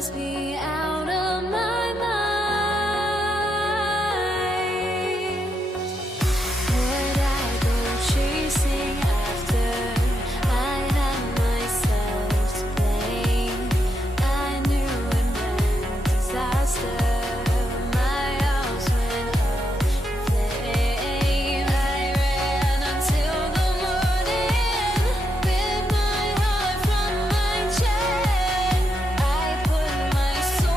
must be out of my mind. Would I go chasing after? I had myself to blame. I knew it meant disaster. My house went up in flames. I ran until the morning with my heart from my chest. I put my soul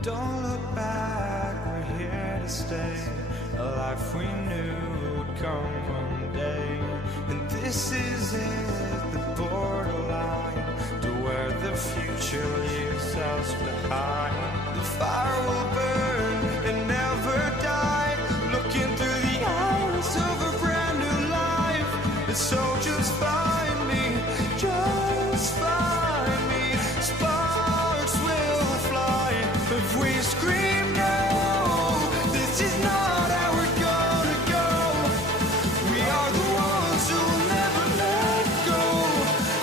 Don't look back, we're here to stay. A life we knew would come one day. And this is it, the borderline to where the future leaves us behind. The fire will burn and never die, looking through the eyes of a brand new life. And so just find me, just find me. Sparks will fly if we scream no. This is not how we're gonna go. We are the ones who will never let go.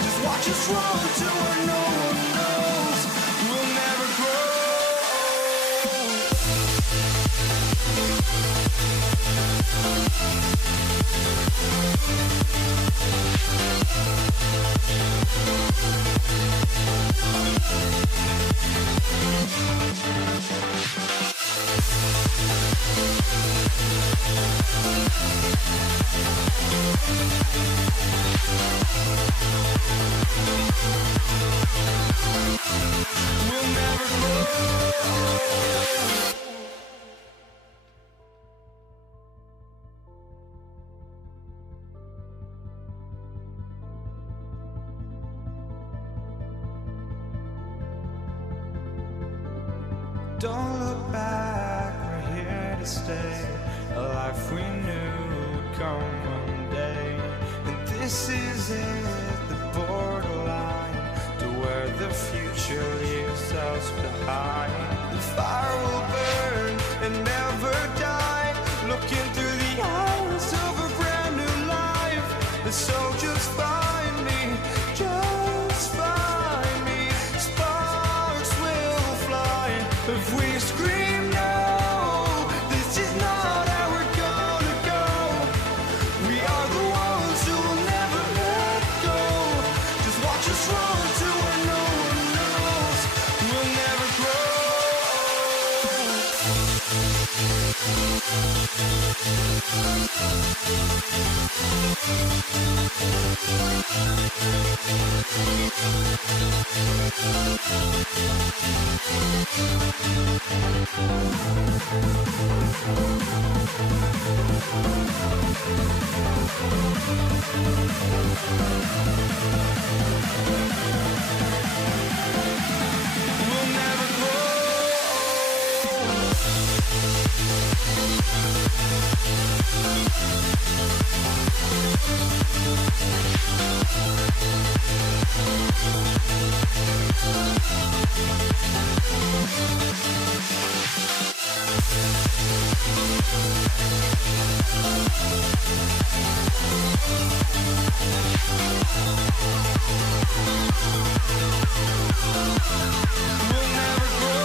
Just watch us run to where no one knows. We'll never grow. We'll never grow. Don't look back, we're here to stay. A life we knew would come one day. And this is it, the borderline to where the future leaves us behind. The fire will burn and never die, looking through the eyes of a brand new life. And so just find me, just find me. Sparks will fly if we scream no. This is not how we're gonna go. We are the ones who will never let go. Just watch us run to where no one knows. We'll never grow. We'll never grow. We'll never grow.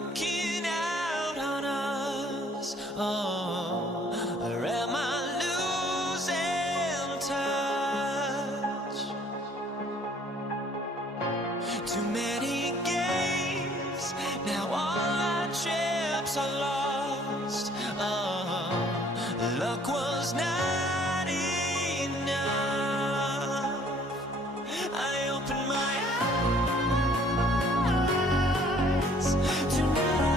walking out on us. Oh, or am I losing touch? Too many games, now all our chips are lost. Oh, luck was not enough. I opened my eyes tonight.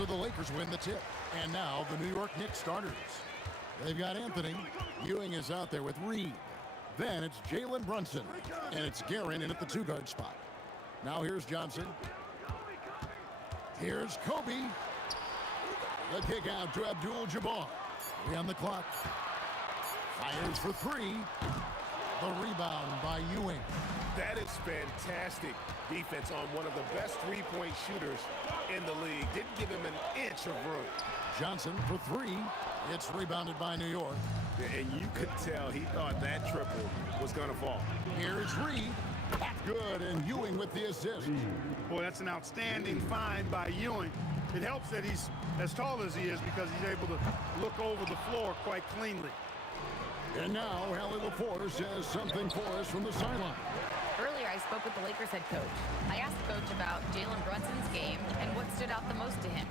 So the Lakers win the tip. And now the New York Knicks starters. They've got Anthony. Ewing is out there with Reed. Then it's Jalen Brunson. And it's Guerin in at the 2-guard spot. Now here's Johnson. Here's Kobe. The kick out to Abdul-Jabbar. 3 on the clock. Fires for 3. The rebound by Ewing. That is fantastic defense on one of the best three-point shooters in the league. Didn't give him an inch of room. Johnson for 3. It's rebounded by New York. And you could tell he thought that triple was going to fall. Here's Reed. Good, and Ewing with the assist. Boy, that's an outstanding find by Ewing. It helps that he's as tall as he is because he's able to look over the floor quite cleanly. And now, Hallie LaForce says something for us from the sideline. Earlier, I spoke with the Lakers head coach. I asked the coach about Jalen Brunson's game and what stood out the most to him.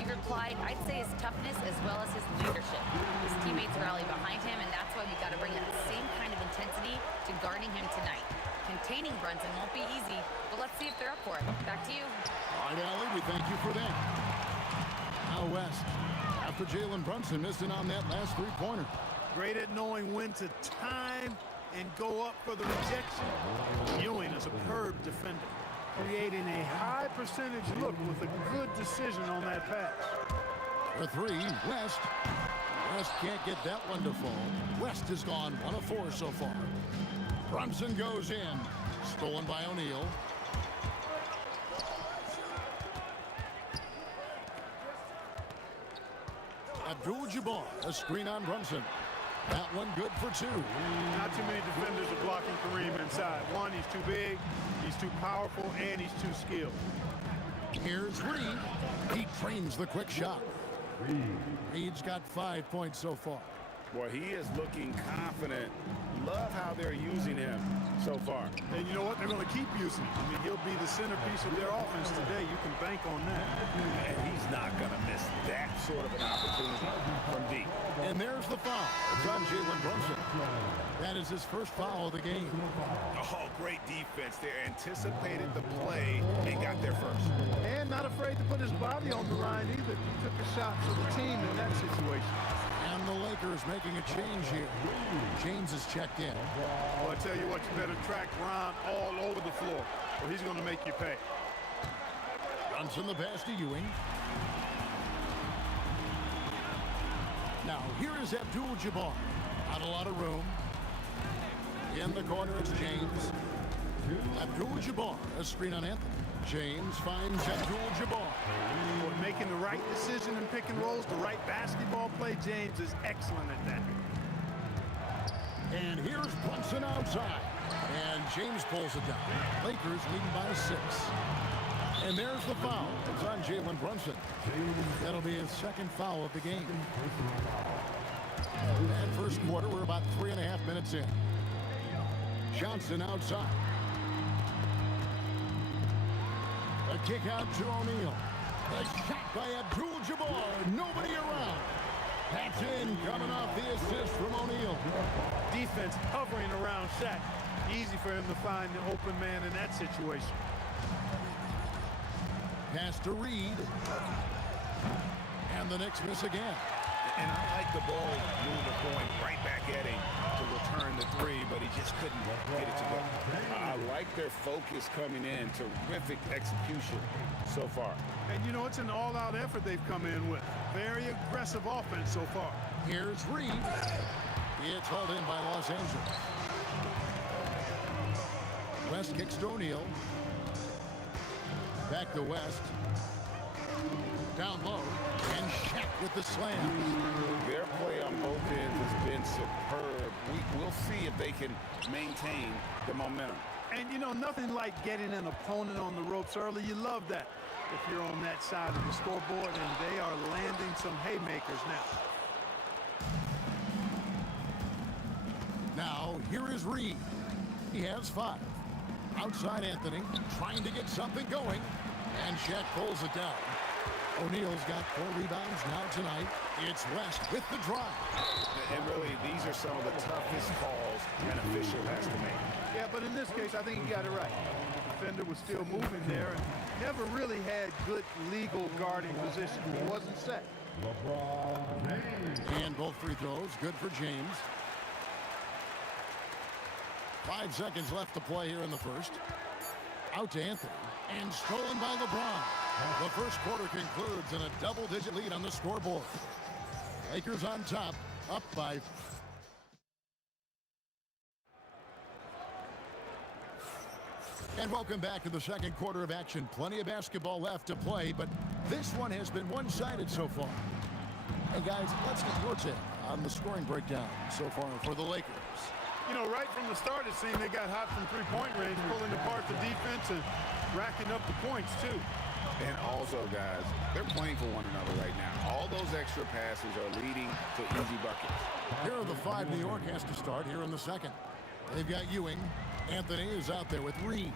He replied, I'd say his toughness as well as his leadership. His teammates rally behind him, and that's why we've got to bring that same kind of intensity to guarding him tonight. Containing Brunson won't be easy, but let's see if they're up for it. Back to you. All right, Allie, we thank you for that. Now West, after Jalen Brunson missing on that last three-pointer. Great at knowing when to time and go up for the rejection. Ewing, a superb defender, creating a high percentage look with a good decision on that pass. For 3, West. West can't get that one to fall. West has gone 1 of 4 so far. Brunson goes in. Stolen by O'Neal. Abdul-Jabbar, a screen on Brunson. That one good for 2. Not too many defenders are blocking Kareem inside. One, he's too big, he's too powerful, and he's too skilled. Here's Reed. He trains the quick shot. Reed's got 5 points so far. Boy, he is looking confident. Love how they're using him so far. And you know what? They're going to keep using him. I mean, he'll be the centerpiece of their offense today. You can bank on that. And he's not going to miss that sort of an opportunity from deep. And there's the foul. It's on Jalen Brunson. That is his first foul of the game. Oh, great defense. They anticipated the play and got there first. And not afraid to put his body on the line either. He took a shot for the team in that situation. And the Lakers making a change here. James is checked in. Well, I tell you what, you better track Ron all over the floor, or he's going to make you pay. Brunson the pass to Ewing. Now, here is Abdul-Jabbar. Not a lot of room. In the corner, it's James. Abdul-Jabbar, a screen on Anthony. James finds Abdul-Jabbar. Boy, making the right decision in pick and rolls, the right basketball play, James is excellent at that. And here's Brunson outside. And James pulls it down. Lakers leading by 6. And there's the foul. It's on Jalen Brunson. That'll be his second foul of the game. And first quarter, we're about 3.5 minutes in. Johnson outside. A kick out to O'Neal. A shot by Abdul-Jabbar. Nobody around. That's in, coming off the assist from O'Neal. Defense hovering around Shaq. Easy for him to find the open man in that situation. Pass to Reed. And the Knicks miss again. And I like the ball movement going right back at him to return the 3, but he just couldn't get it to go. I like their focus coming in. Terrific execution so far. And you know, it's an all-out effort they've come in with. Very aggressive offense so far. Here's Reed. It's hauled in by Los Angeles. West kicks to O'Neal. Back to West. Down low. And Shaq with the slam. Their play on both ends has been superb. We'll see if they can maintain the momentum. And you know, nothing like getting an opponent on the ropes early. You love that if you're on that side of the scoreboard, and they are landing some haymakers now. Now, here is Reed. He has 5. Outside Anthony, trying to get something going. And Shaq pulls it down. O'Neal's got 4 rebounds now tonight. It's West with the drive. And really, these are some of the toughest calls an official has to make. Yeah, but in this case, I think he got it right. defender was still moving there and never really had good legal guarding position. He wasn't set. And both free throws, good for James. 5 seconds left to play here in the first. Out to Anthony, and stolen by LeBron. The first quarter concludes in a double-digit lead on the scoreboard. Lakers on top, up by... And welcome back to the second quarter of action. Plenty of basketball left to play, but this one has been one-sided so far. Hey guys, let's get your take on the scoring breakdown so far for the Lakers. You know, right from the start, it seemed they got hot from three-point range, pulling apart the defense and racking up the points, too. And also, guys, they're playing for one another right now. All those extra passes are leading to easy buckets. Here are the 5 New York has to start here in the second. They've got Ewing. Anthony is out there with Reed.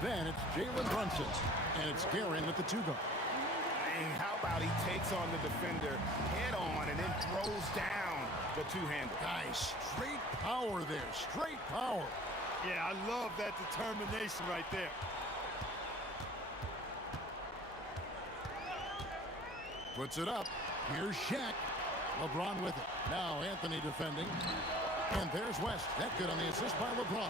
Then it's Jalen Brunson. And it's Guerin with the 2-guard. And how about he takes on the defender head on and then throws down the two-hander. Guys, straight power there. Straight power. Yeah, I love that determination right there. Puts it up. Here's Shaq. LeBron with it. Now Anthony defending. And there's West. That good on the assist by LeBron.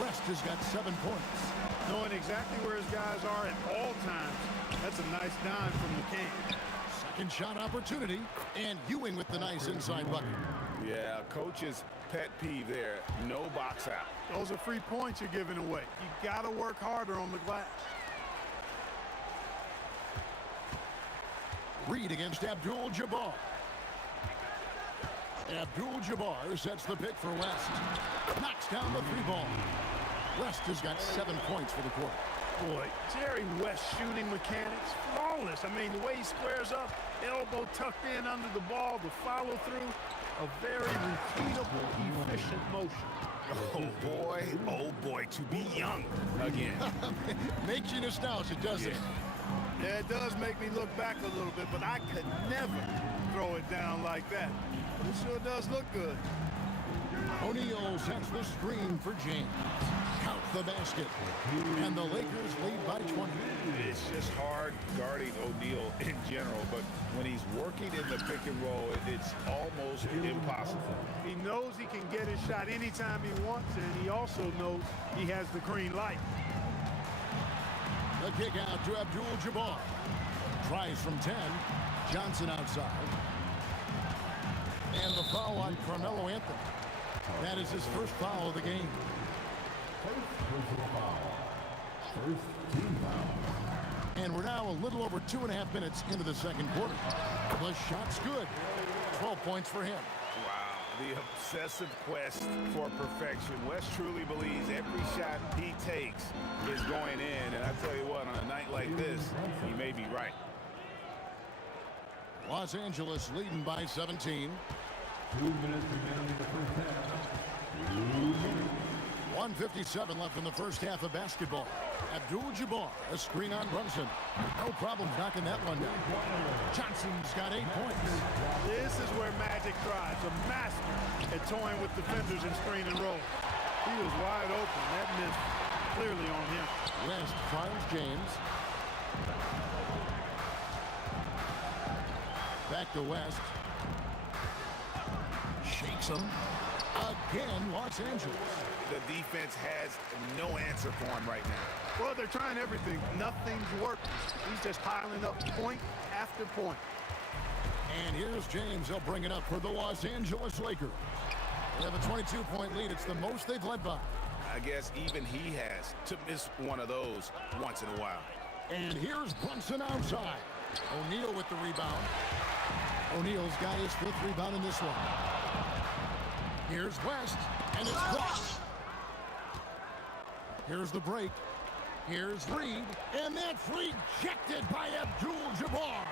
West has got 7 points. Knowing exactly where his guys are at all times. That's a nice dime from the king. Second shot opportunity. And Ewing with the nice inside bucket. Yeah, coach's pet peeve there. No box out. Those are free points you're giving away. You got to work harder on the glass. Reed against Abdul-Jabbar. Abdul-Jabbar sets the pick for West. Knocks down the 3-ball. West has got 7 points for the quarter. Boy, Jerry West shooting mechanics, flawless. I mean, the way he squares up, elbow tucked in under the ball, the follow through, a very repeatable, efficient motion. Oh boy, to be young again. Makes you nostalgic, doesn't it? Yeah, it does make me look back a little bit, but I could never throw it down like that. But it sure does look good. O'Neal sets the screen for James. Count the basket. And the Lakers lead by 20. It's just hard guarding O'Neal in general, but when he's working in the pick and roll, it's almost impossible. He knows he can get his shot anytime he wants, and he also knows he has the green light. The kick out to Abdul-Jabbar. Tries from 10. Johnson outside. And the foul on Carmelo Anthony. That is his first foul of the game. First team foul. And we're now a little over 2.5 minutes into the second quarter. The shot's good. 12 points for him. Wow, the obsessive quest for perfection. West truly believes every shot he takes is going in. And I tell you what, on a night like this, he may be right. Los Angeles leading by 17. 2 minutes remaining in the first half. 1:57 left in the first half of basketball. Abdul-Jabbar, a screen on Brunson. No problem knocking that one down. Johnson's got 8 points. This is where Magic thrives, a master at toying with defenders in screen and roll. He was wide open. That missed clearly on him. West finds James. Back to West. Shakes him. Again, Los Angeles. The defense has no answer for him right now. Well, they're trying everything. Nothing's working. He's just piling up point after point. And here's James. He'll bring it up for the Los Angeles Lakers. They have a 22-point lead. It's the most they've led by. I guess even he has to miss one of those once in a while. And here's Brunson outside. O'Neal with the rebound. O'Neal's got his 5th rebound in this one. Here's West, and it's blocked. Here's the break. Here's Reed, and that's rejected by Abdul-Jabbar.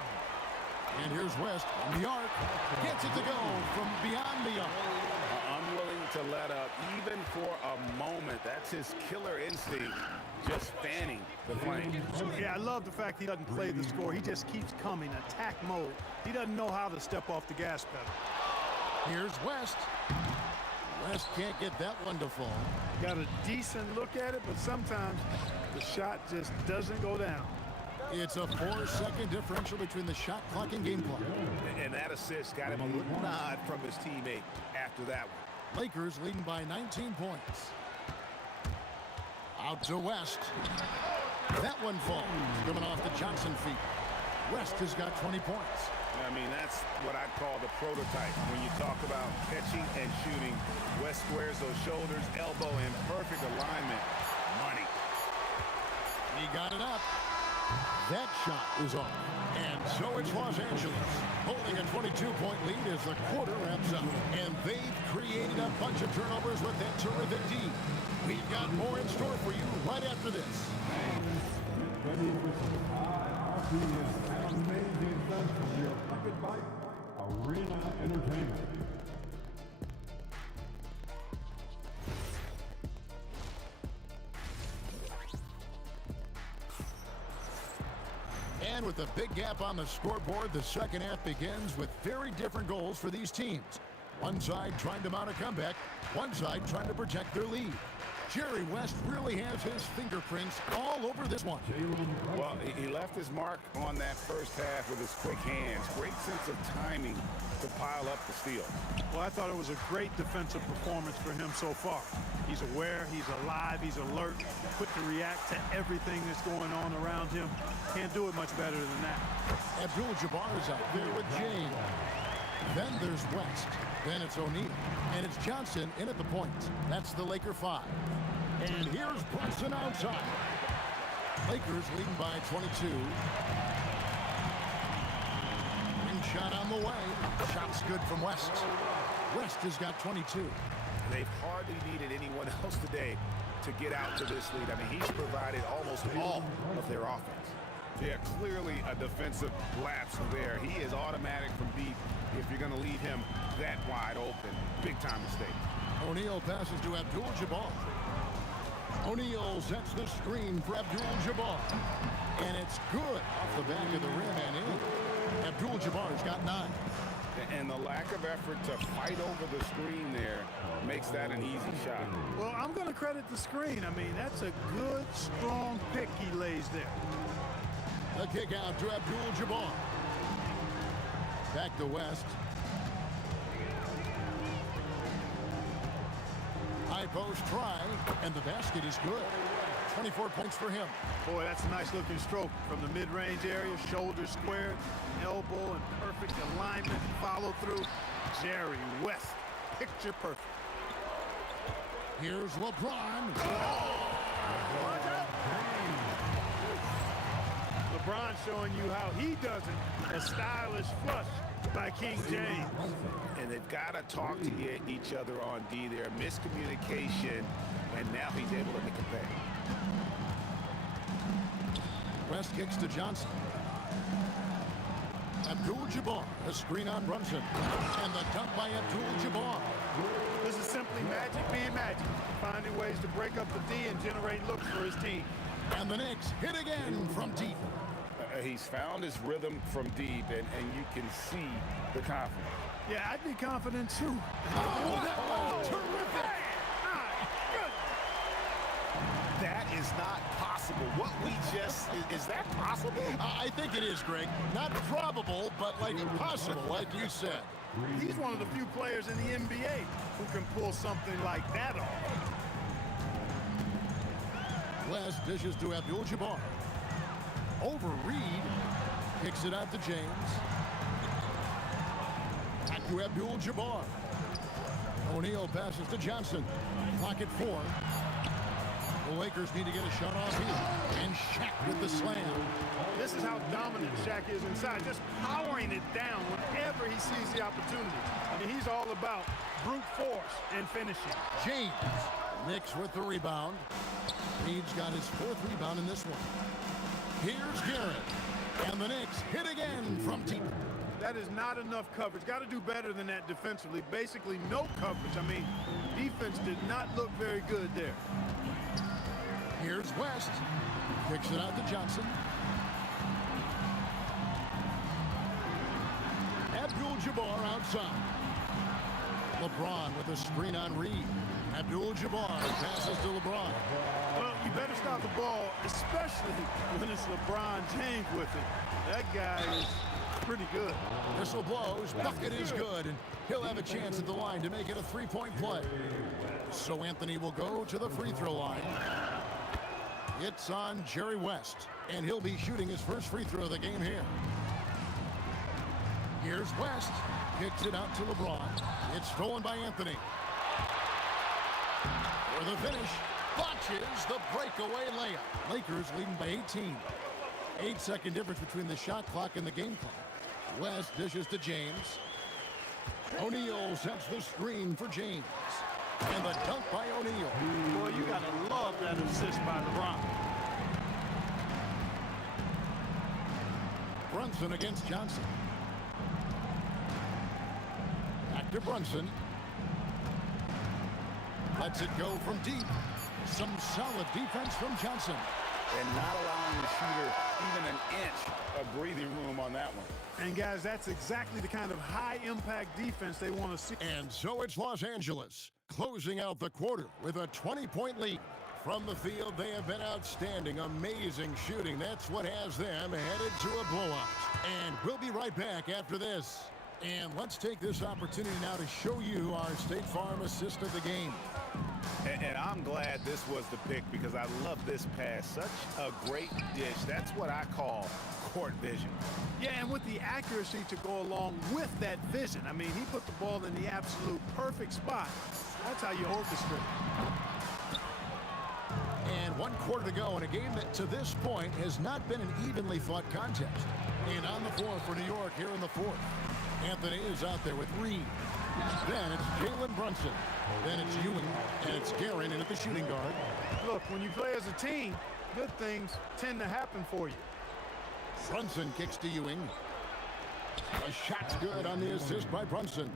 And here's West on the arc. Gets it to go from beyond the arc. Unwilling to let up even for a moment. That's his killer instinct, just fanning the flame. Yeah, I love the fact he doesn't play the score. He just keeps coming, attack mode. He doesn't know how to step off the gas pedal. Here's West. West can't get that one to fall. Got a decent look at it, but sometimes the shot just doesn't go down. It's a 4-second differential between the shot clock and game clock. And that assist got him a little nod from his teammate after that one. Lakers leading by 19 points. Out to West. That one falls, coming off the Johnson feet. West has got 20 points. I mean, that's what I call the prototype. When you talk about catching and shooting, West squares those shoulders, elbow in perfect alignment. Money. He got it up. That shot is off. And so it's Los Angeles holding a 22-point lead as the quarter wraps up. And they've created a bunch of turnovers with that terrific D. We've got more in store for you right after this. Ready for some high amazing stuff from your Pocket Bike Arena Entertainment. And with a big gap on the scoreboard, the second half begins with very different goals for these teams. One side trying to mount a comeback, one side trying to protect their lead. Jerry West really has his fingerprints all over this one. Well, he left his mark on that first half with his quick hands. Great sense of timing to pile up the steal. Well, I thought it was a great defensive performance for him so far. He's aware, he's alive, he's alert, quick to react to everything that's going on around him. Can't do it much better than that. Abdul-Jabbar is out there with James. Then there's West. Then it's O'Neal. And it's Johnson in at the point. That's the Laker 5. And here's Brunson outside. Lakers leading by 22. Ring shot on the way. Shot's good from West. West has got 22. They've hardly needed anyone else today to get out to this lead. I mean, he's provided almost all of their offense. Yeah, clearly a defensive lapse there. He is automatic from deep if you're going to leave him that wide open. Big time mistake. O'Neal passes to Abdul-Jabbar. O'Neal sets the screen for Abdul-Jabbar. And it's good off the back of the rim and in. Abdul-Jabbar's got 9. And the lack of effort to fight over the screen there makes that an easy shot. Well, I'm going to credit the screen. I mean, that's a good, strong pick he lays there. The kick out to Abdul-Jabbar. Back to West. High post try, and the basket is good. 24 points for him. Boy, that's a nice looking stroke from the mid-range area. Shoulders squared, elbow in perfect alignment, follow through. Jerry West, picture perfect. Here's LeBron. LeBron showing you how he does it. A stylish flush by King James. And they've got to talk to each other on D there. Miscommunication, and now he's able to make a pay. West kicks to Johnson. Abdul-Jabbar, a screen on Brunson. And the dunk by Abdul-Jabbar. This is simply magic being magic. Finding ways to break up the D and generate looks for his team. And the Knicks hit again from deep. He's found his rhythm from deep, and you can see the confidence. Yeah, I'd be confident too. Terrific! That is not possible. What we just, is that possible? I think it is, Greg. Not probable, but like possible, like you said. He's one of the few players in the NBA who can pull something like that off. West dishes to Abdul-Jabbar. Over Reed. Kicks it out to James. Back to Abdul-Jabbar. O'Neal passes to Johnson. Clock at 4. The Lakers need to get a shot off here. And Shaq with the slam. This is how dominant Shaq is inside, just powering it down whenever he sees the opportunity. I mean, he's all about brute force and finishing. James. Knicks with the rebound. Reed's got his 4th rebound in this one. Here's Garrett. And the Knicks hit again from deep. That is not enough coverage. Got to do better than that defensively. Basically no coverage. I mean, defense did not look very good there. Here's West. Kicks it out to Johnson. Abdul-Jabbar outside. LeBron with a screen on Reed. Abdul-Jabbar passes to LeBron. Well, you better stop the ball, especially when it's LeBron James with it. That guy is pretty good. Whistle blows, bucket is good, and he'll have a chance at the line to make it a three-point play. So Anthony will go to the free throw line. It's on Jerry West, and he'll be shooting his first free throw of the game here. Here's West, kicks it out to LeBron. It's stolen by Anthony. For the finish, botches the breakaway layup. Lakers leading by 18. 8-second difference between the shot clock and the game clock. West dishes to James. O'Neal sets the screen for James. And the dunk by O'Neal. Boy, you got to love that assist by LeBron. Brunson against Johnson. Back to Brunson. Lets it go from deep. Some solid defense from Johnson. And not allowing the shooter even an inch of breathing room on that one. And guys, that's exactly the kind of high-impact defense they want to see. And so it's Los Angeles closing out the quarter with a 20-point lead. From the field, they have been outstanding, amazing shooting. That's what has them headed to a blowout. And we'll be right back after this. And let's take this opportunity now to show you our State Farm assist of the game. And I'm glad this was the pick because I love this pass. Such a great dish. That's what I call court vision. Yeah, and with the accuracy to go along with that vision. I mean, he put the ball in the absolute perfect spot. That's how you orchestrate. And 1 quarter to go in a game that to this point has not been an evenly fought contest. And on the floor for New York here in the fourth. Anthony is out there with Reed. Then it's Jalen Brunson. Then it's Ewing. And it's Guerin in at the shooting guard. Look, when you play as a team, good things tend to happen for you. Brunson kicks to Ewing. The shot's good on the assist by Brunson.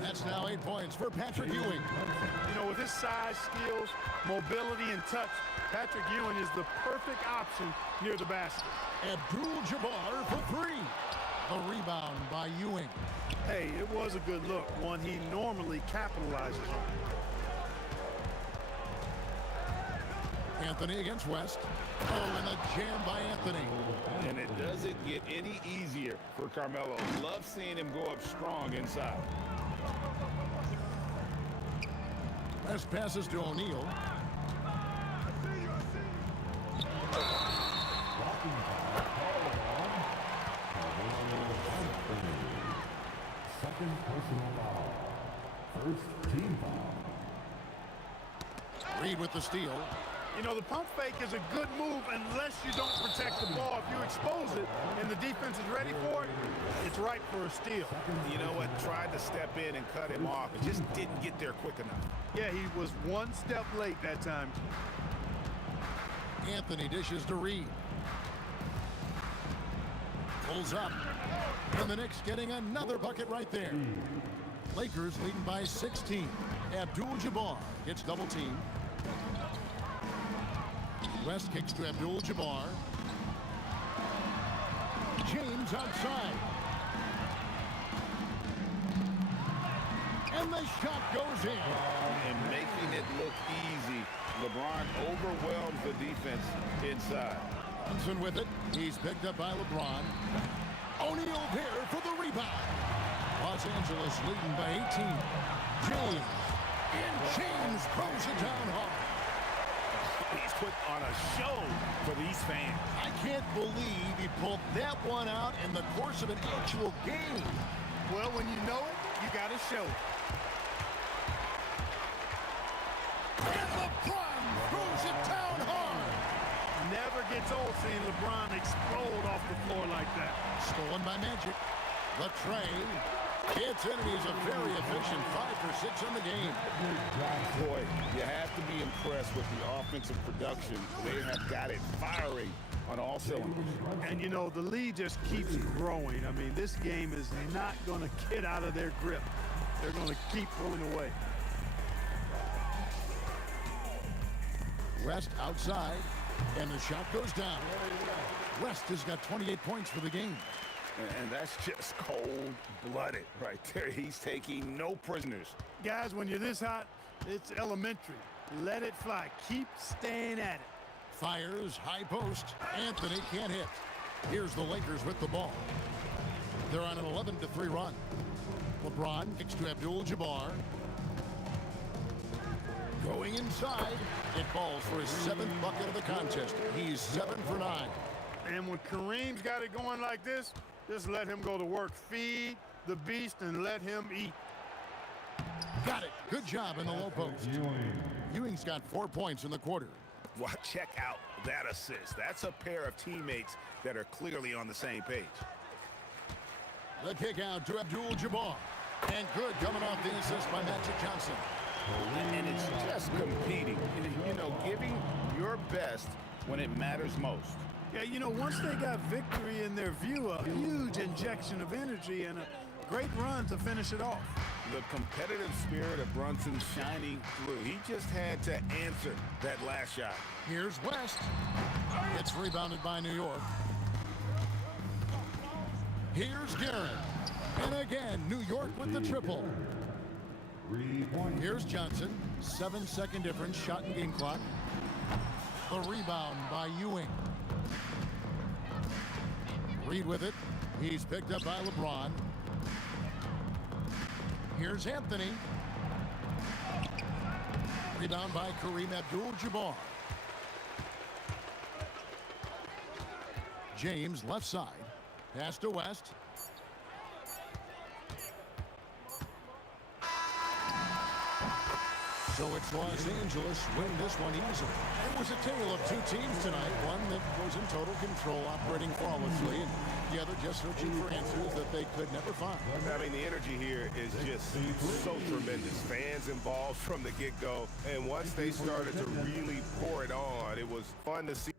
That's now 8 points for Patrick Ewing. You know, with his size, skills, mobility, and touch, Patrick Ewing is the perfect option near the basket. Abdul-Jabbar for 3. The rebound by Ewing. Hey, it was a good look, one he normally capitalizes on. Anthony against West. Oh, and a jam by Anthony. And it doesn't get any easier for Carmelo. Love seeing him go up strong inside. West passes to O'Neal. Second personal foul. First team foul. Reed with the steal. You know, the pump fake is a good move unless you don't protect the ball. If you expose it and the defense is ready for it, it's ripe for a steal. You know what? Tried to step in and cut him off. It just didn't get there quick enough. Yeah, he was one step late that time. Anthony dishes to Reed. Pulls up. And the Knicks getting another bucket right there. Lakers leading by 16. Abdul-Jabbar gets double teamed. West kicks to Abdul-Jabbar. James outside. And the shot goes in. And making it look easy. LeBron overwhelms the defense inside. Brunson with it. He's picked up by LeBron. O'Neal there for the rebound. Los Angeles leading by 18. James. And James throws it down hard. He's put on a show for these fans. I can't believe he pulled that one out in the course of an actual game. Well, when you know it, you got to show it. And LeBron throws it down hard. Never gets old seeing LeBron explode off the floor like that. Stolen by Magic. The tray. It's in, and he's a very efficient 5 for 6 on the game. Boy, you have to be impressed with the offensive production. They have got it firing on all cylinders. And, you know, the lead just keeps growing. I mean, this game is not going to get out of their grip. They're going to keep pulling away. West outside, and the shot goes down. West has got 28 points for the game. And that's just cold-blooded right there. He's taking no prisoners. Guys, when you're this hot, it's elementary. Let it fly. Keep staying at it. Fires, high post. Anthony can't hit. Here's the Lakers with the ball. They're on an 11-3 run. LeBron kicks to Abdul-Jabbar. Going inside. It falls for his 7th bucket of the contest. He's 7 for 9. And when Kareem's got it going like this, just let him go to work. Feed the beast and let him eat. Got it. Good job in the low post. Ewing's got 4 points in the quarter. Well, check out that assist. That's a pair of teammates that are clearly on the same page. The kick out to Abdul-Jabbar. And good coming off the assist by Magic Johnson. And it's just competing. You know, giving your best when it matters most. Yeah, you know, once they got victory in their view, a huge injection of energy and a great run to finish it off. The competitive spirit of Brunson shining through. He just had to answer that last shot. Here's West. It's rebounded by New York. Here's Garrett. And again, New York with the triple. Here's Johnson. 7-second difference, shot and game clock. The rebound by Ewing. Reed with it. He's picked up by LeBron. Here's Anthony. Rebound by Kareem Abdul-Jabbar. James left side. Pass to West. So it's Los Angeles win this one easily. It was a tale of two teams tonight. One that was in total control, operating flawlessly, and the other just searching for answers that they could never find. I mean, the energy here is just so tremendous. Fans involved from the get-go, and once they started to really pour it on, it was fun to see.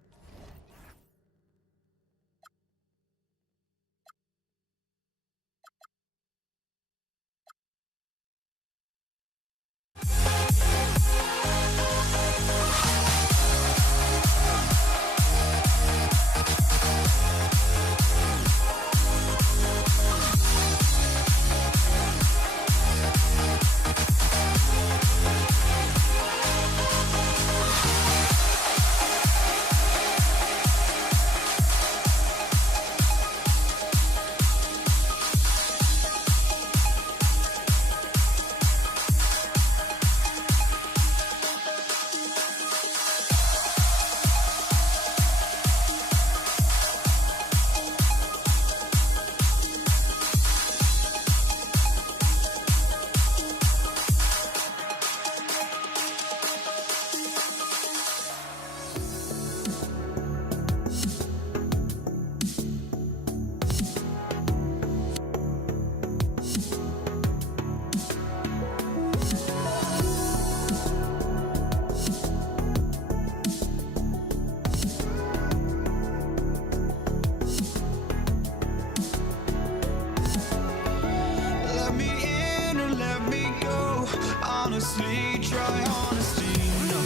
Honestly, try honesty, no.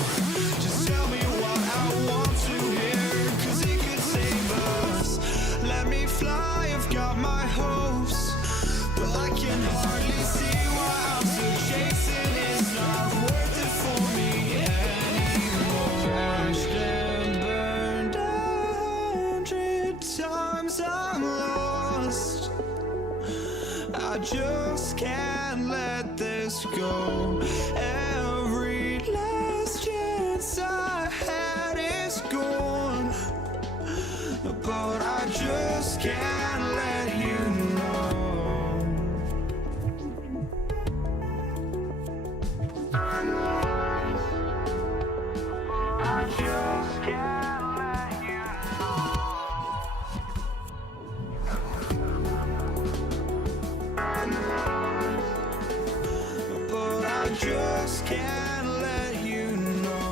Just tell me what I want to hear, 'cause it could save us. Let me fly, I've got my hopes, but I can hardly see why I'm still chasing. It's not worth it for me anymore. Crashed and burned 100 times, I'm lost. I just can't let this go. Every last chance I had is gone, but I just can't let you know. I just can't let you know. But I just can't let you know.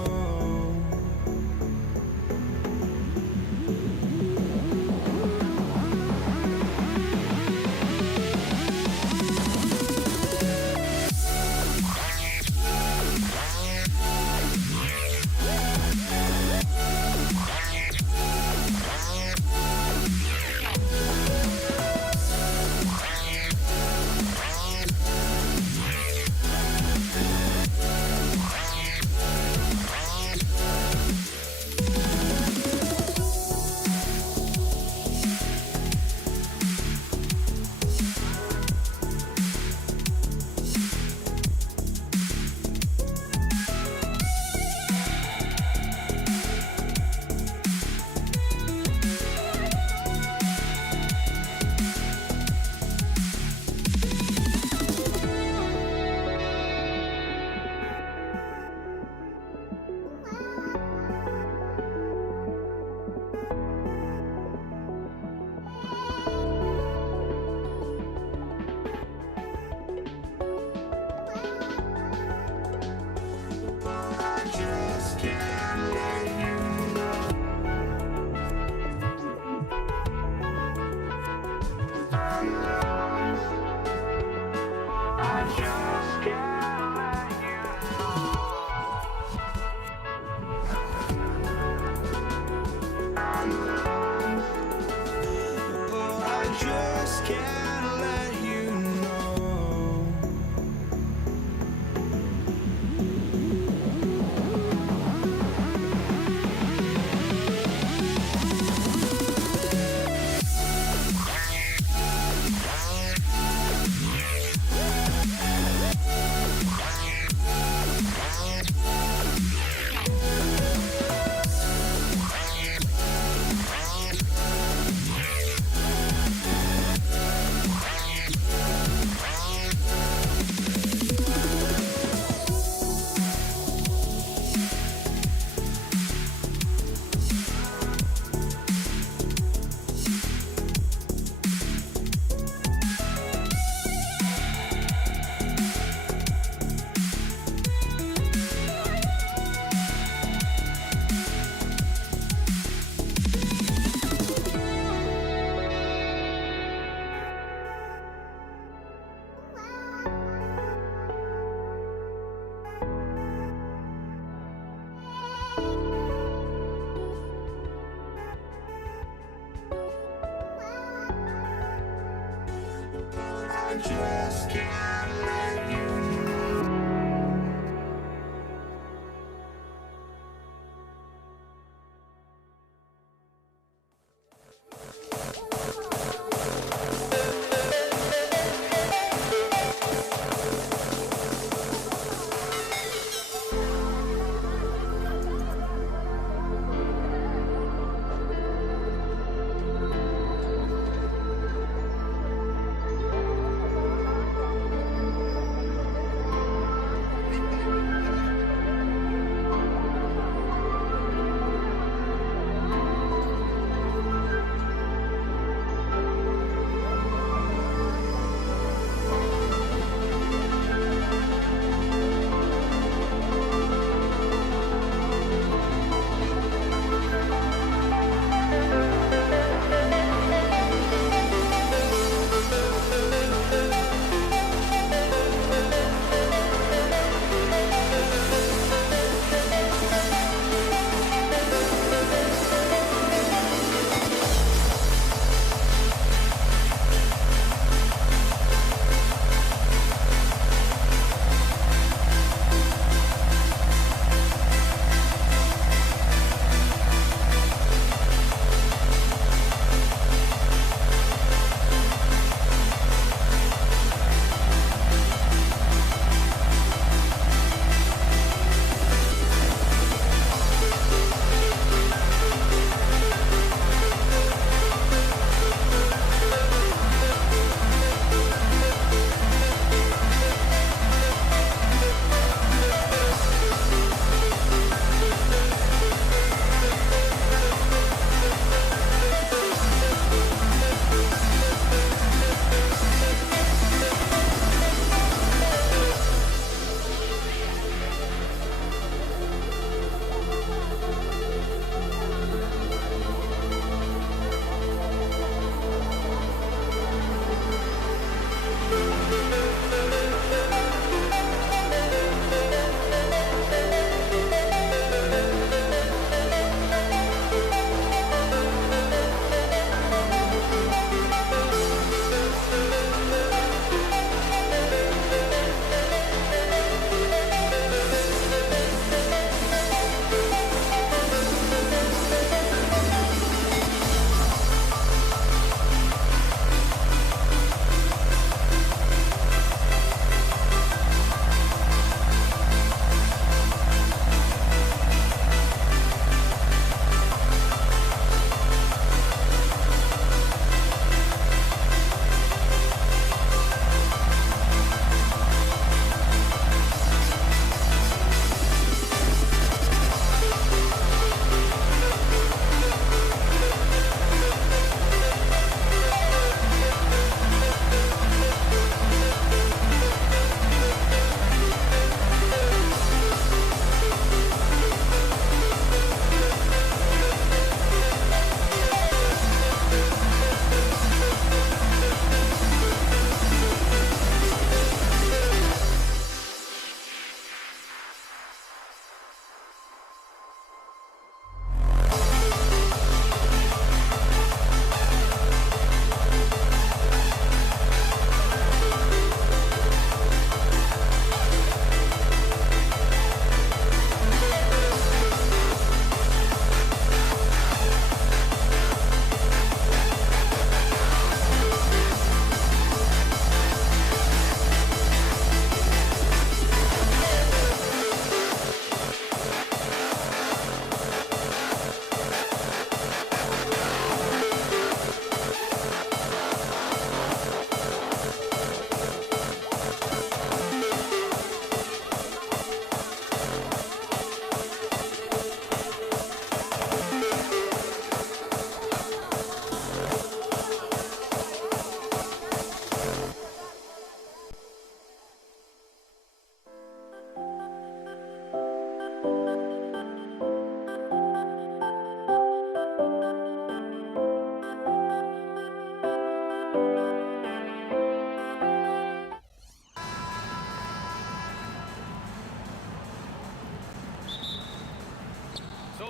just can't let you know.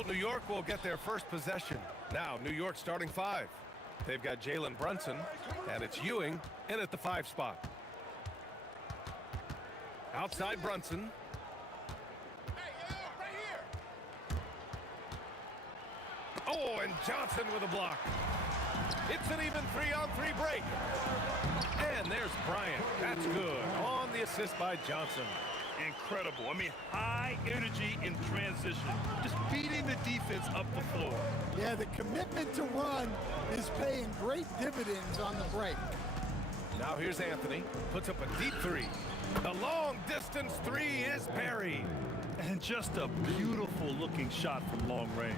New York will get their first possession. Now, New York starting 5. They've got Jalen Brunson, and it's Ewing in at the 5 spot. Outside Brunson. Oh, and Johnson with a block. It's an even 3-on-3 break. And there's Bryant. That's good. On the assist by Johnson. Incredible. I mean, high energy in transition. Just beating the defense up the floor. Yeah, the commitment to run is paying great dividends on the break. Now here's Anthony. Puts up a deep three. The long distance three is buried. And just a beautiful looking shot from long range.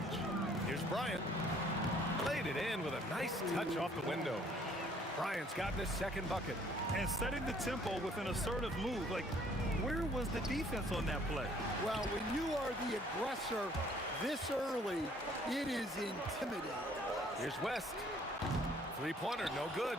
Here's Bryant. Laid it in with a nice touch off the window. Bryant's gotten his second bucket. And setting the tempo with an assertive move. Like, where was the defense on that play? Well, when you are the aggressor this early, it is intimidating. Here's West. Three-pointer, no good.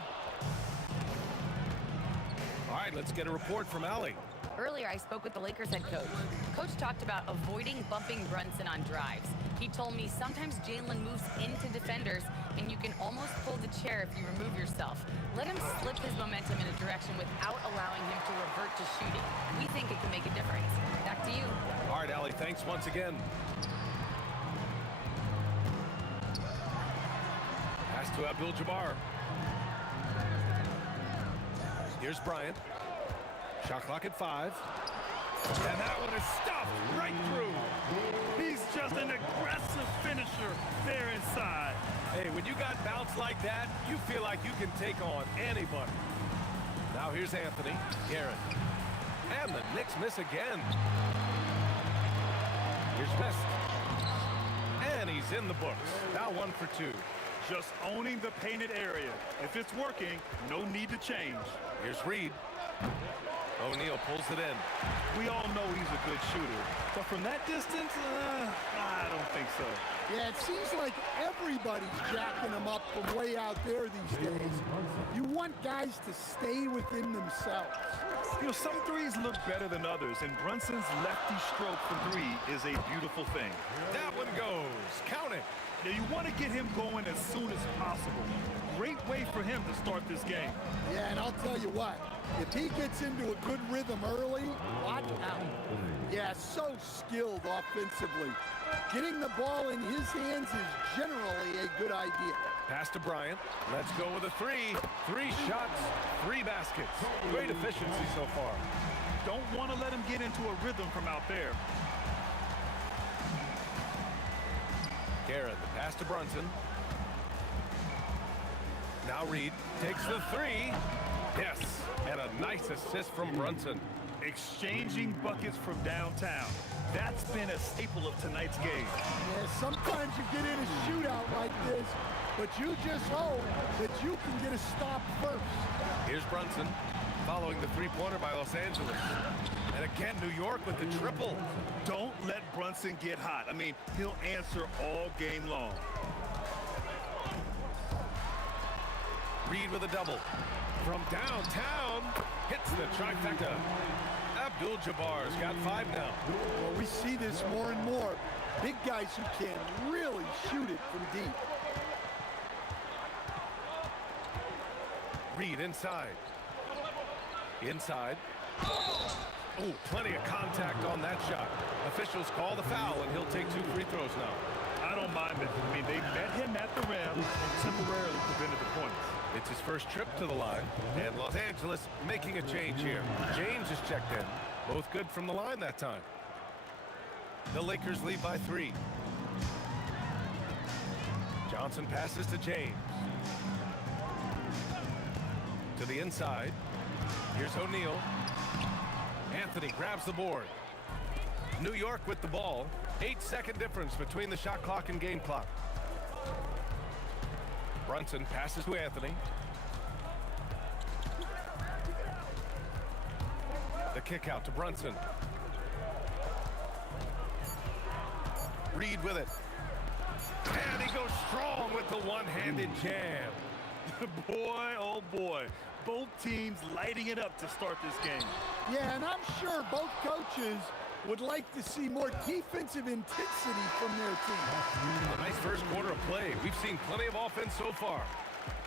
All right, let's get a report from Allie. Earlier, I spoke with the Lakers head coach. Coach talked about avoiding bumping Brunson on drives. He told me sometimes Jalen moves into defenders, and you can almost pull the chair if you remove yourself. Let him slip his momentum in a direction without allowing him to revert to shooting. We think it can make a difference. Back to you. All right, Allie, thanks once again. Pass to Abdul-Jabbar. Here's Bryant. Shot clock at 5. And that one is stuffed right through. He's just an aggressive finisher there inside. Hey, when you got bounce like that, you feel like you can take on anybody. Now here's Anthony. Garrett. And the Knicks miss again. Here's West. And he's in the books. Now 1 for 2. Just owning the painted area. If it's working, no need to change. Here's Reed. O'Neal pulls it in. We all know he's a good shooter, but from that distance, I don't think so. Yeah, it seems like everybody's jacking them up from way out there these days. You want guys to stay within themselves. You know, some threes look better than others, and Brunson's lefty stroke from 3 is a beautiful thing. That one goes. Count it. Now, you want to get him going as soon as possible. Great way for him to start this game. Yeah, and I'll tell you what, if he gets into a good rhythm early, watch out. Yeah, so skilled offensively. Getting the ball in his hands is generally a good idea. Pass to Bryant. Let's go with a 3. 3 shots, 3 baskets. Great efficiency so far. Don't want to let him get into a rhythm from out there. Garrett, the pass to Brunson. Now Reed takes the 3. Yes, and a nice assist from Brunson. Exchanging buckets from downtown. That's been a staple of tonight's game. Yeah, sometimes you get in a shootout like this, but you just hope that you can get a stop first. Here's Brunson, following the three-pointer by Los Angeles. And again, New York with the triple. Don't let Brunson get hot. I mean, he'll answer all game long. Reed with a double. From downtown, hits the trifecta. Abdul-Jabbar's got 5 now. Well, we see this more and more. Big guys who can really shoot it from deep. Reed inside. Inside. Oh, plenty of contact on that shot. Officials call the foul, and he'll take 2 free throws now. I don't mind it. I mean, they met him at the rim and temporarily prevented the points. It's his first trip to the line, and Los Angeles making a change here. James is checked in. Both good from the line that time. The Lakers lead by 3. Johnson passes to James. To the inside. Here's O'Neal. Anthony grabs the board. New York with the ball. 8-second difference between the shot clock and game clock. Brunson passes to Anthony. The kick out to Brunson. Reed with it. And he goes strong with the one-handed jam. Boy, oh boy. Both teams lighting it up to start this game. Yeah, and I'm sure both coaches would like to see more defensive intensity from their team. A nice first quarter of play. We've seen plenty of offense so far.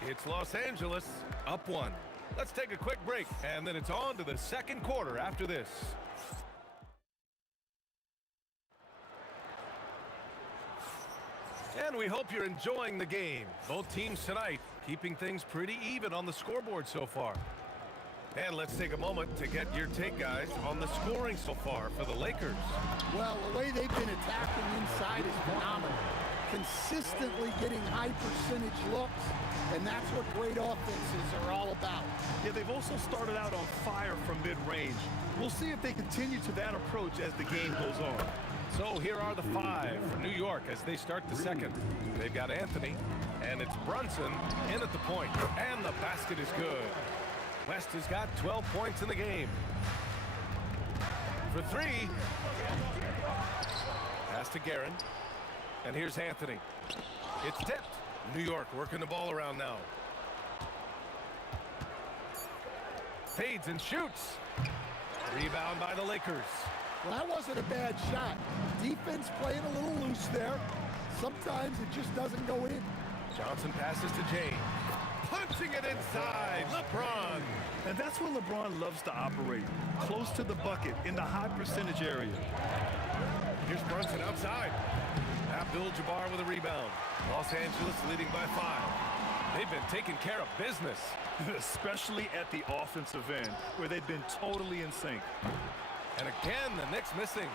It's Los Angeles up 1. Let's take a quick break, and then it's on to the second quarter after this. And we hope you're enjoying the game. Both teams tonight keeping things pretty even on the scoreboard so far. And let's take a moment to get your take, guys, on the scoring so far for the Lakers. Well, the way they've been attacking inside is phenomenal. Consistently getting high percentage looks, and that's what great offenses are all about. Yeah, they've also started out on fire from mid-range. We'll see if they continue to that approach as the game goes on. So here are the five for New York as they start the second. They've got Anthony, and it's Brunson in at the point, and the basket is good. West has got 12 points in the game. For three. Pass to Guerin. And here's Anthony. It's tipped. New York working the ball around now. Fades and shoots. Rebound by the Lakers. Well, that wasn't a bad shot. Defense playing a little loose there. Sometimes it just doesn't go in. Johnson passes to James. Punching it inside, LeBron. And that's where LeBron loves to operate, close to the bucket in the high percentage area. Here's Brunson outside. Abdul-Jabbar with a rebound. Los Angeles leading by 5. They've been taking care of business. Especially at the offensive end, where they've been totally in sync. And again, the Knicks missing.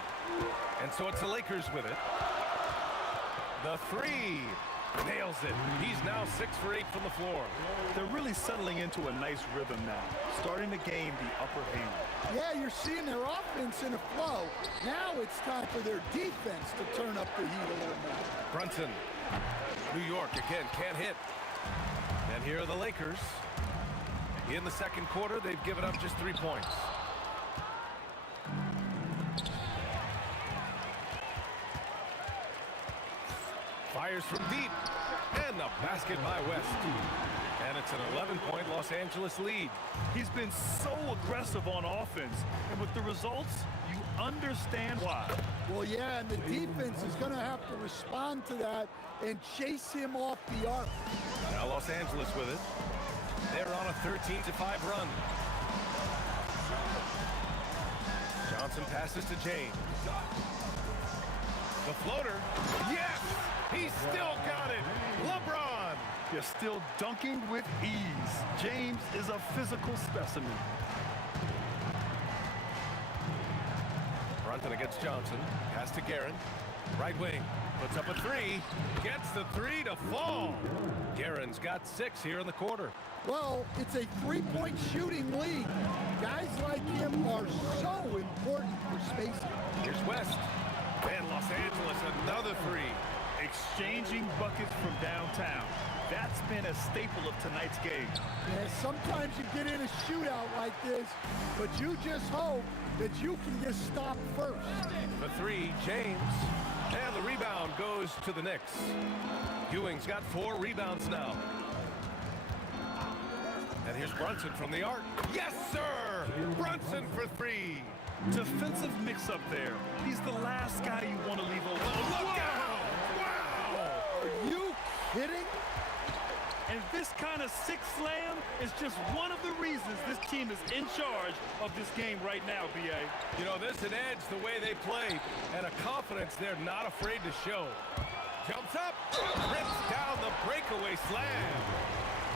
And so it's the Lakers with it. The three. Nails it. He's now 6 for 8 from the floor. They're really settling into a nice rhythm now, starting to gain the upper hand. Yeah, you're seeing their offense in a flow. Now it's time for their defense to turn up the heat a little more. Brunson. New York again can't hit. And here are the Lakers. In the second quarter, they've given up just 3 points. Fires from deep, and the basket by West. And it's an 11-point Los Angeles lead. He's been so aggressive on offense, and with the results, you understand why. Well, yeah, and the defense is going to have to respond to that and chase him off the arc. Now Los Angeles with it. They're on a 13-5 run. Johnson passes to James. The floater. Yes! He's still got it. LeBron. You're still dunking with ease. James is a physical specimen. Brunson against Johnson. Pass to Guerin. Right wing. Puts up a three. Gets the three to fall. Guerin's got 6 here in the quarter. Well, it's a three-point shooting league. Guys like him are so important for spacing. Here's West. And Los Angeles, another three. Exchanging buckets from downtown. That's been a staple of tonight's game. Yeah, sometimes you get in a shootout like this, but you just hope that you can get stopped first. The three, James. And the rebound goes to the Knicks. Ewing's got 4 rebounds now. And here's Brunson from the arc. Yes, sir! Brunson for 3. Defensive mix-up there. He's the last guy you want to leave alone. Oh, look out! Wow! Are you kidding? And this kind of six slam is just one of the reasons this team is in charge of this game right now, B.A. You know, there's an edge the way they play, and a confidence they're not afraid to show. Jumps up, rips down the breakaway slam.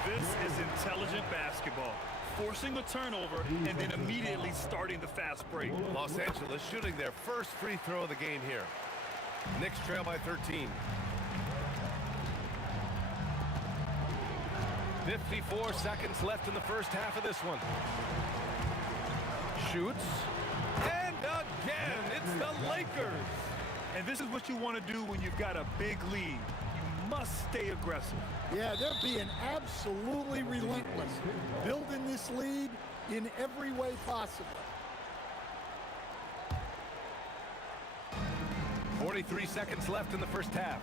This is intelligent basketball. Forcing a turnover and then immediately starting the fast break. Los Angeles shooting their first free throw of the game here. Knicks trail by 13. 54 seconds left in the first half of this one. Shoots. And again, it's the Lakers. And this is what you want to do when you've got a big lead. You must stay aggressive. Yeah, they're being absolutely relentless, building this lead in every way possible. 43 seconds left in the first half.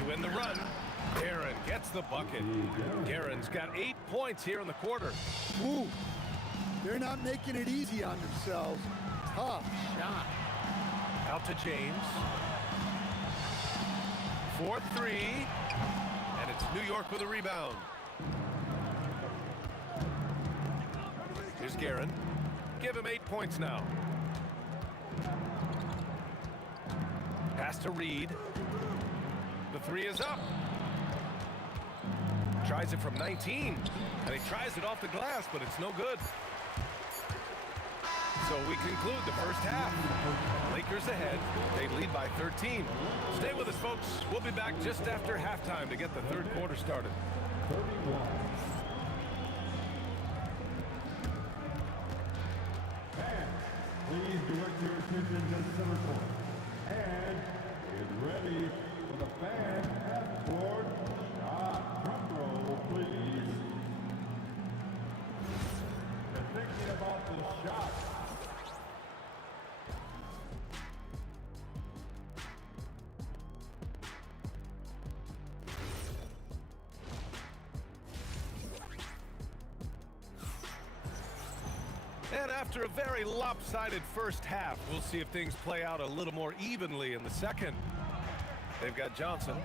To end the run, Guerin gets the bucket. Guerin's got 8 points here in the quarter. Ooh, they're not making it easy on themselves. Tough shot. Out to James. 4-3. And it's New York with a rebound. Guerin. Give him 8 points now. Pass to Reed. The three is up. Tries it from 19. And he tries it off the glass, but it's no good. So we conclude the first half. Lakers ahead. They lead by 13. Stay with us, folks. We'll be back just after halftime to get the third quarter started. 31. And please direct your attention to center court. And get ready for the fan half-court shot. Drum roll, please. And thinking about the shot. And after a very lopsided first half, we'll see if things play out a little more evenly in the second. They've got Johnson,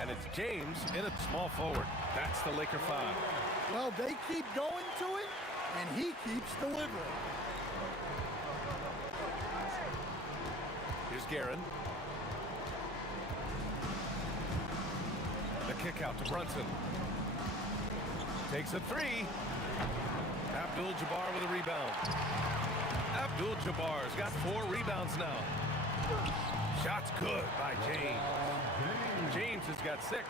and it's James in at small forward. That's the Laker 5. Well, they keep going to it, and he keeps delivering. Here's Guerin. The kick out to Brunson. Takes a three. Abdul-Jabbar with a rebound. Abdul-Jabbar's got 4 rebounds now. Shot's good by James. James has got 6.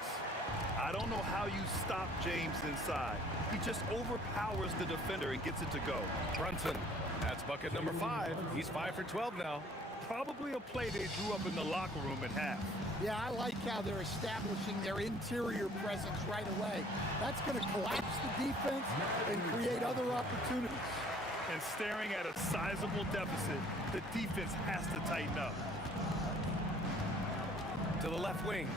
I don't know how you stop James inside. He just overpowers the defender and gets it to go. Brunson, that's bucket number 5. He's 5 for 12 now. Probably a play they drew up in the locker room at half. Yeah, I like how they're establishing their interior presence right away. That's going to collapse the defense and create other opportunities. And staring at a sizable deficit, the defense has to tighten up. To the left wing.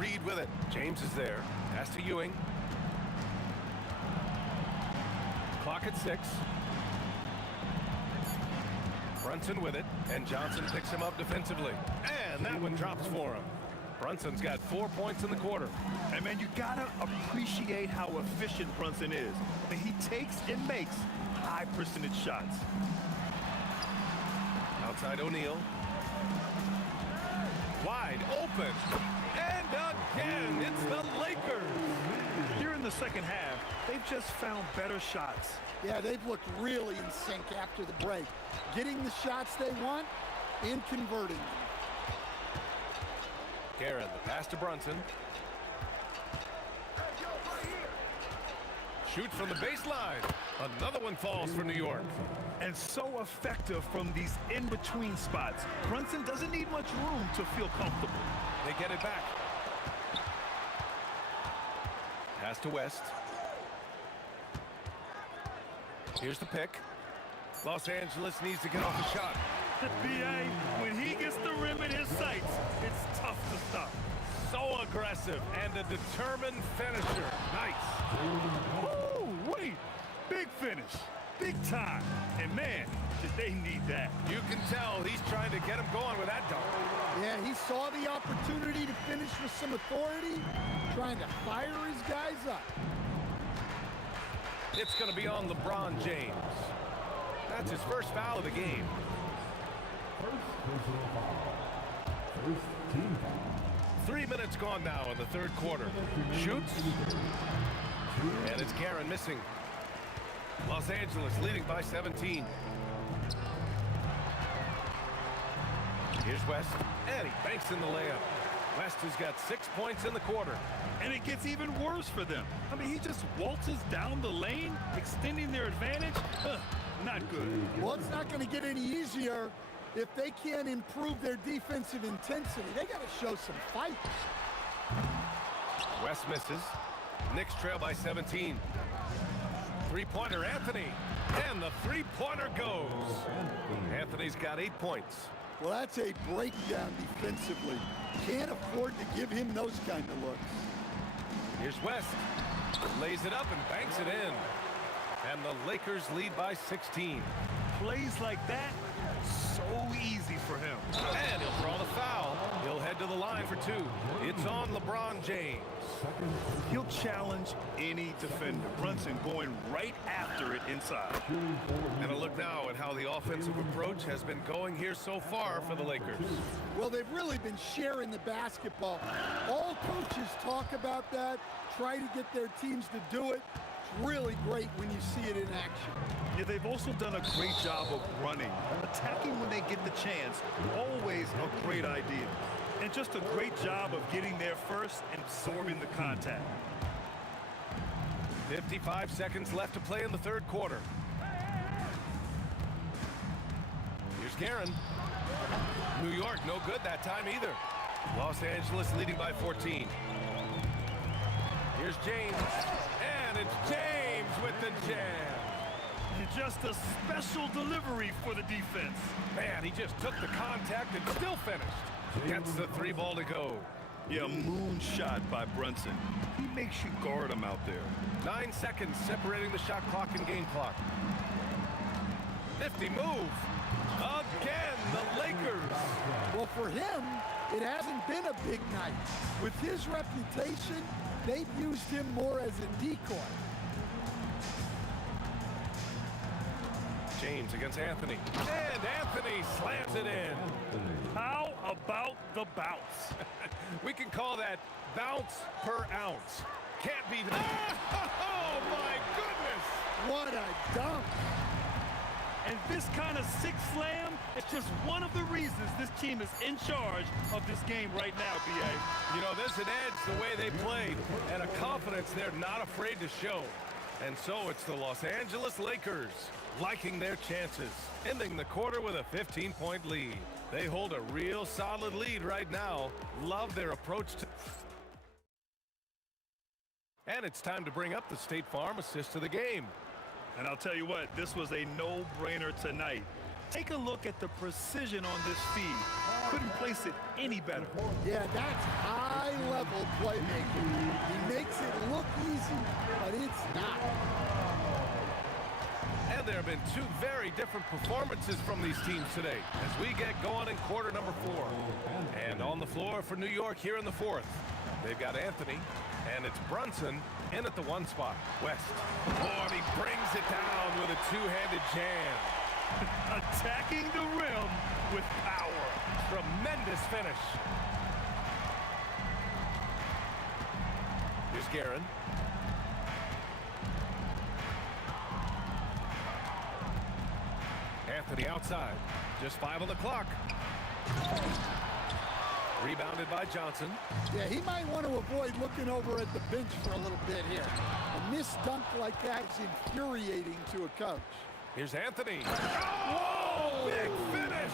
Reed with it. James is there. Pass to Ewing. Clock at 6. Brunson with it, and Johnson picks him up defensively. And that one drops for him. Brunson's got 4 points in the quarter. And man, you gotta appreciate how efficient Brunson is. I mean, he takes and makes high percentage shots. Outside O'Neal. Wide open. And again, it's the Lakers. Here in the second half, they've just found better shots. Yeah, they've looked really in sync after the break. Getting the shots they want and converting them. Guerin, the pass to Brunson. Shoots from the baseline. Another one falls for New York. And so effective from these in-between spots. Brunson doesn't need much room to feel comfortable. They get it back. Pass to West. Here's the pick. Los Angeles needs to get off the shot. B.A., when he gets the rim in his sights, it's tough to stop. So aggressive and a determined finisher. Nice. Woo, wait. Big finish. Big time. And man, did they need that. You can tell he's trying to get him going with that dunk. Yeah, he saw the opportunity to finish with some authority, trying to fire his guys up. It's going to be on LeBron James. That's his first foul of the game. First personal foul. First team foul. 3 minutes gone now in the third quarter. Shoots. And it's Guerin missing. Los Angeles leading by 17. Here's West. And he banks in the layup. West has got 6 points in the quarter. And it gets even worse for them. I mean, he just waltzes down the lane, extending their advantage. Not good. Well, it's not going to get any easier if they can't improve their defensive intensity. They got to show some fight. West misses. Knicks trail by 17. Three-pointer, Anthony. And the three-pointer goes. Anthony's got 8 points. Well, that's a breakdown defensively. Can't afford to give him those kind of looks. Here's West. Lays it up and banks it in. And the Lakers lead by 16. plays like that, so easy for him. And he'll draw the foul. He'll head to the line for two. It's on LeBron James. He'll challenge any defender. Brunson going right after it inside. And a look now at how the offensive approach has been going here so far for the Lakers. Well, they've really been sharing the basketball. All coaches talk about that, try to get their teams to do it. It's really great when you see it in action. Yeah, they've also done a great job of running. Attacking when they get the chance, always a great idea. And just a great job of getting there first and absorbing the contact. 55 seconds left to play in the third quarter. Here's Guerin. New York, no good that time either. Los Angeles leading by 14. Here's James. And it's James with the jam. Just a special delivery for the defense. Man, he just took the contact and still finished. Gets the three ball to go. Yeah, moonshot by Brunson. He makes you guard him out there. 9 seconds separating the shot clock and game clock. Nifty move. Again, the Lakers. Well, for him, it hasn't been a big night. With his reputation, they've used him more as a decoy. James against Anthony. And Anthony slams it in. How about the bounce? We can call that bounce per ounce. Can't be that. Oh, my goodness. What a dunk. And this kind of sick slam is just one of the reasons this team is in charge of this game right now, B.A. You know, there's an edge the way they played and a confidence they're not afraid to show. And so it's the Los Angeles Lakers liking their chances, ending the quarter with a 15-point lead. They hold a real solid lead right now. Love their approach to... And it's time to bring up the State Farm assist of the game. And I'll tell you what, this was a no-brainer tonight. Take a look at the precision on this feed. Couldn't place it any better. Yeah, that's high-level playmaking. He makes it look easy, but it's not. And there have been two very different performances from these teams today as we get going in quarter number 4. And on the floor for New York here in the fourth, they've got Anthony, and it's Brunson in at the one spot. West. Oh, and he brings it down with a two-handed jam. Attacking the rim with power. Tremendous finish. Here's Guerin. Anthony outside. Just 5 on the clock. Rebounded by Johnson. Yeah, he might want to avoid looking over at the bench for a little bit here. A missed dunk like that is infuriating to a coach. Here's Anthony. Oh, big finish.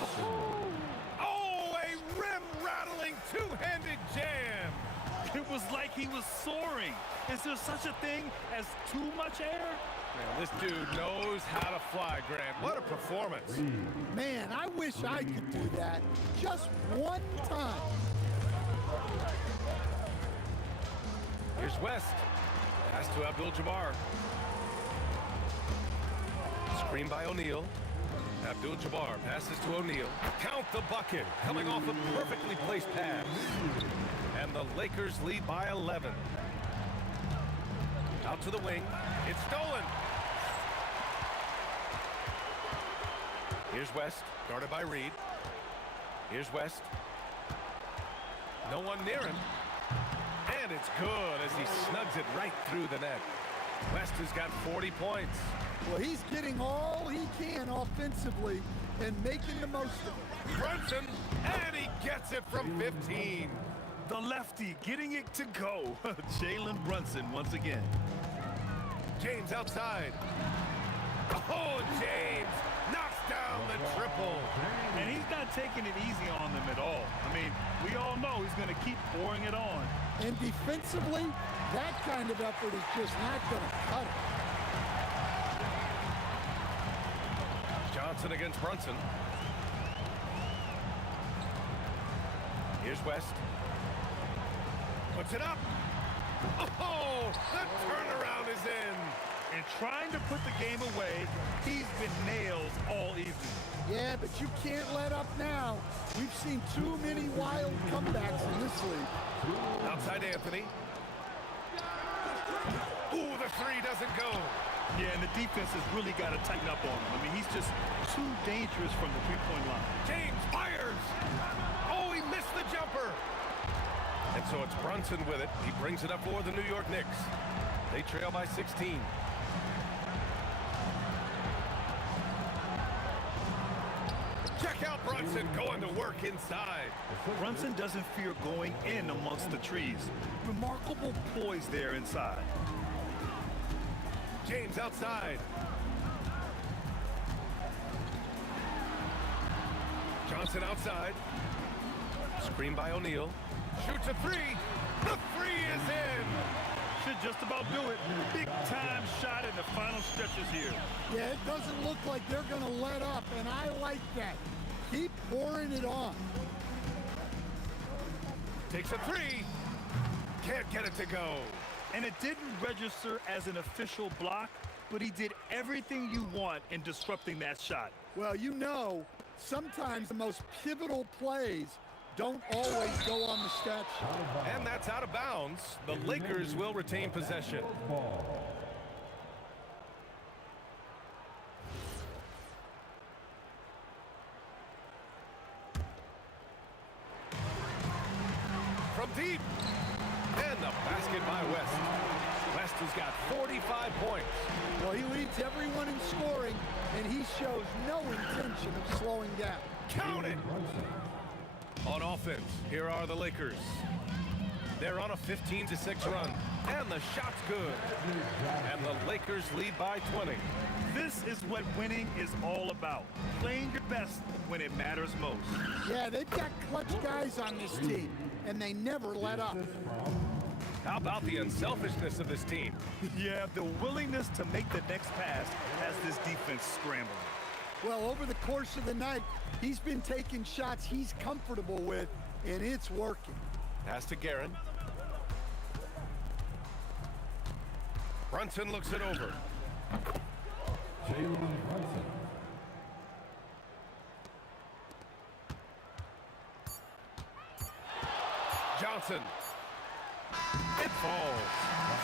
Oh, a rim-rattling two-handed jam. It was like he was soaring. Is there such a thing as too much air? Man, this dude knows how to fly, Grant. What a performance. Man, I wish I could do that just one time. Here's West. Pass to Abdul-Jabbar. Screen by O'Neal. Abdul-Jabbar passes to O'Neal. Count the bucket. Coming off a perfectly placed pass. And the Lakers lead by 11. Out to the wing. It's stolen. Here's West, guarded by Reed. Here's West. No one near him. And it's good as he snugs it right through the net. West has got 40 points. Well, he's getting all he can offensively and making the most of it. Brunson, and he gets it from 15. The lefty getting it to go. Jalen Brunson once again. James outside. Oh, James knocks down the triple. And he's not taking it easy on them at all. I mean, we all know he's going to keep pouring it on. And defensively, that kind of effort is just not going to cut it. Johnson against Brunson. Here's West. Puts it up. Oh, the turnaround is in. and trying to put the game away. He's been nailed all evening. Yeah, but you can't let up now. We've seen too many wild comebacks in this league. Outside Anthony. Ooh, the three doesn't go. Yeah, and the defense has really got to tighten up on him. I mean, he's just too dangerous from the three-point line. James fires. Oh, he missed the jumper. And so it's Brunson with it. He brings it up for the New York Knicks. They trail by 16. Check out Brunson going to work inside. Brunson doesn't fear going in amongst the trees. Remarkable poise there inside. James outside. Johnson outside. Screen by O'Neal. Shoots a three. The three is in. Should just about do it. Big time shot in the final stretches here. Yeah, it doesn't look like they're going to let up, and I like that. Keep pouring it on. Takes a three. Can't get it to go. And it didn't register as an official block, but he did everything you want in disrupting that shot. Well, you know, sometimes the most pivotal plays don't always go on the stat sheet. And that's out of bounds. The Lakers will retain possession. From deep. And the basket by West. West has got 45 points. Well, he leads everyone in scoring, and he shows no intention of slowing down. Count it! On offense, here are the Lakers. They're on a 15-6 run, and the shot's good. And the Lakers lead by 20. This is what winning is all about. Playing your best when it matters most. Yeah, they've got clutch guys on this team, and they never let up. How about the unselfishness of this team? Yeah, the willingness to make the next pass has this defense scrambling. Well, over the course of the night, he's been taking shots he's comfortable with, and it's working. Pass to Guerin. Brunson looks it over. Jalen Brunson. Johnson. It falls.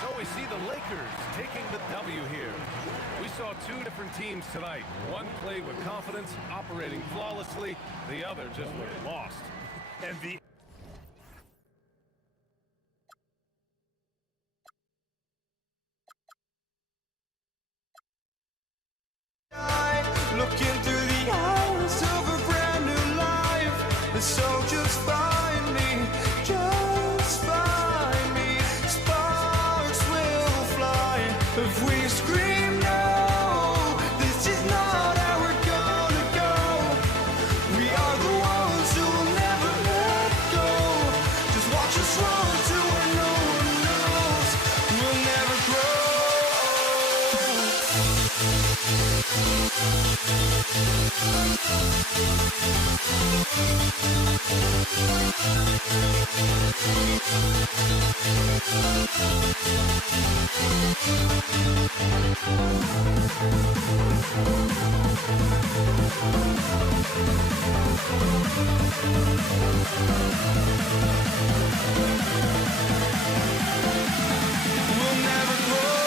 So we see the Lakers taking the W here. We saw two different teams tonight. One played with confidence, operating flawlessly. The other just looked lost. And the Looking through the eyes of a brand new life. And so just find me, just find me. Sparks will fly if we scream no. This is not how we're gonna go. We are the ones who will never let go. Just watch us run to where no one knows. We'll never grow. We'll never grow. We'll never grow.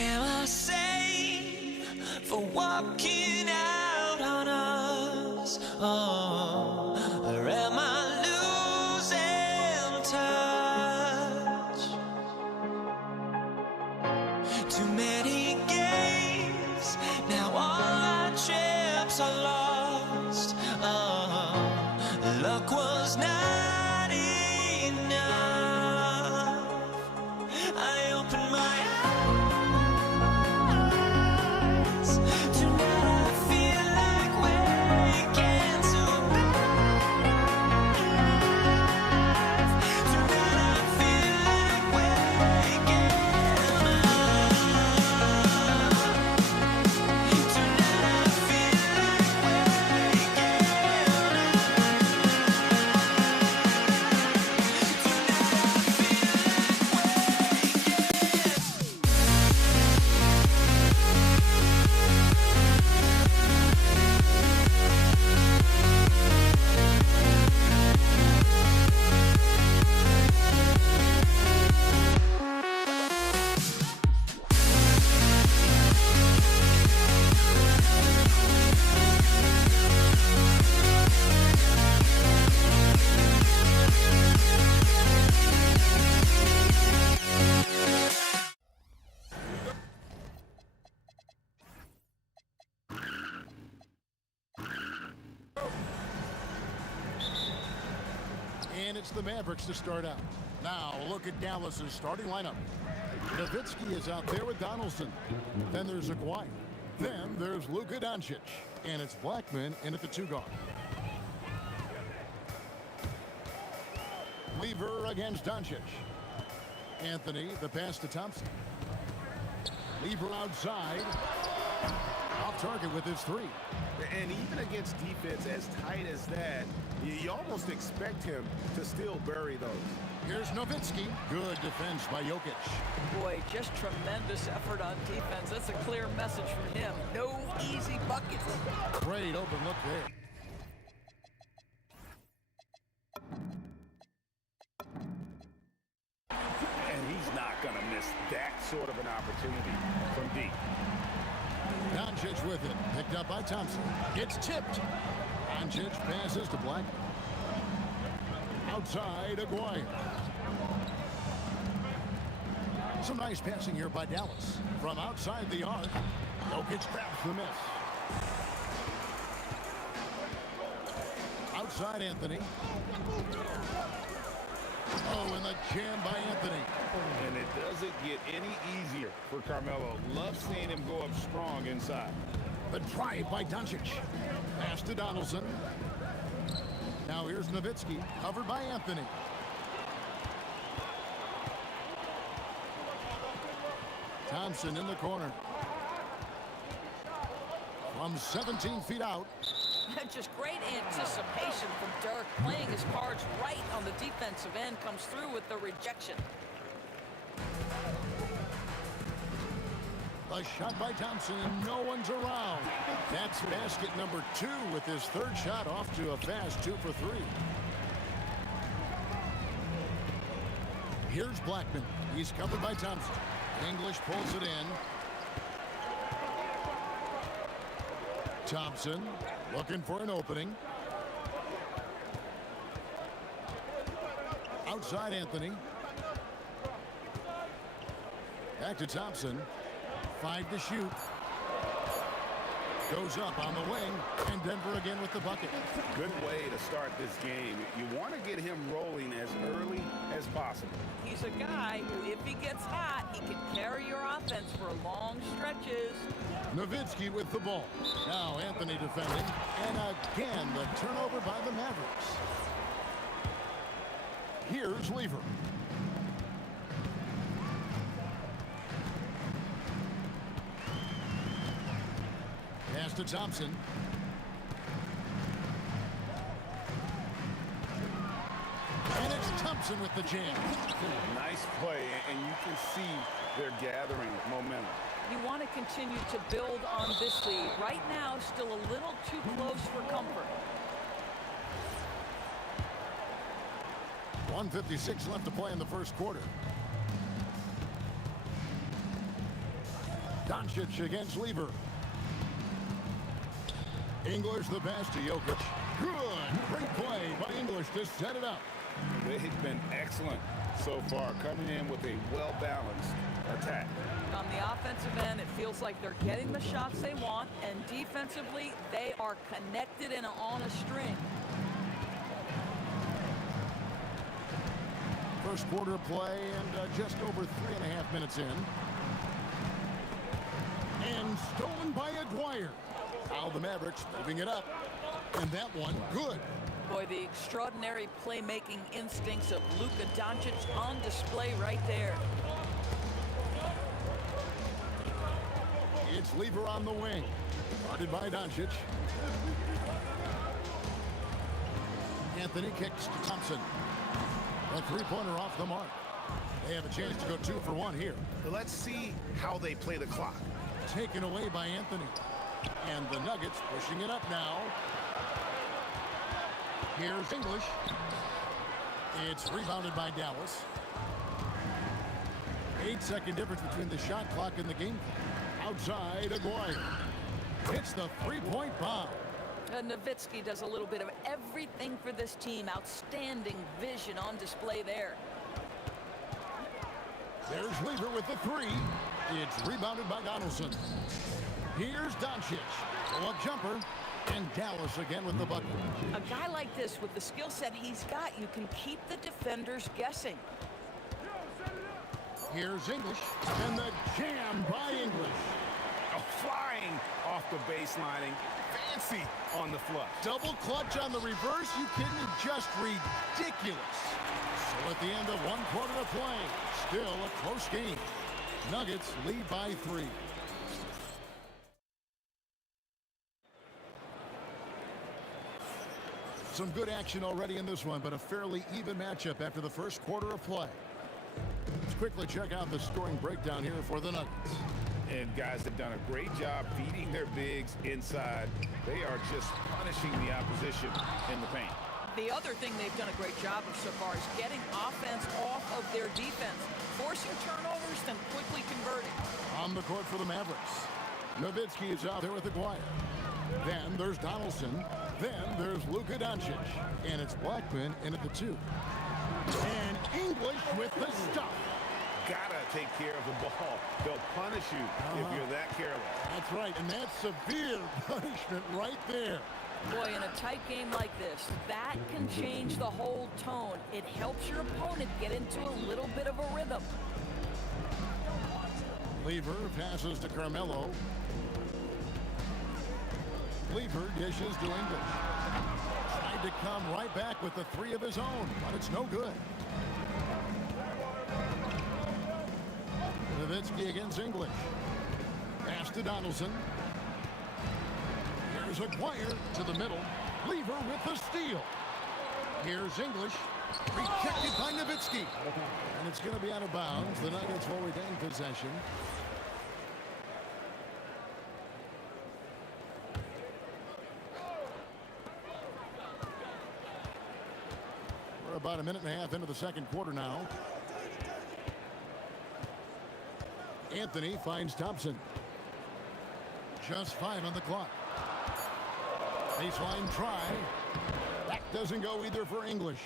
Am I sane for walking out on us? Oh, or am I losing touch? Too many games, now all our chips are lost. Oh, luck was not enough. I opened my eyes. Tonight I feel like waking to life. Tonight I feel like waking up. Tonight I feel like waking And it's the Mavericks to start out. Now, look at Dallas's starting lineup. Nowitzki is out there with Donaldson. Then there's Aguirre. Then there's Luka Doncic. And it's Blackman in at the 2 guard. Weaver against Doncic. Anthony, the pass to Thompson. Weaver outside. Off target with his three. And even against defense as tight as that, you almost expect him to still bury those. Here's Nowitzki. Good defense by Jokic. Boy, just tremendous effort on defense. That's a clear message from him. No easy buckets. Great open look there. And he's not going to miss that sort of an opportunity from deep. Doncic with it. Picked up by Thompson. It's tipped. Doncic passes to Black. Outside, Aguirre. Some nice passing here by Dallas. From outside the arc, Jokic grabs the miss. Outside Anthony. Oh, and the jam by Anthony. And it doesn't get any easier for Carmelo. Love seeing him go up strong inside. The drive by Doncic. Pass to Donaldson. Now here's Nowitzki, covered by Anthony. Thompson in the corner. From 17 feet out. Just great anticipation from Dirk, playing his cards right on the defensive end, comes through with the rejection. A shot by Thompson, and no one's around. That's basket number 2 with his third shot off to a fast 2 for 3. Here's Blackman. He's covered by Thompson. English pulls it in. Thompson looking for an opening. Outside Anthony. Back to Thompson. 5 to shoot. Goes up on the wing, and Denver again with the bucket. Good way to start this game. You want to get him rolling as early as possible. He's a guy who, if he gets hot, he can carry your offense for long stretches. Nowitzki with the ball. Now Anthony defending, and again the turnover by the Mavericks. Here's Lever. Pass to Thompson. And it's Thompson with the jam. Nice play, and you can see they're gathering momentum. You want to continue to build on this lead. Right now, still a little too close for comfort. 1:56 left to play in the first quarter. Doncic against Lever. English the pass to Jokic. Good. Great play by English to set it up. They've been excellent so far, coming in with a well-balanced attack. On the offensive end, it feels like they're getting the shots they want, and defensively, they are connected and on a string. First quarter of play, and just over 3.5 minutes in. And stolen by Aguirre. Now the Mavericks moving it up. And that one, good. Boy, the extraordinary playmaking instincts of Luka Doncic on display right there. It's Lever on the wing. Guarded by Doncic. Anthony kicks to Thompson. A three-pointer off the mark. They have a chance to go 2 for 1 here. Let's see how they play the clock. Taken away by Anthony. And the Nuggets pushing it up now. Here's English. It's rebounded by Dallas. 8-second difference between the shot clock and the game clock. Outside, Aguirre. Hits the three-point bomb. Nowitzki does a little bit of everything for this team. Outstanding vision on display there. There's Lever with the 3. It's rebounded by Donaldson. Here's Doncic. Pull-up jumper. And Dallas again with the bucket. A guy like this, with the skill set he's got, you can keep the defenders guessing. Here's English. And the jam by English. Flying off the baseline and fancy on the flush. Double clutch on the reverse. You kidding me? Just ridiculous. So at the end of 1 quarter of play, still a close game. Nuggets lead by 3. Some good action already in this one, but a fairly even matchup after the first quarter of play. Let's quickly check out the scoring breakdown here for the Nuggets. And guys have done a great job feeding their bigs inside. They are just punishing the opposition in the paint. The other thing they've done a great job of so far is getting offense off of their defense, forcing turnovers, then quickly converting. On the court for the Mavericks. Nowitzki is out there with Aguirre. Then there's Donaldson. Then there's Luka Doncic. And it's Blackman in at the 2. And English with the stuff. Gotta take care of the ball. They'll punish you if you're that careless. That's right, and that's severe punishment right there. Boy, in a tight game like this, that can change the whole tone. It helps your opponent get into a little bit of a rhythm. Lever passes to Carmelo. Lever dishes to English. Tried to come right back with the 3 of his own, but it's no good. Nowitzki against English. Pass to Donaldson. Here's Aguirre to the middle. Lever with the steal. Here's English. Rejected by Nowitzki. And it's going to be out of bounds. The Nuggets will retain possession. We're about a minute and a half into the second quarter now. Anthony finds Thompson. Just 5 on the clock. Baseline try. That doesn't go either for English.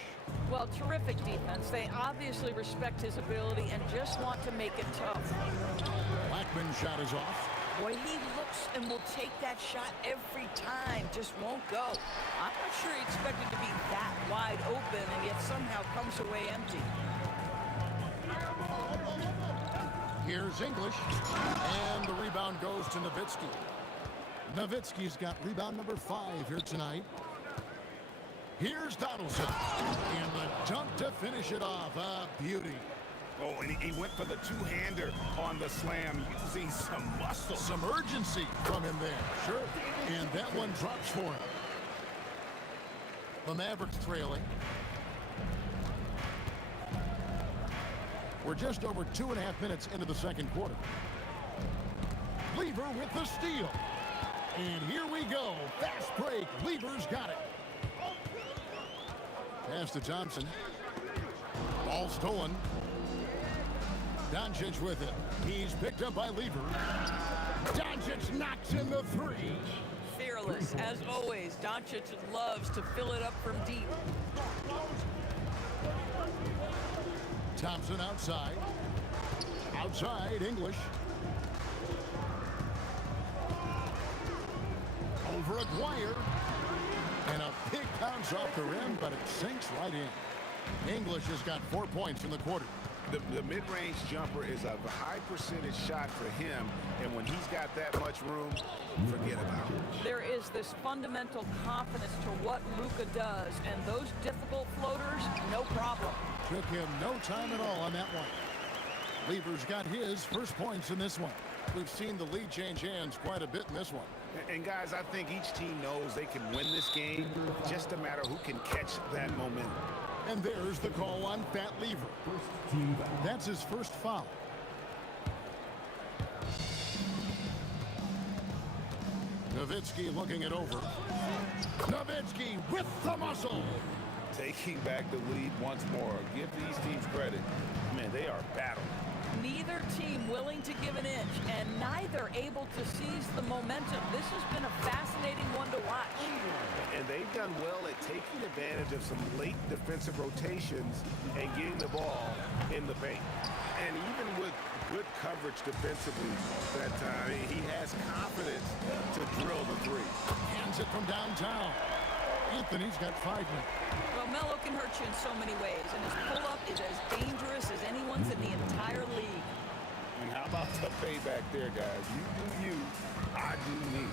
Well, terrific defense. They obviously respect his ability and just want to make it tough. Blackman's shot is off. Boy, he looks and will take that shot every time. Just won't go. I'm not sure he expected to be that wide open and yet somehow comes away empty. Here's English. And the rebound goes to Nowitzki. Nowitzki's got rebound number 5 here tonight. Here's Donaldson. And the dunk to finish it off. A beauty. Oh, and he went for the two-hander on the slam, using some muscle. Some urgency from him there. Sure. And that one drops for him. The Mavericks trailing. We're just over 2.5 minutes into the second quarter. Lever with the steal. And here we go. Fast break. Lever's got it. Pass to Thompson. Ball stolen. Doncic with it. He's picked up by Lever. Doncic knocks in the 3. Fearless, as always. Doncic loves to fill it up from deep. Thompson outside. Outside, English. Over Aguirre. And a big bounce off the rim, but it sinks right in. English has got 4 points in the quarter. The mid-range jumper is a high percentage shot for him, and when he's got that much room, forget about it. There is this fundamental confidence to what Luka does, and those difficult floaters, no problem. Took him no time at all on that one. Lever's got his first points in this one. We've seen the lead change hands quite a bit in this one. And guys, I think each team knows they can win this game, just a matter who can catch that momentum. And there's the call on Fat Lever. That's his first foul. Nowitzki looking it over. Nowitzki with the muscle. Taking back the lead once more. Give these teams credit. Man, they are battling. Neither team willing to give an inch, and neither able to seize the momentum. This has been a fascinating one to watch. And they've done well at taking advantage of some late defensive rotations and getting the ball in the paint. And even with good coverage defensively that time, he has confidence to drill the 3. Hands it from downtown. Anthony's got 5 now. Well, Melo can hurt you in so many ways, and his pull-up is as dangerous as anyone's in the entire league. And how about the payback there, guys? You do you, I do me.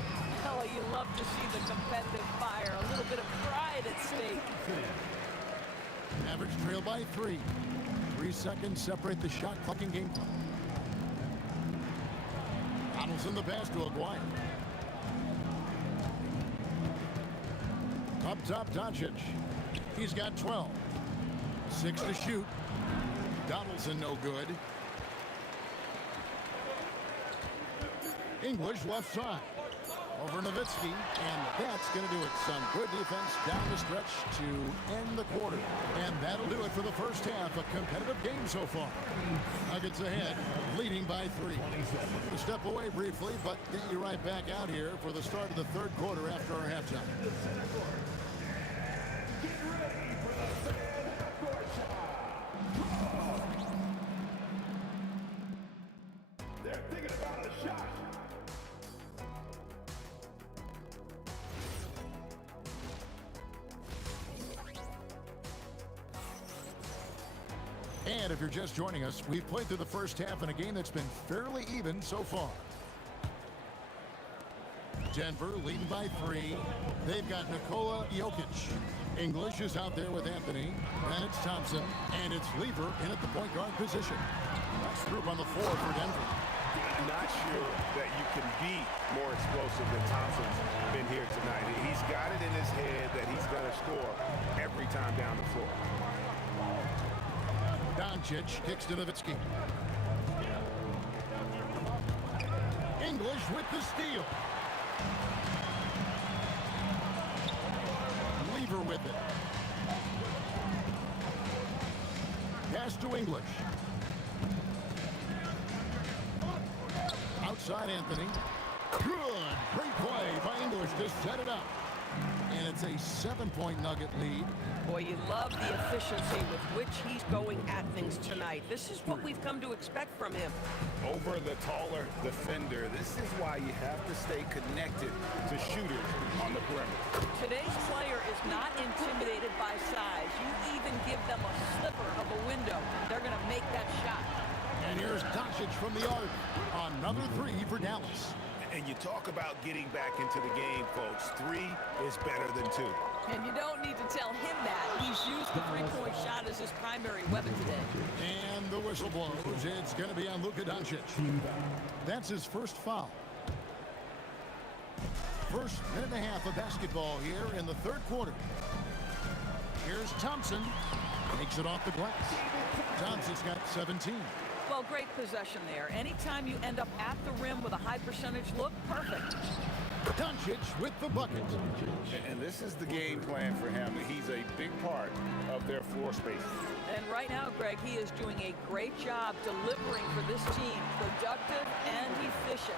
Oh, you love to see the competitive fire, a little bit of pride at stake. Mavericks trail by 3. 3 seconds separate the shot clock and game clock. Donaldson the pass to Aguirre. Up top, Doncic. He's got 12. 6 to shoot. Donaldson no good. English left side. Over Nowitzki, and that's going to do it. Some good defense down the stretch to end the quarter. And that'll do it for the first half. A competitive game so far. Nuggets ahead, leading by 3. We'll step away briefly, but get you right back out here for the start of the third quarter after our halftime. They're thinking about a shot. And if you're just joining us, we've played through the first half in a game that's been fairly even so far. Denver leading by 3. They've got Nikola Jokic. English is out there with Anthony. Then it's Thompson. And it's Lever in at the point guard position. That's Throop on the floor for Denver. I'm not sure that you can be more explosive than Thompson's been here tonight. He's got it in his head that he's going to score every time down the floor. Doncic kicks to Nowitzki. English with the steal. Lever with it. Pass to English. Outside Anthony. Good. Great play by English to set it up. And it's a 7-point Nugget lead. Boy, you love the efficiency with which he's going at things tonight. This is what we've come to expect from him. Over the taller defender, this is why you have to stay connected to shooters on the perimeter. Today's player is not intimidated by size. You even give them a sliver of a window, they're going to make that shot. And here's Doncic from the arc. Another 3 for Dallas. And you talk about getting back into the game, folks. 3 is better than 2. And you don't need to tell him that. He's used the three-point shot as his primary weapon today. And the whistle blows. It's going to be on Luka Doncic. That's his first foul. First minute and a half of basketball here in the third quarter. Here's Thompson. Takes it off the glass. Thompson's got 17. Well, great possession there. Anytime you end up at the rim with a high percentage look, perfect. Doncic with the bucket. And this is the game plan for him. He's a big part of their floor space. And right now, Greg, he is doing a great job delivering for this team. Productive and efficient.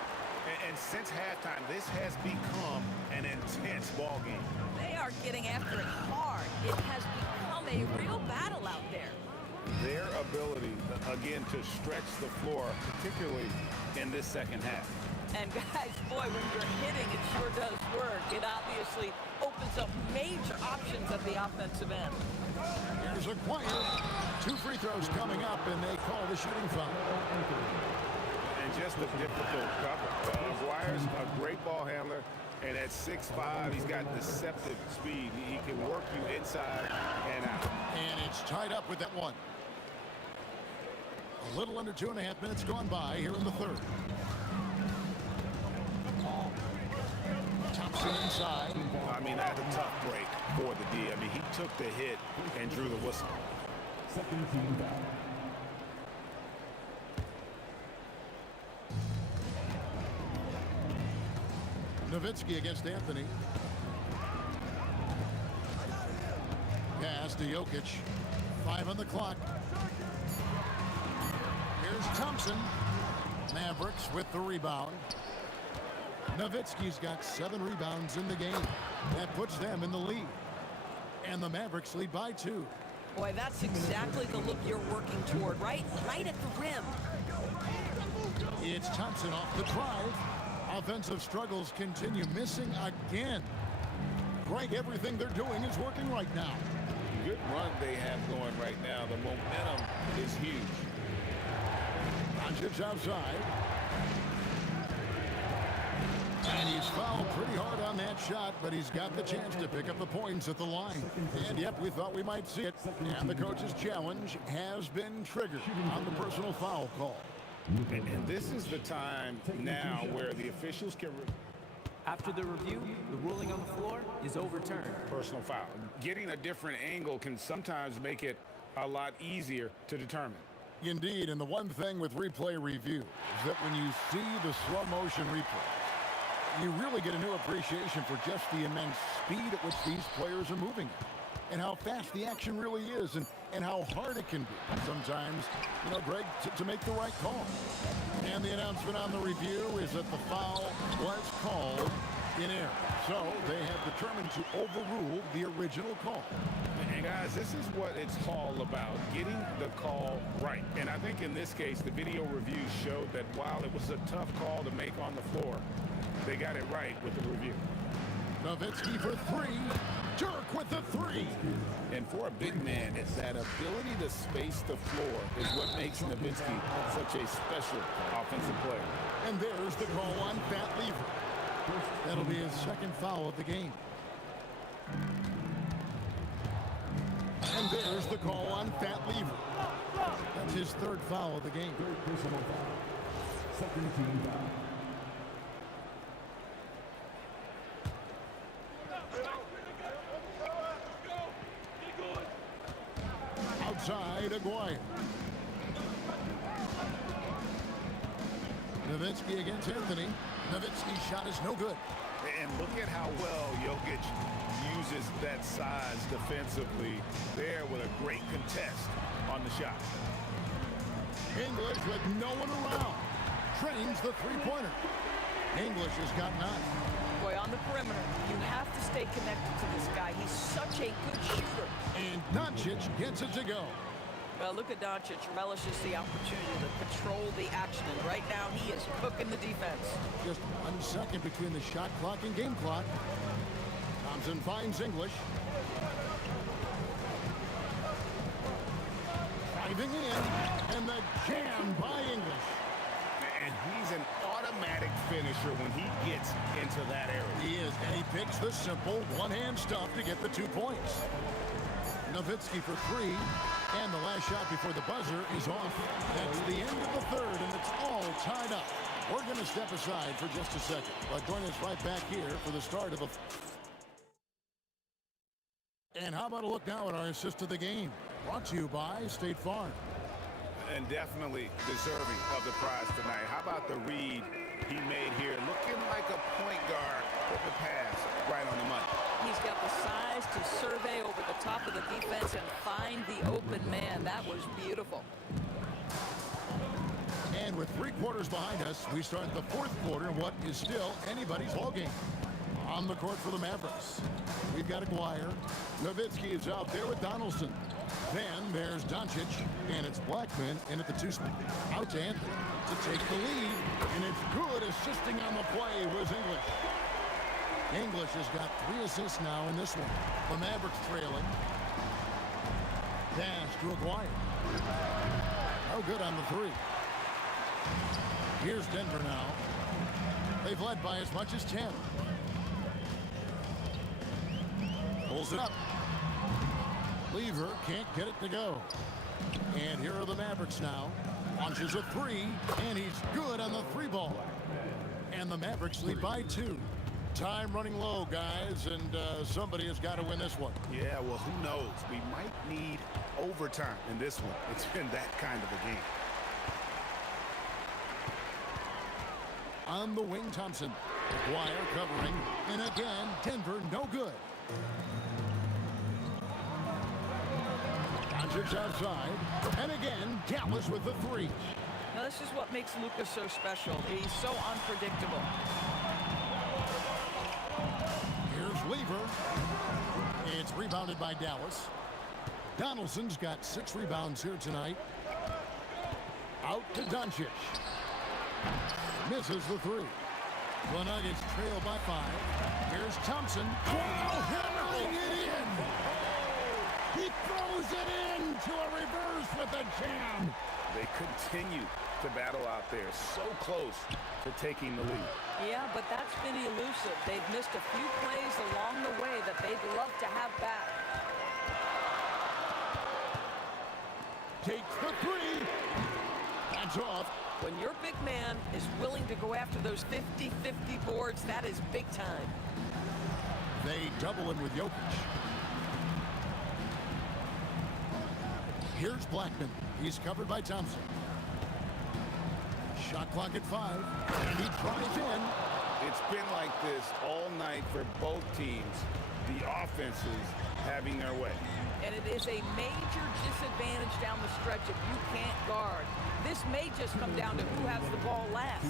And since halftime, this has become an intense ball game. They are getting after it hard. It has become a real battle out there. Their ability, again, to stretch the floor, particularly in this second half. And guys, boy, when you're hitting, it sure does work. It obviously opens up major options at the offensive end. Here's a quiet. 2 free throws coming up, and they call the shooting foul. And just a difficult cover. Aguirre's a great ball handler. And at 6'5", he's got deceptive speed. He can work you inside and out. And it's tied up with that one. A little under 2.5 minutes gone by here in the third. Thompson inside. I mean, that's a tough break for the D. I mean, he took the hit and drew the whistle. Second team foul. Nowitzki against Anthony. Pass to Jokic. 5 on the clock. Here's Thompson. Mavericks with the rebound. Nowitzki's got 7 rebounds in the game. That puts them in the lead. And the Mavericks lead by 2. Boy, that's exactly the look you're working toward, right? Right at the rim. It's Thompson off the drive. Offensive struggles continue, missing again. Greg, everything they're doing is working right now. Good run they have going right now. The momentum is huge. Doncic outside. And he's fouled pretty hard on that shot, but he's got the chance to pick up the points at the line. And yep, we thought we might see it. And the coach's challenge has been triggered on the personal foul call. And this is the time now where the officials can... After the review, the ruling on the floor is overturned. Personal foul. Getting a different angle can sometimes make it a lot easier to determine. Indeed, and the one thing with replay review is that when you see the slow motion replays, you really get a new appreciation for just the immense speed at which these players are moving and how fast the action really is and how hard it can be sometimes, Greg, to make the right call. And the announcement on the review is that the foul was called in error. So they have determined to overrule the original call. And guys, this is what it's all about, getting the call right. And I think in this case, the video review showed that while it was a tough call to make on the floor, they got it right with the review. Nowitzki for three. Dirk with the three. And for a big man, it's that ability to space the floor is what makes Nowitzki such a special offensive player. And there's the call on Pat Lever. That'll be his second foul of the game. And there's the call on Pat Lever. That's his third foul of the game. Second team foul. Outside, Aguirre. Nowitzki against Anthony. Nowitzki's shot is no good. And look at how well Jokic uses that size defensively there with a great contest on the shot. English with no one around. Trains the three-pointer. English has got none. Boy, on the perimeter, you have to stay connected to this guy. He's such a good shooter. And Doncic gets it to go. Well, look at Doncic relishes the opportunity to control the action. And right now, he is cooking the defense. Just 1 second between the shot clock and game clock. Thompson finds English. Driving in, and the jam by English. And he's an automatic finisher when he gets into that area. He is, and he picks the simple one-hand stuff to get the 2 points. Nowitzki for three, and the last shot before the buzzer is off. That's the end of the third, and it's all tied up. We're going to step aside for just a second, but join us right back here for the start of the... And how about a look now at our assist of the game? Brought to you by State Farm. And definitely deserving of the prize tonight. How about the read he made here? Looking like a point guard with the pass right on the money. He's got the size to survey over the top of the defense and find the open man. That was beautiful. And with 3 quarters behind us, we start the fourth quarter in what is still anybody's ballgame. On the court for the Mavericks, we've got Aguirre. Nowitzki is out there with Donaldson. Then there's Doncic, and it's Blackman in at the 2 spot. Out to Anthony to take the lead, and it's good. Assisting on the play was English. English has got 3 assists now in this one. The Mavericks trailing. Pass to Aguirre. No good on the 3. Here's Denver now. They've led by as much as 10. Pulls it up. Lever can't get it to go. And here are the Mavericks now. Launches a 3, and he's good on the 3 ball. And the Mavericks lead by 2. Time running low, guys, and somebody has got to win this one. Yeah, well, who knows? We might need overtime in this one. It's been that kind of a game. On the wing, Thompson. Aguirre covering, and again, Denver no good. Doncic outside, and again, Dallas with the 3. Now, this is what makes Luka so special. He's so unpredictable. Here's Lever. It's rebounded by Dallas. Donaldson's got 6 rebounds here tonight. Out to Doncic. Misses the 3. The Nuggets trail by 5. Here's Thompson. Wow, hammering it in. He throws it into a reverse with a jam. They continue to battle out there, so close to taking the lead. Yeah, but that's been elusive. They've missed a few plays along the way that they'd love to have back. Takes the 3. That's off. When your big man is willing to go after those 50-50 boards, that is big time. They double him with Jokic. Here's Blackman. He's covered by Thompson. Shot clock at 5, and he drives in. It's been like this all night for both teams. The offenses having their way. And it is a major disadvantage down the stretch if you can't guard. This may just come down to who has the ball last.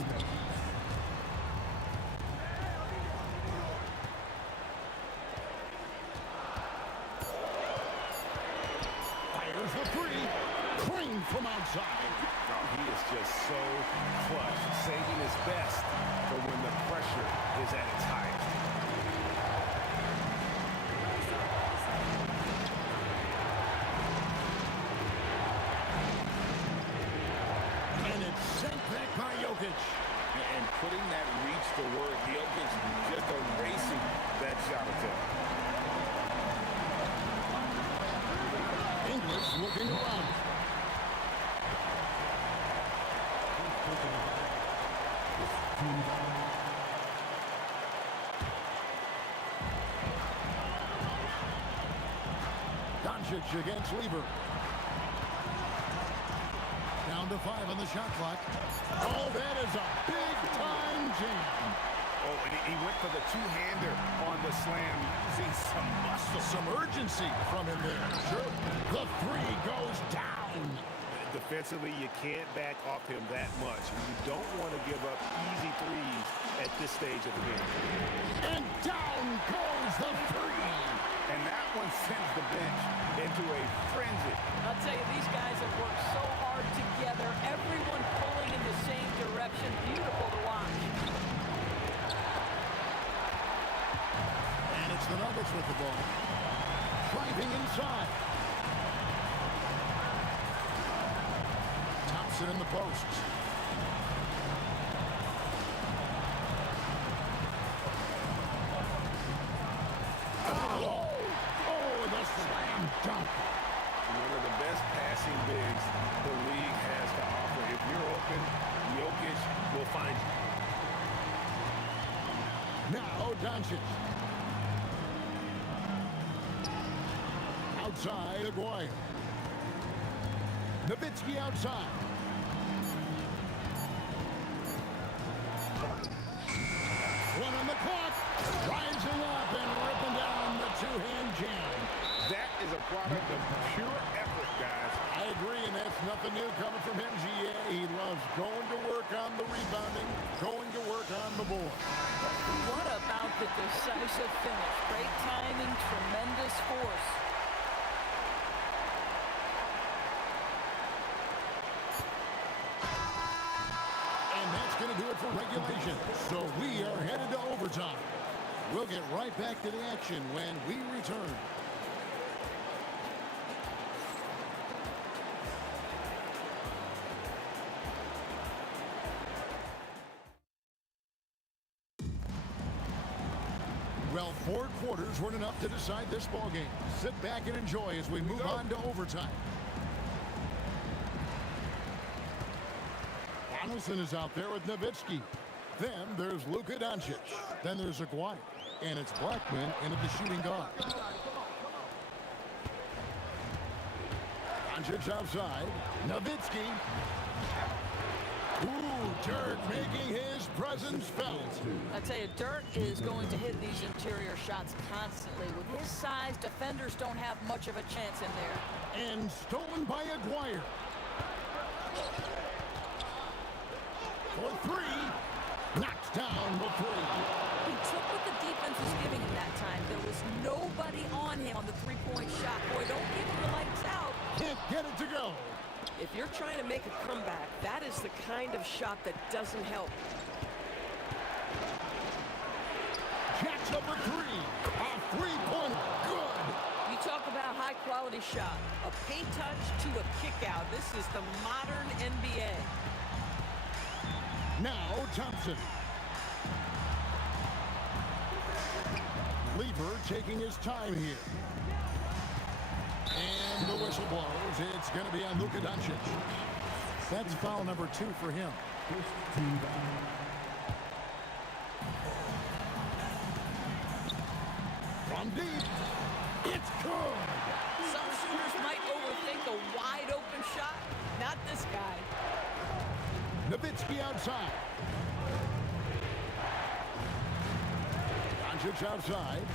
Fires the three. Clean from outside. Oh, he is just so clutch, saving his best for when the pressure is at its highest. And it's sent back by Jokic. And putting that reach to work, Jokic just erasing that shot attempt. English looking around. Doncic against Lever. Down to 5 on the shot clock. Oh, that is a big-time jam. Oh, and he went for the two-hander on the slam, using some muscle. Some urgency from him there. Sure. The three goes down. Defensively, you can't back off him that much. You don't want to give up easy threes at this stage of the game. And down goes the three. And that one sends the bench into a frenzy. I'll tell you, these guys have worked so hard together. Everyone pulling in the same direction. Beautiful to watch. And it's the Nuggets with the ball. Driving inside. Thompson in the posts. Oh, the slam dunk. One of the best passing bigs the league has to offer. If you're open, Jokic will find you. Now Doncic. Outside, Aguirre. Nowitzki outside. One on the clock. Rising up and ripping down the two-hand jam. That is a product of pure effort, guys. I agree, and that's nothing new coming from him, GA. He loves going to work on the rebounding, going to work on the board. What about the decisive finish? Great timing, tremendous force. And that's going to do it for regulation. So we are headed to overtime. We'll get right back to the action when we return. Well, 4 quarters weren't enough to decide this ballgame. Sit back and enjoy as we move on to overtime. Donaldson is out there with Nowitzki. Then there's Luka Doncic. Then there's Aguirre. And it's Blackman into the shooting guard. Doncic outside. Nowitzki. Ooh, Dirk making his presence felt. I tell you, Dirk is going to hit these interior shots constantly. With his size, defenders don't have much of a chance in there. And stolen by Aguirre. For 3. Knocks down the 3. He took what the defense was giving him that time. There was nobody on him on the three-point shot. Boy, don't give him the lights out. Can't get it to go. If you're trying to make a comeback, that is the kind of shot that doesn't help. Jacks up a 3. A 3-point. Good. You talk about high-quality shot. A paint touch to a kick-out. This is the modern NBA. Now Thompson. Lever taking his time here. And the whistle blows. It's going to be on Luka Doncic. That's foul number 2 for him. From deep, it's good. Some shooters might overthink a wide-open shot. Not this guy. Nowitzki outside. Doncic outside.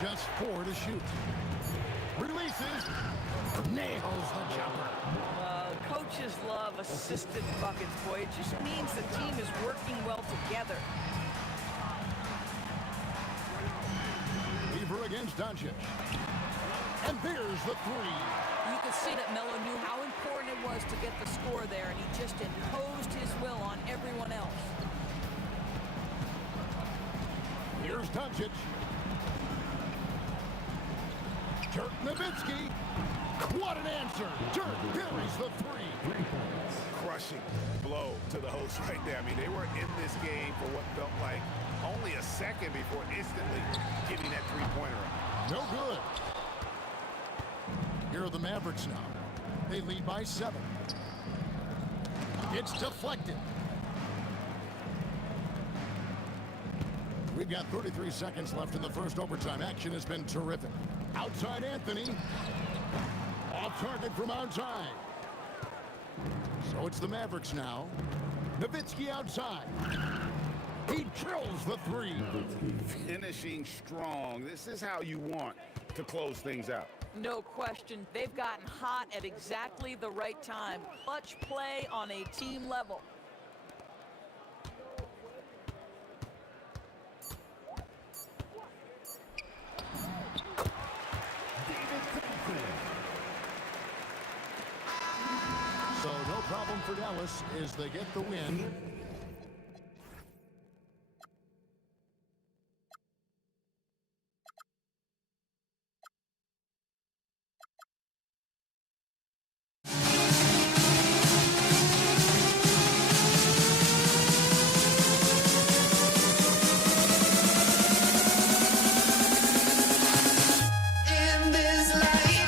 Just 4 to shoot. Releases. Nails the jumper. Coaches love assisted buckets, boy. It just means the team is working well together. Weaver against Doncic. And there's the 3. You could see that Melo knew how important it was to get the score there, and he just imposed his will on everyone else. Here's Doncic. Dirk Nowitzki. What an answer. Dirk buries the 3. Crushing blow to the host right there. I mean, they were in this game for what felt like only a second before instantly getting that three-pointer. No good. Here are the Mavericks now. They lead by 7. It's deflected. We've got 33 seconds left in the first overtime. Action has been terrific. Outside Anthony. Off target from outside. So it's the Mavericks now. Nowitzki outside. He drills the 3. Finishing strong. This is how you want to close things out. No question. They've gotten hot at exactly the right time. Clutch play on a team level. So no problem for Dallas as they get the win. In this life.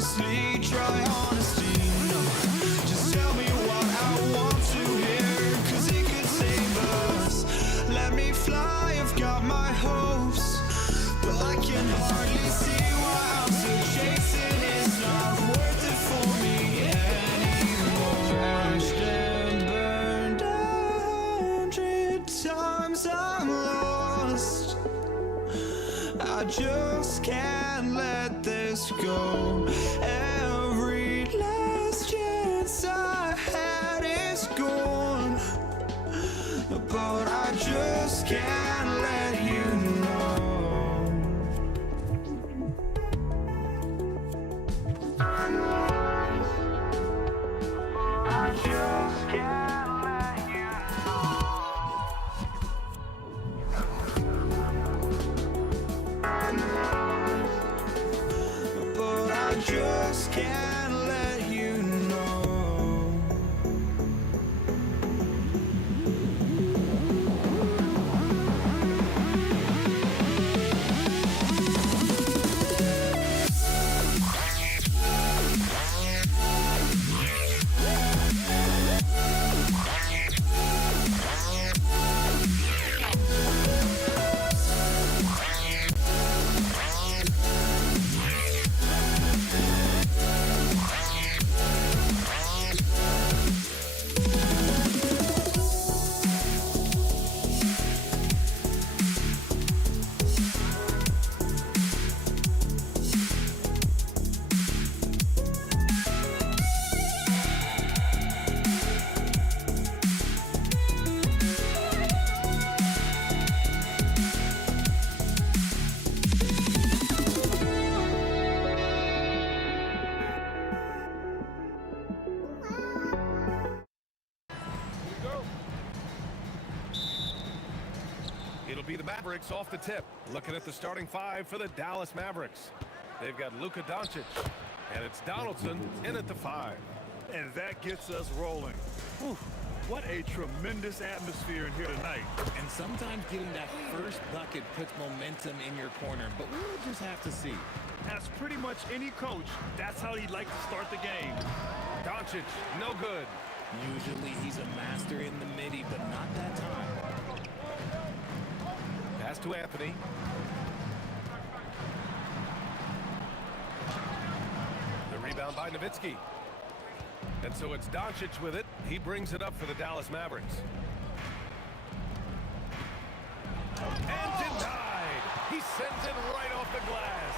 honestly, try honesty, no. Just tell me what I want to hear, 'cause it could save us. Let me fly, I've got my hopes, but I can hardly see why I'm still chasing. It's not worth it for me anymore. Crashed and burned 100 times, I'm lost. I just can't let this go. Every I just can't let you know. I just can't let you know. But I just can't let you know. It'll be the Mavericks off the tip. Looking at the starting five for the Dallas Mavericks. They've got Luka Doncic, and it's Donaldson in at the 5. And that gets us rolling. Whew, what a tremendous atmosphere in here tonight. And sometimes getting that first bucket puts momentum in your corner, but we'll just have to see. As pretty much any coach, that's how he'd like to start the game. Doncic, no good. Usually he's a master in the midi, but not that time. Pass to Anthony. The rebound by Nowitzki. And so it's Doncic with it. He brings it up for the Dallas Mavericks. And denied. He sends it right off the glass.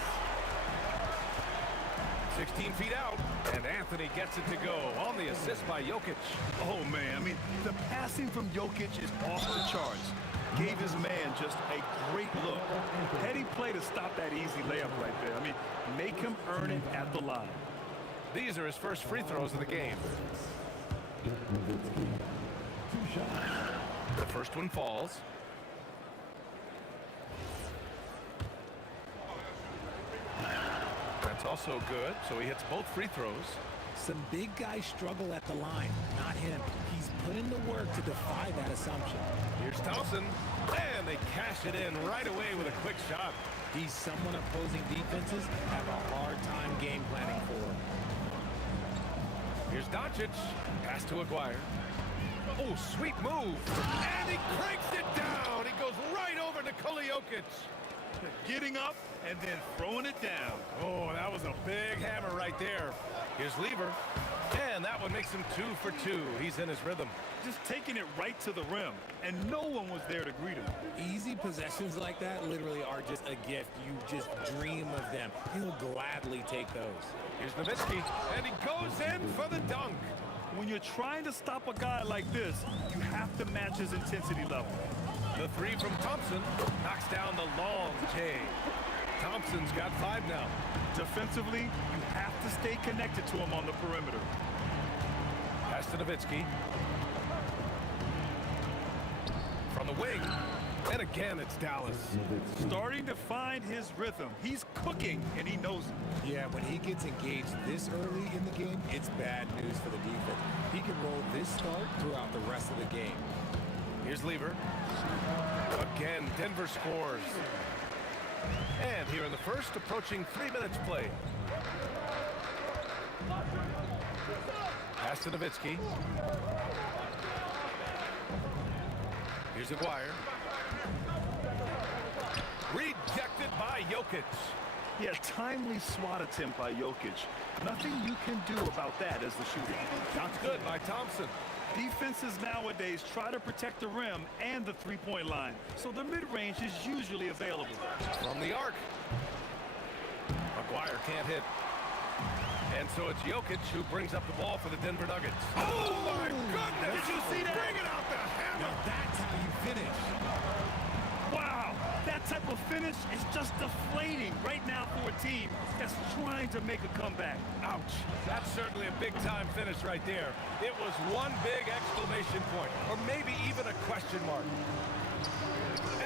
16 feet out, and Anthony gets it to go on the assist by Jokic. Oh, man, I mean, the passing from Jokic is off the charts. Gave his man just a great look. Heady play to stop that easy layup right there. I mean, make him earn it at the line. These are his first free throws of the game. The first one falls. That's also good, so he hits both free throws. Some big guys struggle at the line, not him. He's put in the work to defy that assumption. Here's Thompson, and they cash it in right away with a quick shot. He's someone opposing defenses have a hard time game planning for. Here's Doncic, pass to Aguirre. Oh, sweet move, and he cranks it down. He goes right over Nikola Jokic. Getting up and then throwing it down. Oh, that was a big hammer right there. Here's Lever, and that one makes him 2 for 2. He's in his rhythm. Just taking it right to the rim, and no one was there to greet him. Easy possessions like that literally are just a gift. You just dream of them. He'll gladly take those. Here's Nowitzki, and he goes in for the dunk. When you're trying to stop a guy like this, you have to match his intensity level. The 3 from Thompson knocks down the long J. Thompson's got 5 now. Defensively, you have to stay connected to him on the perimeter. Pass to Nowitzki. From the wing, and again it's Dallas. Starting to find his rhythm. He's cooking, and he knows it. Yeah, when he gets engaged this early in the game, it's bad news for the defense. He can roll this start throughout the rest of the game. Here's Lever. Again, Denver scores. And here in the first, approaching 3 minutes played. Pass to Nowitzki. Here's Aguirre. Rejected by Jokic. Yeah, timely swat attempt by Jokic. Nothing you can do about that as the shooter. Shot's good by Thompson. Defenses nowadays try to protect the rim and the three-point line, so the mid-range is usually available. From the arc. Aguirre can't hit. And so it's Jokic who brings up the ball for the Denver Nuggets. Oh, my goodness! Did you see that? Bring it out the hammer! Now that's how you finish. bench is just deflating right now for a team that's trying to make a comeback. Ouch. That's certainly a big-time finish right there. It was one big exclamation point, or maybe even a question mark.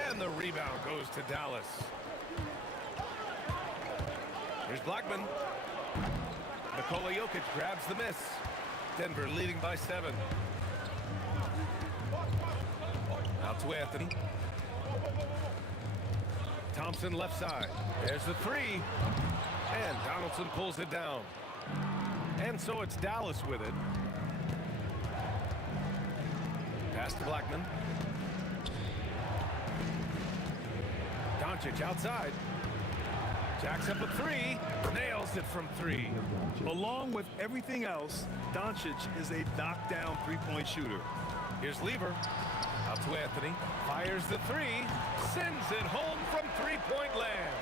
And the rebound goes to Dallas. Here's Blackman. Nikola Jokic grabs the miss. Denver leading by 7. Out to Anthony. Thompson left side. There's the 3. And Donaldson pulls it down. And so it's Dallas with it. Pass to Blackman. Doncic outside. Jacks up a 3. Nails it from 3. Along with everything else, Doncic is a knockdown three-point shooter. Here's Lever. Out to Anthony. Fires the 3. Sends it home from three-point land.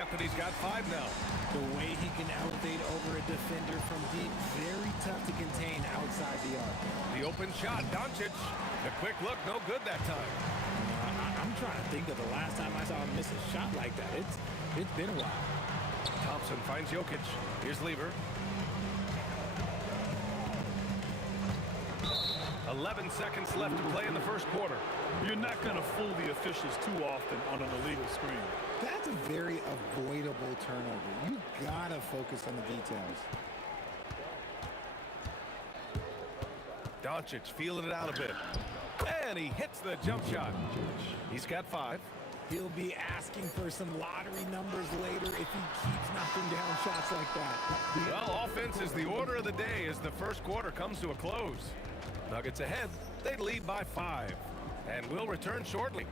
Anthony's got 5 now. The way he can elevate over a defender from deep, very tough to contain outside the arc. The open shot, Doncic. The quick look, no good that time. I'm trying to think of the last time I saw him miss a shot like that. It's been a while. Thompson finds Jokic. Here's Lever. 11 seconds left to play in the first quarter. You're not going to fool the officials too often on an illegal screen. That's a very avoidable turnover. You gotta focus on the details. Doncic feeling it out a bit. And he hits the jump shot. He's got 5. He'll be asking for some lottery numbers later if he keeps knocking down shots like that. Well, offense is the order of the day as the first quarter comes to a close. Nuggets ahead. They lead by 5. And we'll return shortly.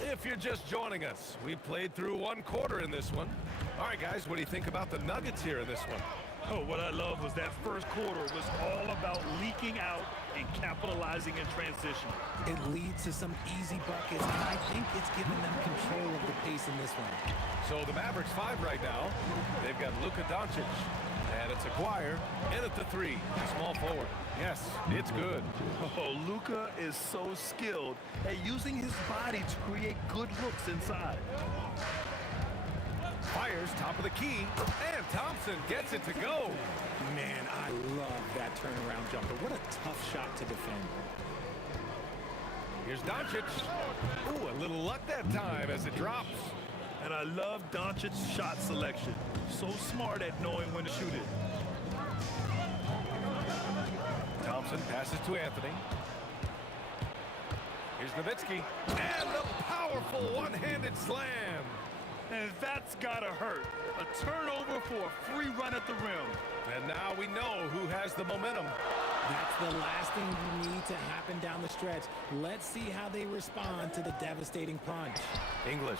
If you're just joining us, we played through one quarter in this one. All right, guys, what do you think about the Nuggets here in this one? Oh, what I love was that first quarter was all about leaking out and capitalizing in transition. It leads to some easy buckets, and I think it's given them control of the pace in this one. So the Mavericks 5 right now. They've got Luka Doncic. And it's Aguirre in at the 3. Small forward. Yes, it's good. Oh, Luka is so skilled at using his body to create good looks inside. Fires top of the key, and Thompson gets it to go. Man, I love that turnaround jumper. What a tough shot to defend. Here's Doncic. Ooh, a little luck that time as it drops. And I love Doncic's shot selection. So smart at knowing when to shoot it. Thompson passes to Anthony. Here's Nowitzki. And the powerful one-handed slam. And that's gotta hurt. A turnover for a free run at the rim. And now we know who has the momentum. That's the last thing you need to happen down the stretch. Let's see how they respond to the devastating punch. English.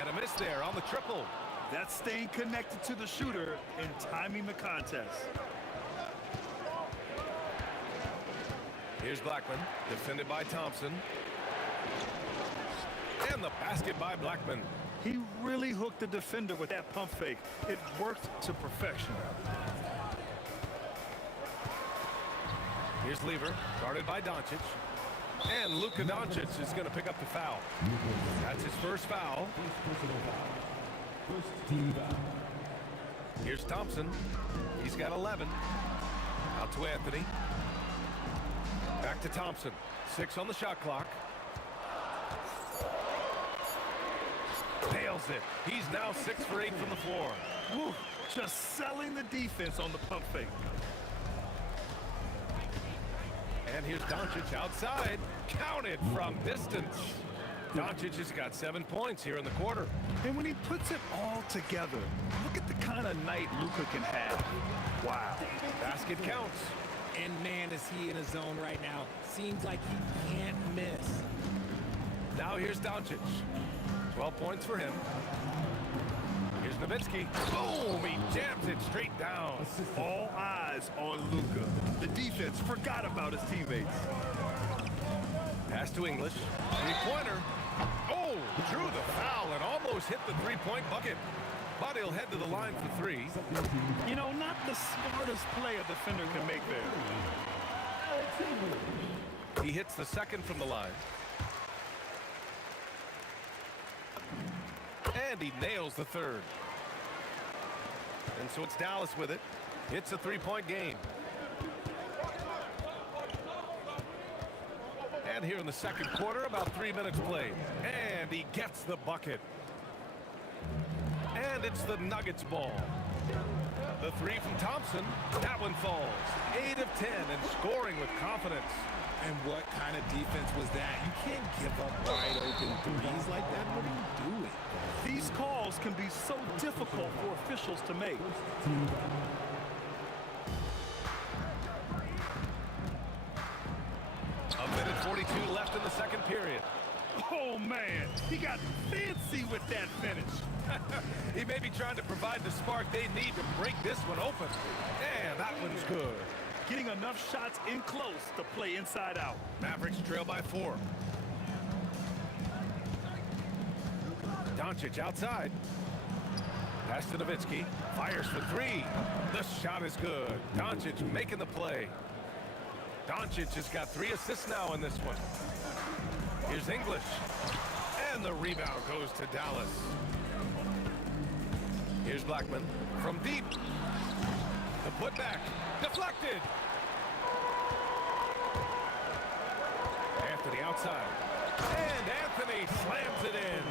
And a miss there on the triple. That's staying connected to the shooter and timing the contest. Here's Blackman, defended by Thompson. And the basket by Blackman. He really hooked the defender with that pump fake. It worked to perfection. Here's Lever, guarded by Doncic. And Luka Doncic is going to pick up the foul. That's his first foul. Here's Thompson. He's got 11. Out to Anthony. Back to Thompson. 6 on the shot clock. Nails it. He's now 6 for 8 from the floor. Woo, just selling the defense on the pump fake. And here's Doncic outside. Counted from distance. Doncic has got 7 points here in the quarter. And when he puts it all together, look at the kind of night Luka can have. Wow. Basket counts. And man, is he in a zone right now. Seems like he can't miss. Now here's Doncic. 12 points for him. Here's Nowitzki. Boom! He jams it straight down. All eyes on Luka. The defense forgot about his teammates. Pass to English. Three-pointer. Oh! Drew the foul and almost hit the three-point bucket. But he'll head to the line for 3. You know, not the smartest play a defender can make there. He hits the second from the line. And he nails the third. And so it's Dallas with it. It's a three-point game. And here in the second quarter, about 3 minutes played. And he gets the bucket. And it's the Nuggets ball. The three from Thompson, that one falls. 8 of 10 and scoring with confidence. And what kind of defense was that? You can't give up wide open threes like that. What are you doing? These calls can be so difficult for officials to make. A minute 42 left in the second period. Oh, man. He got fancy with that finish. He may be trying to provide the spark they need to break this one open. And that one's good. Getting enough shots in close to play inside out. Mavericks trail by 4. Doncic outside. Pass to Nowitzki. Fires for 3. The shot is good. Doncic making the play. Doncic has got 3 assists now in this one. Here's English. And the rebound goes to Dallas. Here's Blackman from deep. The putback. Deflected. Anthony outside. And Anthony slams it in.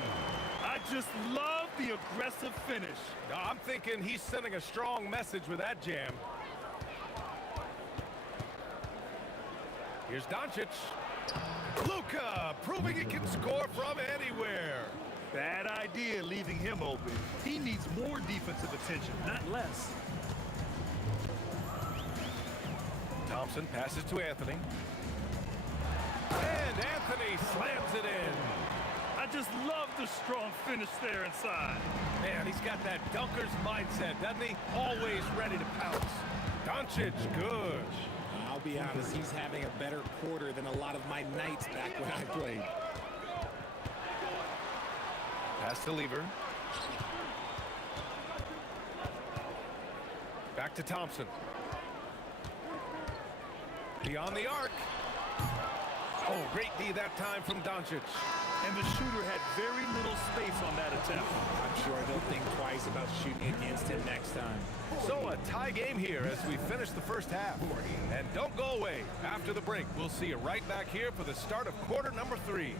I just love the aggressive finish. No, I'm thinking he's sending a strong message with that jam. Here's Doncic. Luka proving he can score from anywhere. Bad idea leaving him open. He needs more defensive attention, not less. Thompson passes to Anthony. And Anthony slams it in. I just love the strong finish there inside. Man, he's got that dunker's mindset, doesn't he? Always ready to pounce. Doncic, good. I'll be honest, he's having a better quarter than a lot of my nights back when I played. Pass to Lever. Back to Thompson. Beyond the arc. Oh, great D that time from Doncic. And the shooter had very little space on that attempt. I'm sure they'll think twice about shooting against him next time. So a tie game here as we finish the first half. And don't go away. After the break, we'll see you right back here for the start of quarter number 3.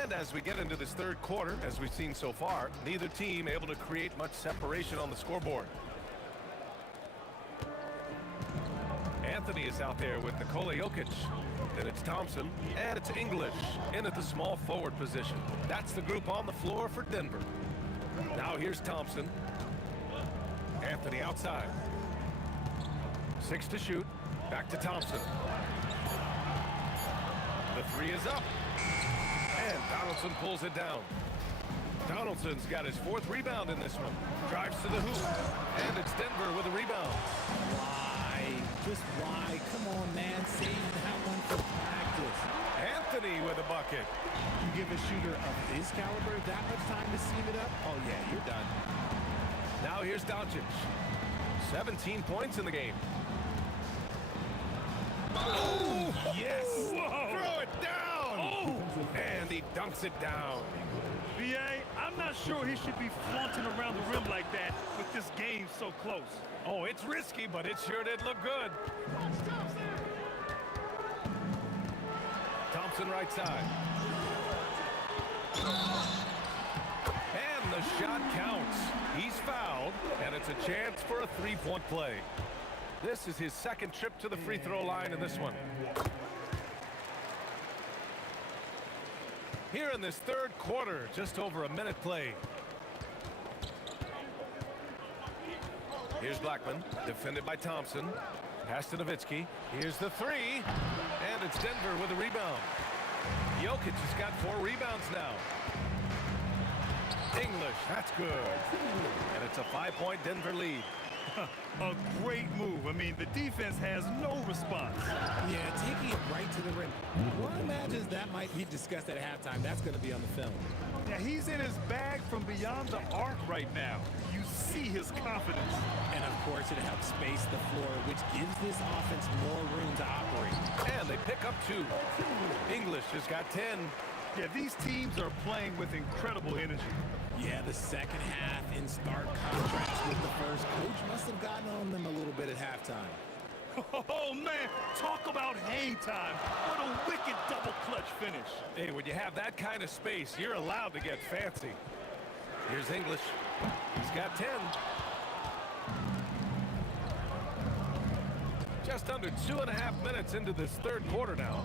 And as we get into this third quarter, as we've seen so far, neither team able to create much separation on the scoreboard. Anthony is out there with Nikola Jokic. Then it's Thompson, and it's English in at the small forward position. That's the group on the floor for Denver. Now here's Thompson. Anthony outside. 6 to shoot. Back to Thompson. The 3 is up. And Donaldson pulls it down. Donaldson's got his 4th rebound in this one. Drives to the hoop. And it's Denver with a rebound. Why? Just why? Come on, man. Save that one for practice. Anthony with a bucket. You give a shooter of his caliber that much time to seam it up? Oh, yeah, you're done. Now here's Doncic. 17 points in the game. Oh, yes. Whoa. Throw it down. Oh. And he dunks it down. B.A., I'm not sure he should be flaunting around the rim like that with this game so close. Oh, it's risky, but it sure did look good. Thompson right side. And the shot counts. He's fouled, and it's a chance for a 3-point play. This is his 2nd trip to the free throw line in this one. Here in this 3rd quarter, just over a minute played. Here's Blackman, defended by Thompson. Pass to Nowitzki. Here's the 3, and it's Denver with a rebound. Jokic has got 4 rebounds now. English, that's good. And it's a 5-point Denver lead. A great move. I mean, the defense has no response. Yeah, taking it right to the rim. One imagines that might be discussed at halftime. That's going to be on the film. Yeah, he's in his bag from beyond the arc right now. You see his confidence. And, of course, it helps space the floor, which gives this offense more room to operate. And they pick up 2. English has got 10. Yeah, these teams are playing with incredible energy. Yeah, the second half in stark contrast with the first. Coach must have gotten on them a little bit at halftime. Oh, man, talk about hang time. What a wicked double clutch finish. Hey, when you have that kind of space, you're allowed to get fancy. Here's English. He's got 10. Just under 2.5 minutes into this third quarter now.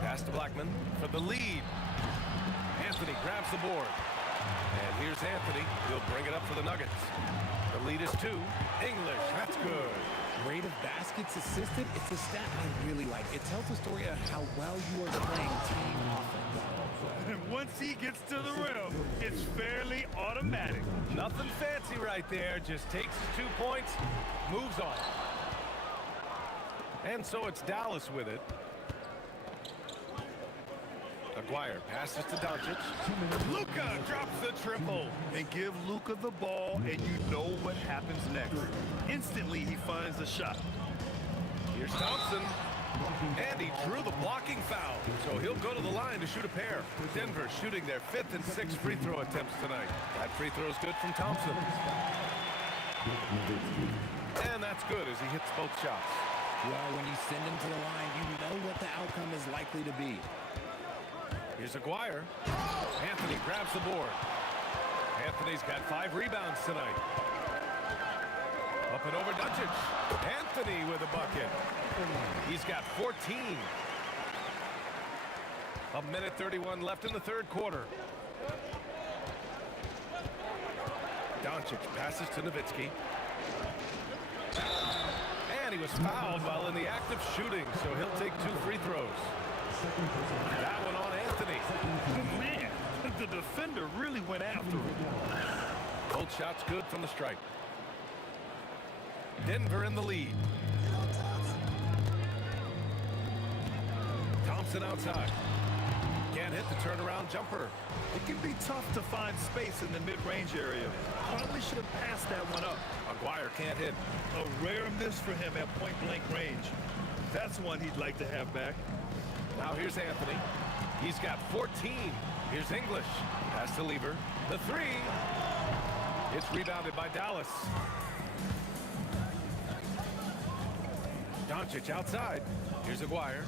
Pass to Blackman for the lead. Anthony grabs the board. And here's Anthony. He'll bring it up for the Nuggets. The lead is 2. English, that's good. Rate of baskets assisted, it's a stat I really like. It tells the story of how well you are playing team offense. And once he gets to the rim, it's fairly automatic. Nothing fancy right there. Just takes his 2 points, moves on. And so it's Dallas with it. Aguirre passes to Doncic. Luka drops the triple. And give Luka the ball, and you know what happens next. Instantly, he finds the shot. Here's Thompson. And he drew the blocking foul. So he'll go to the line to shoot a pair. Denver shooting their 5th and 6th free throw attempts tonight. That free throw is good from Thompson. And that's good as he hits both shots. Well, when you send him to the line, you know what the outcome is likely to be. Here's Aguirre. Anthony grabs the board. Anthony's got 5 rebounds tonight. Up and over Doncic. Anthony with a bucket. He's got 14. 1:31 left in the third quarter. Doncic passes to Nowitzki. And he was fouled while in the act of shooting, so he'll take 2 free throws. That one on Anthony. Man, the defender really went after him. Both shots good from the stripe. Denver in the lead. Thompson outside. Can't hit the turnaround jumper. It can be tough to find space in the mid-range area. Probably should have passed that one up. Aguirre can't hit. A rare miss for him at point-blank range. That's one he'd like to have back. Now here's Anthony. He's got 14. Here's English. Pass to Lever. The 3. It's rebounded by Dallas. Doncic outside. Here's Aguirre.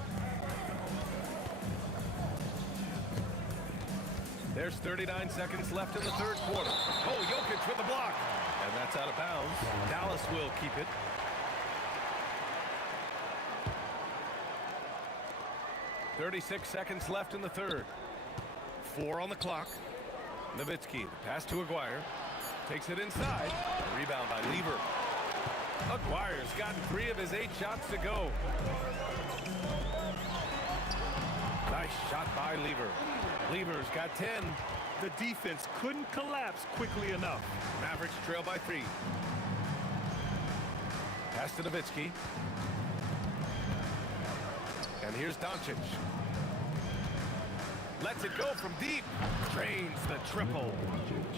There's 39 seconds left in the third quarter. Oh, Jokic with the block. And that's out of bounds. Dallas will keep it. .36 seconds left in the third. 4 on the clock. Nowitzki, the pass to Aguirre. Takes it inside. Rebound by Lever. Aguirre's got 3 of his 8 shots to go. Nice shot by Lever. Lever's got 10. The defense couldn't collapse quickly enough. Mavericks trail by 3. Pass to Nowitzki. And here's Doncic. Lets it go from deep. Drains the triple.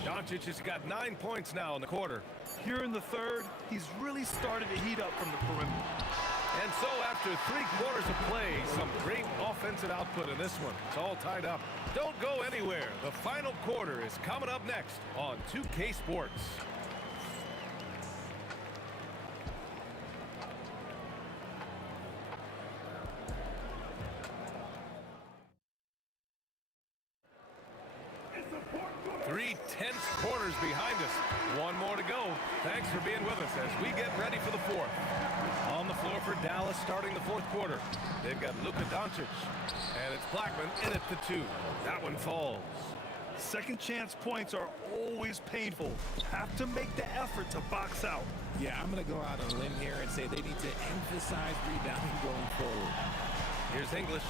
Doncic has got 9 points now in the quarter. Here in the third, he's really started to heat up from the perimeter. And so after 3 quarters of play, some great offensive output in this one. It's all tied up. Don't go anywhere. The final quarter is coming up next on 2K Sports. Three tense quarters behind us. 1 more to go. Thanks for being with us as we get ready for the 4th. On the floor for Dallas starting the 4th quarter. They've got Luka Doncic. And it's Blackman in at the 2. That one falls. Second chance points are always painful. Have to make the effort to box out. Yeah, I'm going to go out on a limb here and say they need to emphasize rebounding going forward. Here's English.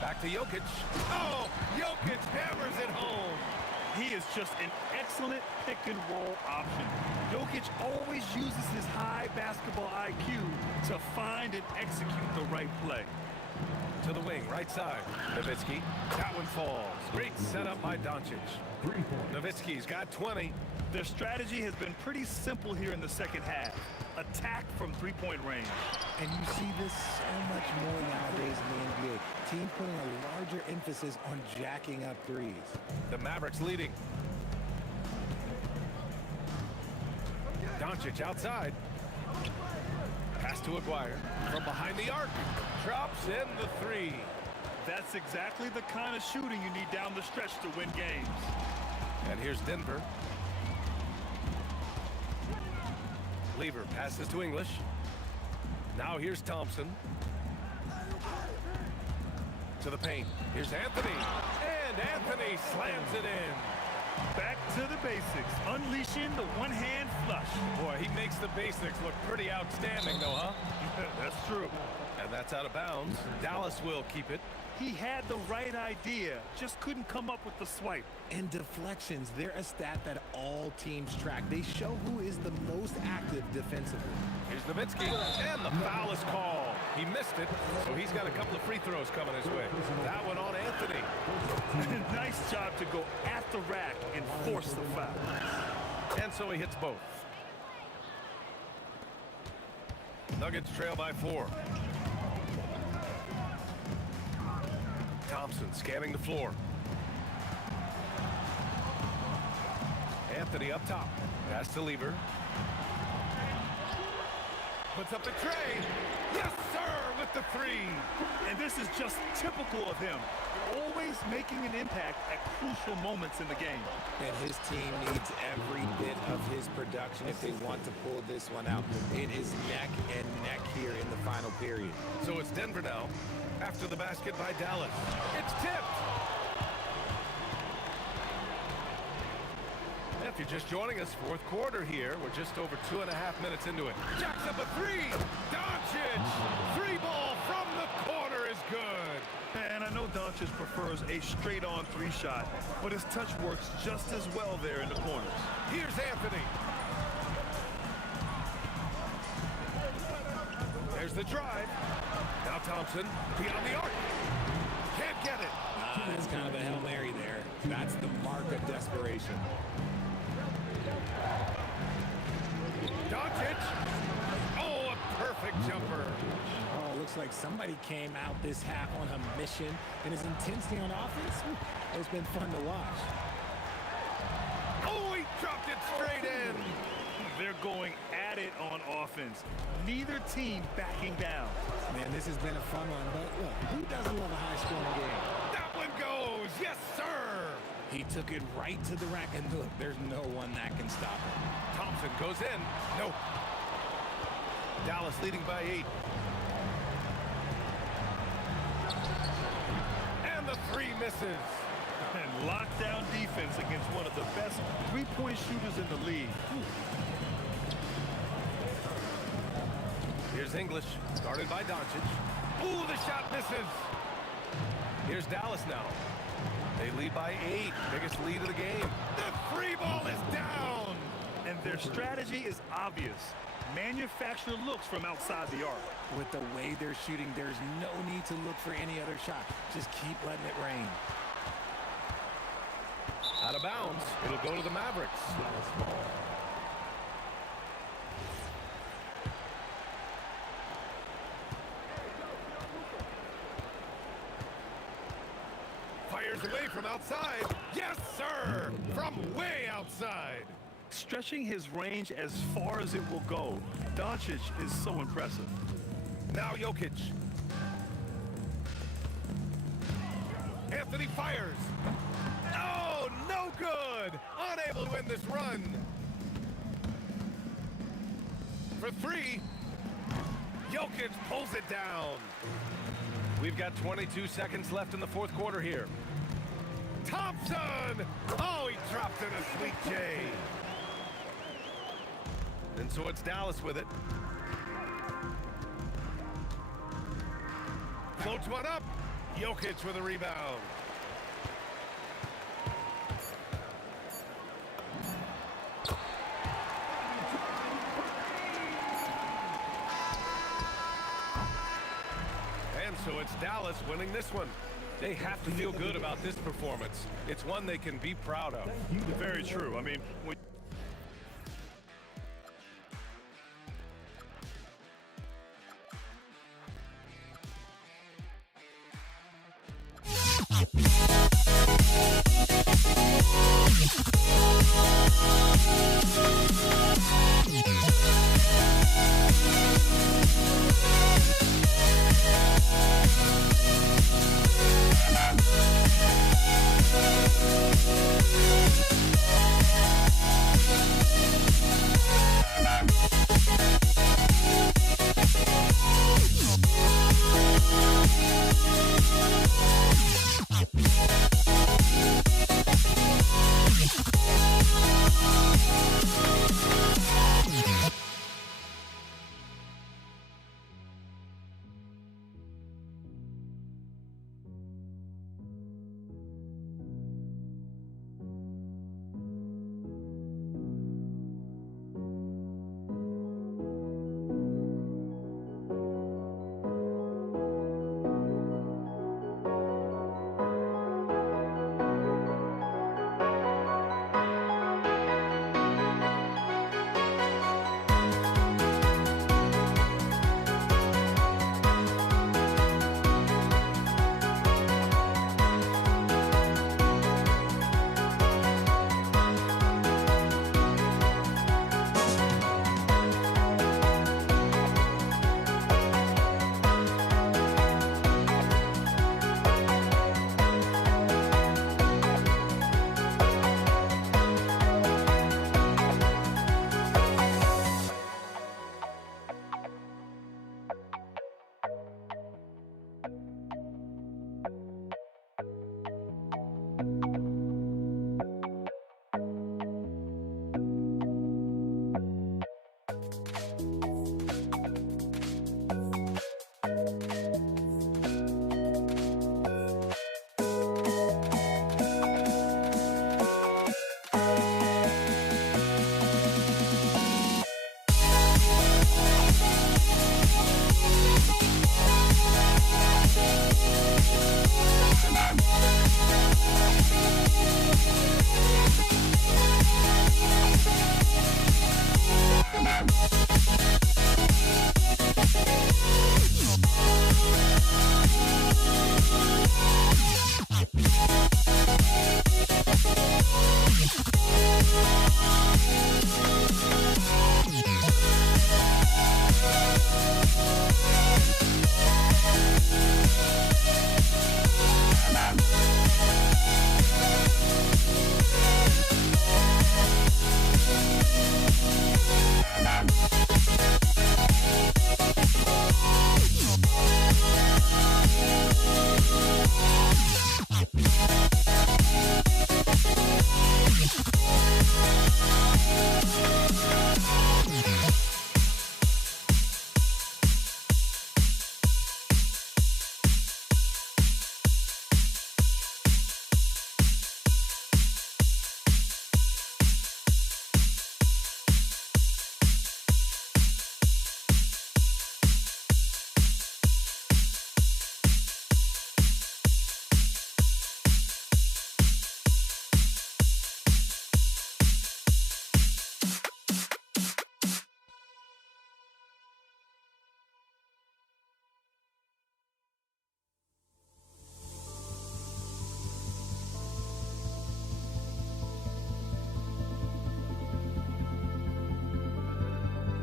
Back to Jokic. Oh, Jokic hammers it home. He is just an excellent pick-and-roll option. Jokic always uses his high basketball IQ to find and execute the right play. To the wing, right side. Nowitzki. That one falls. Great setup by Doncic. Nowitzki's got 20. Their strategy has been pretty simple here in the second half. Attack from three-point range. And you see this so much more nowadays in the NBA. Team putting a larger emphasis on jacking up threes. The Mavericks leading. Doncic outside. Pass to Aguirre. From behind the arc. Drops in the three. That's exactly the kind of shooting you need down the stretch to win games. And here's Denver. Lever passes to English. Now here's Thompson. To the paint. Here's Anthony. And Anthony slams it in. Back to the basics. Unleashing the one-hand flush. Boy, he makes the basics look pretty outstanding, though, huh? That's true. And that's out of bounds. Dallas will keep it. He had the right idea, just couldn't come up with the swipe. And deflections, they're a stat that all teams track. They show who is the most active defensively. Here's Nowitzki, and the foul is called. He missed it, so he's got a couple of free throws coming his way. That one on Anthony. Nice job to go at the rack and force the foul. And so he hits both. Nuggets trail by 4. Thompson scanning the floor. Anthony up top. Pass to Lever. Puts up the tray. Yes, sir, with the three. And this is just typical of him. Always making an impact at crucial moments in the game. And his team needs every bit of his production if they want to pull this one out. It is neck and neck here in the final period. So it's Denver now. After the basket by Dallas. It's tipped. If you're just joining us, fourth quarter here. We're just over 2.5 minutes into it. Jacks up a three. Doncic. Three ball from the corner is good. And I know Doncic prefers a straight-on three shot, but his touch works just as well there in the corners. Here's Anthony. There's the drive. Now Thompson, beyond the arc. Can't get it. That's kind of a Hail Mary there. That's the mark of desperation. Doncic. Oh, a perfect jumper. Oh, looks like somebody came out this half on a mission. And his intensity on offense, it's been fun to watch. Oh, he dropped it straight in. They're going at it on offense. Neither team backing down. Man, this has been a fun one, but look, who doesn't love a high-scoring game? That one goes. Yes, sir. He took it right to the rack, and look, there's no one that can stop him. Thompson goes in. Nope. Dallas leading by 8. And the three misses. And lockdown defense against one of the best three-point shooters in the league. Here's English, guarded by Doncic. Ooh, the shot misses. Here's Dallas now. They lead by 8, biggest lead of the game. The three ball is down. And their strategy is obvious. Manufacture looks from outside the arc. With the way they're shooting, there's no need to look for any other shot. Just keep letting it rain. Out of bounds, it'll go to the Mavericks. Fires away from outside. Yes, sir! From way outside. Stretching his range as far as it will go. Doncic is so impressive. Now Jokic. Anthony fires. Oh, no good. Unable to win this run. For 3. Jokic pulls it down. We've got 22 seconds left in the fourth quarter here. Thompson! Oh, he dropped in a sweet J. And so it's Dallas with it. Floats one up. Jokic with a rebound. So it's Dallas winning this one. They have to feel good about this performance. It's one they can be proud of. Very true. I mean,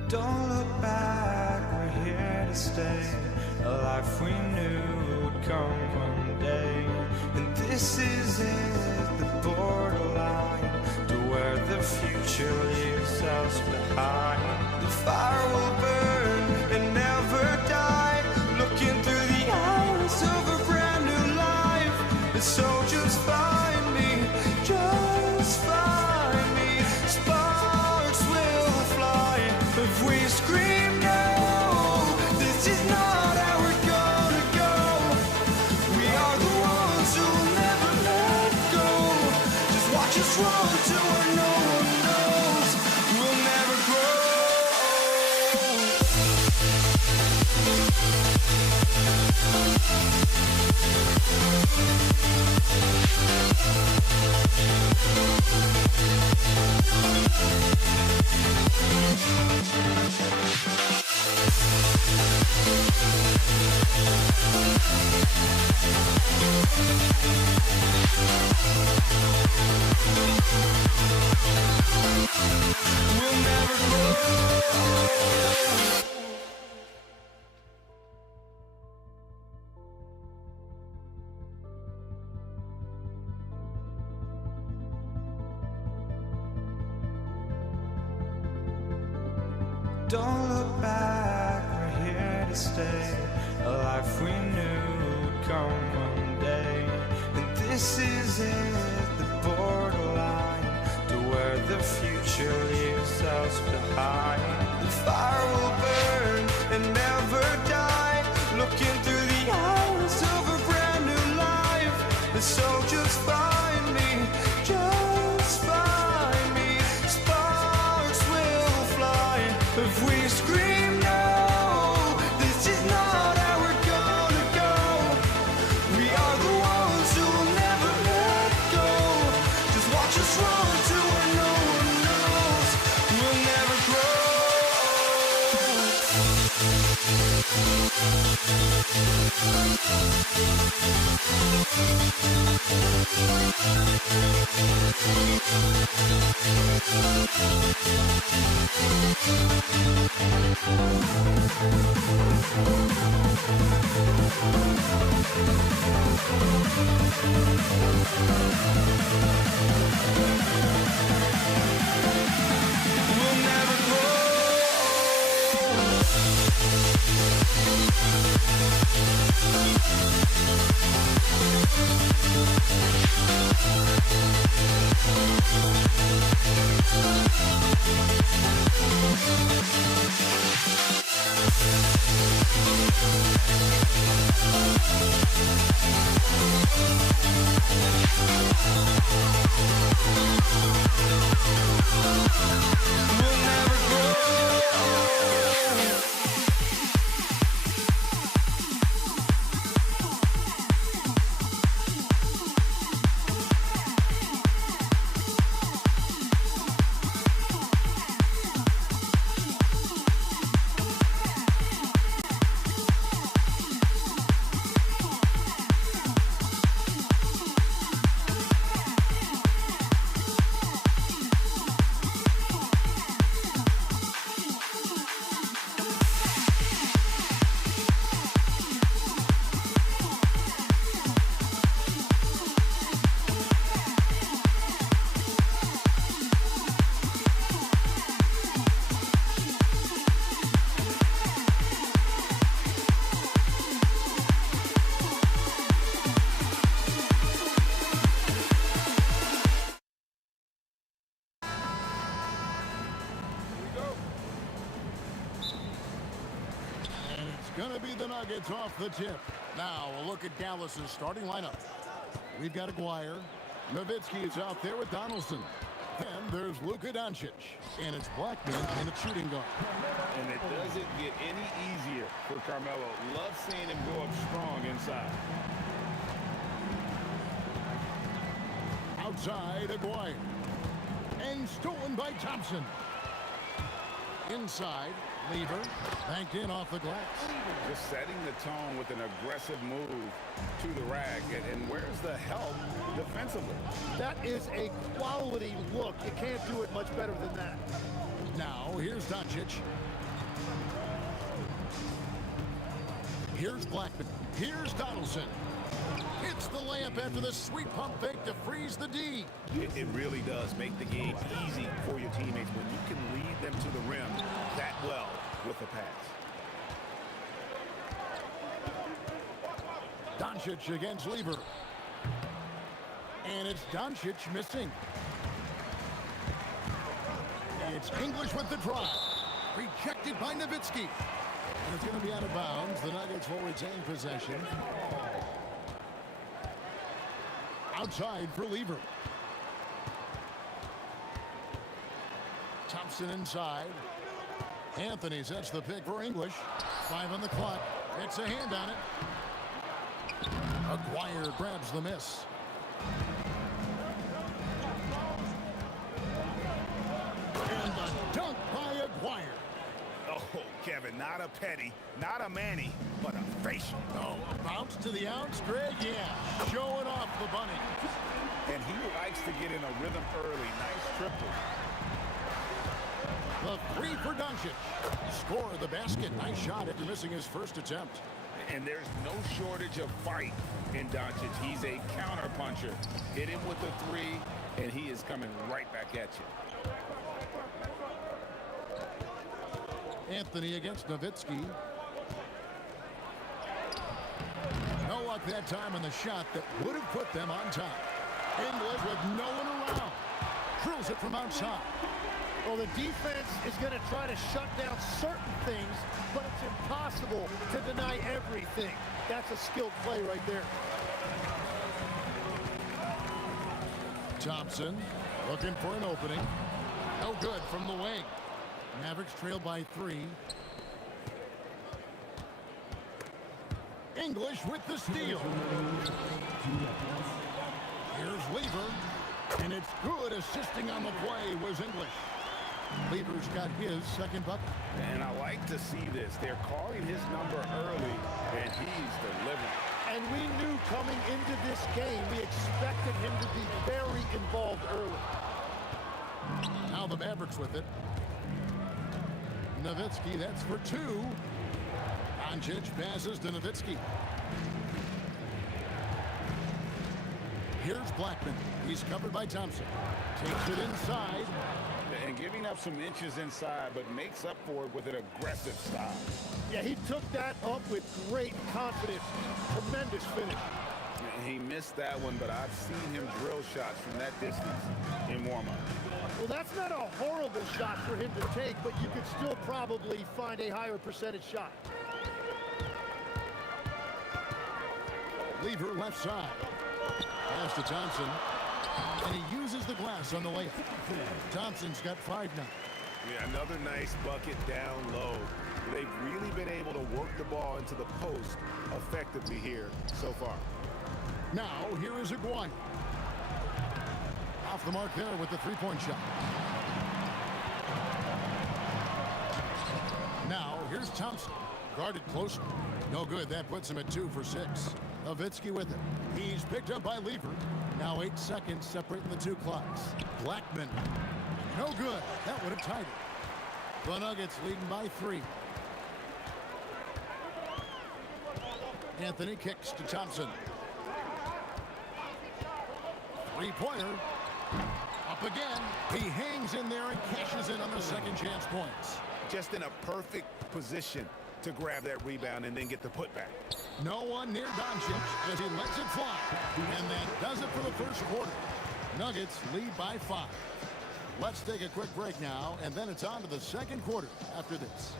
Don't look back, we're here to stay. A life we knew would come one day. And this is it, the borderline to where the future leaves us behind. The fire will burn and never die, looking through the eyes of a brand new life. And so just find me, just find me. Sparks will fly if we scream no. This is not how we're gonna go. We are the ones who'll never let go. Just watch us run to where no one knows. We'll never grow. We'll never grow. Don't look back, we're here to stay. A life we knew would come one day. And this is it, the borderline to where the future leaves us behind. The fire will burn and never die, looking through the eyes of a brand new life. And so just find me, just find me. Sparks will fly if we scream no. This is not how we're gonna go. We are the ones who will never let go. Just watch us run to where no one knows. We'll never We'll never grow. We'll never grow. Gonna be the Nuggets off the tip. Now a look at Dallas's starting lineup. We've got Aguirre. Nowitzki is out there with Donaldson. Then there's Luka Doncic. And it's Blackman in a shooting guard. And it doesn't get any easier for Carmelo. Love seeing him go up strong inside. Outside, Aguirre. And stolen by Thompson. Inside, Lever. Banked in off the glass. Just setting the tone with an aggressive move to the rack. And where's the help defensively? That is a quality look. You can't do it much better than that. Now, here's Doncic. Here's Blackman. Here's Donaldson. Hits the layup after the sweet pump fake to freeze the D. It really does make the game easy for your teammates when you can lead them to the rim that well with the pass. Doncic against Lever. And it's Doncic missing. It's English with the drive. Rejected by Nowitzki. And it's going to be out of bounds. The Nuggets will retain possession. Outside for Lever. Thompson inside. Anthony sets the pick for English. 5 on the clock. It's a hand on it. Dwyer grabs the miss. And the dunk by Aguirre. Oh, Kevin, not a petty, not a Manny, but a facial. Oh, bounce to the outs, Greg, yeah. Showing off the bunny. And he likes to get in a rhythm early. Nice triple. The three for Doncic. Score of the basket. Nice shot after missing his first attempt. And there's no shortage of fight in Doncic. He's a counter puncher. Hit him with the three, and he is coming right back at you. Anthony against Nowitzki. No luck that time on the shot that would have put them on top. English with no one around. Drills it from outside. Well, the defense is going to try to shut down certain things, but it's impossible to deny everything. That's a skilled play right there. Thompson looking for an opening. No good from the wing. Mavericks trail by 3. English with the steal. Here's Lever, and it's good. Assisting on the play was English. Lever's got his second bucket. And I like to see this. They're calling his number early, and he's delivering. And we knew coming into this game, we expected him to be very involved early. Now the Mavericks with it. Nowitzki, that's for 2. Doncic passes to Nowitzki. Here's Blackman. He's covered by Thompson. Takes it inside. And giving up some inches inside, but makes up for it with an aggressive style. Yeah, he took that up with great confidence. Tremendous finish. He missed that one, but I've seen him drill shots from that distance in warm-up. Well, that's not a horrible shot for him to take, but you could still probably find a higher percentage shot. Lever left side. Pass to Thompson. And he uses the glass on the layup. Thompson's got 5 now. Yeah, another nice bucket down low. They've really been able to work the ball into the post effectively here so far. Now, here is Aguirre. Off the mark there with the three-point shot. Now, here's Thompson. Guarded closer. No good. That puts him at 2 for 6. Nowitzki with it. He's picked up by Lever. Now 8 seconds separating the 2 clocks. Blackman. No good. That would have tied it. The Nuggets leading by 3. Anthony kicks to Thompson. Three-pointer. Up again. He hangs in there and cashes in on the second chance points. Just in a perfect position to grab that rebound and then get the putback. No one near Doncic as he lets it fly. And that does it for the first quarter. Nuggets lead by 5. Let's take a quick break now, and then it's on to the second quarter after this.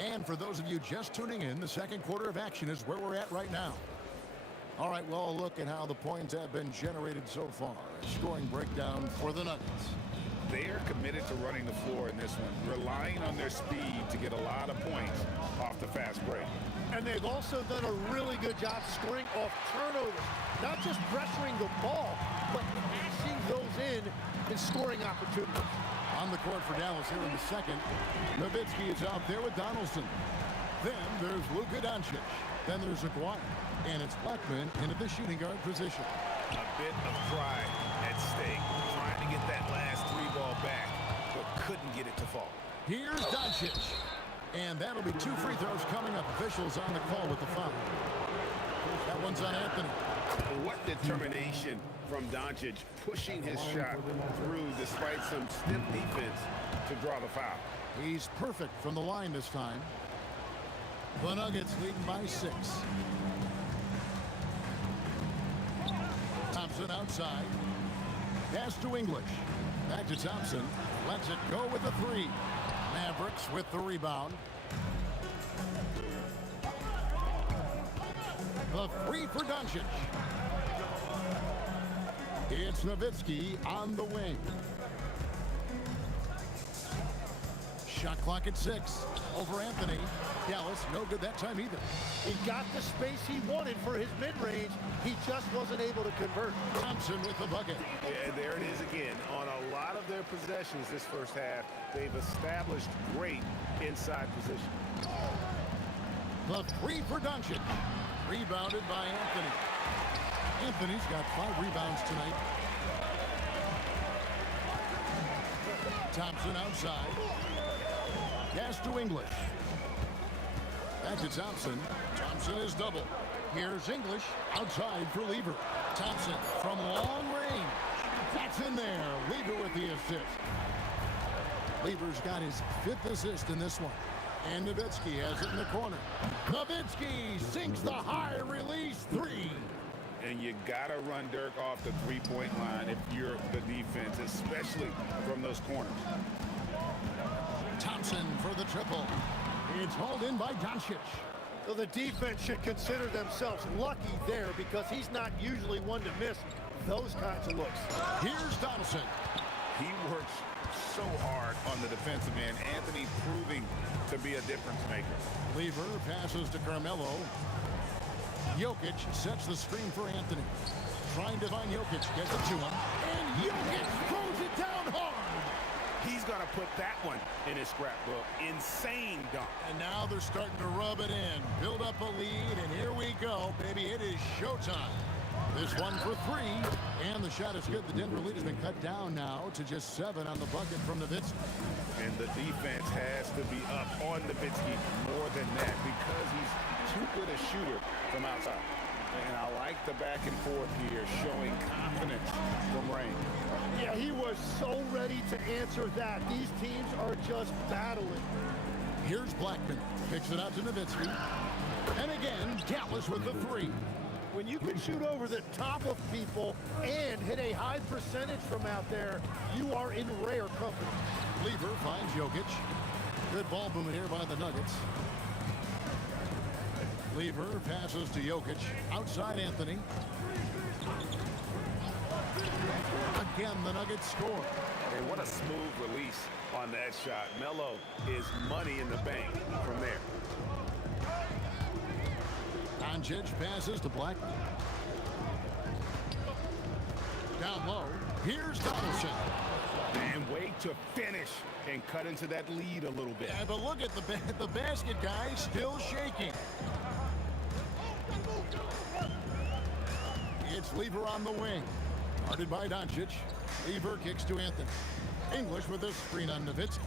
And for those of you just tuning in, the second quarter of action is where we're at right now. All right, well, a look at how the points have been generated so far. A scoring breakdown for the Nuggets. They are committed to running the floor in this one, relying on their speed to get a lot of points off the fast break. And they've also done a really good job scoring off turnovers. Not just pressuring the ball, but passing those in and scoring opportunities. On the court for Dallas here in the second. Nowitzki is out there with Donaldson. Then there's Luka Doncic. Then there's Aguirre. And it's Blackman into the shooting guard position. A bit of pride at stake, trying to get that last 3-ball back, but couldn't get it to fall. Here's Doncic. And that'll be 2 free throws coming up. Officials on the call with the foul. That one's on Anthony. What determination from Doncic, pushing his shot through despite some stiff defense to draw the foul. He's perfect from the line this time. The Nuggets leading by 6. Thompson outside. Pass to English. Back to Thompson. Lets it go with the 3. Mavericks with the rebound. The 3 for Doncic. It's Nowitzki on the wing. Shot clock at 6. Over Anthony. Dallas, no good that time either. He got the space he wanted for his mid-range. He just wasn't able to convert. Thompson with the bucket. Yeah, there it is again. On a lot of their possessions this first half, they've established great inside position. The 3 for Doncic. Rebounded by Anthony. Anthony's got 5 rebounds tonight. Thompson outside. Pass to English. Back to Thompson. Thompson is double. Here's English outside for Lever. Thompson from long range. That's in there. Lever with the assist. Lever's got his 5th assist in this one. And Nowitzki has it in the corner. Nowitzki sinks the high release 3. And you gotta run Dirk off the 3-point line if you're the defense, especially from those corners. Thompson for the triple. It's hauled in by Doncic. So the defense should consider themselves lucky there because he's not usually one to miss those kinds of looks. Here's Thompson. He works so hard on the defensive end. Anthony proving to be a difference maker. Lever passes to Carmelo. Jokic sets the screen for Anthony. Trying to find Jokic. Gets it to him. And Jokic throws it down hard. He's going to put that one in his scrapbook. Insane dunk. And now they're starting to rub it in. Build up a lead, and here we go, baby. It is showtime. This one for 3, and the shot is good. The Denver lead has been cut down now to just 7 on the bucket from Nowitzki. And the defense has to be up on Nowitzki more than that because he's too good a shooter from outside. And I like the back and forth here, showing confidence from Rain. Yeah, he was so ready to answer that. These teams are just battling. Here's Blackman. Picks it out to Nowitzki. And again, Dallas with the 3. When you can shoot over the top of people and hit a high percentage from out there, you are in rare company. Lever finds Jokic. Good ball movement here by the Nuggets. Lever passes to Jokic. Outside Anthony. Again, the Nuggets score. And what a smooth release on that shot. Melo is money in the bank from there. Doncic passes to Blackman. Down low. Here's Thompson. And way to finish and cut into that lead a little bit. Yeah, but look at the basket guy still shaking. It's Lever on the wing. Guarded by Doncic. Lever kicks to Anthony. English with a screen on Nowitzki.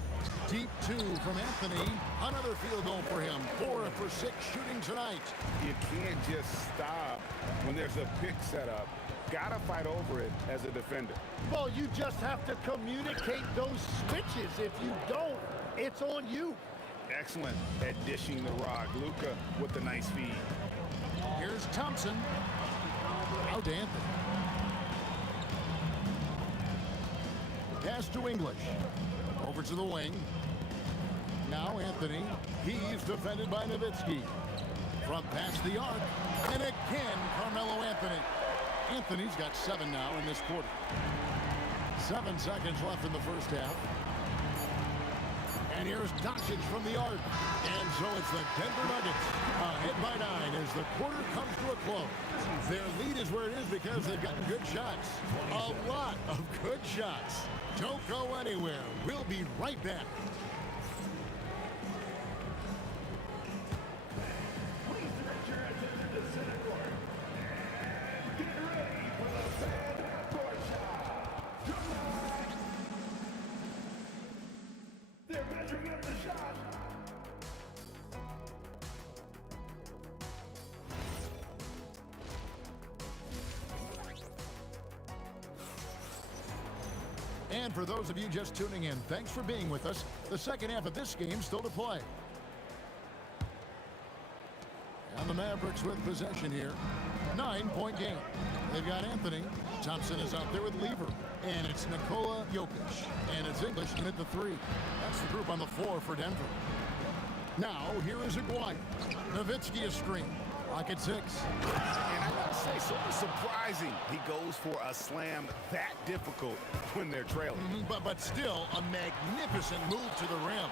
Deep 2 from Anthony. Another field goal for him. 4 for 6 shooting tonight. You can't just stop when there's a pick set up. Gotta fight over it as a defender. Well, you just have to communicate those switches. If you don't, it's on you. Excellent at dishing the rock. Luka with the nice feed. Here's Thompson. Out to Anthony. Pass to English. Over to the wing. Now Anthony. He's defended by Nowitzki. Front past the arc. And again, Carmelo Anthony. Anthony's got 7 now in this quarter. 7 seconds left in the first half. And here's Doncic from the arc. And so it's the Denver Nuggets ahead by 9 as the quarter comes to a close. Their lead is where it is because they've gotten good shots. A lot of good shots. Don't go anywhere. We'll be right back. Please direct your attention to center court. And get ready for the fan half-court shot. They're measuring up the shot. And for those of you just tuning in, thanks for being with us. The second half of this game still to play. And the Mavericks with possession here. 9-point game. They've got Anthony. Thompson is out there with Lever. And it's Nikola Jokic. And it's English in at the 3. That's the group on the floor for Denver. Now, here is Aguirre. Nowitzki is screen. Clock at 6. And I gotta say, sort of surprising he goes for a slam that difficult when they're trailing. But still, a magnificent move to the rim.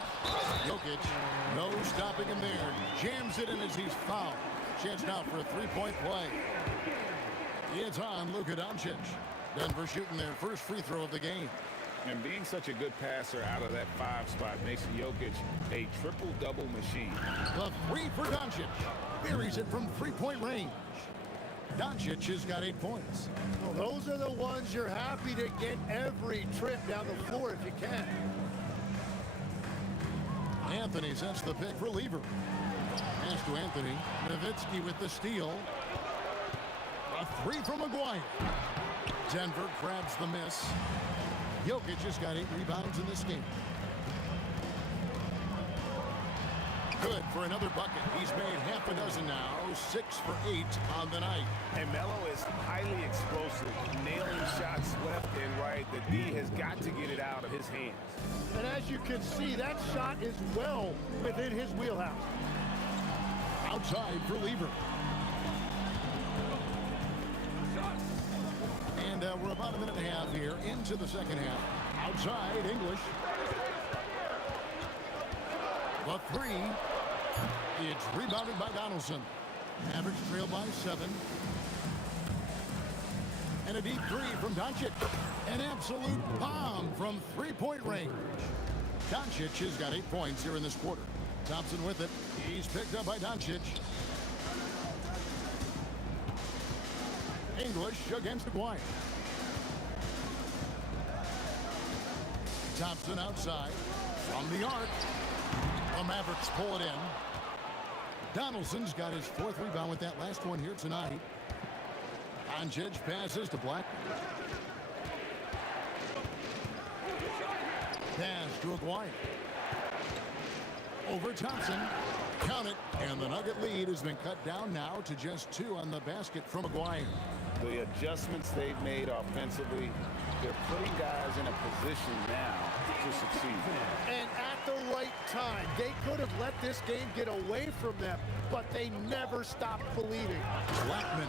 Jokic, no stopping him there. Jams it in as he's fouled. Chance now for a three-point play. It's on Luka Doncic. Denver shooting their first free throw of the game. And being such a good passer out of that 5 spot makes Jokic a triple-double machine. The three for Doncic. Buries it from three-point range. Doncic has got 8 points. Well, those are the ones you're happy to get every trip down the floor if you can. Anthony sets the pick reliever. Pass to Anthony. Nowitzki with the steal. A three from Maguire. Denver grabs the miss. Jokic has got 8 rebounds in this game. Good for another bucket. He's made half a dozen now. 6 for 8 on the night. And Melo is highly explosive, nailing shots left and right. The D has got to get it out of his hands. And as you can see, that shot is well within his wheelhouse. Outside for Lever. And we're about a minute and a half here into the second half. Outside, English. The three. It's rebounded by Donaldson. Mavericks trail by 7. And a deep three from Doncic. An absolute bomb from three-point range. Doncic has got 8 points here in this quarter. Thompson with it. He's picked up by Doncic. English against Maguire. Thompson outside from the arc. The Mavericks pull it in. Donaldson's got his 4th rebound with that last one here tonight. Doncic passes to Black. Pass to Maguire. Over Thompson. Count it. And the Nugget lead has been cut down now to just 2 on the basket from Maguire. The adjustments they've made offensively, they're putting guys in a position now to succeed. And at the right time, they could have let this game get away from them, but they never stopped believing. Blackman.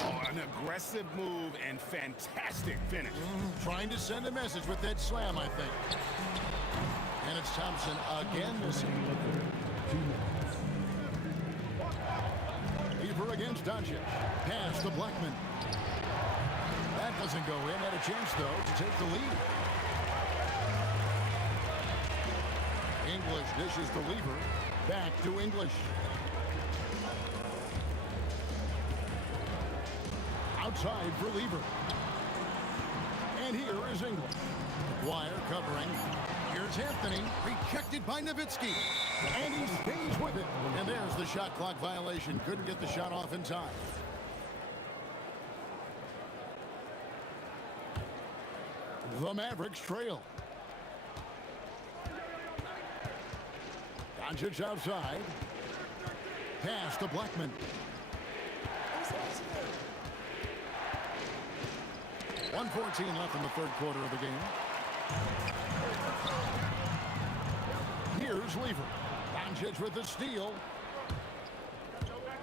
Oh, an aggressive move and fantastic finish. Trying to send a message with that slam, I think. And it's Thompson again missing. Lever against Doncic. Pass to Blackman. That doesn't go in. Had a chance, though, to take the lead. English dishes the Lever. Back to English. Outside for Lever. And here is English. Maguire covering. Here's Anthony, rejected by Nowitzki. And he stays with it. And there's the shot clock violation. Couldn't get the shot off in time. The Mavericks trail. Doncic outside. Pass to Blackman. 1:14 left in the 3rd quarter of the game. Here's Lever. Doncic with the steal.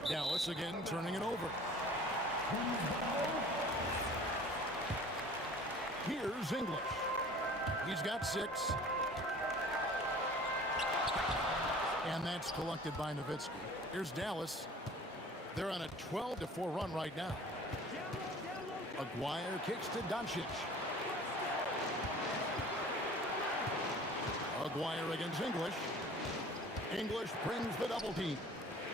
Dallas again turning it over. Here's English. He's got 6. And that's collected by Nowitzki. Here's Dallas. They're on a 12-4 run right now. Maguire kicks to Doncic. Maguire against English. English brings the double team.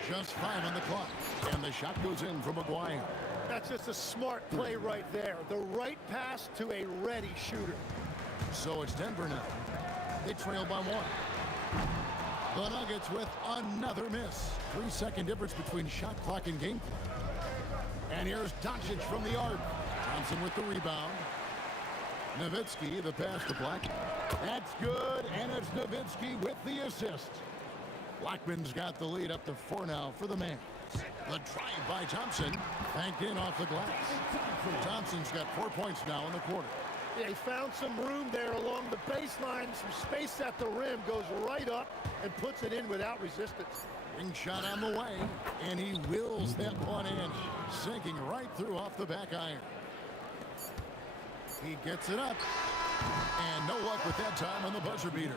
Just 5 on the clock. And the shot goes in from Maguire. That's just a smart play right there. The right pass to a ready shooter. So it's Denver now. They trail by 1. The Nuggets with another miss. 3-second difference between shot clock and game clock. And here's Doncic from the arc. Thompson with the rebound. Nowitzki, the pass to Blackman. That's good, and it's Nowitzki with the assist. Blackman's got the lead up to 4 now for the man. The drive by Thompson, banked in off the glass. Thompson's got 4 points now in the quarter. Yeah, he found some room there along the baseline, some space at the rim, goes right up and puts it in without resistance. Ring shot on the way, and he wills that one in, sinking right through off the back iron. He gets it up, and no luck with that time on the buzzer beater.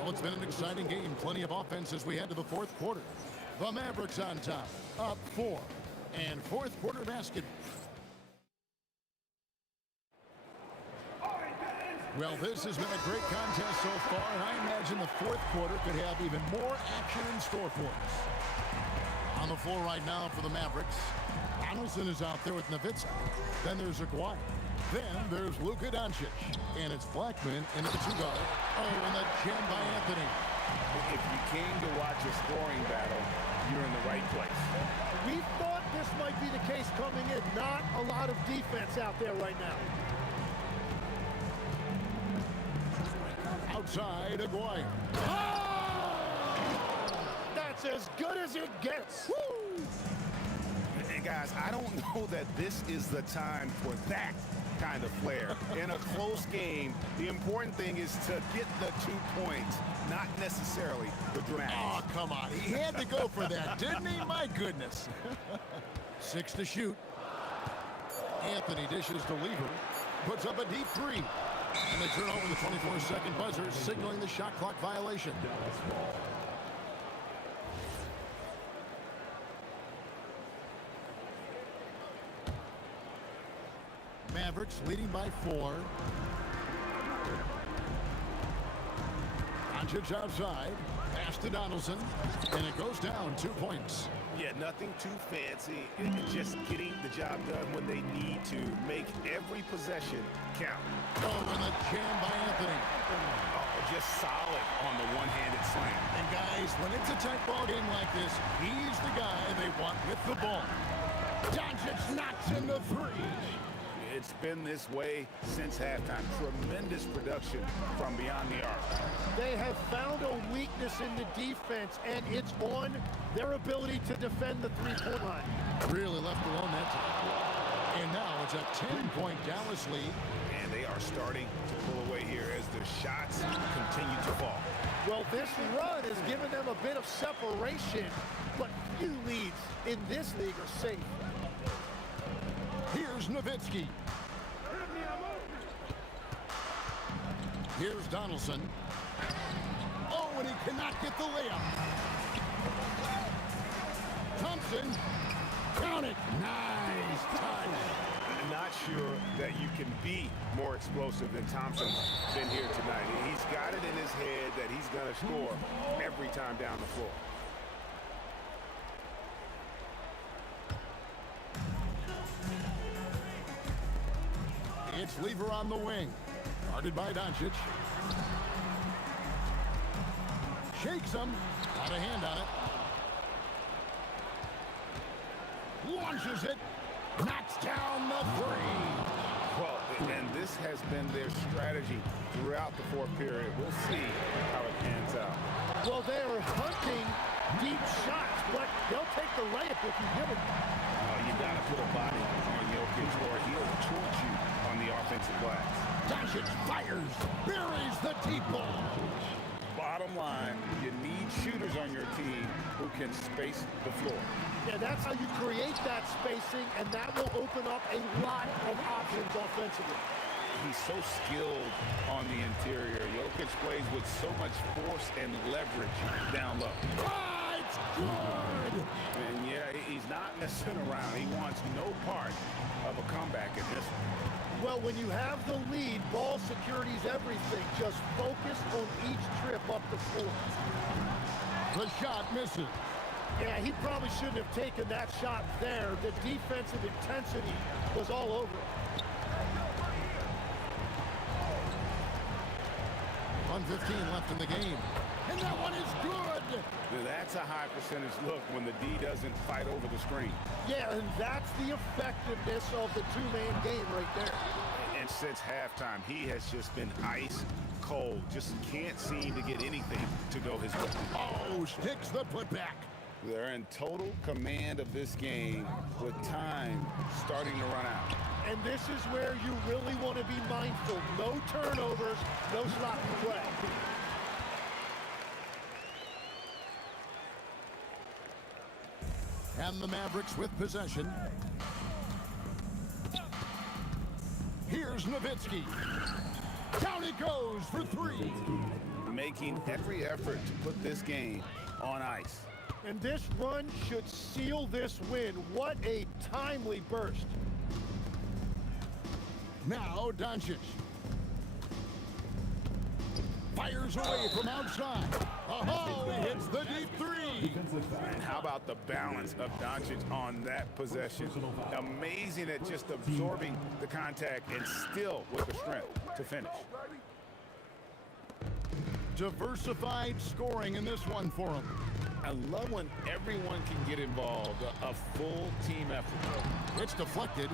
Well, it's been an exciting game. Plenty of offense as we head to the fourth quarter. The Mavericks on top, up 4. And fourth quarter basket. Well, this has been a great contest so far, and I imagine the fourth quarter could have even more action in store for us. On the floor right now for the Mavericks, Donaldson is out there with Nowitzki. Then there's Aguirre. Then there's Luka Doncic. And it's Blackman into the two-guard. Oh, and the jam by Anthony. If you came to watch a scoring battle, you're in the right place. We thought this might be the case coming in. Not a lot of defense out there right now. Outside, Aguirre. Oh! That's as good as it gets. Woo! And guys, I don't know that this is the time for that kind of flair. In a close game, the important thing is to get the 2 points, not necessarily the dramatics. Oh, come on. He had to go for that, didn't he? My goodness. 6 to shoot. Anthony dishes to Lever. Puts up a deep 3. And they turn over the 24-second buzzer, signaling the shot clock violation. Mavericks leading by 4. Doncic outside. Pass to Donaldson. And it goes down 2 points. Yeah, nothing too fancy. It's just getting the job done when they need to. Make every possession count. Oh, and a jam by Anthony. Oh, just solid on the one-handed slam. And guys, when it's a tight ball game like this, he's the guy they want with the ball. Doncic knocks in the 3. It's been this way since halftime. Tremendous production from beyond the arc. They have found a weakness in the defense, and it's on their ability to defend the three-point line. Really left alone that time. And now it's a 10-point Dallas lead. And they are starting to pull away here as the shots continue to fall. Well, this run has given them a bit of separation, but few leads in this league are safe. Here's Nowitzki. Here's Donaldson. Oh, and he cannot get the layup. Thompson. Count it. Nice touch. I'm not sure that you can be more explosive than Thompson's been here tonight. He's got it in his head that he's going to score every time down the floor. It's Lever on the wing. Guarded by Doncic. Shakes him. Got a hand on it. Launches it. Knocks down the 3. Well, and this has been their strategy throughout the fourth period. We'll see how it pans out. Well, they're hunting deep shots, but they'll take the layup if you give it. You got to put a body on Jokic or he'll torch you on the offensive glass. Doncic fires, buries the deep ball. Bottom line, you need shooters on your team who can space the floor. Yeah, that's how you create that spacing, and that will open up a lot of options offensively. He's so skilled on the interior. Jokic plays with so much force and leverage down low. Oh, it's good! And yeah, he's not messing around. He wants no part of a comeback at this one. Well, when you have the lead, ball security is everything. Just focus on each trip up the floor. The shot misses. Yeah, he probably shouldn't have taken that shot there. The defensive intensity was all over it. 1:15 left in the game. And that one is good! That's a high percentage look when the D doesn't fight over the screen. Yeah, and that's the effectiveness of the two-man game right there. And since halftime, he has just been ice cold. Just can't seem to get anything to go his way. Oh, sticks the putback. They're in total command of this game with time starting to run out. And this is where you really want to be mindful. No turnovers, no sloppy play. And the Mavericks with possession. Here's Nowitzki. Down he goes for three. Making every effort to put this game on ice. And this run should seal this win. What a timely burst. Now Doncic. Fires away from outside. Oh, he hits the deep three. And how about the balance of Doncic on that possession? Amazing at just absorbing the contact and still with the strength to finish. Diversified scoring in this one for him. I love when everyone can get involved, a full team effort. It's deflected.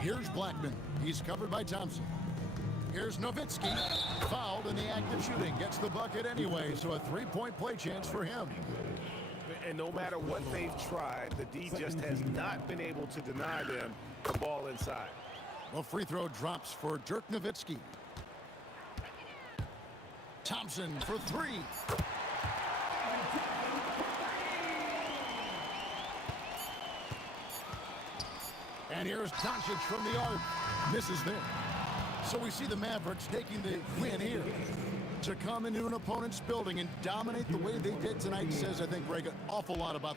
Here's Blackman. He's covered by Thompson. Here's Nowitzki. Fouled in the act of shooting. Gets the bucket anyway, so a three-point play chance for him. And no matter what they've tried, the D just has not been able to deny them the ball inside. The free throw drops for Dirk Nowitzki. Thompson for three. And here's Doncic from the arc. Misses there. So we see the Mavericks taking the win here. To come into an opponent's building and dominate the way they did tonight says, I think, Greg, an awful lot about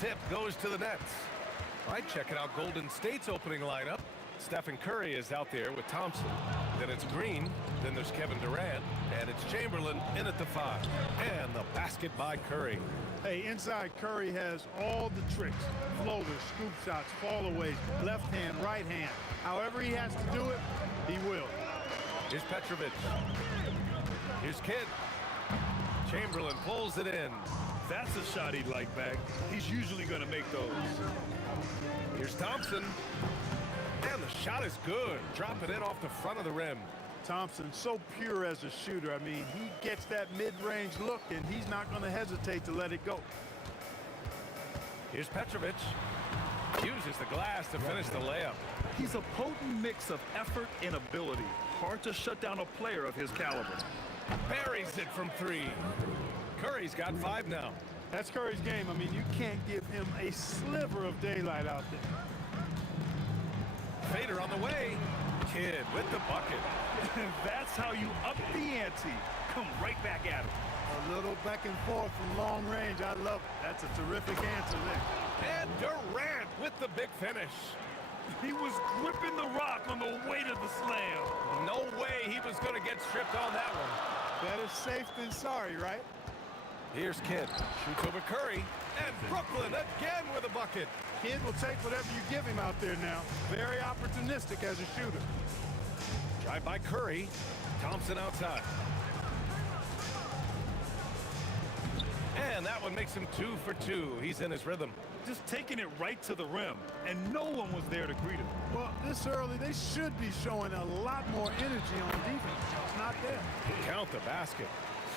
Tip goes to the Nets. All right, checking out Golden State's opening lineup. Stephen Curry is out there with Thompson. Then it's Green. Then there's Kevin Durant. And it's Chamberlain in at the 5. And the basket by Curry. Hey, inside Curry has all the tricks. Floaters, scoop shots, fallaways, left hand, right hand. However he has to do it, he will. Here's Petrovic. Here's Kidd. Chamberlain pulls it in. That's a shot he'd like back. He's usually going to make those. Here's Thompson. And the shot is good. Dropping it off the front of the rim. Thompson, so pure as a shooter. I mean, he gets that mid-range look, and he's not going to hesitate to let it go. Here's Petrovic. Uses the glass to finish the layup. He's a potent mix of effort and ability. Hard to shut down a player of his caliber. Buries it from 3. Curry's got 5 now. That's Curry's game. I mean, you can't give him a sliver of daylight out there. Fader on the way. Kidd with the bucket. That's how you up the ante. Come right back at him. A little back and forth from long range. I love it. That's a terrific answer there. And Durant with the big finish. He was gripping the rock on the way to the slam. No way he was going to get stripped on that one. Better safe than sorry, right? Here's Kidd. Shoots over Curry. And Brooklyn again with a bucket. Kidd will take whatever you give him out there now. Very opportunistic as a shooter. Drive by Curry. Thompson outside. And that one makes him 2 for 2. He's in his rhythm. Just taking it right to the rim. And no one was there to greet him. Well, this early, they should be showing a lot more energy on defense. It's not there. Count the basket.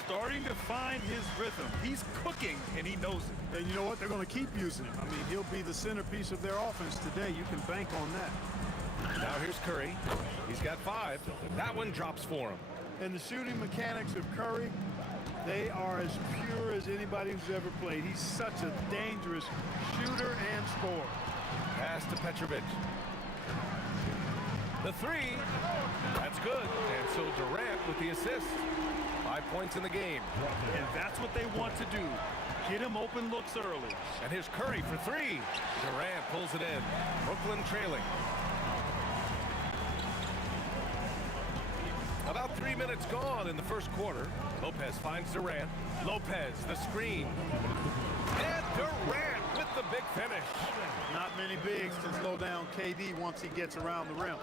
Starting to find his rhythm. He's cooking, and he knows it. And you know what? They're going to keep using him. I mean, he'll be the centerpiece of their offense today. You can bank on that. Now here's Curry. He's got 5. That one drops for him. And the shooting mechanics of Curry, they are as pure as anybody who's ever played. He's such a dangerous shooter and scorer. Pass to Petrovic. The 3. That's good. And so Durant with the assist. 5 points in the game. And that's what they want to do. Get him open looks early. And here's Curry for 3. Durant pulls it in. Brooklyn trailing. minutes gone in the first quarter. Lopez finds Durant. Lopez, the screen. And Durant with the big finish. Not many bigs can slow down KD once he gets around the rim.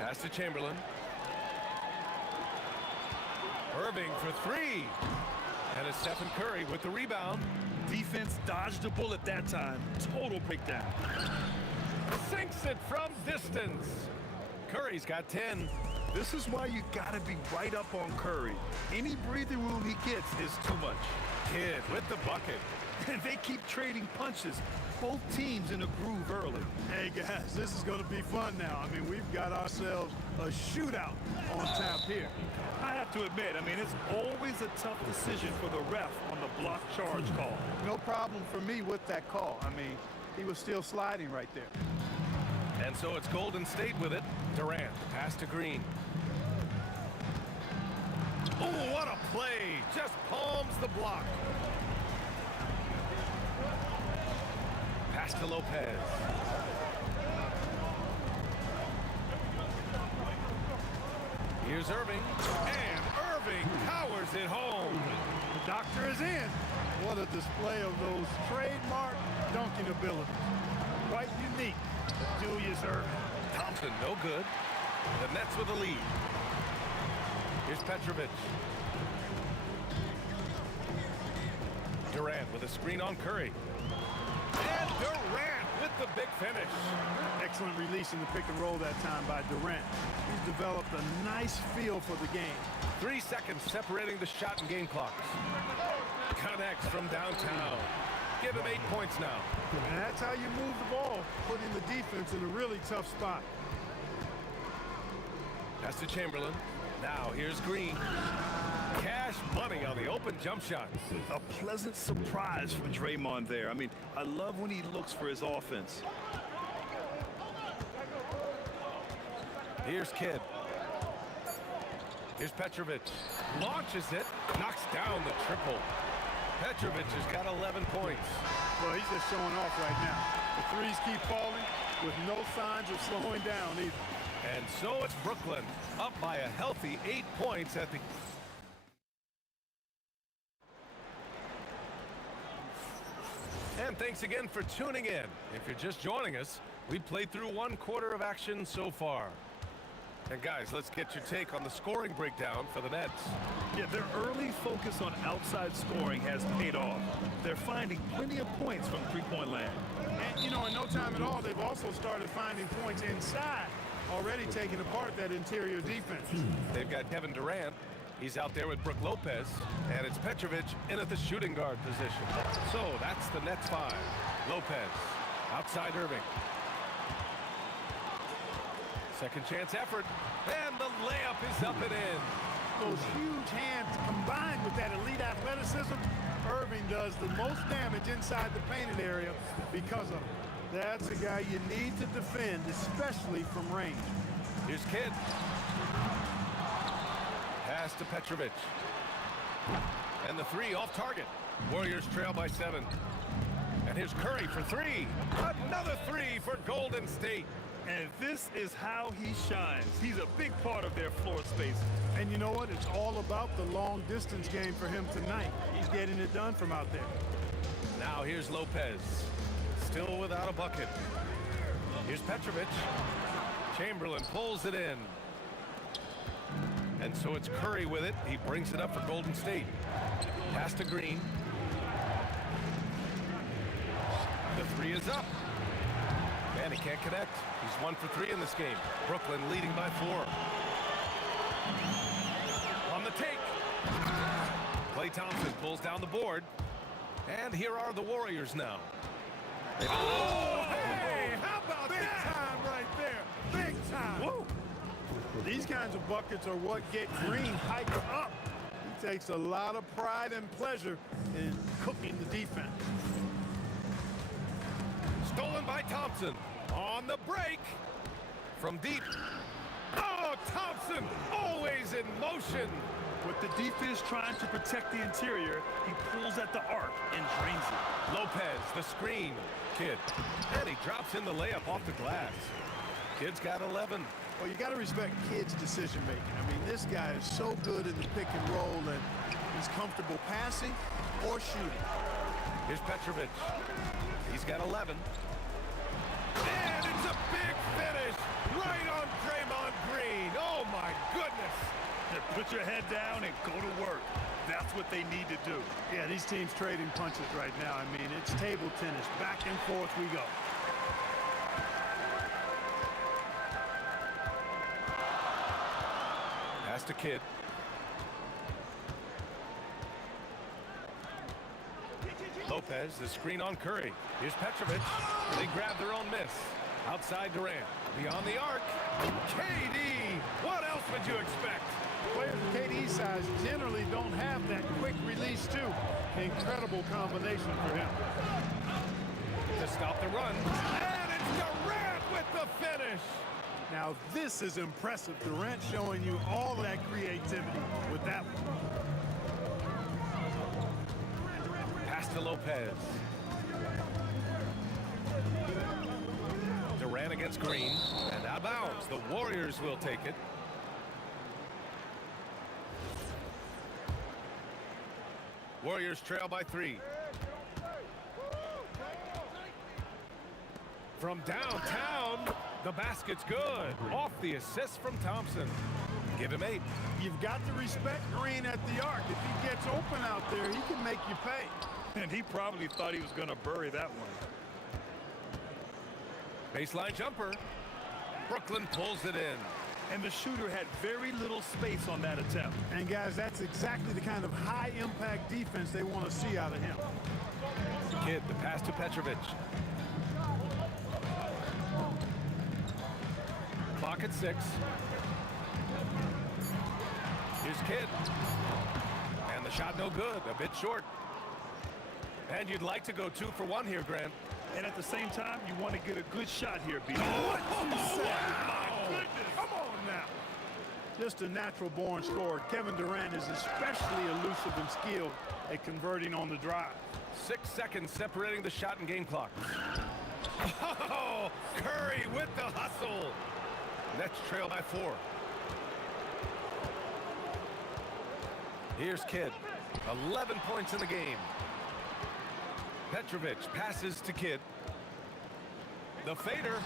Pass to Chamberlain. Irving for three. And it's Stephen Curry with the rebound. Defense dodged a bullet that time. Total breakdown. Sinks it from distance. Curry's got 10. This is why you got to be right up on Curry. Any breathing room he gets is too much. Kid with the bucket. And they keep trading punches. Both teams in a groove early. Hey, guys, this is going to be fun now. I mean, we've got ourselves a shootout on tap here. I have to admit, it's always a tough decision for the ref on the block charge call. No problem for me with that call. He was still sliding right there. And so it's Golden State with it. Durant, pass to Green. Oh, what a play! Just palms the block. Pass to Lopez. Here's Irving. And Irving powers it home. The doctor is in. What a display of those trademark dunking abilities. Quite unique. Julius Irving. Thompson, no good. The Nets with the lead. Here's Petrovic. Durant with a screen on Curry. And Durant with the big finish. Excellent release in the pick and roll that time by Durant. He's developed a nice feel for the game. 3 seconds separating the shot and game clocks. Connects from downtown. Give him 8 points now. And that's how you move the ball, putting the defense in a really tough spot. Pass to Chamberlain. Now here's Green. Cash money on the open jump shot. A pleasant surprise from Draymond there. I love when he looks for his offense. Here's Kidd. Here's Petrovic. Launches it. Knocks down the triple. Petrovic has got 11 points. Well, he's just showing off right now. The threes keep falling with no signs of slowing down either. And so it's Brooklyn up by a healthy 8 points at the... And thanks again for tuning in. If you're just joining us, we played through 1 quarter of action so far. And guys, let's get your take on the scoring breakdown for the Nets. Yeah, their early focus on outside scoring has paid off. They're finding plenty of points from three-point land. And, in no time at all, they've also started finding points inside, already taking apart that interior defense. They've got Kevin Durant. He's out there with Brook Lopez. And it's Petrovic in at the shooting guard position. So that's the Nets 5. Lopez, outside Irving. Second chance effort, and the layup is up and in. Those huge hands combined with that elite athleticism, Irving does the most damage inside the painted area because of it. That's a guy you need to defend, especially from range. Here's Kidd. Pass to Petrovic. And the 3 off target. Warriors trail by 7. And here's Curry for 3. Another 3 for Golden State. And this is how he shines. He's a big part of their floor space. And you know what? It's all about the long distance game for him tonight. He's getting it done from out there. Now here's Lopez. Still without a bucket. Here's Petrovic. Chamberlain pulls it in. And so it's Curry with it. He brings it up for Golden State. Pass to Green. The 3 is up. Man, he can't connect. He's 1 for 3 in this game. Brooklyn leading by 4. On the take. Klay Thompson pulls down the board. And here are the Warriors now. Oh, hey, how about big time right there? Big time. Woo. These kinds of buckets are what get Green hyped up. He takes a lot of pride and pleasure in cooking the defense. Stolen by Thompson. On the break. From deep. Oh, Thompson always in motion. With the defense trying to protect the interior, he pulls at the arc and drains it. Lopez, the screen. Kidd. And he drops in the layup off the glass. Kid's got 11. Well, you got to respect Kidd's decision making. I mean, this guy is so good in the pick and roll, and he's comfortable passing or shooting. Here's Petrovic. He's got 11. And it's a big finish right on Draymond Green. Oh, my goodness. Put your head down and go to work. That's what they need to do. Yeah, these teams trading punches right now. I mean, it's table tennis. Back and forth we go. Pass to Kidd. Lopez, the screen on Curry. Here's Petrovic. They grab their own miss. Outside Durant. Beyond the arc. KD! What else would you expect? Players of KD's size generally don't have that quick release, too. Incredible combination for him. To stop the run. And it's Durant with the finish. Now, this is impressive. Durant showing you all that creativity with that one. Pass to Lopez. Durant against Green. And out of bounds. The Warriors will take it. Warriors trail by 3. From downtown, the basket's good. Off the assist from Thompson. Give him 8. You've got to respect Green at the arc. If he gets open out there, he can make you pay. And he probably thought he was going to bury that one. Baseline jumper. Brooklyn pulls it in. And the shooter had very little space on that attempt. And guys, that's exactly the kind of high-impact defense they want to see out of him. Kidd, the pass to Petrovic. Clock at 6. Here's Kidd. And the shot no good, a bit short. And you'd like to go 2 for 1 here, Grant. And at the same time, you want to get a good shot here, B. What you say? My goodness. Come on now. Just a natural-born scorer. Kevin Durant is especially elusive and skilled at converting on the drive. 6 seconds separating the shot and game clock. Oh, Curry with the hustle. Nets trail by 4. Here's Kidd. 11 points in the game. Petrovic passes to Kidd. The fader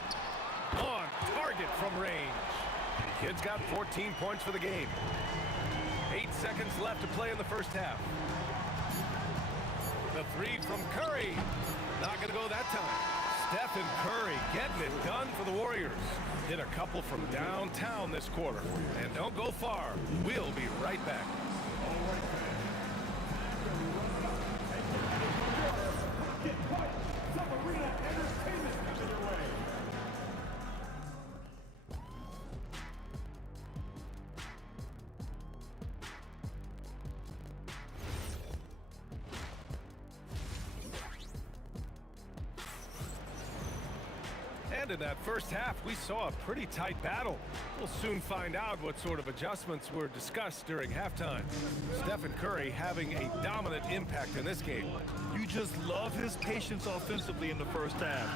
on target from range. Kidd's got 14 points for the game. 8 seconds left to play in the first half. The 3 from Curry. Not going to go that time. Stephen Curry getting it done for the Warriors. Hit a couple from downtown this quarter. And don't go far. We'll be right back. And in that first half, we saw a pretty tight battle. We'll soon find out what sort of adjustments were discussed during halftime. Stephen Curry having a dominant impact in this game. You just love his patience offensively in the first half.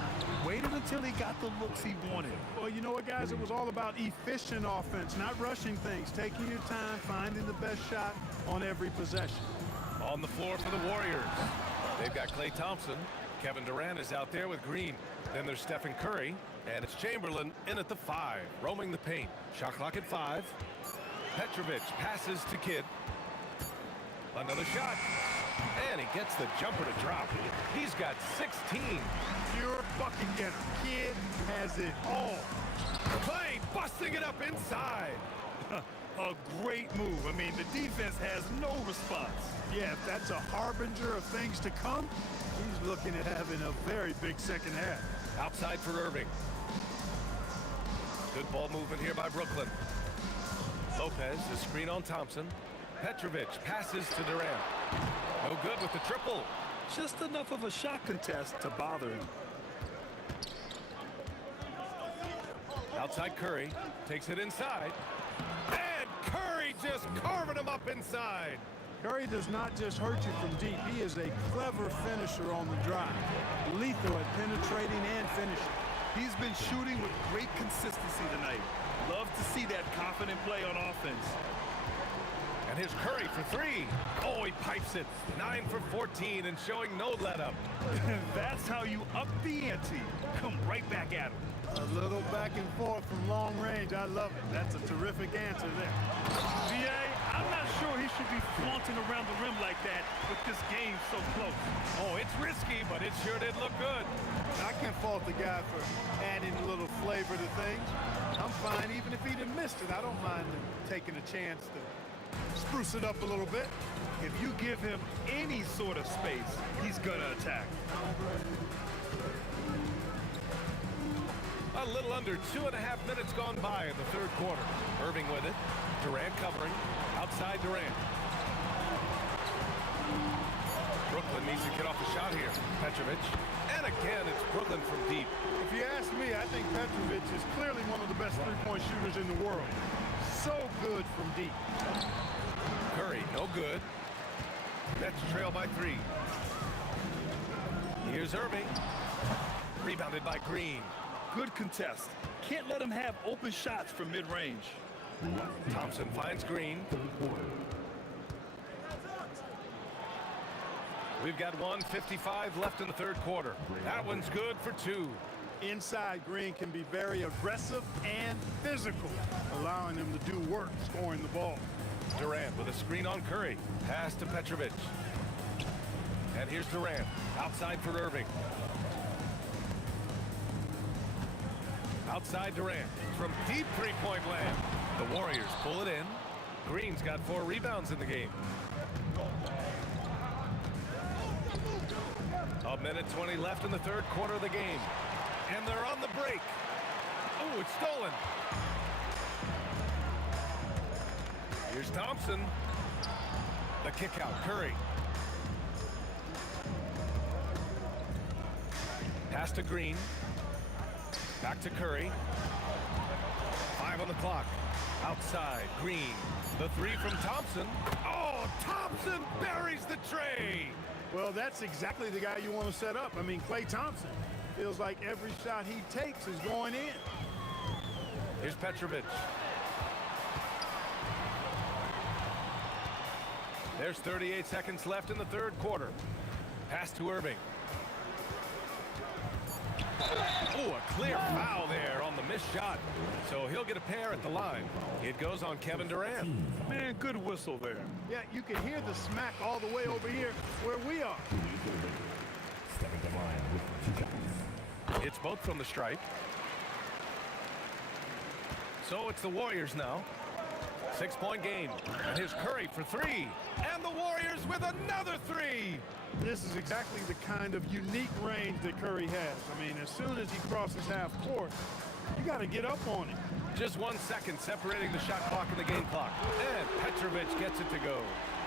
Waited until he got the looks he wanted. Well, you know what, guys? It was all about efficient offense, not rushing things, taking your time, finding the best shot on every possession. On the floor for the Warriors. They've got Klay Thompson. Kevin Durant is out there with Green. Then there's Stephen Curry, and it's Chamberlain in at the 5, roaming the paint. Shot clock at 5. Petrovic passes to Kidd. Another shot, and he gets the jumper to drop. He's got 16. Pure bucket getter. Kidd has it all. Klay busting it up inside. A great move. I mean, the defense has no response. Yeah, if that's a harbinger of things to come, he's looking at having a very big second half. Outside for Irving. Good ball movement here by Brooklyn. Lopez, the screen on Thompson. Petrovic passes to Durant. No good with the triple. Just enough of a shot contest to bother him. Outside Curry. Takes it inside. And Curry just carving him up inside. Curry does not just hurt you from deep. He is a clever finisher on the drive. Lethal at penetrating and finishing. He's been shooting with great consistency tonight. Love to see that confident play on offense. And here's Curry for three. Oh, he pipes it. 9 for 14 and showing no let-up. That's how you up the ante. Come right back at him. A little back and forth from long range. I love it. That's a terrific answer there. VA, I'm not sure he should be flaunting around the rim like that with this game so close. Oh, it's risky, but it sure did look good. I can't fault the guy for adding a little flavor to things. I'm fine even if he'd have missed it. I don't mind taking a chance to spruce it up a little bit. If you give him any sort of space, he's gonna attack. A little under 2.5 minutes gone by in the third quarter. Irving with it. Durant covering. Outside Durant. Brooklyn needs to get off the shot here. Petrovic. And again, it's Brooklyn from deep. If you ask me, I think Petrovic is clearly one of the best three-point shooters in the world. So good from deep. Curry, no good. Nets trail by 3. Here's Irving. Rebounded by Green. Good contest. Can't let him have open shots from mid-range. Thompson finds Green. We've got 1:55 left in the third quarter. That one's good for 2. Inside, Green can be very aggressive and physical, allowing him to do work scoring the ball. Durant with a screen on Curry. Pass to Petrovic. And here's Durant. Outside for Irving. Outside Durant. From deep three-point land. The Warriors pull it in. Green's got 4 rebounds in the game. A minute 20 left in the third quarter of the game. And they're on the break. Oh, it's stolen. Here's Thompson. The kick out. Curry. Pass to Green. Back to Curry. 5 on the clock. Outside. Green. The 3 from Thompson. Oh, Thompson buries the tray. Well, that's exactly the guy you want to set up. I mean, Klay Thompson feels like every shot he takes is going in. Here's Petrovic. There's 38 seconds left in the third quarter. Pass to Irving. Oh, a clear foul there on the missed shot. So he'll get a pair at the line. It goes on Kevin Durant. Man, good whistle there. Yeah, you can hear the smack all the way over here where we are. Stepping to line with 2 shots. It's both from the stripe. So it's the Warriors now. 6-point game. And here's Curry for 3. And the Warriors with another 3. This is exactly the kind of unique range that Curry has. I mean, as soon as he crosses half court, you got to get up on him. Just 1 second separating the shot clock and the game clock. And Petrovic gets it to go.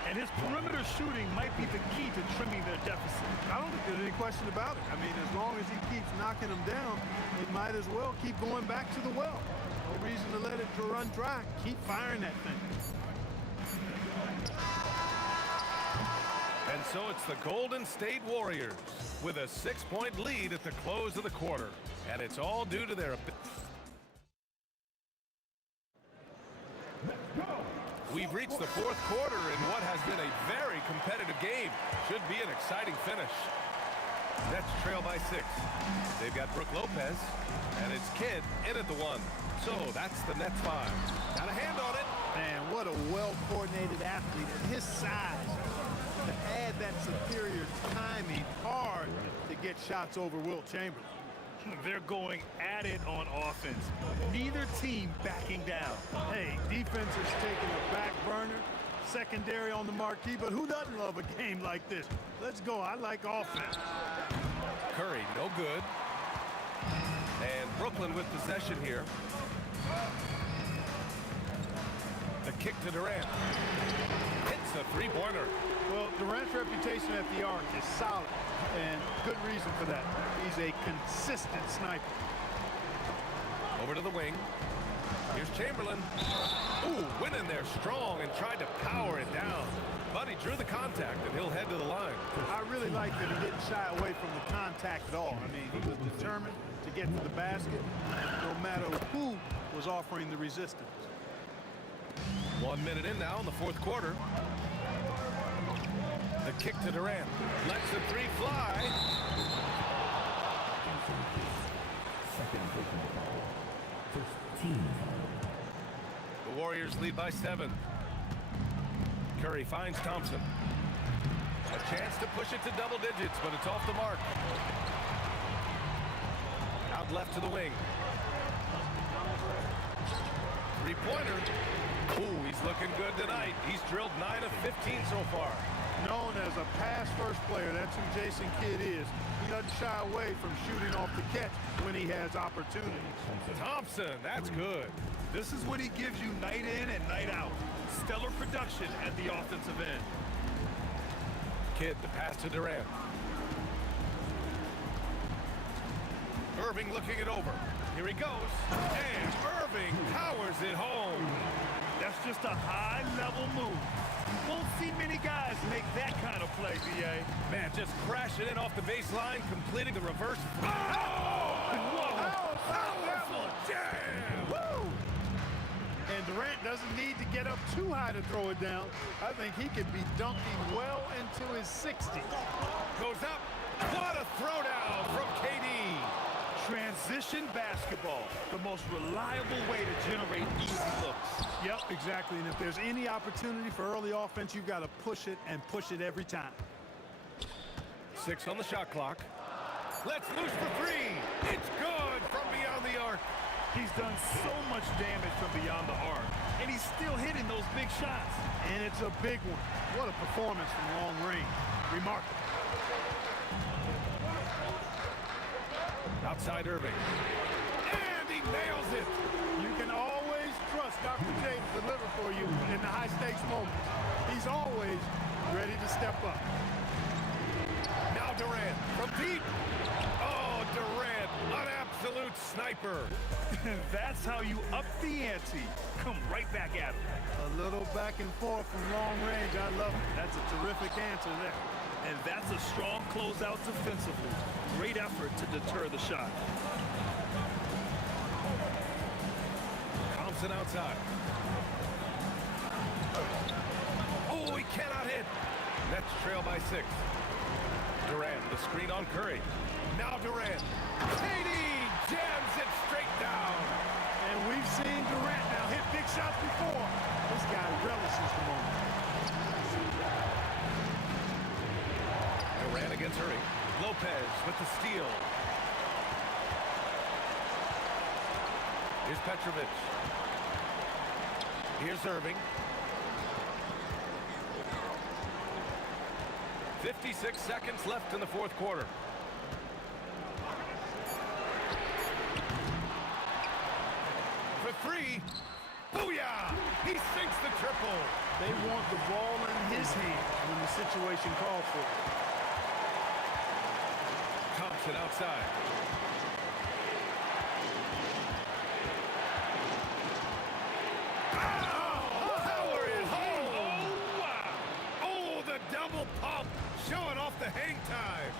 And his perimeter shooting might be the key to trimming their deficit. I don't think there's any question about it. I mean, as long as he keeps knocking them down, he might as well keep going back to the well. No reason to let it run dry. Keep firing that thing. And so it's the Golden State Warriors with a 6-point lead at the close of the quarter. And it's all due to their ability. We've reached the fourth quarter in what has been a very competitive game. Should be an exciting finish. Nets trail by 6. They've got Brook Lopez, and it's Kidd in at the 1. So that's the Nets 5. Got a hand on it. Man, what a well-coordinated athlete at his size. To add that superior timing, hard to get shots over Wilt Chamberlain. They're going at it on offense. Neither team backing down. Hey, defense is taking a back burner, secondary on the marquee, but who doesn't love a game like this? Let's go. I like offense. Curry, no good. And Brooklyn with possession here. The kick to Durant. Hits a 3-pointer. Well, Durant's reputation at the arc is solid, and good reason for that. He's a consistent sniper. Over to the wing. Here's Chamberlain. Ooh, went in there strong and tried to power it down. But he drew the contact, and he'll head to the line. I really like that he didn't shy away from the contact at all. I mean, he was determined, to get to the basket, no matter who was offering the resistance. 1 minute in now in the fourth quarter. The kick to Durant. Lets the three fly. The Warriors lead by 7. Curry finds Thompson. A chance to push it to double digits, but it's off the mark. Out left to the wing. Three-pointer. Ooh, he's looking good tonight. He's drilled 9 of 15 so far. Known as a pass-first player, that's who Jason Kidd is. He doesn't shy away from shooting off the catch when he has opportunities. Thompson, that's good. This is what he gives you night in and night out. Stellar production at the offensive end. Kidd, the pass to Durant. Irving looking it over. Here he goes. And Irving powers it home. That's just a high-level move. You won't see many guys make that kind of play, B.A. Man, just crashing in off the baseline, completing the reverse. Oh! Whoa! Powerful jam! Woo! And Durant doesn't need to get up too high to throw it down. I think he could be dunking well into his 60s. Goes up. What a throwdown from KD. Transition basketball, the most reliable way to generate easy looks. Yep, exactly. And if there's any opportunity for early offense, you've got to push it and push it every time. 6 on the shot clock. Let's loose for 3. It's good from beyond the arc. He's done so much damage from beyond the arc, and he's still hitting those big shots. And it's a big one. What a performance from long range. Remarkable. Outside Irving. And he nails it. You can always trust Dr. J to deliver for you in the high-stakes moments. He's always ready to step up. Now Durant from deep. Oh, Durant, an absolute sniper. That's how you up the ante. Come right back at him. A little back and forth from long range. I love it. That's a terrific answer there. And that's a strong closeout defensively. Great effort to deter the shot. Thompson outside. Oh, he cannot hit. Nets trail by 6. Durant, the screen on Curry. Now Durant. KD jams it straight down. And we've seen Durant now hit big shots before. This guy relishes the moment. Durant against Curry. Lopez with the steal. Here's Petrovic. Here's Irving. 56 seconds left in the fourth quarter. For 3. Booyah! He sinks the triple. They want the ball in his hand when the situation calls for it. Thompson outside. Power is home. Oh, wow. Oh, the double pump showing off the hang time.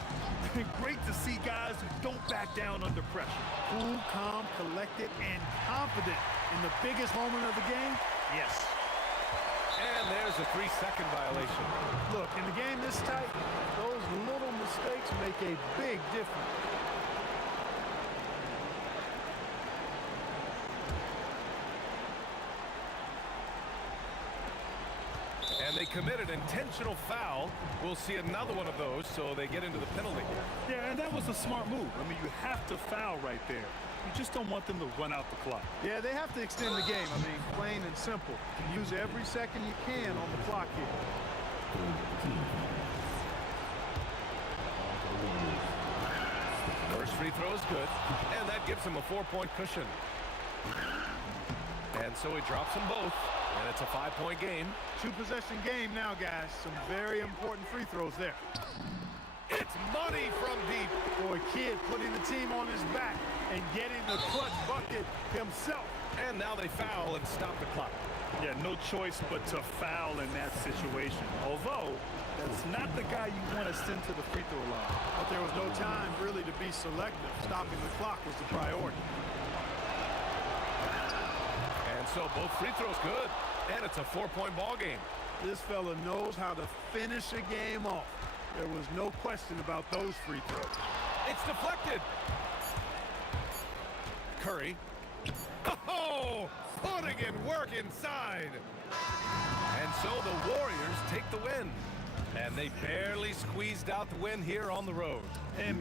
Great to see guys who don't back down under pressure. Cool, calm, collected, and confident in the biggest moment of the game. Yes. And there's a 3-second violation. Look, in a game this tight, those little mistakes make a big difference. And they committed intentional foul. We'll see another one of those, so they get into the penalty. Yeah, and that was a smart move. I mean, you have to foul right there. You just don't want them to run out the clock. Yeah, they have to extend the game. I mean, plain and simple. Use every second you can on the clock here. First free throw is good, and that gives him a 4-point cushion. And so he drops them both, and it's a 5-point game. 2-possession game now, guys. Some very important free throws there. It's money from deep. Boy, Kidd putting the team on his back and getting the clutch bucket himself. And now they foul and stop the clock. Yeah, no choice but to foul in that situation. Although, that's not the guy you want to send to the free throw line. But there was no time really to be selective. Stopping the clock was the priority. And so both free throws good. And it's a 4-point ball game. This fella knows how to finish a game off. There was no question about those free throws. It's deflected. Curry. Oh, putting in work inside. And so the Warriors take the win. And they barely squeezed out the win here on the road. And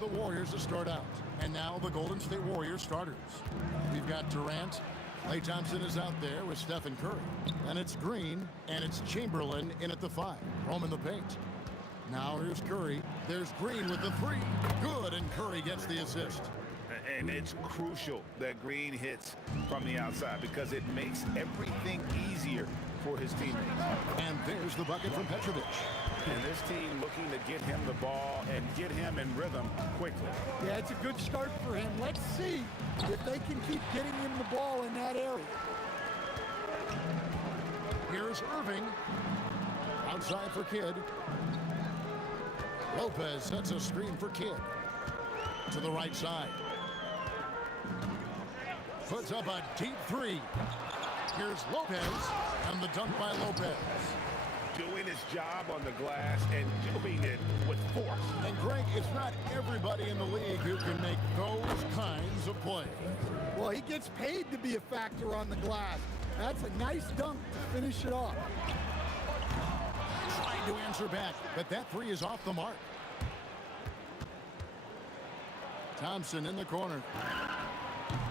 the Warriors to start out. And now the Golden State Warriors starters. We've got Durant. Klay Thompson is out there with Stephen Curry. And it's Green, and it's Chamberlain in at the 5. Roaming the paint. Now here's Curry. There's Green with the 3. Good, and Curry gets the assist. And it's crucial that Green hits from the outside because it makes everything easier for his teammates. And there's the bucket from Petrovic. And this team looking to get him the ball and get him in rhythm quickly. Yeah, it's a good start for him. Let's see if they can keep getting him the ball in that area. Here's Irving. Outside for Kidd. Lopez sets a screen for Kidd. To the right side. Puts up a deep 3. Here's Lopez, and the dunk by Lopez. Doing his job on the glass and doing it with force. And Greg, it's not everybody in the league who can make those kinds of plays. Well, he gets paid to be a factor on the glass. That's a nice dunk to finish it off. Trying to answer back, but that 3 is off the mark. Thompson in the corner.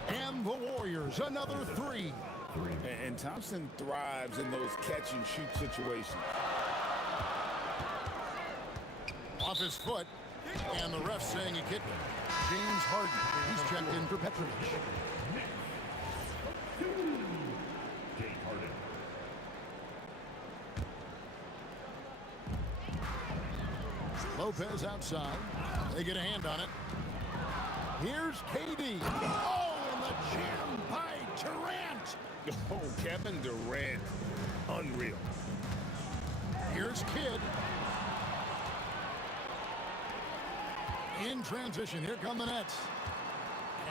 And the Warriors, another 3. And Thompson thrives in those catch-and-shoot situations. Off his foot, and the ref saying he kicked him. James Harden, he's checked in for Petrovic. Lopez outside. They get a hand on it. Here's KD. Oh, and the jam by Durant. Oh, Kevin Durant. Unreal. Here's Kidd. In transition, here come the Nets.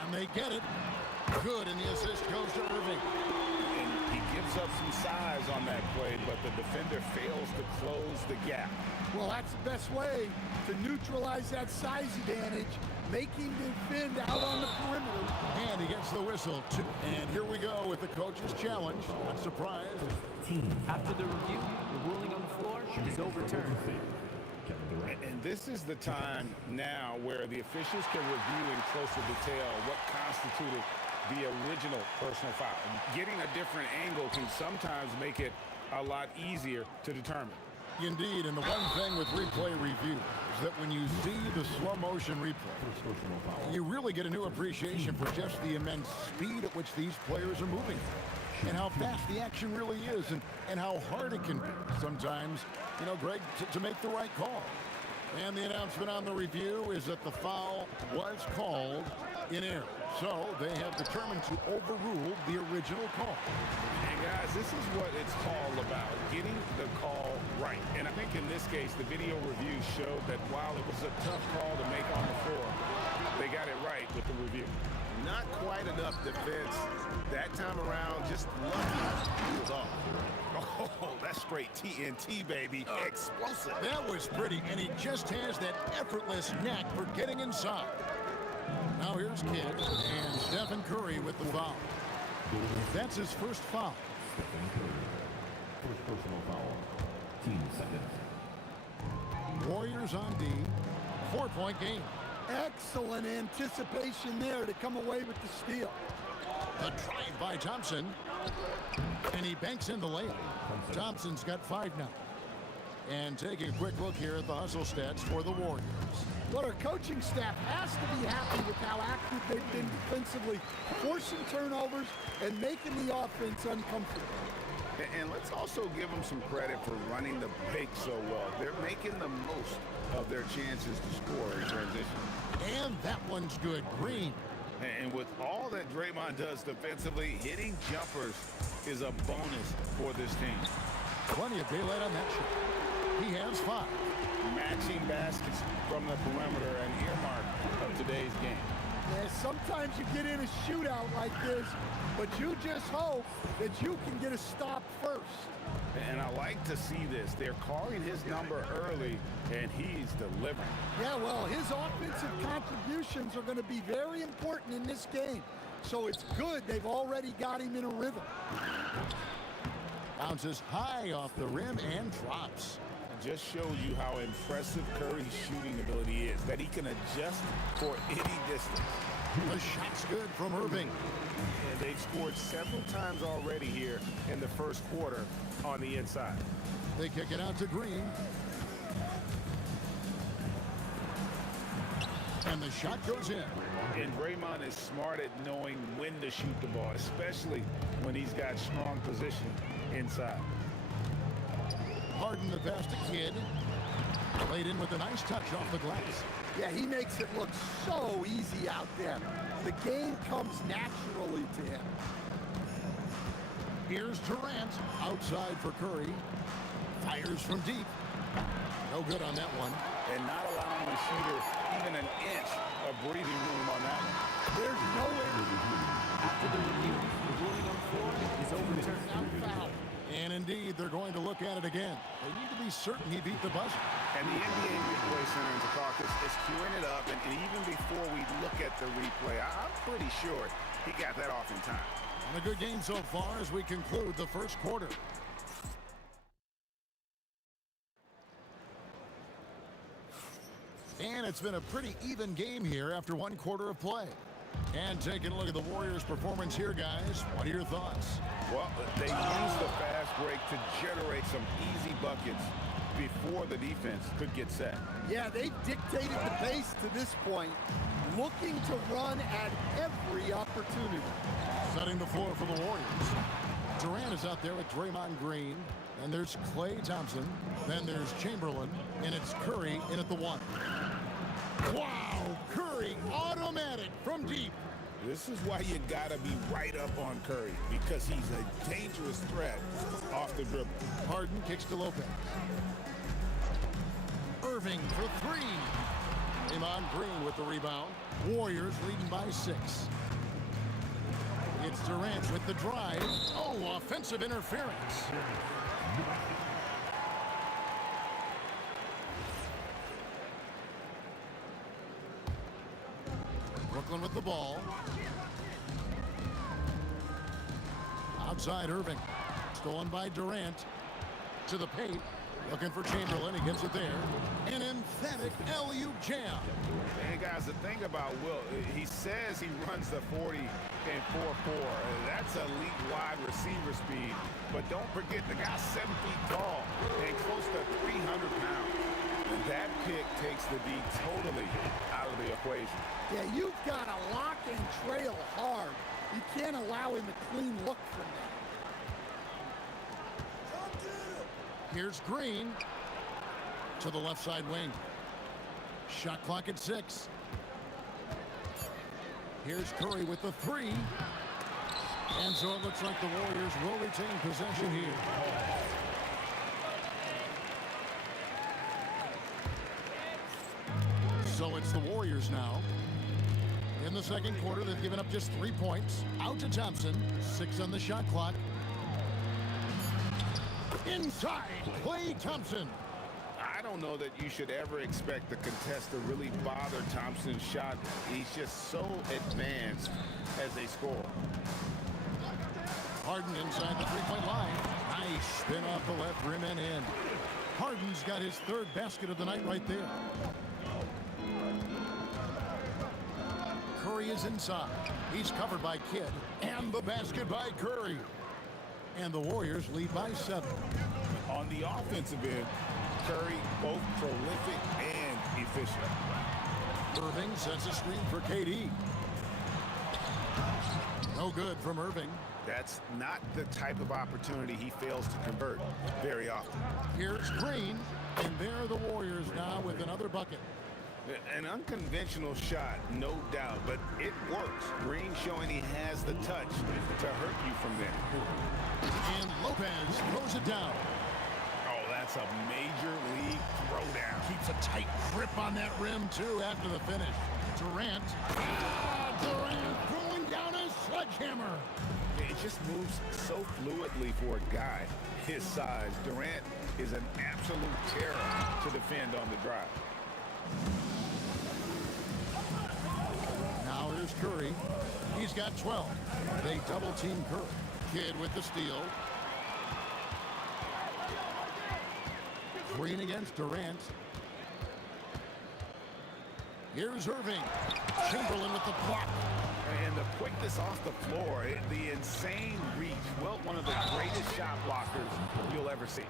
And they get it. Good, and the assist goes to Irving. And he gives up some size on that play, but the defender fails to close the gap. Well, that's the best way to neutralize that size advantage. Make him defend out on the perimeter. And he gets the whistle, too. And here we go with the coach's challenge. Not surprised. After the review, the ruling on the floor is overturned. And this is the time now where the officials can review in closer detail what constituted the original personal foul. Getting a different angle can sometimes make it a lot easier to determine. Indeed, and the one thing with replay review is that when you see the slow motion replay, you really get a new appreciation for just the immense speed at which these players are moving and how fast the action really is and how hard it can be sometimes, you know, Greg, to make the right call. And the announcement on the review is that the foul was called in error. So they have determined to overrule the original call. And guys, this is what it's all about, getting the call right. And I think in this case, the video review showed that while it was a tough call to make on the floor, they got it right with the review. Not quite enough defense that time around, just lucky he was off. Oh, that's straight TNT, baby. Explosive. That was pretty, and he just has that effortless knack for getting inside. Now here's Kidd and Stephen Curry with the foul. That's his first foul. Stephen Curry. First personal foul. Team seconds. Warriors on D. 4-point game. Excellent anticipation there to come away with the steal. A drive by Thompson. And he banks in the layup. Thompson's got 5 now. And taking a quick look here at the hustle stats for the Warriors. Well, our coaching staff has to be happy with how active they've been defensively, forcing turnovers and making the offense uncomfortable. And let's also give them some credit for running the break so well. They're making the most of their chances to score in transition. And that one's good. Green. And with all that Draymond does defensively, hitting jumpers is a bonus for this team. Plenty of daylight on that shot. He has 5. Matching baskets from the perimeter, an earmark of today's game. Yeah, sometimes you get in a shootout like this, but you just hope that you can get a stop first. And I like to see this. They're calling his number early, and he's delivering. Yeah, well, his offensive contributions are going to be very important in this game. So it's good they've already got him in a rhythm. Bounces high off the rim and drops. just shows you how impressive Curry's shooting ability is, that he can adjust for any distance. The shot's good from Irving. And they've scored several times already here in the first quarter on the inside. They kick it out to Green. And the shot goes in. And Draymond is smart at knowing when to shoot the ball, especially when he's got strong position inside. Harden, the best kid, laid in with a nice touch off the glass. Yeah, he makes it look so easy out there. The game comes naturally to him. Here's Durant, outside for Curry. Fires from deep. No good on that one. And not allowing the shooter even an inch of breathing room on that one. There's no way. After the review, the ruling on the floor is overturned. Now foul. And indeed, they're going to look at it again. They need to be certain he beat the buzzer. And the NBA Replay Center in Secaucus is queuing it up. And even before we look at the replay, I'm pretty sure he got that off in time. And a good game so far as we conclude the first quarter. And it's been a pretty even game here after one quarter of play. And taking a look at the Warriors' performance here, guys, what are your thoughts? Well, they used the fast break to generate some easy buckets before the defense could get set. Yeah, they dictated the pace to this point, looking to run at every opportunity. Setting the floor for the Warriors. Durant is out there with Draymond Green. Then there's Klay Thompson. Then there's Chamberlain. And it's Curry in at the one. Wow, Curry, automatic from deep. This is why you gotta be right up on Curry, because he's a dangerous threat off the dribble. Harden kicks to Lopez. Irving for three. Draymond Green with the rebound. Warriors leading by 6. It's Durant with the drive. Oh, offensive interference. Brooklyn with the ball. Outside Irving. Stolen by Durant. To the paint. Looking for Chamberlain. He gets it there. An emphatic alley-oop jam. And guys, the thing about Will, he says he runs the 40 and 4-4. That's elite wide receiver speed. But don't forget, the guy's 7 feet tall and close to 300 pounds. And that pick takes the D totally out of the equation. Yeah, you've got to lock and trail hard. You can't allow him a clean look from there. Here's Green to the left side wing. Shot clock at 6. Here's Curry with the 3. And so it looks like the Warriors will retain possession here. So it's the Warriors now. In the second quarter, they've given up just 3 points. Out to Thompson. 6 on the shot clock. Inside, Klay Thompson. I don't know that you should ever expect the contest to really bother Thompson's shot. He's just so advanced as they score. Harden inside the three-point line. Nice spin off the left rim and in. Harden's got his 3rd basket of the night right there. Curry is inside. He's covered by Kidd. And the basket by Curry. And the Warriors lead by 7. On the offensive end, Curry both prolific and efficient. Irving sets a screen for KD. No good from Irving. That's not the type of opportunity he fails to convert very often. Here's Green, and there are the Warriors now with another bucket. An unconventional shot, no doubt, but it works. Green showing he has the touch to hurt you from there. And Lopez throws it down. Oh, that's a major league throwdown. Keeps a tight grip on that rim, too, after the finish. Durant. Durant throwing down a sledgehammer. It just moves so fluidly for a guy his size. Durant is an absolute terror to defend on the drive. Now here's Curry. He's got 12. They double-team Curry. Kidd with the steal. Green against Durant. Here's Irving. Chamberlain with the block. And the quickness off the floor, the insane reach. Well, one of the greatest shot blockers you'll ever see.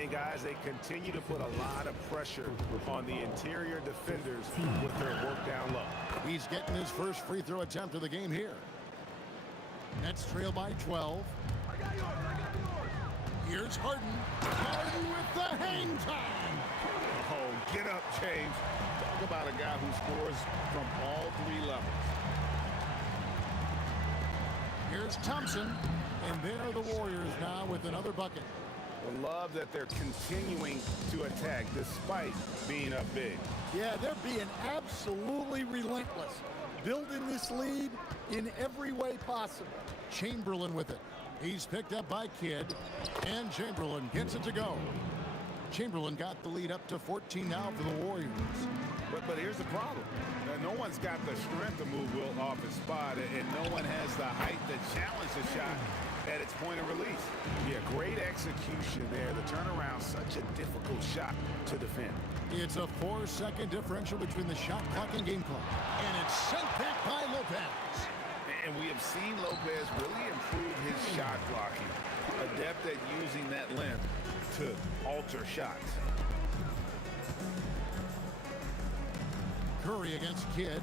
And guys, they continue to put a lot of pressure on the interior defenders with their work down low. He's getting his first free throw attempt of the game here. Nets trail by 12. Here's Harden. Harden with the hang time. Oh, get up, James. Talk about a guy who scores from all three levels. Here's Thompson. And there are the Warriors now with another bucket. I love that they're continuing to attack despite being up big. Yeah, they're being absolutely relentless, building this lead in every way possible. Chamberlain with it. He's picked up by Kidd, and Chamberlain gets it to go. Chamberlain got the lead up to 14 now for the Warriors. But here's the problem. No one's got the strength to move Wilt off his spot, and no one has the height to challenge the shot at its point of release. Yeah, great execution there. The turnaround, such a difficult shot to defend. It's a 4-second differential between the shot clock and game clock. And it's sent back by Lopez. And we have seen Lopez really improve his shot blocking. Adept at using that length to alter shots. Curry against Kidd.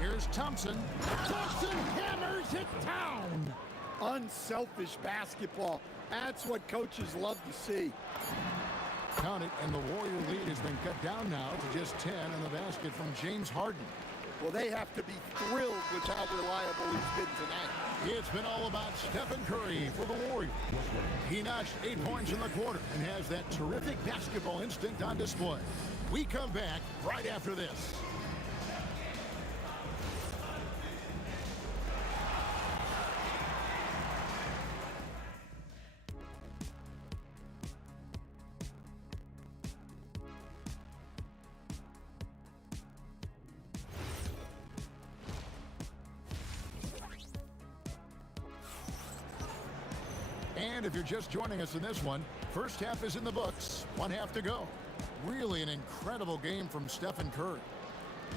Here's Thompson. Thompson hammers it down. Unselfish basketball. That's what coaches love to see. Count it, and the Warrior lead has been cut down now to just 10 in the basket from James Harden. Well, they have to be thrilled with how reliable he's been tonight. It's been all about Stephen Curry for the Warriors. He notched 8 points in the quarter and has that terrific basketball instinct on display. We come back right after this. And if you're just joining us in this one, first half is in the books, 1 half to go. Really an incredible game from Stephen Curry.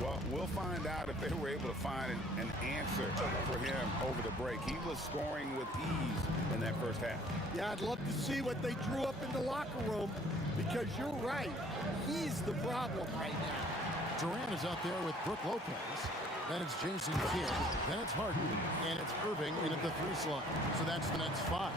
Well, we'll find out if they were able to find an answer for him over the break. He was scoring with ease in that first half. Yeah, I'd love to see what they drew up in the locker room, because you're right. He's the problem right now. Durant is out there with Brook Lopez. Then it's Jason Kidd. Then it's Harden. And it's Irving in at the 3 slot. So that's the Nets 5.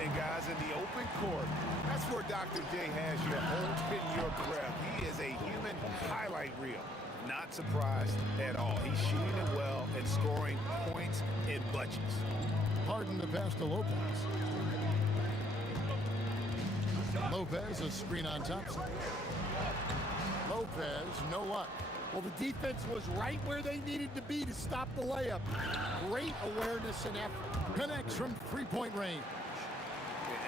And guys, in the open court, that's where Dr. J has you holding your breath. He is a human highlight reel. Not surprised at all. He's shooting it well and scoring points in bunches. Harden the pass to Lopez. Lopez, a screen on Thompson. Lopez, no luck. Well, the defense was right where they needed to be to stop the layup. Great awareness and effort. Connects from 3-point range.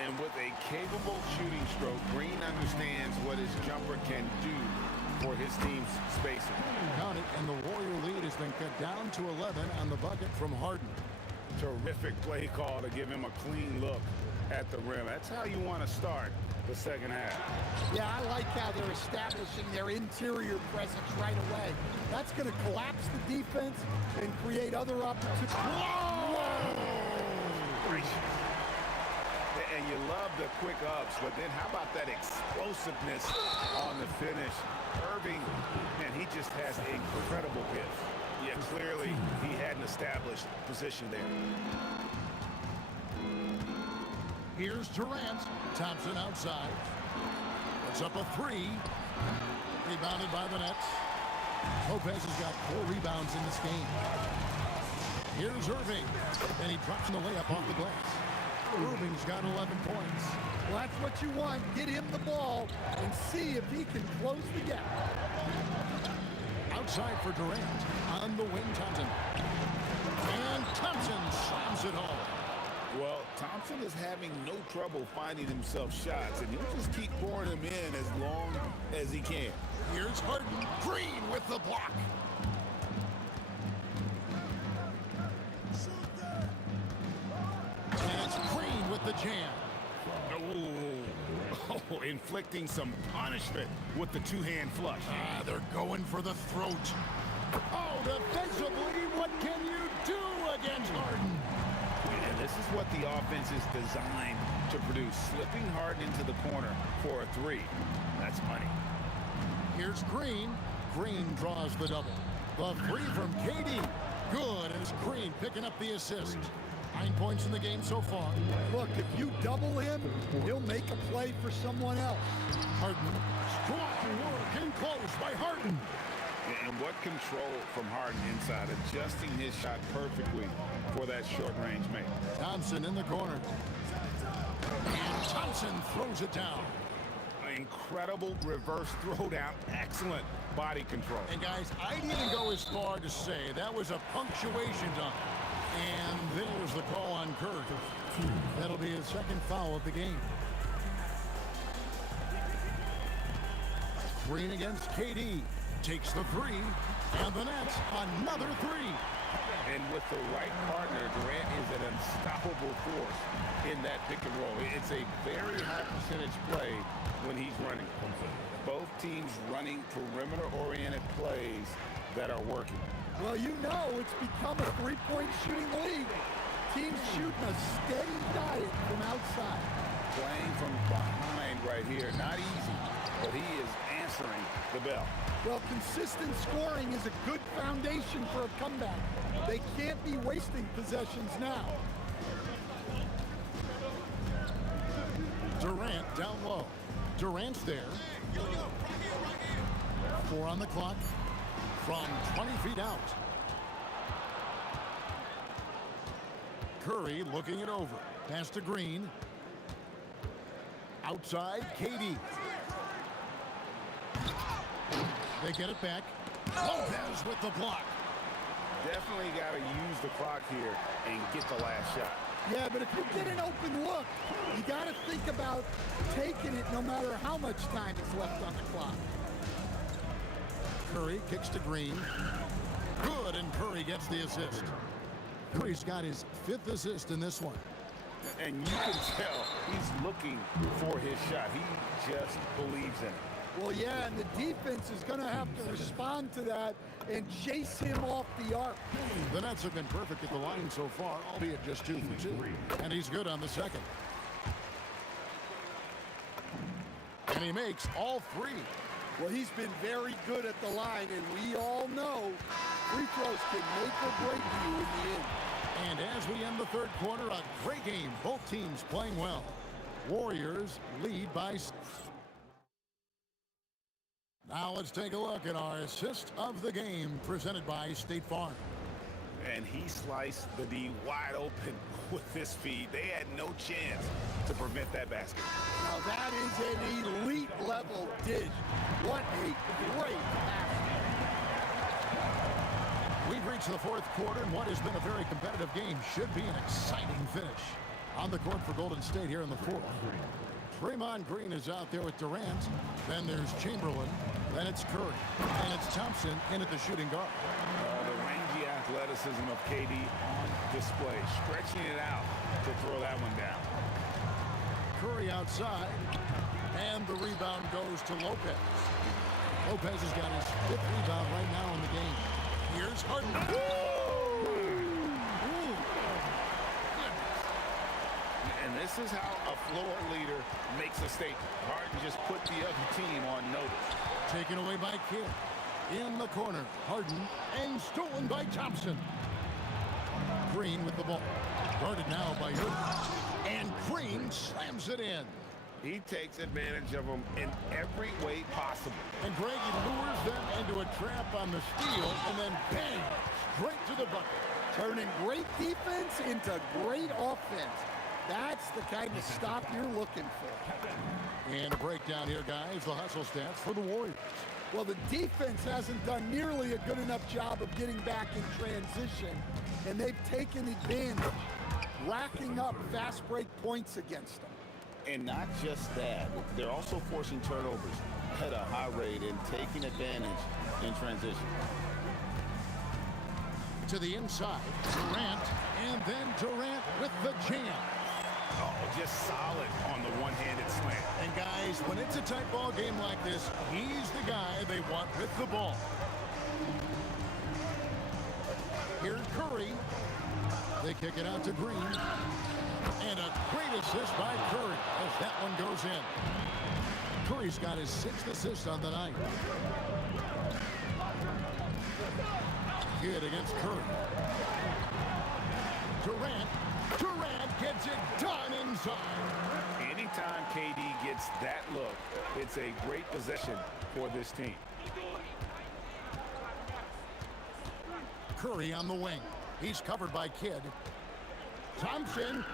And with a capable shooting stroke, Green understands what his jumper can do for his team's spacing. Count it, and the Warrior lead has been cut down to 11 on the bucket from Harden. Terrific play call to give him a clean look at the rim. That's how you want to start the second half. Yeah, I like how they're establishing their interior presence right away. That's going to collapse the defense and create other opportunities. And you love the quick ups, but then how about that explosiveness on the finish? Irving, and he just has incredible hits. Yeah, clearly he had an established position there. Here's Durant. Thompson outside. Puts up a 3. Rebounded by the Nets. Lopez has got 4 rebounds in this game. Here's Irving. And he drops the layup off the glass. Irving's got 11 points. Well, that's what you want. Get him the ball and see if he can close the gap. Outside for Durant. On the wing, Thompson. And Thompson slams it home. Well, Thompson is having no trouble finding himself shots, and he'll just keep pouring them in as long as he can. Here's Harden. Green with the block. And it's Green with the jam. Oh, inflicting some punishment with the two-hand flush. They're going for the throat. Oh, defensively, what can you do against Harden? And this is what the offense is designed to produce. Slipping Harden into the corner for a three. That's money. Here's Green. Green draws the double. The three from KD. Good, and it's Green picking up the assist. 9 points in the game so far. Look, if you double him, he'll make a play for someone else. Harden. Strong work in close by Harden. And what control from Harden inside, adjusting his shot perfectly for that short-range make. Thompson in the corner. And Thompson throws it down. Incredible reverse throwdown. Excellent body control. And guys, I'd even go as far to say that was a punctuation dunk. And there's the call on Curry. That'll be his second foul of the game. Green against KD. Takes the three. And the Nets, another three. And with the right partner, Durant is an unstoppable force in that pick and roll. It's a very high percentage play when he's running. Both teams running perimeter-oriented plays that are working. Well, you know it's become a three-point shooting league. Teams shooting a steady diet from outside. Playing from behind right here. Not easy, but he is answering the bell. Well, consistent scoring is a good foundation for a comeback. They can't be wasting possessions now. Durant down low. Durant's there. 4 on the clock from 20 feet out. Curry looking it over. Pass to Green. Outside, KD. They get it back. Lopez with the block. Definitely got to use the clock here and get the last shot. Yeah, but if you get an open look, you got to think about taking it no matter how much time is left on the clock. Curry kicks to Green. Good, and Curry gets the assist. Curry's got his 5th assist in this one. And you can tell he's looking for his shot. He just believes in it. Well, yeah, and the defense is going to have to respond to that and chase him off the arc. The Nets have been perfect at the line so far, albeit just 2 for 2. And he's good on the second. And he makes all 3. Well, he's been very good at the line, and we all know free throws can make or break you in the end. And as we end the third quarter, a great game. Both teams playing well. Warriors lead by... Now let's take a look at our assist of the game presented by State Farm. And he sliced the D wide open with this feed. They had no chance to prevent that basket. Now that is an elite level dish. What a great basket. We've reached the fourth quarter, and what has been a very competitive game should be an exciting finish. On the court for Golden State here in the fourth. Draymond Green is out there with Durant. Then there's Chamberlain. Then it's Curry. And it's Thompson in at the shooting guard. The rangy athleticism of KD on display. Stretching it out to throw that one down. Curry outside. And the rebound goes to Lopez. Lopez has got his 5th rebound right now in the game. Here's Harden. And this is how a floor leader makes a statement. Harden just put the other team on notice. Taken away by Kidd. In the corner, Harden, and stolen by Thompson. Green with the ball. Guarded now by Irving. And Green slams it in. He takes advantage of them in every way possible. And Greg, he lures them into a trap on the steal, and then bang, straight to the bucket. Turning great defense into great offense. That's the kind of stop you're looking for. And a breakdown here, guys. The hustle stats for the Warriors. Well, the defense hasn't done nearly a good enough job of getting back in transition, and they've taken advantage, racking up fast break points against them. And not just that, they're also forcing turnovers at a high rate and taking advantage in transition. To the inside, Durant, and then Durant with the jam. Oh, just solid on the one-handed slant. And guys, when it's a tight ball game like this, he's the guy they want with the ball. Here's Curry. They kick it out to Green. And a great assist by Curry as that one goes in. Curry's got his 6th assist on the night. Kidd against Curry. Durant gets it done inside. Anytime KD gets that look, it's a great possession for this team. Curry on the wing. He's covered by Kidd. Thompson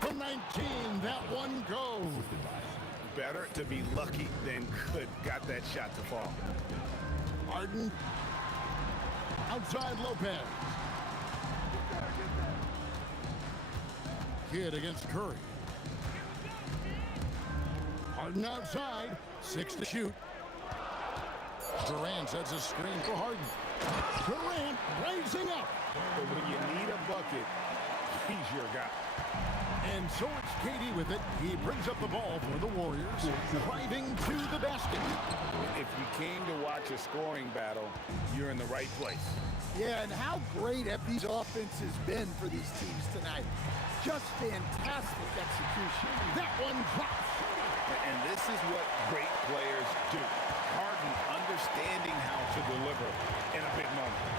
from 19. That one goes. Better to be lucky than good. Got that shot to fall. Harden. Outside Lopez. Kidd against Curry. Harden outside. 6 to shoot. Durant sets a screen for Harden. Durant raising up. But when you need a bucket, he's your guy. And so it's KD with it. He brings up the ball for the Warriors, driving to the basket. If you came to watch a scoring battle, you're in the right place. Yeah, and how great have these offenses been for these teams tonight? Just fantastic execution. That one drops. And this is what great players do. Harden understanding how to deliver in a big moment.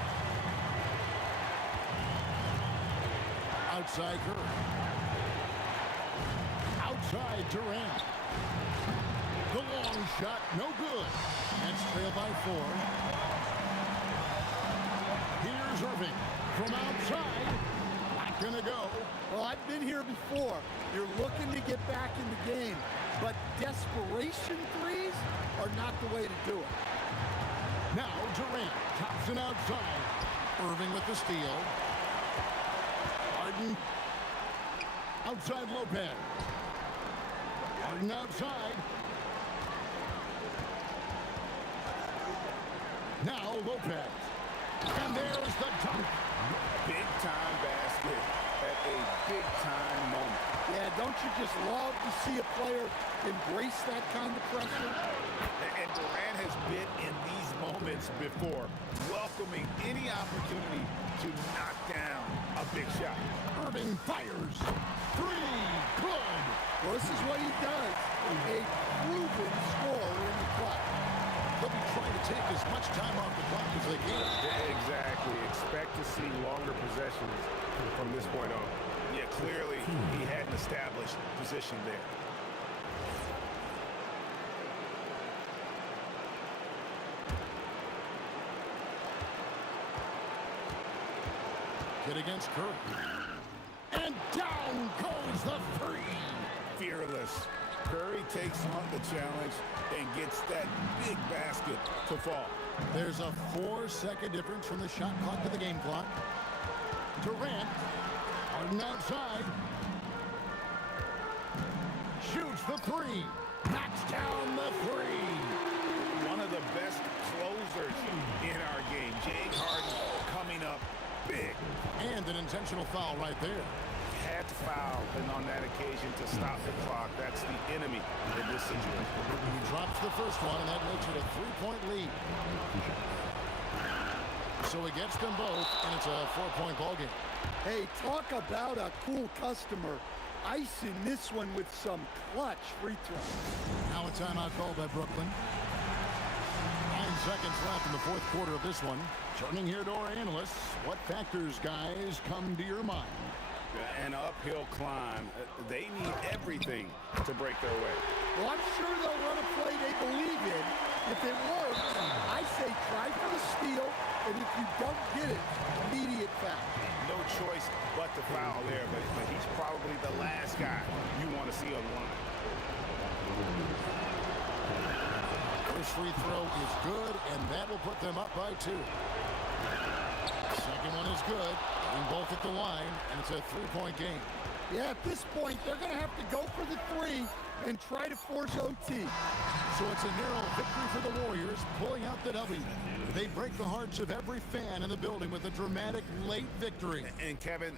Outside Curry. Outside Durant. The long shot, no good. That's trailed by 4. Here's Irving from outside. Not gonna go. Well, I've been here before. You're looking to get back in the game, but desperation threes are not the way to do it. Now Durant. Thompson outside. Irving with the steal. Harden. Outside Lopez. Harden outside. Now Lopez. And there's the dunk. Big time basket at a big time moment. Yeah, don't you just love to see a player embrace that kind of pressure? And Durant has been in these moments before, welcoming any opportunity to knock down a big shot. Irving fires. 3. Good. Well, this is what he does. A proven scorer in the clutch. They'll be trying to take as much time off the clock as they can. Exactly. Expect to see longer possessions from this point on. Yeah, clearly he had an established position there. Kidd against Curry. And down goes the 3. Fearless. Curry takes on the challenge and gets that big basket to fall. There's a 4-second difference from the shot clock to the game clock. Durant. Harden outside. Shoots the 3. Knocks down the 3. One of the best closers in our game. James Harden coming up big. And an intentional foul right there. Had to foul, and on that occasion to stop the clock. That's the enemy in this situation. He drops the first one, and that makes it a 3-point lead. So he gets them both, and it's a 4-point ball game. Hey, talk about a cool customer. Icing this one with some clutch free throws. Now a timeout called by Brooklyn. 9 seconds left in the 4th quarter of this one. Turning here to our analysts, what factors, guys, come to your mind? An uphill climb. They need everything to break their way. Well, I'm sure they'll run a play they believe in. If it works, I say try for the steal, and if you don't get it, immediate foul. No choice but to foul there, but he's probably the last guy you want to see on the line. First free throw is good, and that will put them up by 2. Second one is good. And both at the line, and it's a 3-point game. Yeah, at this point, they're going to have to go for the 3 and try to force OT. So it's a narrow victory for the Warriors, pulling out the W. They break the hearts of every fan in the building with a dramatic late victory. And Kevin,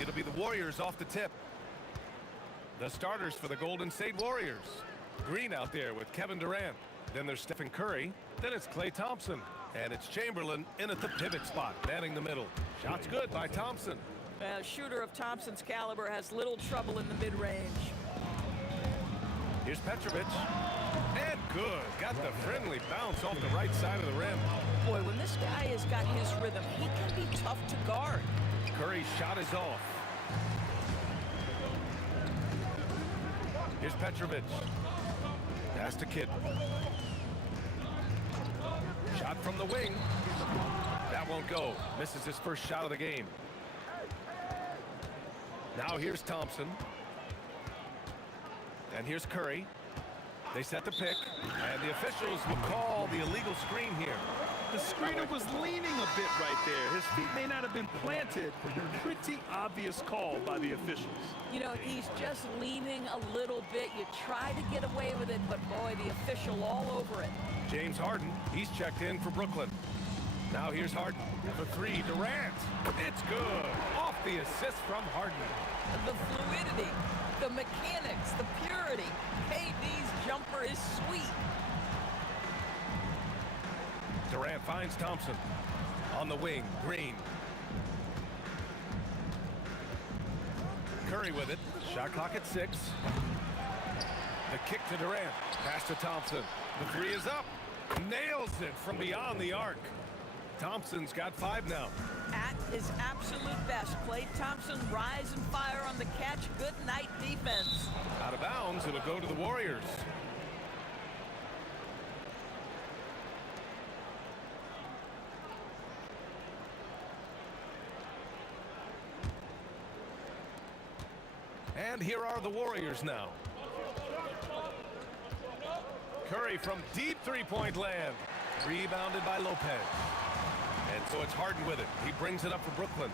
It'll be the Warriors off the tip. The starters for the Golden State Warriors. Green out there with Kevin Durant. Then there's Stephen Curry. Then it's Klay Thompson. And it's Chamberlain in at the pivot spot, manning the middle. Shot's good by Thompson. A shooter of Thompson's caliber has little trouble in the mid-range. Here's Petrovic. And good. Got the friendly bounce off the right side of the rim. Boy, when this guy has got his rhythm, he can be tough to guard. Curry's shot is off. Here's Petrovic. Pass to Kidd. Shot from the wing. That won't go. Misses his first shot of the game. Now here's Thompson. And here's Curry. They set the pick, and the officials will call the illegal screen here. The screener was leaning a bit right there. His feet may not have been planted. Pretty obvious call by the officials. You know, he's just leaning a little bit. You try to get away with it, but boy, the official all over it. James Harden, he's checked in for Brooklyn. Now here's Harden for three. Durant, it's good. Off the assist from Harden. The fluidity, the mechanics, the purity. KD's jumper is sweet. Durant finds Thompson. On the wing, Green. Curry with it. Shot clock at 6. The kick to Durant. Pass to Thompson. The three is up. Nails it from beyond the arc. Thompson's got 5 now. At his absolute best, Klay Thompson rise and fire on the catch. Good night defense. Out of bounds, it'll go to the Warriors. And here are the Warriors now. Curry from deep three-point land. Rebounded by Lopez. And so it's Harden with it. He brings it up for Brooklyn.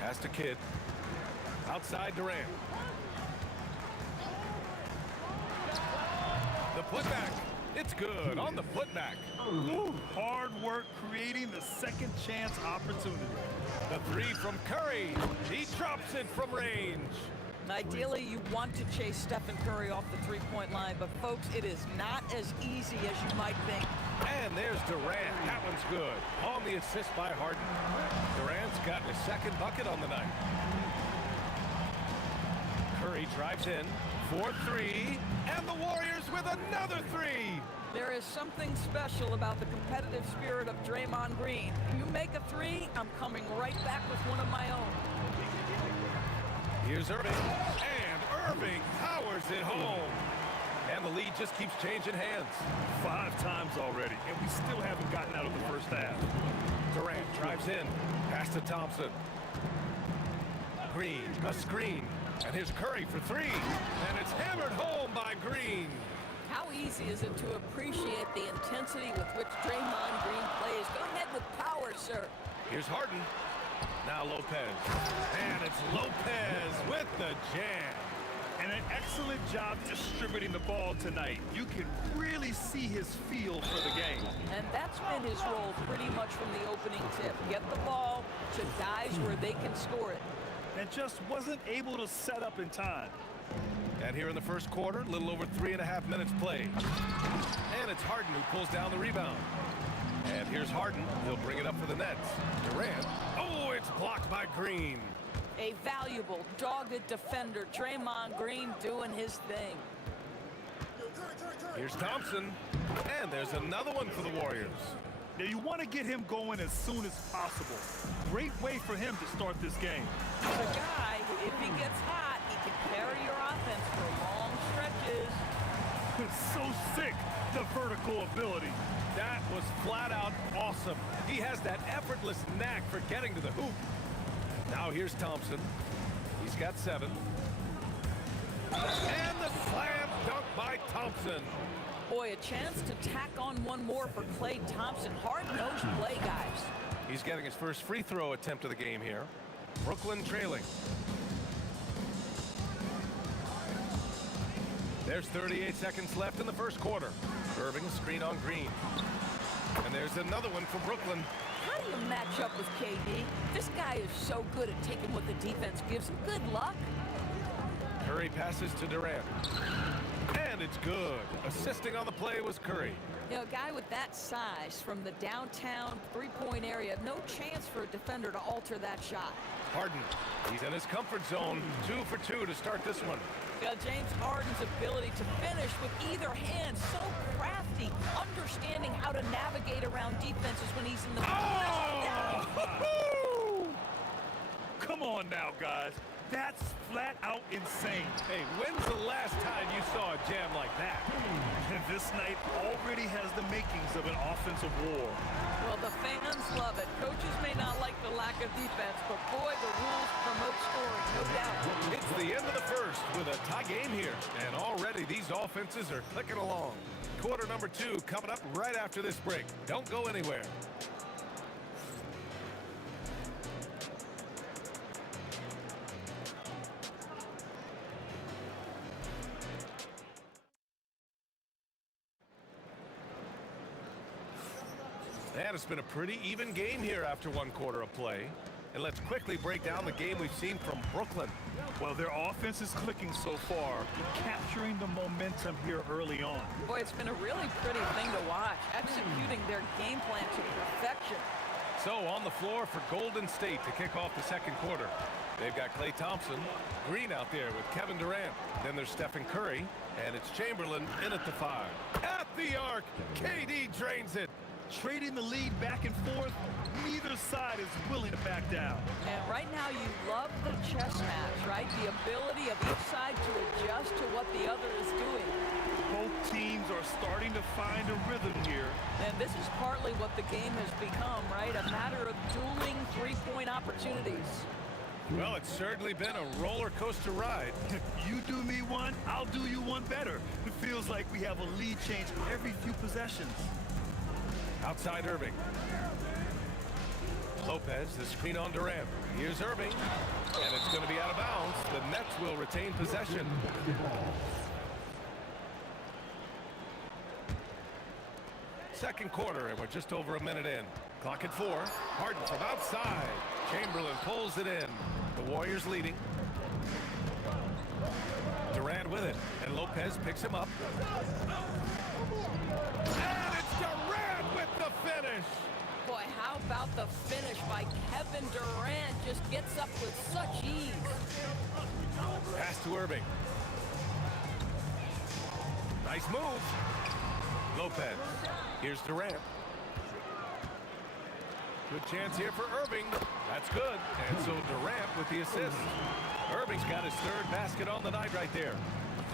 Pass to Kidd. Outside Durant. The putback. It's good on the putback. Ooh, hard work creating the second chance opportunity. The three from Curry. He drops it from range. Ideally, you want to chase Stephen Curry off the three-point line, but folks, it is not as easy as you might think. And there's Durant. That one's good. On the assist by Harden. Durant's got his second bucket on the night. Curry drives in for 3, and the Warriors with another 3. There is something special about the competitive spirit of Draymond Green. You make a 3, I'm coming right back with one of my own. Here's Irving, and Irving powers it home. And the lead just keeps changing hands. 5 times already, and we still haven't gotten out of the first half. Durant drives in, pass to Thompson. Green, a screen, and here's Curry for 3, and it's hammered home by Green. How easy is it to appreciate the intensity with which Draymond Green plays? Go ahead with power, sir. Here's Harden. Now Lopez. And it's Lopez with the jam. And an excellent job distributing the ball tonight. You can really see his feel for the game. And that's been his role pretty much from the opening tip. Get the ball to guys where they can score it. And just wasn't able to set up in time. And here in the first quarter, a little over 3.5 minutes played. And it's Harden who pulls down the rebound. And here's Harden. He'll bring it up for the Nets. Durant. Oh, it's blocked by Green. A valuable, dogged defender, Draymond Green doing his thing. Here's Thompson. And there's another one for the Warriors. Now you want to get him going as soon as possible. Great way for him to start this game. He's a guy who, if he gets hot, he can carry your offense for long stretches. So sick, the vertical ability. That was flat out awesome. He has that effortless knack for getting to the hoop. Now here's Thompson. He's got 7. And the slam dunk by Thompson. Boy, a chance to tack on one more for Klay Thompson. Hard-nosed play, guys. He's getting his first free throw attempt of the game here. Brooklyn trailing. There's 38 seconds left in the first quarter. Irving, screen on Green. And there's another one for Brooklyn. How do you match up with KD? This guy is so good at taking what the defense gives him. Good luck. Curry passes to Durant. And it's good. Assisting on the play was Curry. You know, a guy with that size from the downtown three-point area, no chance for a defender to alter that shot. Harden, he's in his comfort zone. 2 for 2 to start this one. Yeah, James Harden's ability to finish with either hand, so crafty, understanding how to navigate around defenses when he's in the Come on now, guys. That's flat out insane. Hey, when's the last time you saw a jam like that? This night already has the makings of an offensive war. Well, the fans love it. Coaches may not like the lack of defense, but boy, the rules promote scoring, no doubt. It's the end of the first with a tie game here. And already these offenses are clicking along. Quarter number 2 coming up right after this break. Don't go anywhere. And it's been a pretty even game here after one quarter of play. And let's quickly break down the game we've seen from Brooklyn. Well, their offense is clicking so far, capturing the momentum here early on. Boy, it's been a really pretty thing to watch, executing their game plan to perfection. So on the floor for Golden State to kick off the second quarter. They've got Klay Thompson, Green out there with Kevin Durant. Then there's Stephen Curry, and it's Chamberlain in at the 5. At the arc, KD drains it. Trading the lead back and forth, neither side is willing to back down. And right now you love the chess match, right? The ability of each side to adjust to what the other is doing. Both teams are starting to find a rhythm here. And this is partly what the game has become, right? A matter of dueling three-point opportunities. Well, it's certainly been a roller coaster ride. You do me one, I'll do you one better. It feels like we have a lead change every few possessions. Outside Irving. Lopez, the screen on Durant. Here's Irving, and it's going to be out of bounds. The Nets will retain possession. Second quarter, and we're just over a minute in. Clock at 4. Harden from outside. Chamberlain pulls it in. The Warriors leading. Durant with it, and Lopez picks him up. And it's Durant with the finish. Boy, how about the finish by Kevin Durant? Just gets up with such ease. Pass to Irving. Nice move. Lopez. Here's Durant. Good chance here for Irving. That's good. And so Durant with the assist. Irving's got his third basket on the night right there.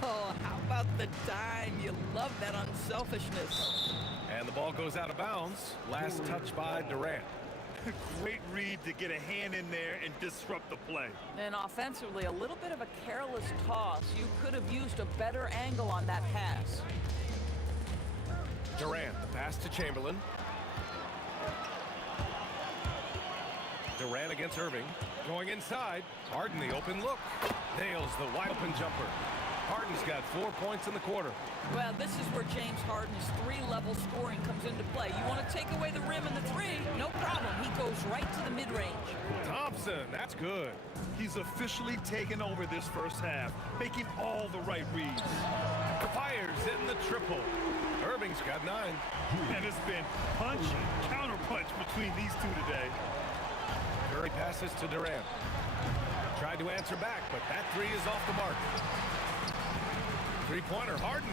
Oh, how about the dime? You love that unselfishness. And the ball goes out of bounds. Last touch by Durant. Great read to get a hand in there and disrupt the play. And offensively, a little bit of a careless toss. You could have used a better angle on that pass. Durant, the pass to Chamberlain. Durant against Irving. Going inside. Harden, the open look. Nails the wide open jumper. Harden's got 4 points in the quarter. Well, this is where James Harden's three-level scoring comes into play. You want to take away the rim and the three? No problem. He goes right to the mid-range. Thompson, that's good. He's officially taken over this first half, making all the right reads. Fires in the triple. Irving's got 9. And it's been punch, counter-punch between these two today. Curry passes to Durant. Tried to answer back, but that 3 is off the mark. Three-pointer, Harden.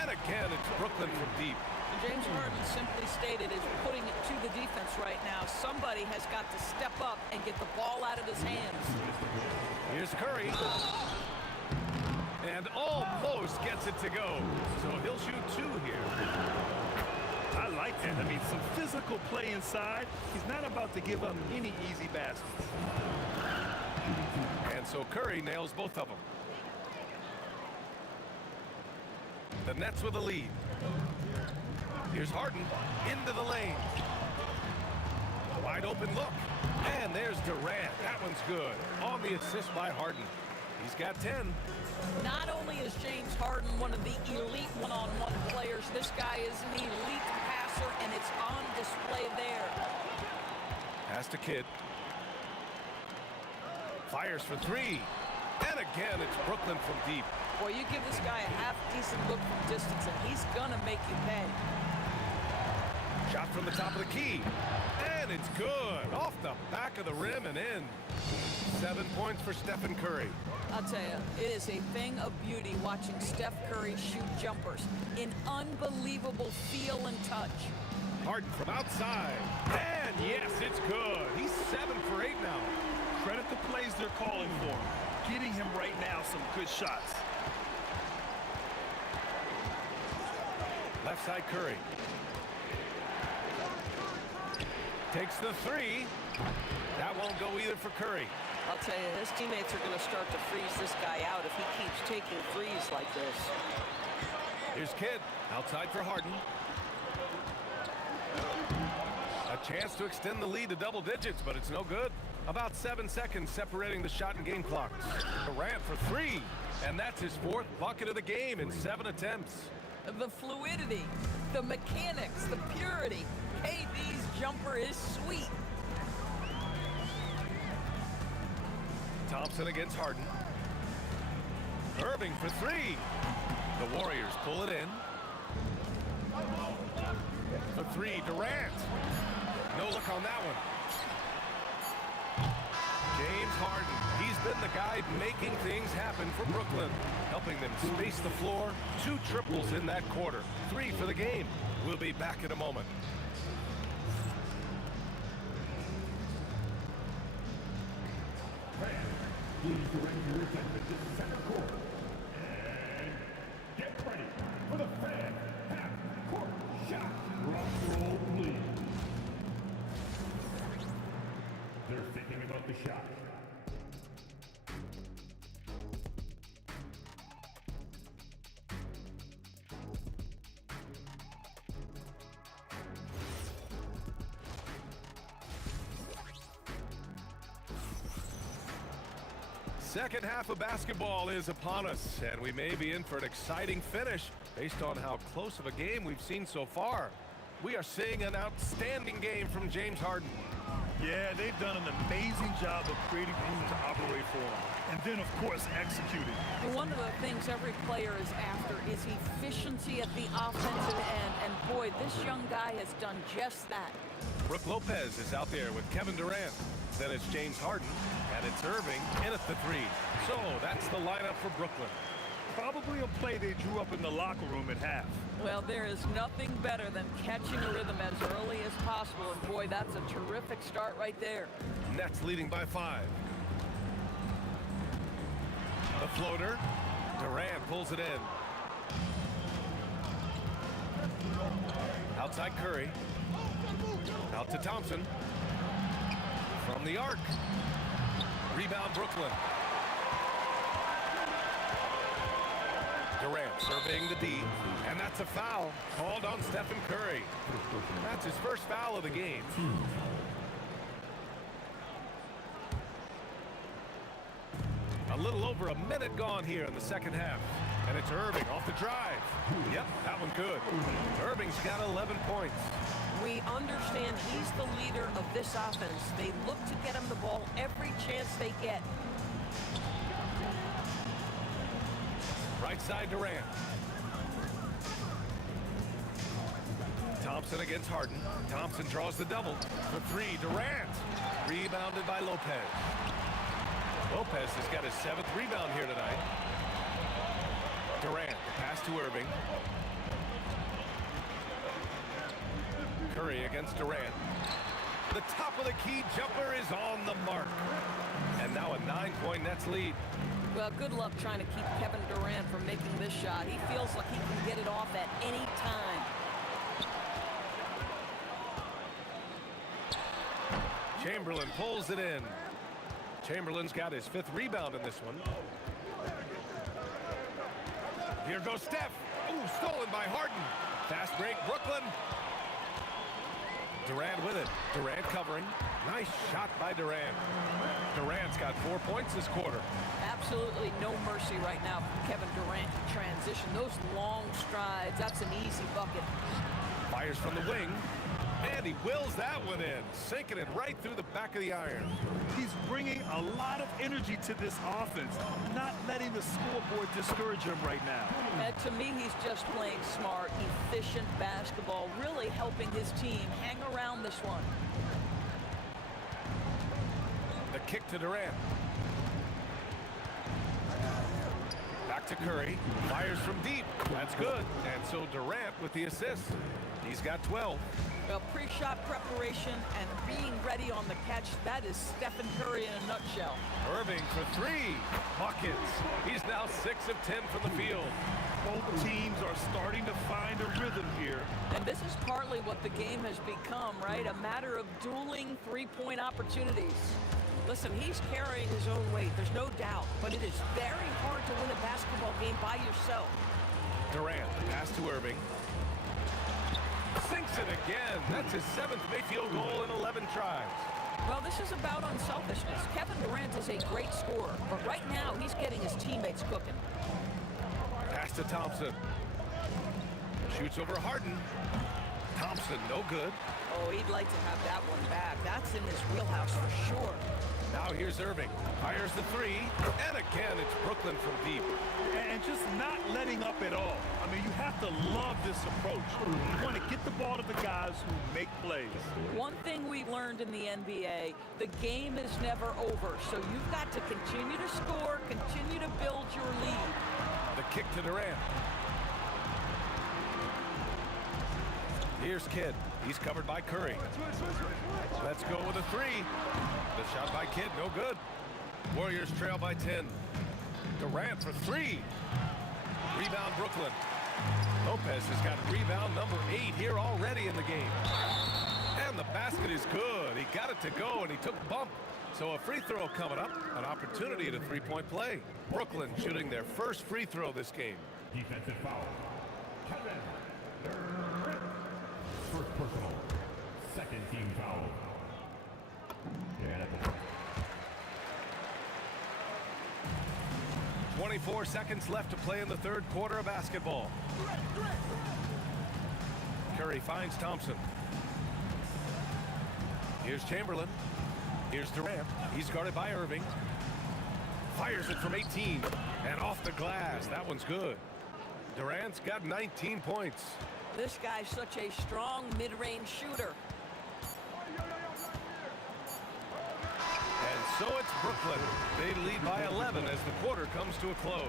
And again, it's Brooklyn from deep. James Harden, simply stated, is putting it to the defense right now. Somebody has got to step up and get the ball out of his hands. Here's Curry. And almost gets it to go. So he'll shoot 2 here. I like that. I mean, some physical play inside. He's not about to give up any easy baskets. And so Curry nails both of them. The Nets with a lead. Here's Harden into the lane. Wide open look. And there's Durant. That one's good. On the assist by Harden. He's got 10. Not only is James Harden one of the elite one-on-one players. This guy is an elite passer, and it's on display there. Pass to Kidd. Fires for three. And again, it's Brooklyn from deep. Boy, you give this guy a half-decent look from distance, and he's going to make you pay. Shot from the top of the key. And it's good. Off the back of the rim and in. 7 points for Stephen Curry. I'll tell you, it is a thing of beauty watching Steph Curry shoot jumpers. An unbelievable feel and touch. Harden from outside. And yes, it's good. He's 7 for 8 now. Credit the plays they're calling for him. Getting him right now some good shots. Left side Curry. Takes the three. That won't go either for Curry. I'll tell you, his teammates are going to start to freeze this guy out if he keeps taking threes like this. Here's Kidd. Outside for Harden. A chance to extend the lead to double digits, but it's no good. About 7 seconds separating the shot and game clocks. Durant for three. And that's his 4th bucket of the game in 7 attempts. The fluidity, the mechanics, the purity. KD's jumper is sweet. Thompson against Harden. Irving for three. The Warriors pull it in. For three, Durant. No look on that one. James Harden. He's been the guy making things happen for Brooklyn, helping them space the floor. 2 triples in that quarter. 3 for the game. We'll be back in a moment. Please direct your attention to center court. And get ready for the fan half-court shot. Drum roll, please. They're thinking about the shot. Second half of basketball is upon us, and we may be in for an exciting finish based on how close of a game we've seen so far. We are seeing an outstanding game from James Harden. Yeah, they've done an amazing job of creating room to operate for him. And then, of course, executing. One of the things every player is after is efficiency at the offensive end. And boy, this young guy has done just that. Brook Lopez is out there with Kevin Durant. Then it's James Harden, and it's Irving in at the three. So that's the lineup for Brooklyn. Probably a play they drew up in the locker room at half. Well, there is nothing better than catching a rhythm as early as possible. And boy, that's a terrific start right there. Nets leading by 5. The floater. Durant pulls it in. Outside Curry. Out to Thompson. From the arc. Rebound Brooklyn. Durant surveying the D, and that's a foul called on Stephen Curry. That's his first foul of the game. A little over a minute gone here in the second half, and it's Irving off the drive. Yep, that one good. Irving's got 11 points. We understand he's the leader of this offense. They look to get him the ball every chance they get. Right side Durant. Thompson against Harden. Thompson draws the double. For three, Durant. Rebounded by Lopez. Lopez has got his 7th rebound here tonight. Durant, pass to Irving. Curry against Durant. The top of the key jumper is on the mark. And now a 9-point Nets lead. Well, good luck trying to keep Kevin Durant from making this shot. He feels like he can get it off at any time. Chamberlain pulls it in. Chamberlain's got his 5th rebound in this one. Here goes Steph. Ooh, stolen by Harden. Fast break, Brooklyn. Durant with it. Durant covering. Nice shot by Durant. Durant's got 4 points this quarter. Absolutely no mercy right now from Kevin Durant in transition. Those long strides, that's an easy bucket. Fires from the wing. And he wills that one in, sinking it right through the back of the iron. He's bringing a lot of energy to this offense, not letting the scoreboard discourage him right now. And to me, he's just playing smart, efficient basketball, really helping his team hang around this one. The kick to Durant. Back to Curry. Fires from deep. That's good. And so Durant with the assist. He's got 12. Well, pre-shot preparation and being ready on the catch, that is Stephen Curry in a nutshell. Irving for 3. Buckets. He's now 6 of 10 from the field. Both teams are starting to find a rhythm here. And this is partly what the game has become, right? A matter of dueling three-point opportunities. Listen, he's carrying his own weight, there's no doubt, but it is very hard to win a basketball game by yourself. Durant, pass to Irving. Sinks it again. That's his 7th Mayfield goal in 11 tries. Well, this is about unselfishness. Kevin Durant is a great scorer, but right now he's getting his teammates cooking. Pass to Thompson. Shoots over Harden. Thompson, no good. Oh, he'd like to have that one back. That's in his wheelhouse for sure. Now here's Irving. Fires the 3. And again, it's Brooklyn from deep. And just not letting up at all. I mean, you have to love this approach. You want to get the ball to the guys who make plays. One thing we learned in the NBA, the game is never over. So you've got to continue to score, continue to build your lead. The kick to Durant. Here's Kidd. He's covered by Curry. Let's go with a 3. The shot by Kidd, no good. Warriors trail by 10. Durant for 3. Rebound Brooklyn. Lopez has got rebound number 8 here already in the game. And the basket is good. He got it to go and he took bump. So a free throw coming up, an opportunity at a three-point play. Brooklyn shooting their first free throw this game. Defensive foul. Kevin Durant. First personal. Second team foul. And at the point. 24 seconds left to play in the third quarter of basketball. Curry finds Thompson. Here's Chamberlain. Here's Durant. He's guarded by Irving. Fires it from 18. And off the glass. That one's good. Durant's got 19 points. This guy's such a strong mid-range shooter. And so it's Brooklyn. They lead by 11 as the quarter comes to a close.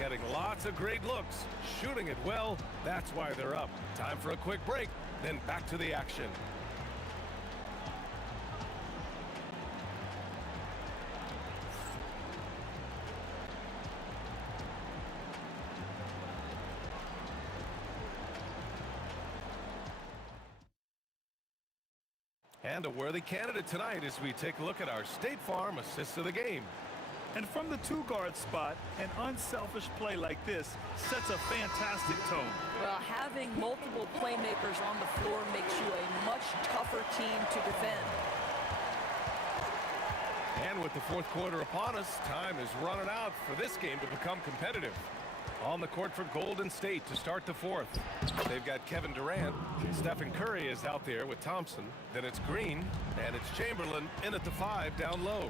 Getting lots of great looks. Shooting it well. That's why they're up. Time for a quick break. Then back to the action. And a worthy candidate tonight as we take a look at our State Farm assists of the game. And from the two-guard spot, an unselfish play like this sets a fantastic tone. Well, having multiple playmakers on the floor makes you a much tougher team to defend. And with the fourth quarter upon us, time is running out for this game to become competitive. On the court for Golden State to start the fourth. They've got Kevin Durant. Stephen Curry is out there with Thompson. Then it's Green, and it's Chamberlain in at the 5 down low.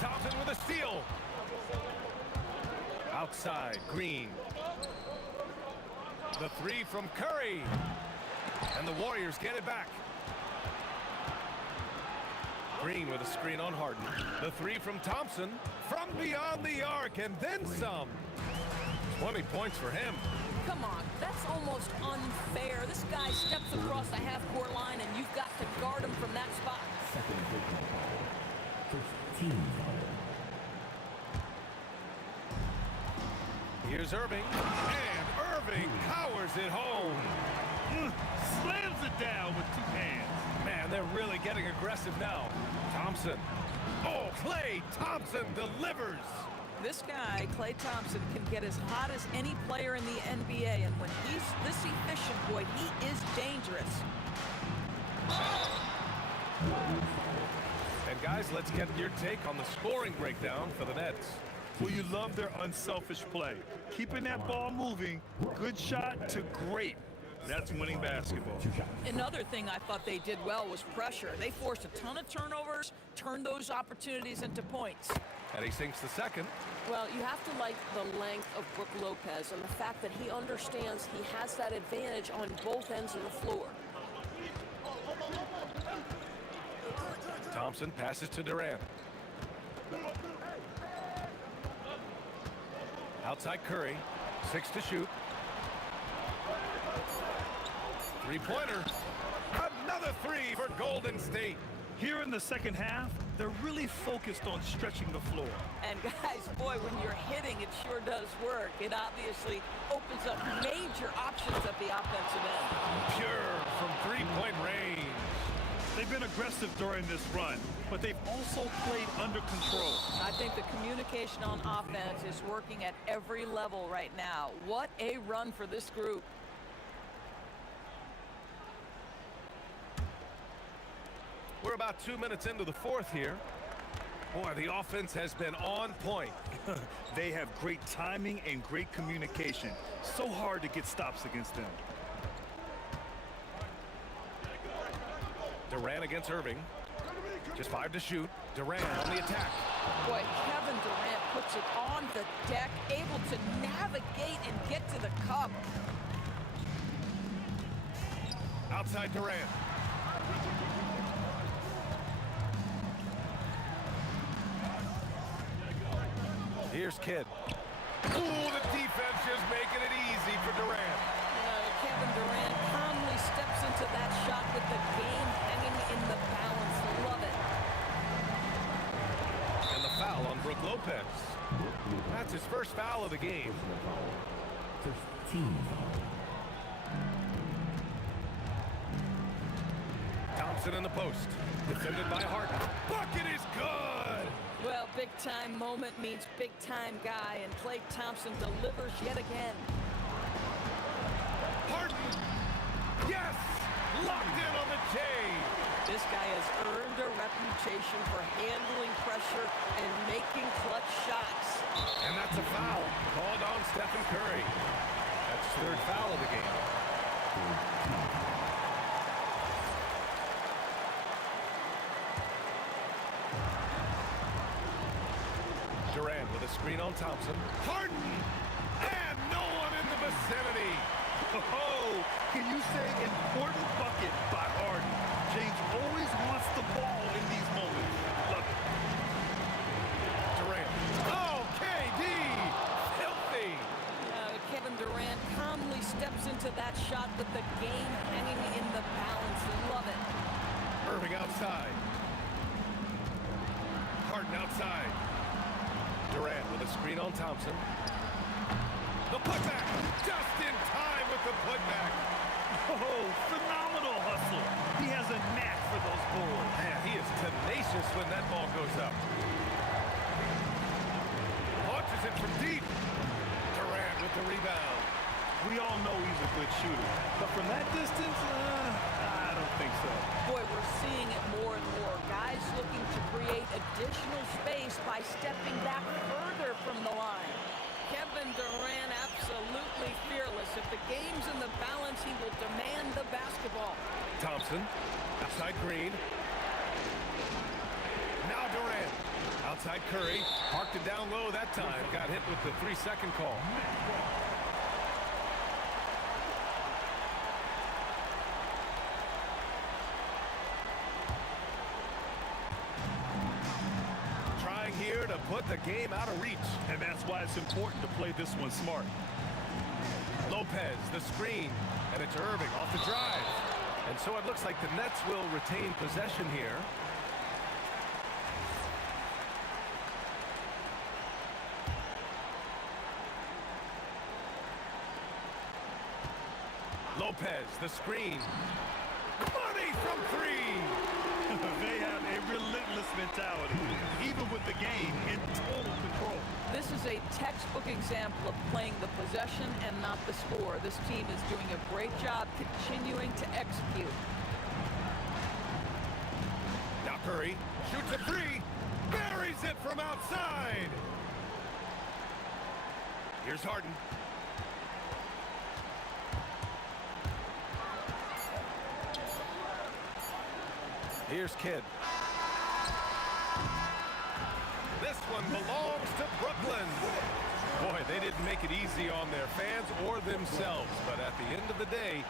Thompson with a steal. Outside, Green. The 3 from Curry. And the Warriors get it back. Green with a screen on Harden. The 3 from Thompson. From beyond the arc, and then some. 20 points for him. Come on, that's almost unfair. This guy steps across the half-court line, and you've got to guard him from that spot. First team foul. Here's Irving, and Irving powers it home. Slams it down with 2 hands. Man, they're really getting aggressive now. Thompson. Oh, Klay Thompson delivers. This guy, Klay Thompson, can get as hot as any player in the NBA, and when he's this efficient, boy, he is dangerous. And guys, let's get your take on the scoring breakdown for the Nets. Well, you love their unselfish play. Keeping that ball moving, good shot to great. That's winning basketball. Another thing I thought they did well was pressure. They forced a ton of turnovers, turned those opportunities into points. And he sinks the second. Well, you have to like the length of Brook Lopez and the fact that he understands he has that advantage on both ends of the floor. Thompson passes to Durant. Outside Curry, 6 to shoot. Three-pointer. Another three for Golden State. Here in the second half, they're really focused on stretching the floor. And guys, boy, when you're hitting, it sure does work. It obviously opens up major options at the offensive end. Pure from three-point range. They've been aggressive during this run, but they've also played under control. I think the communication on offense is working at every level right now. What a run for this group. We're about 2 minutes into the fourth here. Boy, the offense has been on point. They have great timing and great communication. So hard to get stops against them. Durant against Irving. Just 5 to shoot. Durant on the attack. Boy, Kevin Durant puts it on the deck, able to navigate and get to the cup. Outside Durant. Here's Kidd. Ooh, the defense just making it easy for Durant. Kevin Durant calmly steps into that shot with the game hanging in the balance. Love it. And the foul on Brook Lopez. That's his first foul of the game. 15. Thompson in the post. Defended by Harden. Bucket is good! Well, big-time moment means big-time guy, and Klay Thompson delivers yet again. Harden! Yes! Locked in on the J! This guy has earned a reputation for handling pressure and making clutch shots. And that's a foul called on Stephen Curry. That's his third foul of the game. Durant with a screen on Thompson. Harden! And no one in the vicinity. Oh, can you say important bucket by Harden? James always wants the ball in these moments. Love it. Durant. Oh, KD! Filthy! Kevin Durant calmly steps into that shot with the game hanging in the balance. Love it. Irving outside. Harden outside. Durant with a screen on Thompson. The putback! Just in time with the putback. Oh, phenomenal hustle. He has a knack for those boards. Man, he is tenacious when that ball goes up. Launches it from deep. Durant with the rebound. We all know he's a good shooter, but from that distance, I don't think so. Boy, we're seeing it more and more. Guys looking to create additional space by stepping back further from the line. Kevin Durant absolutely fearless. If the game's in the balance, he will demand the basketball. Thompson, outside Green. Now Durant. Outside Curry. Parked it down low that time. Got hit with the 3-second call. Trying here to put the game out of reach. And that's why it's important to play this one smart. Lopez, the screen, and it's Irving off the drive. And so it looks like the Nets will retain possession here. Lopez, the screen. Money from three! They have a relentless mentality, even with the game in total control. This is a textbook example of playing the possession and not the score. This team is doing a great job continuing to execute. Now Curry shoots a three, buries it from outside. Here's Harden. Here's Kidd. This one belongs to Brooklyn. Boy, they didn't make it easy on their fans or themselves, but at the end of the day,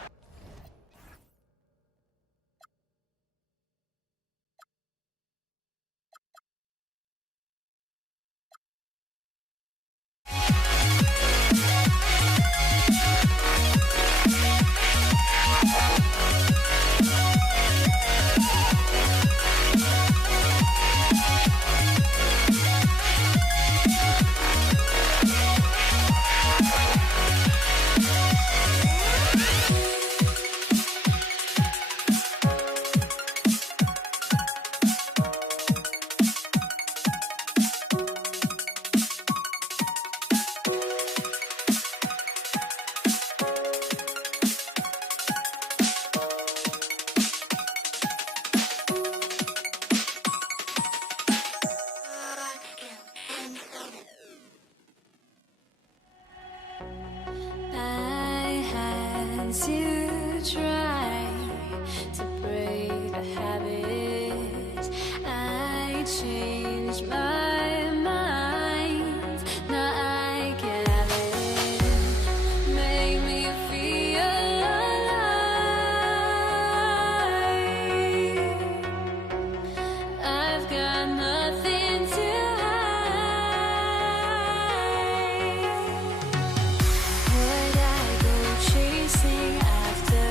to try to break the habit. I changed my mind. Now I can have it. Make me feel alive. I've got nothing to hide. Would I go chasing after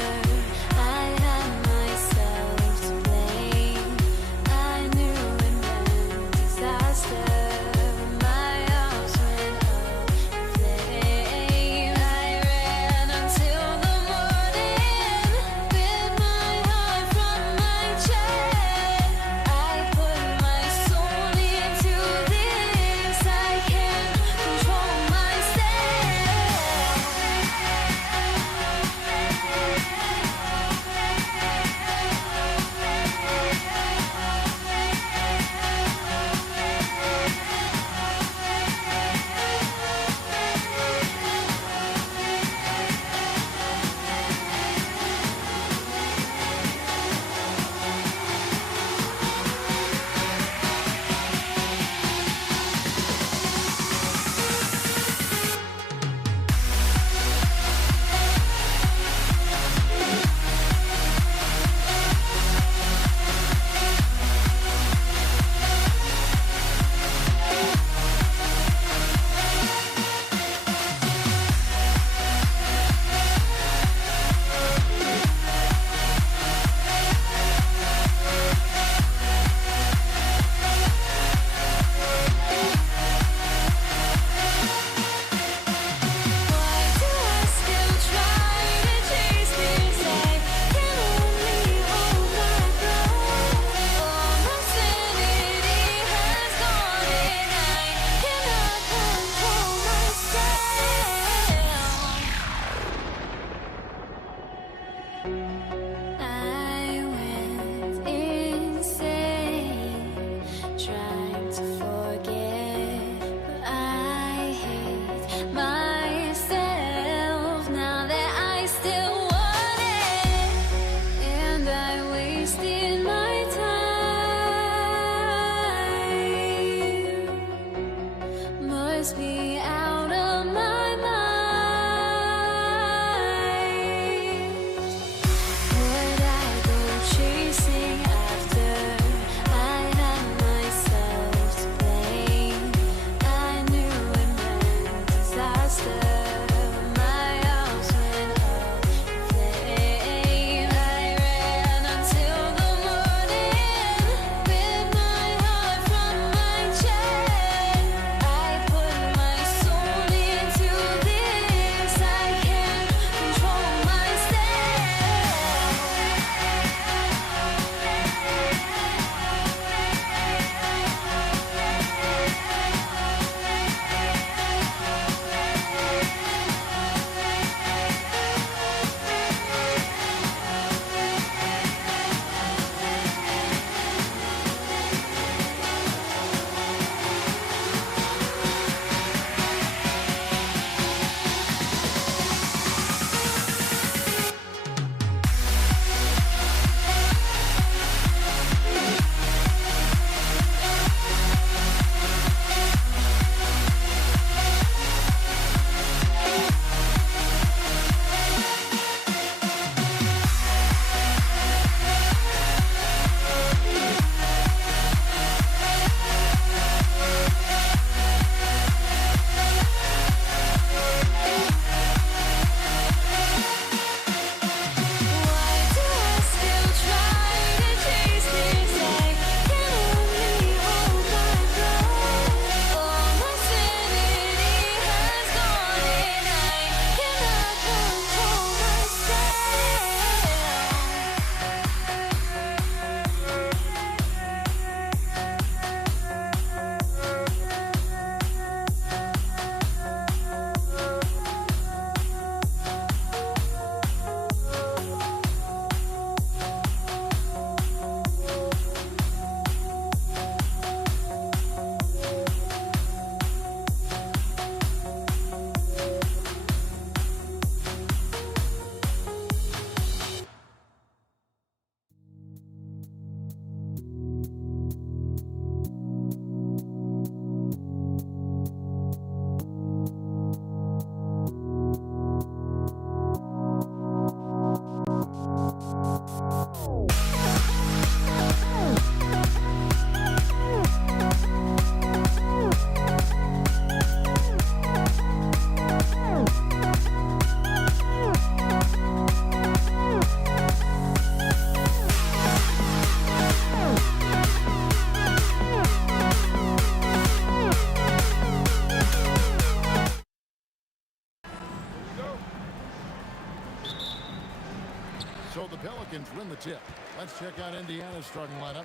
So the Pelicans win the tip. Let's check out Indiana's starting lineup.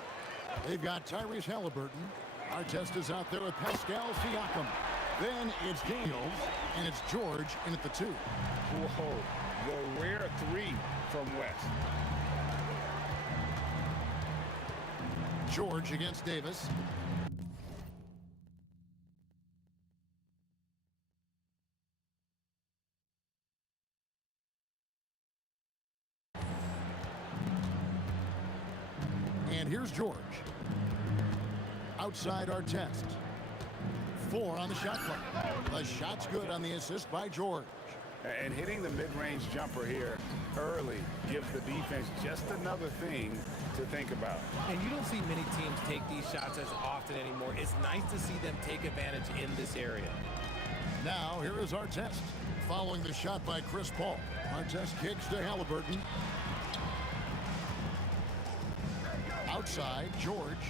They've got Tyrese Halliburton. Artest is out there with Pascal Siakam. Then it's Daniels, and it's George in at the 2. Whoa, the rare 3 from West. George against Davis. And here's George. Outside Artest. 4 on the shot clock. The shot's good on the assist by George. And hitting the mid-range jumper here early gives the defense just another thing to think about. And you don't see many teams take these shots as often anymore. It's nice to see them take advantage in this area. Now, here is Artest. Following the shot by Chris Paul. Artest kicks to Halliburton. Outside, George.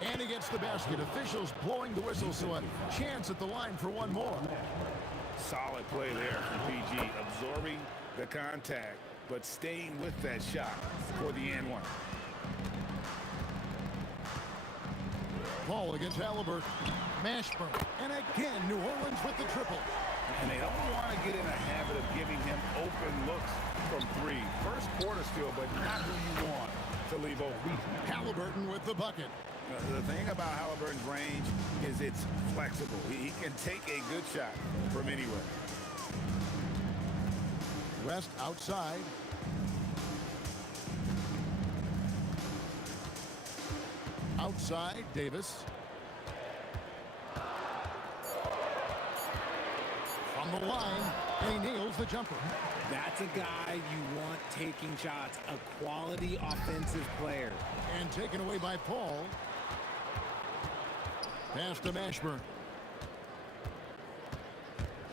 And he gets the basket. Officials blowing the whistle, so a chance at the line for one more. Solid play there from PG, absorbing the contact, but staying with that shot for the and one. Paul against Halliburton. Mashburn. And again, New Orleans with the triple. And they don't want to get in a habit of giving him open looks from 3. First quarter still, but not who you want to leave open. Halliburton with the bucket. The thing about Halliburton's range is it's flexible. He can take a good shot from anywhere. West outside. Outside, Davis. From the line, and he nails the jumper. That's a guy you want taking shots, a quality offensive player. And taken away by Paul. Pass to Mashburn.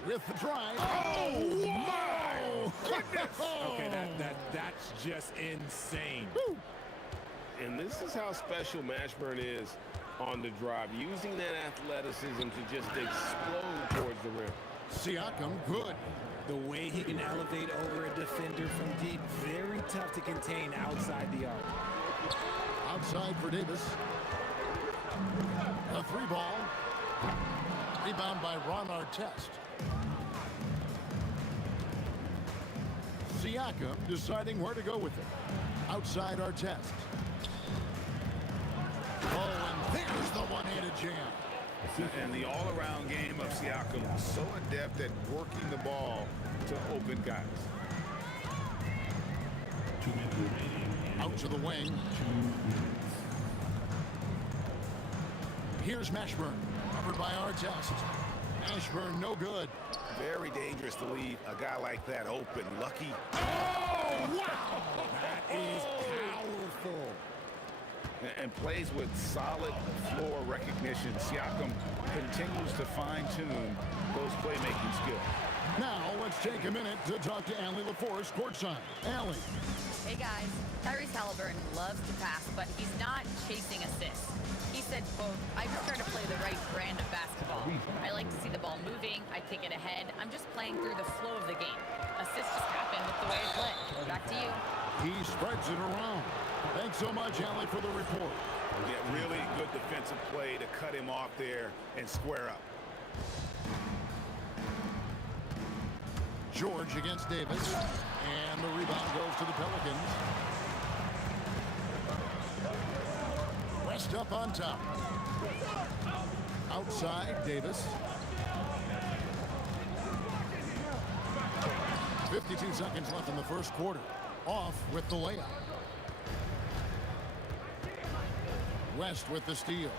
With the drive. Oh, my goodness. Okay, that's just insane. Woo. And this is how special Mashburn is on the drive, using that athleticism to just explode towards the rim. Siakam, good. The way he can elevate over a defender from deep, very tough to contain outside the arc. Outside for Davis. A 3 ball. Rebound by Ron Artest. Siakam deciding where to go with it. Outside Artest. Oh, and there's the one-handed jam. And the all-around game of Siakam, so adept at working the ball to open guys. Out to the wing. Here's Mashburn, covered by Artest. Mashburn, no good. Very dangerous to leave a guy like that open. Lucky. Oh, wow! That is powerful. And plays with solid floor recognition. Siakam continues to fine-tune those playmaking skills. Now, let's take a minute to talk to Allie LaForce courtside. Allie. Hey, guys. Tyrese Halliburton loves to pass, but he's not chasing assists. He said, quote, I just try to play the right brand of basketball. I like to see the ball moving. I kick it ahead. I'm just playing through the flow of the game. Assists just happen with the way I play. Back to you. He spreads it around. Thanks so much, Allie, for the report. Yeah, really good defensive play to cut him off there and square up. George against Davis. And the rebound goes to the Pelicans. West up on top. Outside, Davis. 52 seconds left in the first quarter. Off with the layup. West with the steal.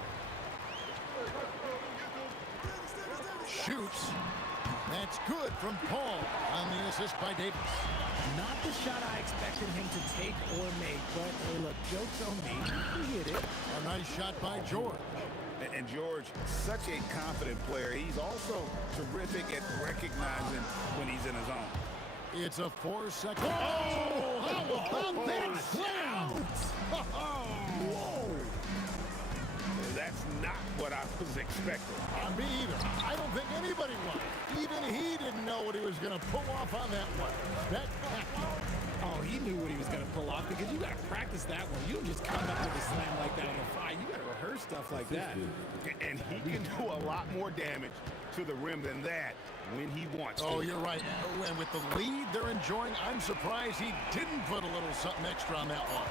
Shoots. That's good from Paul on the assist by Davis. Not the shot I expected him to take or make, but hey, look, joke's on me. He hit it. A nice shot by George. And George, such a confident player. He's also terrific at recognizing when he's in his zone. It's a 4-second. Oh, how about that sound? Whoa. That's not what I was expecting. expected. Me either. I don't think anybody was. Even he didn't know what he was going to pull off on that one. Oh, he knew what he was going to pull off because you got to practice that one. You don't just come up with a slam like that on the fly. You got to rehearse stuff like that. And he can do a lot more damage to the rim than that when he wants to. Oh, you're right. And with the lead they're enjoying, I'm surprised he didn't put a little something extra on that one.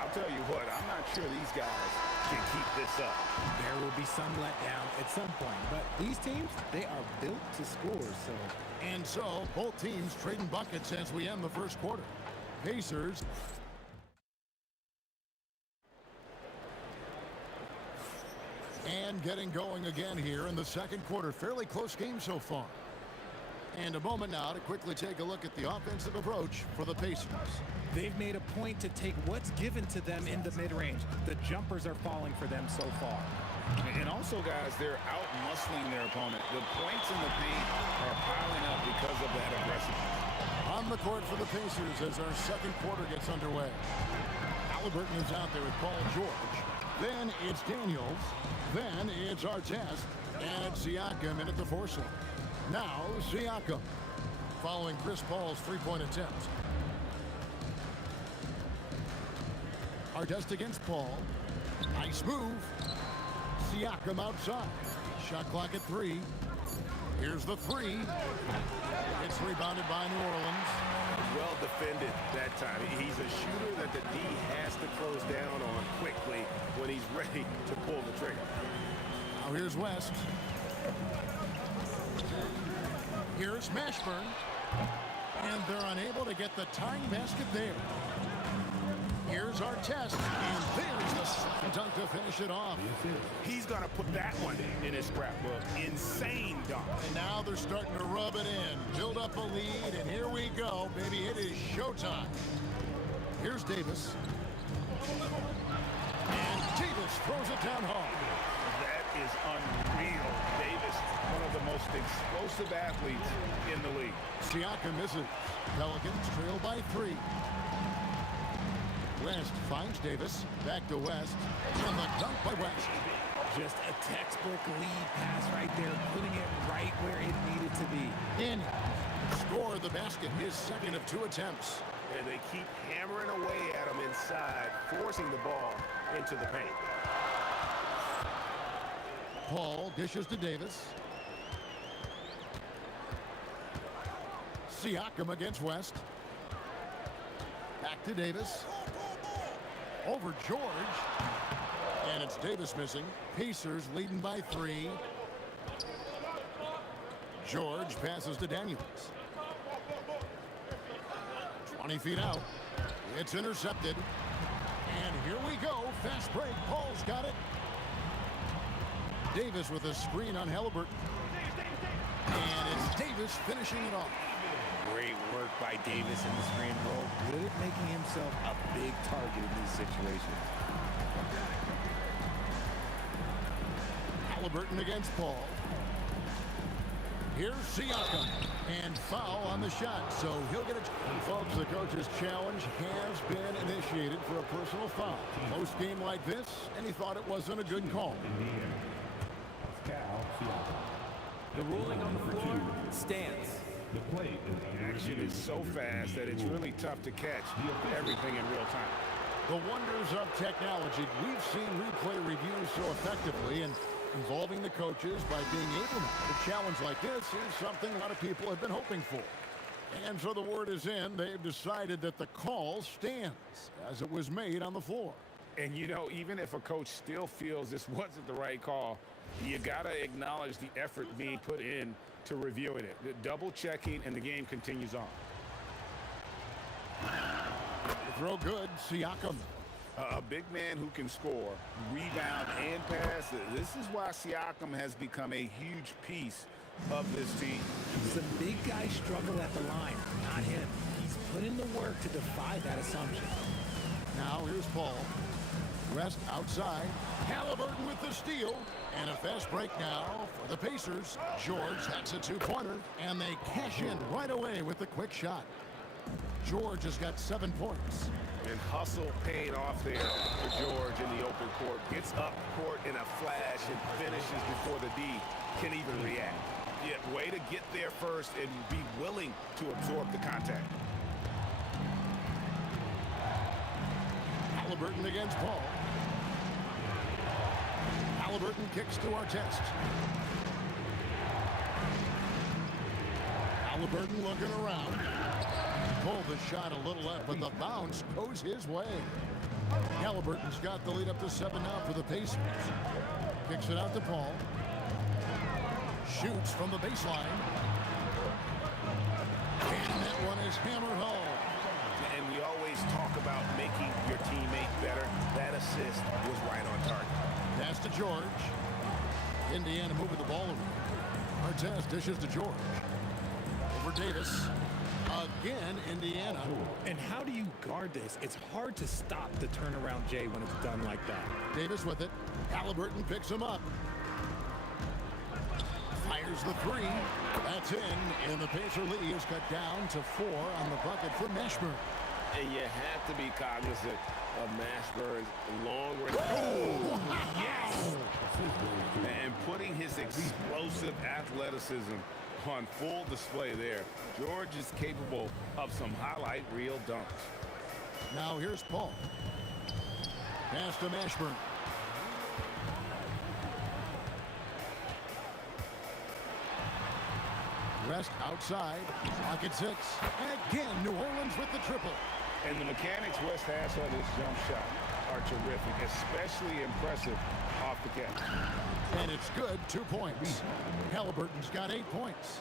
I'll tell you what, I'm not sure these guys can keep this up. There will be some letdown at some point, but these teams, they are built to score, so. And so, both teams trading buckets as we end the first quarter. Pacers. And getting going again here in the second quarter. Fairly close game so far. And a moment now to quickly take a look at the offensive approach for the Pacers. They've made a point to take what's given to them in the mid-range. The jumpers are falling for them so far. And also, guys, they're out-muscling their opponent. The points in the paint are piling up because of that aggressiveness. On the court for the Pacers as our second quarter gets underway. Halliburton is out there with Paul George. Then it's Daniels. Then it's Artest. And it's Siakam in at the force line. Now, Siakam, following Chris Paul's three-point attempt. Artest against Paul. Nice move. Siakam outside. Shot clock at 3. Here's the 3. It's rebounded by New Orleans. Well defended that time. He's a shooter that the D has to close down on quickly when he's ready to pull the trigger. Now here's West. Here's Mashburn. And they're unable to get the tying basket there. Here's Artest, and there's the slam dunk to finish it off. He's going to put that one in his scrapbook. Insane dunk. And now they're starting to rub it in, build up a lead, and here we go, baby. It is showtime. Here's Davis. And Davis throws it down hard. That is unreal. Davis, one of the most explosive athletes in the league. Siakam misses. Pelicans trail by 3. West finds Davis. Back to West. And the dunk by West. Just a textbook lead pass right there, putting it right where it needed to be. In. Score the basket. His second of 2 attempts. And they keep hammering away at him inside, forcing the ball into the paint. Paul dishes to Davis. Siakam against West. Back to Davis. Over George. And it's Davis missing. Pacers leading by 3. George passes to Daniels. 20 feet out. It's intercepted. And here we go. Fast break. Paul's got it. Davis with a screen on Halliburton. And it's Davis finishing it off. Great work by Davis in the screen roll. Good at making himself a big target in these situations. Halliburton against Paul. Here's Siakam. And foul on the shot, so he'll get it. And folks, the coach's challenge has been initiated for a personal foul. Most game like this, and he thought it wasn't a good call. The ruling on the floor stands. The play Action is so fast that it's really tough to catch everything in real time. The wonders of technology. We've seen replay reviews so effectively and involving the coaches by being able to. A challenge like this is something a lot of people have been hoping for. And so the word is in. They've decided that the call stands as it was made on the floor. And, you know, even if a coach still feels this wasn't the right call, you got to acknowledge the effort being put in to reviewing it. The double checking, and the game continues on. The throw good. Siakam. A big man who can score, rebound, and pass. This is why Siakam has become a huge piece of this team. Some big guys struggle at the line, not him. He's put in the work to defy that assumption. Now here's Paul. West outside. Halliburton with the steal. And a fast break now for the Pacers. George hits a 2-pointer. And they cash in right away with the quick shot. George has got 7 points. And hustle paying off there for George in the open court. Gets up court in a flash and finishes before the D can even react. Yeah, way to get there first and be willing to absorb the contact. Halliburton against Paul. Halliburton kicks to Artest. Halliburton looking around. Pulled the shot a little left, but the bounce goes his way. Halliburton's got the lead up to 7 now for the Pacers. Kicks it out to Paul. Shoots from the baseline. And that one is hammered home. And we always talk about making your teammate better. That assist was right on target. Pass to George. Indiana moving the ball over. Artest dishes to George. Over Davis. Again, Indiana. And how do you guard this? It's hard to stop the turnaround Jay when it's done like that. Davis with it. Halliburton picks him up. Fires the three. That's in. And the Pacer lead is cut down to 4 on the bucket for Mashburn. And you have to be cognizant of Mashburn's long range. Oh, yes! And putting his explosive athleticism on full display there. George is capable of some highlight reel dunks. Now here's Paul. Pass to Mashburn. West outside. Pocket 6. Again, New Orleans with the triple. And the mechanics West has on his jump shot are terrific, especially impressive off the catch. And it's good, 2 points. Halliburton's got 8 points.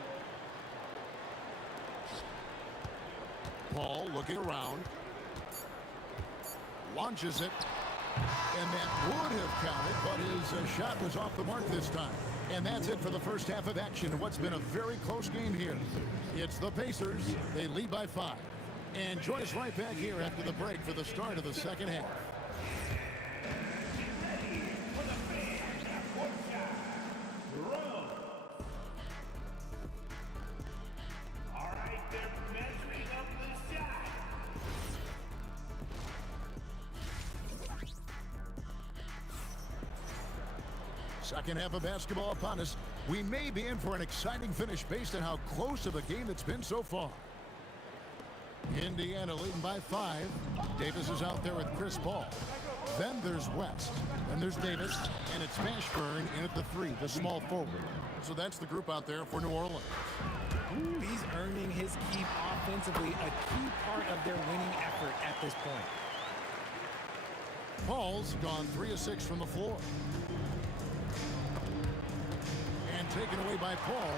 Paul looking around. Launches it. And that would have counted, but his shot was off the mark this time. And that's it for the first half of action in what's been a very close game here. It's the Pacers. They lead by 5. And join us right back here after the break for the start of the second half. Second half of basketball upon us. We may be in for an exciting finish based on how close of a game it's been so far. Indiana leading by 5. Davis is out there with Chris Paul. Then there's West. Then there's Davis. And it's Mashburn in at the 3, the small forward. So that's the group out there for New Orleans. Ooh, he's earning his keep offensively, a key part of their winning effort at this point. Paul's gone 3 of 6 from the floor. And taken away by Paul.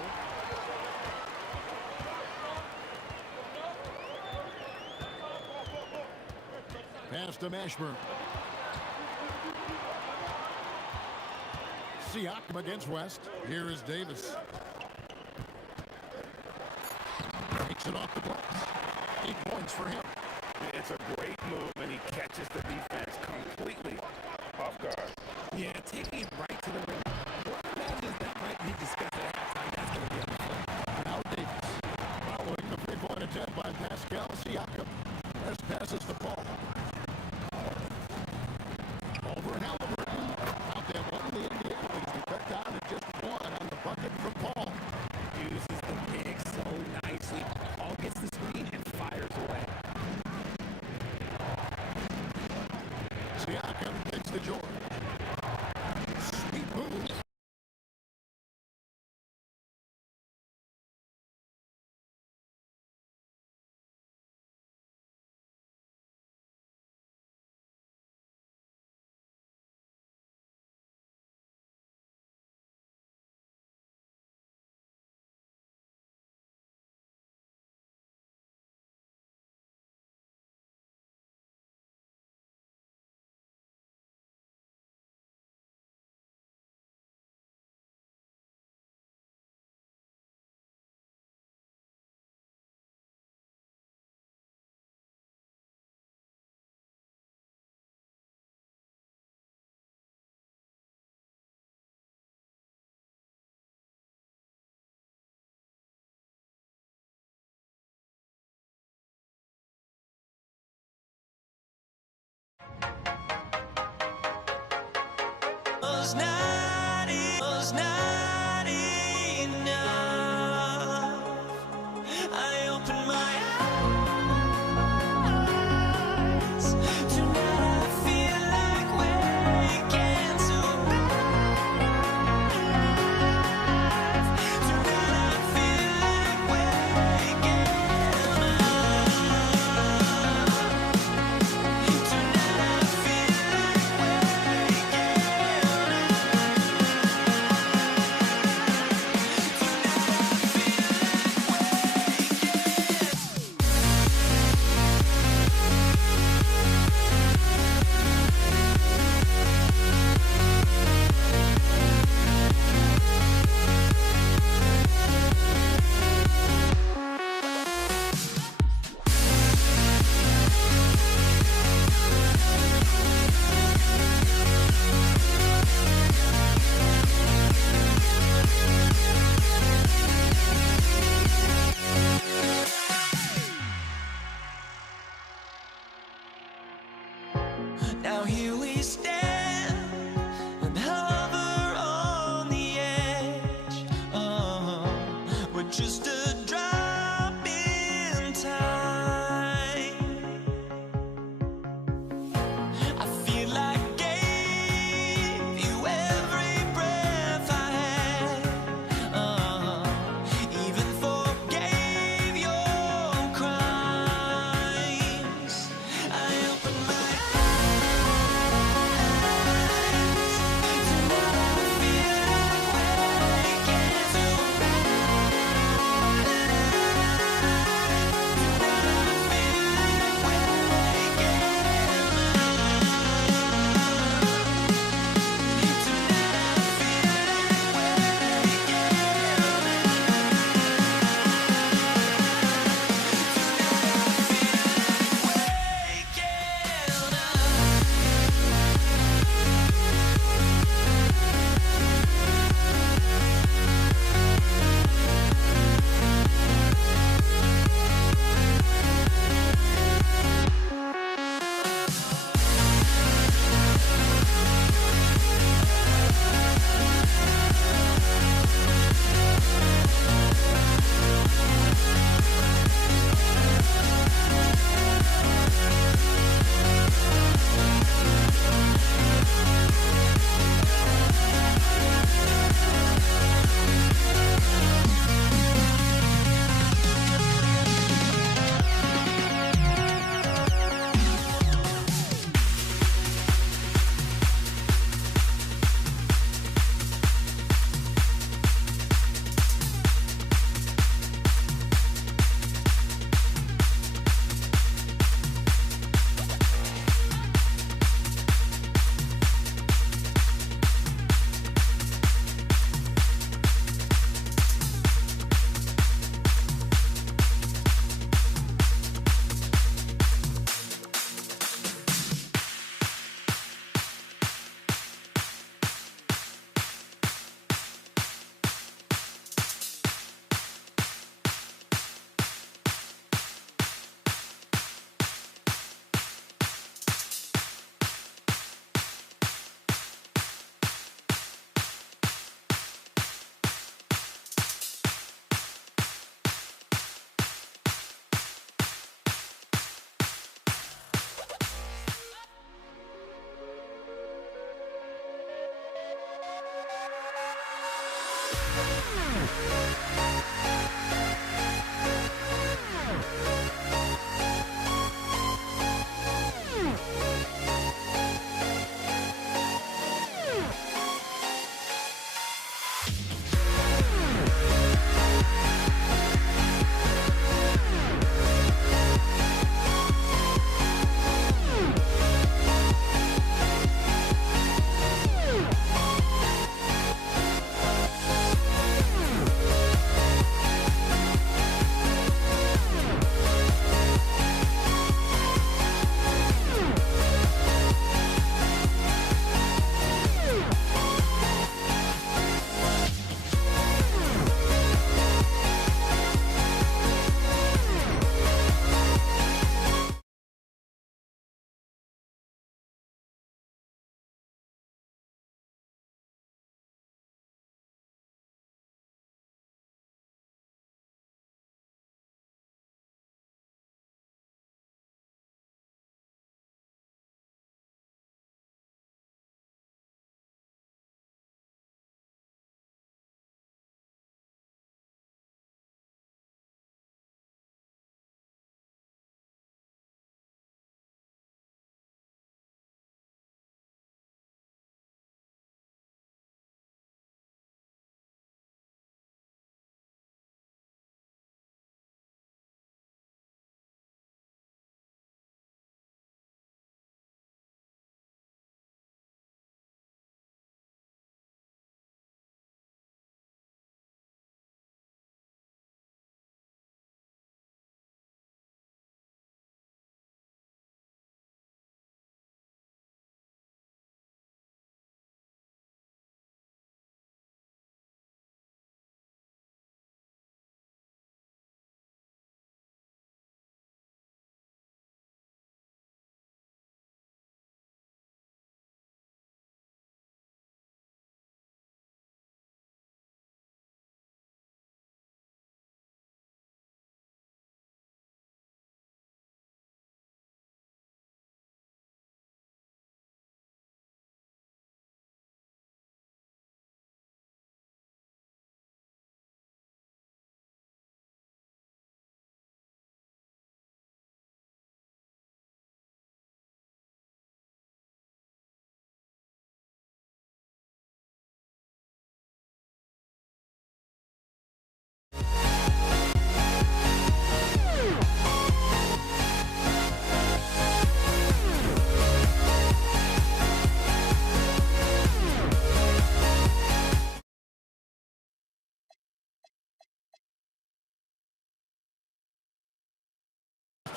Pass to Mashburn. Siakam against West. Here is Davis. Takes it off the glass. 8 points for him. It's a great move, and he catches the defense completely off guard. Yeah, taking it right to the rim. What matches that might be discussed at halftime? That's going to be on the floor. Now Davis. Following the 3-point attempt by Pascal Siakam. West passes the ball. Over and Halliburton. Out there one the Indiana leads. They cut down to just 1 on the bucket from Paul. Uses the pick so nicely. Paul gets the screen and fires away. Siakam gets to George. Sweet move. not enough. I open my eyes. Tonight I feel like waking to life. Tonight I feel like waking up. Tonight I feel like waking Now here we stand and hover on the edge. We're just a drop in time. I feel like I gave you every breath I had. Even forgave your crimes. I open my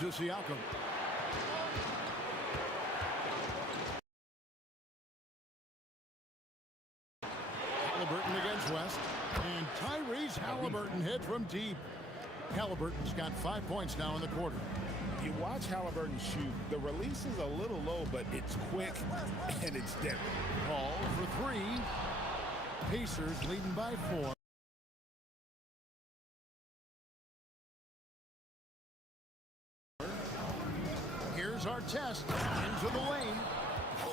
to Siakam. Halliburton against West. And Tyrese Halliburton hit from deep. Halliburton's got 5 points now in the quarter. You watch Halliburton shoot. The release is a little low, but it's quick and it's deadly. Ball for three. Pacers leading by 4. Here's our test into the lane.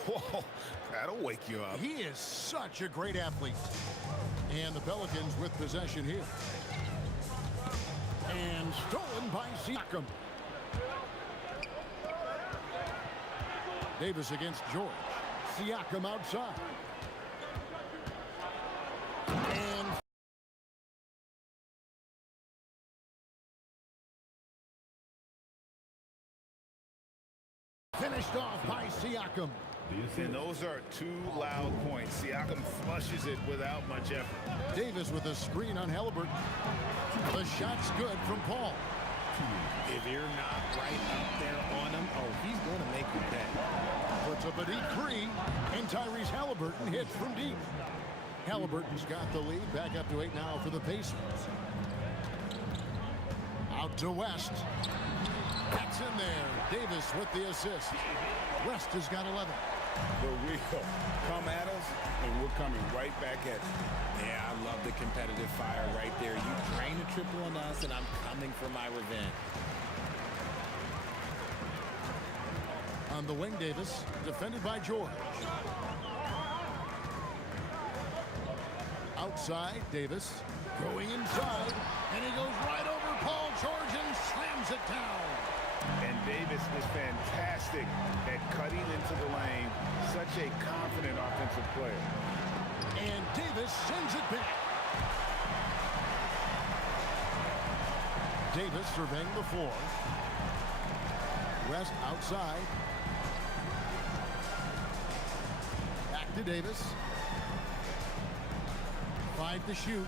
Whoa, that'll wake you up. He is such a great athlete. And the Pelicans with possession here. And stolen by Siakam. Davis against George. Siakam outside. And finished off by Siakam. And those are 2 loud points. Siakam flushes it without much effort. Davis with a screen on Halliburton. The shot's good from Paul. If you're not right up there on him, oh, he's going to make you pay. Puts up a deep 3, and Tyrese Halliburton hits from deep. Halliburton's got the lead, back up to 8 now for the Pacers. Out to West. That's in there. Davis with the assist. West has got 11. The real come at us, and we're coming right back at you. Yeah, I love the competitive fire right there. You drain a triple on us, and I'm coming for my revenge. On the wing, Davis, defended by George. Outside, Davis, going inside, and he goes right over Paul George and slams it down. And Davis is fantastic at cutting into the lane. Such a confident offensive player. And Davis sends it back. Davis surveying the floor. West outside. Back to Davis. 5 to shoot.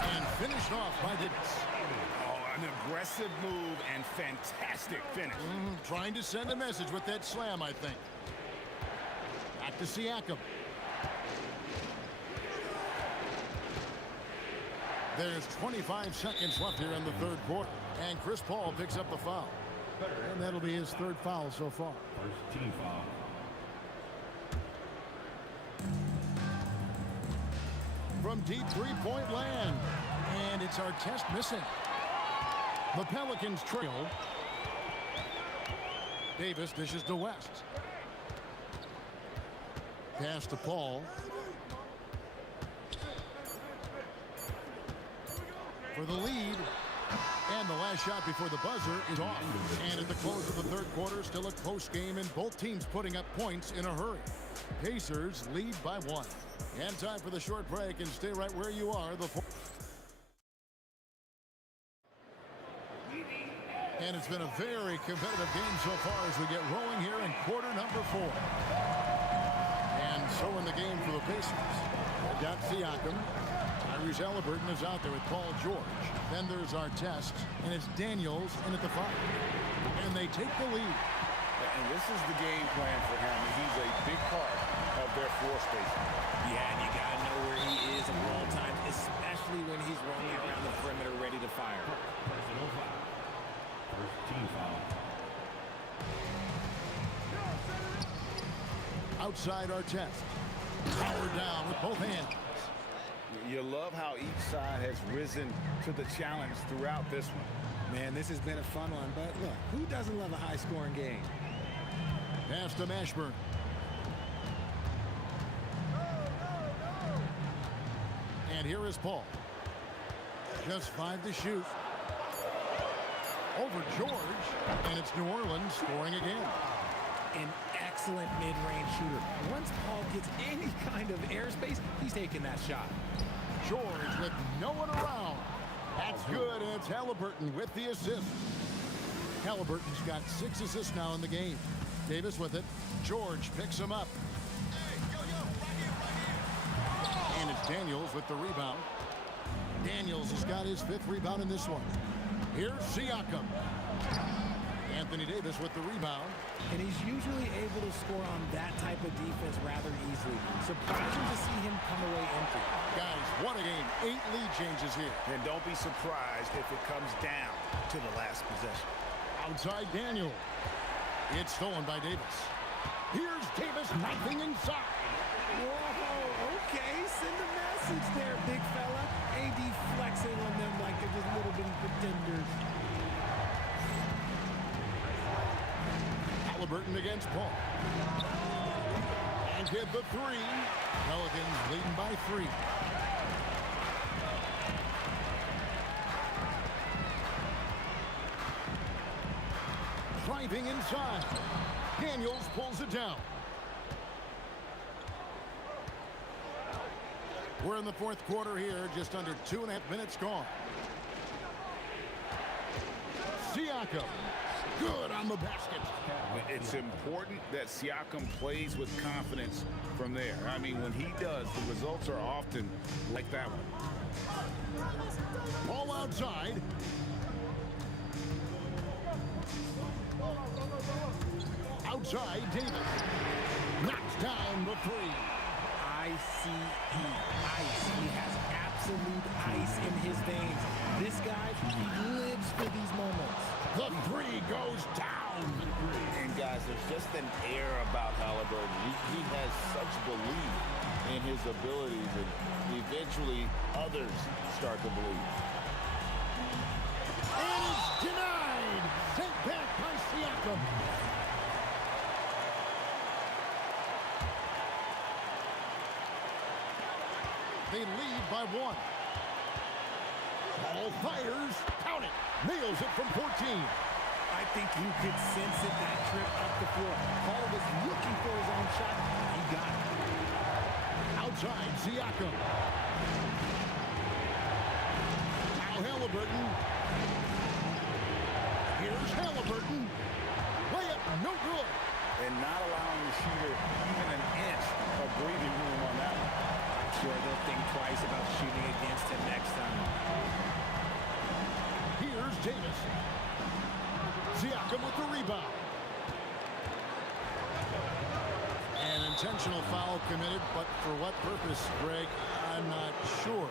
And finished off by Davis. An aggressive move and fantastic finish. Trying to send a message with that slam, I think. Back to Siakam. There's 25 seconds left here in the third quarter. And Chris Paul picks up the foul. And that'll be his 3rd foul so far. First team foul. From deep 3-point land. And it's our test missing. The Pelicans trail. Davis dishes to West. Pass to Paul. For the lead. And the last shot before the buzzer is off. And at the close of the third quarter, still a close game, and both teams putting up points in a hurry. Pacers lead by 1. And time for the short break, and stay right where you are. And it's been a very competitive game so far as we get rolling here in quarter number 4. And so in the game for the Pacers. They've got Siakam. Tyrese Halliburton is out there with Paul George. Then there's our test, and it's Daniels in at the 5. And they take the lead. And this is the game plan for him. He's a big part of their floor spacing. Yeah, and you got to know where he is at all times, especially when he's roaming around the perimeter ready to fire. Personal foul. First team foul. Outside our test. Powered down with both hands. You love how each side has risen to the challenge throughout this one. Man, this has been a fun one, but look, who doesn't love a high-scoring game? Pass to Mashburn. And here is Paul. Just 5 to shoot. Over George, and it's New Orleans scoring again. An excellent mid-range shooter. Once Paul gets any kind of airspace, he's taking that shot. George with no one around. That's good, and it's Halliburton with the assist. Halliburton's got 6 assists now in the game. Davis with it. George picks him up. And it's Daniels with the rebound. Daniels has got his 5th rebound in this one. Here's Siakam. Anthony Davis with the rebound. And he's usually able to score on that type of defense rather easily. Surprising to see him come away empty. Guys, what a game. 8 lead changes here. And don't be surprised if it comes down to the last possession. Outside Daniel. It's stolen by Davis. Here's Davis knifing inside. Whoa, okay. Send a message there, big fella. AD flexing on them like they're just little bitty pretenders. Halliburton against Paul. And hit the 3. Pelicans leading by 3. Driving inside. Daniels pulls it down. We're in the 4th quarter here, just under 2.5 minutes gone. Siakam, good on the basket. It's important that Siakam plays with confidence from there. I mean, when he does, the results are often like that one. Ball outside. Outside, Davis knocks down the 3. ICE, ice. He has absolute ice in his veins. This guy, he lives for these moments. The 3 goes down. And guys, there's just an air about Halliburton. He has such belief in his abilities, and eventually others start to believe. And it's denied. Sent back by Siakam. They lead by 1. Ball fires. Count it. Nails it from 14. I think you could sense it that trip up the floor. Paul was looking for his own shot. He got it. Outside, Siakam. Now Halliburton. Here's Halliburton. Layup, no good. And not allowing the shooter even an inch of breathing room on that one. Sure, they'll think twice about shooting against him next time. Here's Davis. Siakam with the rebound. An intentional foul committed, but for what purpose, Greg? I'm not sure.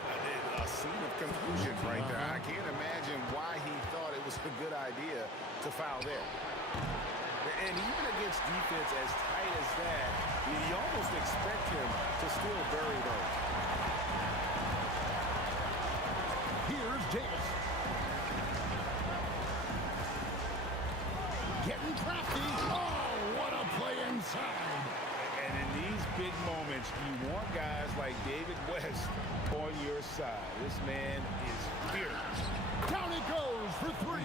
A scene of confusion right there. I can't imagine why he thought it was a good idea to foul there. And even against defense as tight as that, you almost expect him to still bury those. Here's Davis. Getting crafty. Oh, what a play inside. And in these big moments, you want guys like David West on your side. This man is fierce. Down it goes for 3.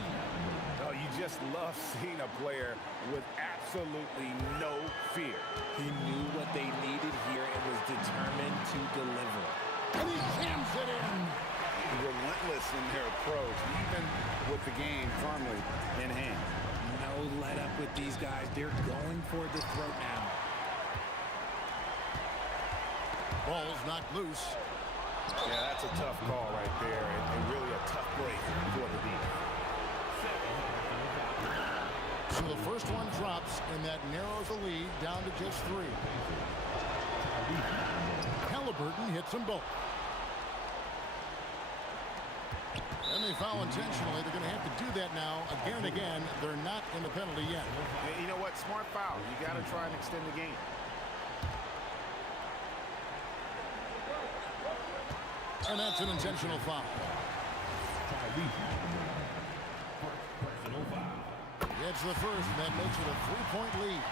Oh, you just love seeing a player with absolutely no fear. He knew what they needed here and was determined to deliver. And he jams it in. Relentless in their approach, even with the game firmly in hand. No let up with these guys. They're going for the throat now. Ball's knocked loose. Yeah, that's a tough call right there, and really a tough break for the defense. So the first one drops, and that narrows the lead down to just 3. Halliburton hits them both. And they foul intentionally. They're going to have to do that now again and again. They're not in the penalty yet. You know what? Smart foul. You got to try and extend the game. And that's an intentional foul. It's the first, and that makes it a 3-point lead.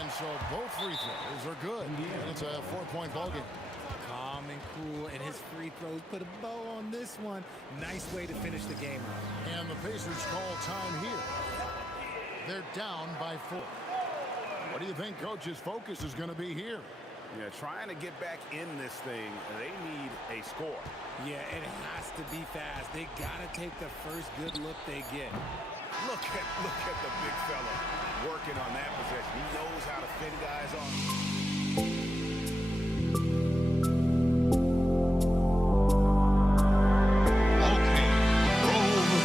And so both free throws are good. And it's a 4-point ballgame. Calm and cool, and his free throws put a bow on this one. Nice way to finish the game out. And the Pacers call time here. They're down by 4. What do you think Coach's focus is going to be here? Yeah, trying to get back in this thing, they need a score. Yeah, it has to be fast. They got to take the first good look they get. Look at the big fella working on that possession. He knows how to fit guys on. Okay, roll the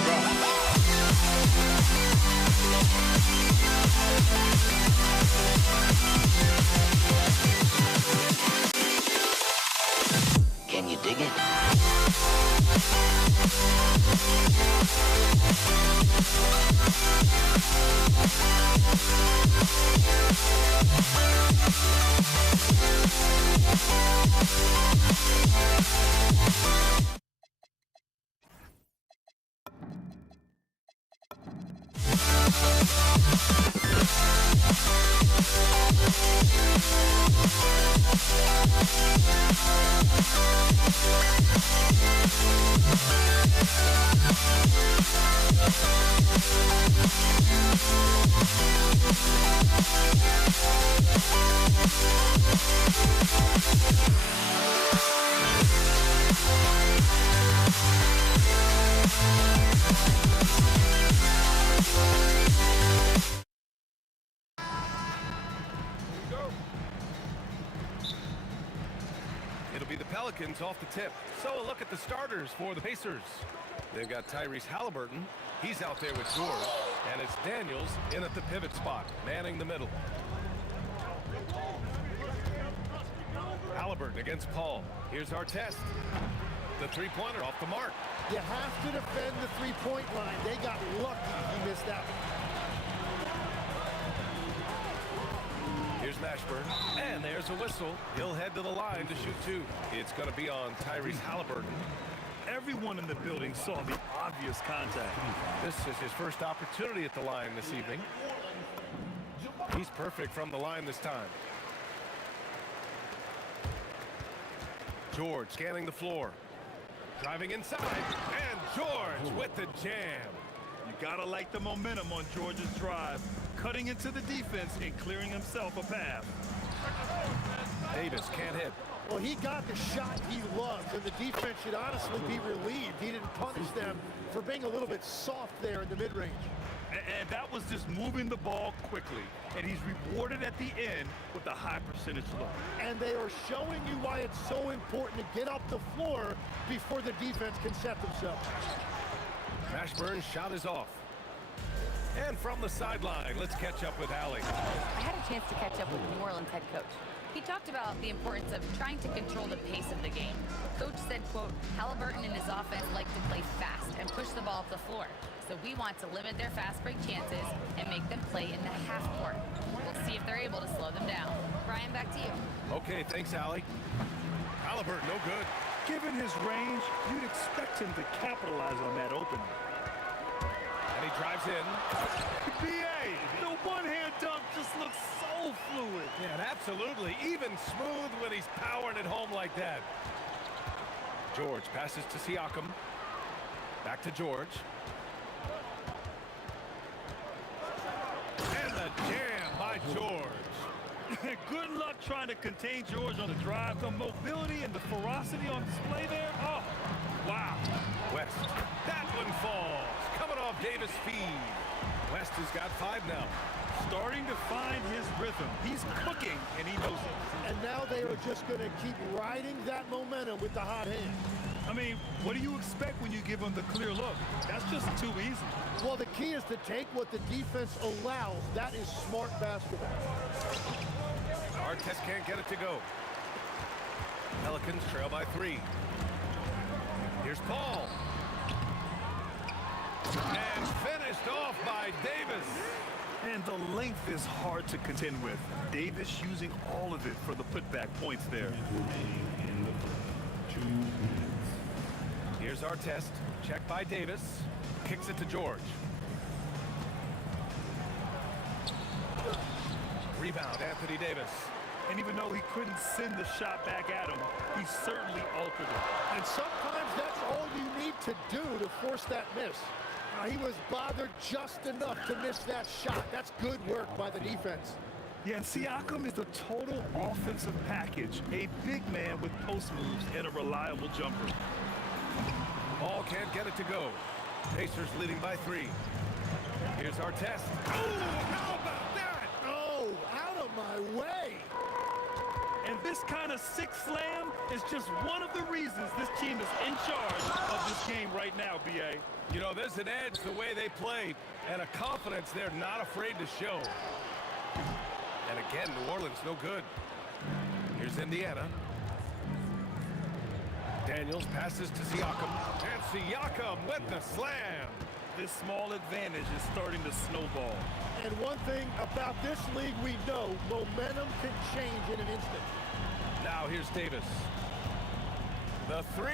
It'll be the Pelicans off the tip. So a look at the starters for the Pacers. They've got Tyrese Halliburton. He's out there with George. And it's Daniels in at the pivot spot, manning the middle. Halliburton against Paul. Here's our test. The three-pointer off the mark. You have to defend the three-point line. They got lucky he missed that one. Here's Mashburn, and there's a whistle. He'll head to the line to shoot two. It's going to be on Tyrese Halliburton. Everyone in the building saw the obvious contact. This is his first opportunity at the line this evening. He's perfect from the line this time. George scanning the floor. Driving inside, and George with the jam. You gotta like the momentum on George's drive, cutting into the defense and clearing himself a path. Davis can't hit. Well, he got the shot he loves, and the defense should honestly be relieved. He didn't punish them for being a little bit soft there in the mid-range. And that was just moving the ball quickly. And he's rewarded at the end with a high percentage look. And they are showing you why it's so important to get up the floor before the defense can set themselves. Mashburn's shot is off. And from the sideline, let's catch up with Allie. I had a chance to catch up with New Orleans head coach. He talked about the importance of trying to control the pace of the game. Coach said, quote, Halliburton and his offense like to play fast and push the ball up the floor. So we want to limit their fast break chances and make them play in the half court. We'll see if they're able to slow them down. Brian, back to you. Okay, thanks, Allie. Halliburton, no good. Given his range, you'd expect him to capitalize on that opening. And he drives in. BA, the one-hand dunk just looks so fluid. Yeah, and absolutely. Even smooth when he's powering it home like that. George passes to Siakam. Back to George. And the jam by George. Good luck trying to contain George on the drive. The mobility and the ferocity on display there. Oh, wow. West. That one falls. Coming off Davis' feed. West has got 5 now. Starting to find his rhythm. He's cooking, and he knows it. And now they are just going to keep riding that momentum with the hot hand. I mean, what do you expect when you give him the clear look? That's just too easy. Well, the key is to take what the defense allows. That is smart basketball. Artest can't get it to go. Pelicans trail by 3. Here's Paul. And finished off by Davis. And the length is hard to contend with. Davis using all of it for the putback points there. Here's our test. Check by Davis. Kicks it to George. Rebound, Anthony Davis. And even though he couldn't send the shot back at him, he certainly altered it. And sometimes that's all you need to do to force that miss. He was bothered just enough to miss that shot. That's good work by the defense. Yeah, and Siakam is a total offensive package. A big man with post moves and a reliable jumper. Ball can't get it to go. Pacers leading by 3. Here's our test. Oh, how about that? Oh, out of my way. And this kind of sick slam is just one of the reasons this team is in charge of this game right now, B.A. You know, there's an edge the way they play and a confidence they're not afraid to show. And again, New Orleans no good. Here's Indiana. Daniels passes to Siakam. And Siakam with the slam. This small advantage is starting to snowball. And one thing about this league we know, momentum can change in an instant. Now here's Davis. The 3.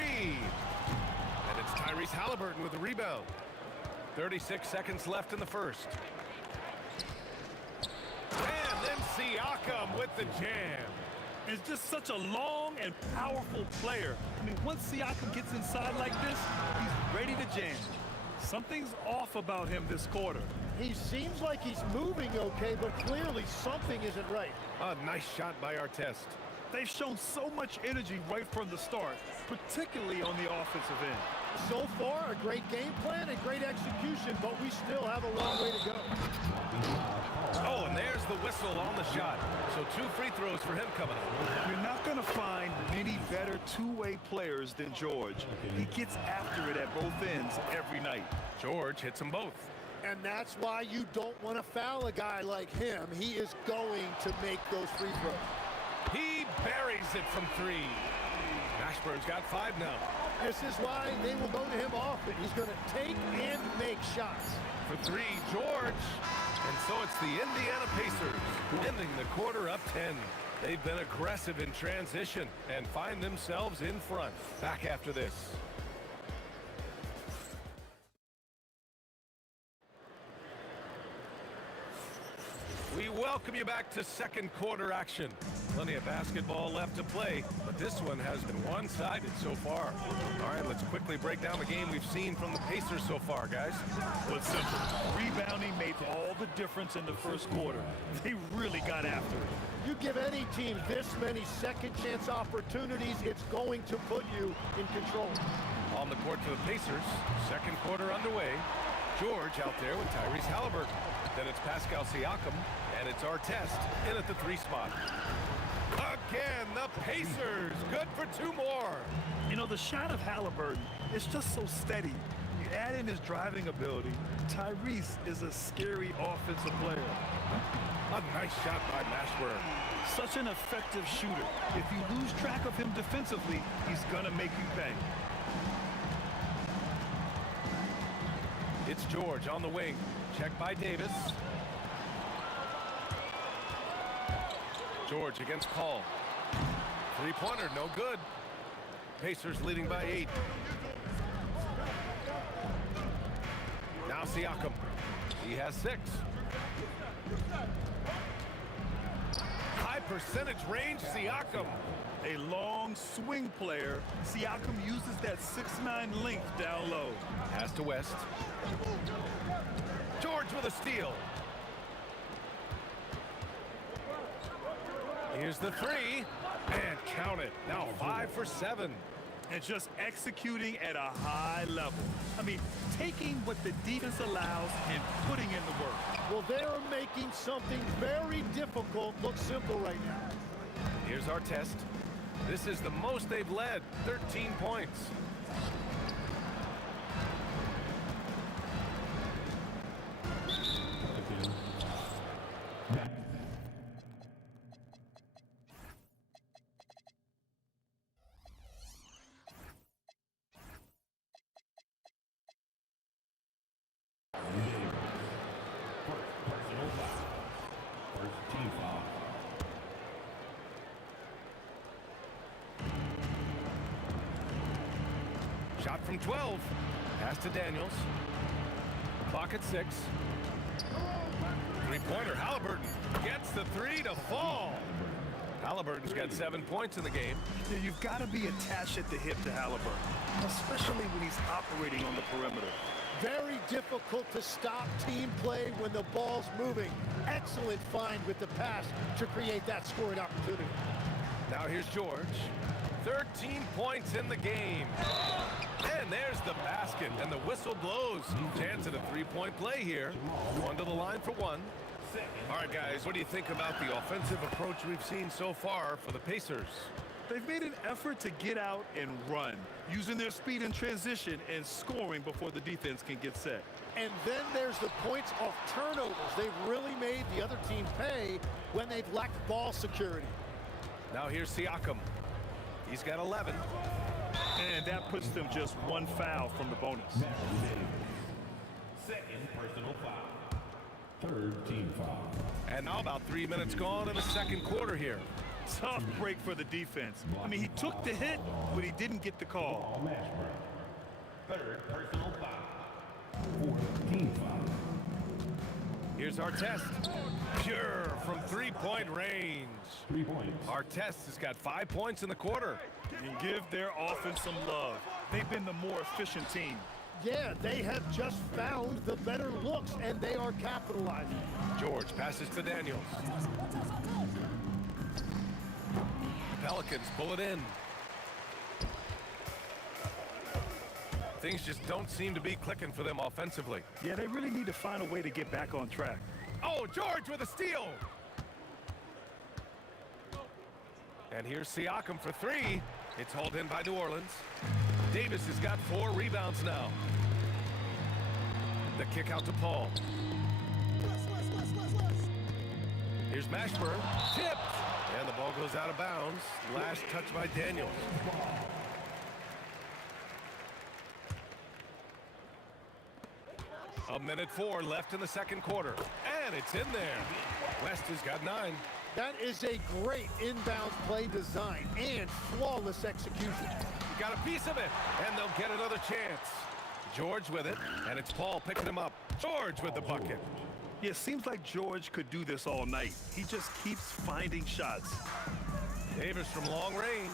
And it's Tyrese Halliburton with the rebound. 36 seconds left in the first. And then Siakam with the jam. And it's just such a long and powerful player. I mean, once Siakam gets inside like this, he's ready to jam. Something's off about him this quarter. He seems like he's moving okay, but clearly something isn't right. A nice shot by Artest. They've shown so much energy right from the start, particularly on the offensive end. So far, a great game plan and great execution, but we still have a long way to go. Oh, and there's the whistle on the shot. So 2 free throws for him coming up. You're not going to find many better two-way players than George. He gets after it at both ends every night. George hits them both. And that's why you don't want to foul a guy like him. He is going to make those free throws. He buries it from 3. Mashburn's got 5 now. This is why they will go to him often. He's going to take and make shots. For 3, George. And so it's the Indiana Pacers ending the quarter up 10. They've been aggressive in transition and find themselves in front. Back after this. We welcome you back to second quarter action. Plenty of basketball left to play, but this one has been one-sided so far. All right, let's quickly break down the game we've seen from the Pacers so far, guys. Well, it's simple. Rebounding made all the difference in the first quarter. They really got after it. You give any team this many second chance opportunities, it's going to put you in control. On the court for the Pacers, second quarter underway. George out there with Tyrese Halliburton. Then it's Pascal Siakam, and it's Artest in at the 3 spot. Again, the Pacers, good for 2 more. You know, the shot of Halliburton is just so steady. You add in his driving ability, Tyrese is a scary offensive player. A nice shot by Mashburn. Such an effective shooter. If you lose track of him defensively, he's gonna make you pay. It's George on the wing. Check by Davis. George against Call. 3-pointer, no good. Pacers leading by 8. Now Siakam. He has 6. High percentage range, Siakam. A long swing player, Siakam uses that 6'9" length down low. Pass to West. George with a steal. Here's the 3, and count it. Now 5 for 7. And just executing at a high level. I mean, taking what the defense allows and putting in the work. Well, they're making something very difficult look simple right now. Here's our test. This is the most they've led, 13 points. Shot from 12. Pass to Daniels. Clock at 6. 3-pointer. Halliburton gets the 3 to fall. Halliburton's got 7 points in the game. Yeah, you've got to be attached at the hip to Halliburton, especially when he's operating on the perimeter. Very difficult to stop team play when the ball's moving. Excellent find with the pass to create that scoring opportunity. Now here's George. 13 points in the game. And there's the basket, and the whistle blows. Chance at a 3-point play here. Going to the line for 1. All right, guys, what do you think about the offensive approach we've seen so far for the Pacers? They've made an effort to get out and run, using their speed in transition and scoring before the defense can get set. And then there's the points off turnovers. They've really made the other team pay when they've lacked ball security. Now here's Siakam. He's got 11. And that puts them just 1 foul from the bonus. Second personal foul. Third team foul. And now about 3 minutes gone in the second quarter here. Tough break for the defense. I mean, he took the hit, but he didn't get the call. Third personal foul. Fourth team foul. Here's Artest. Pure from three-point range. 3 points. Artest has got 5 points in the quarter. And give their offense some love. They've been the more efficient team. Yeah, they have just found the better looks, and they are capitalizing. George passes to Daniels. Pelicans pull it in. Things just don't seem to be clicking for them offensively. Yeah, they really need to find a way to get back on track. Oh, George with a steal. And here's Siakam for three. It's hauled in by New Orleans. Davis has got 4 rebounds now. The kick out to Paul. Here's Mashburn. Tipped. And the ball goes out of bounds. Last touch by Daniels. A minute 4 left in the second quarter. And it's in there. West has got 9. That is a great inbound play design and flawless execution. Got a piece of it, and they'll get another chance. George with it, and it's Paul picking him up. George with the bucket. Yeah, it seems like George could do this all night. He just keeps finding shots. Davis from long range.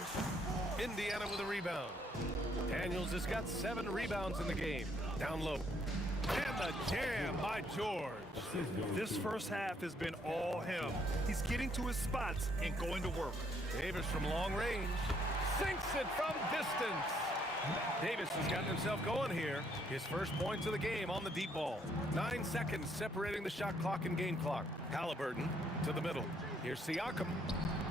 Indiana with a rebound. Daniels has got 7 rebounds in the game. Down low. And the jam by George. This first half has been all him. He's getting to his spots and going to work. Davis from long range. Sinks it from distance. Davis has gotten himself going here. His first points of the game on the deep ball. 9 seconds separating the shot clock and game clock. Halliburton to the middle. Here's Siakam.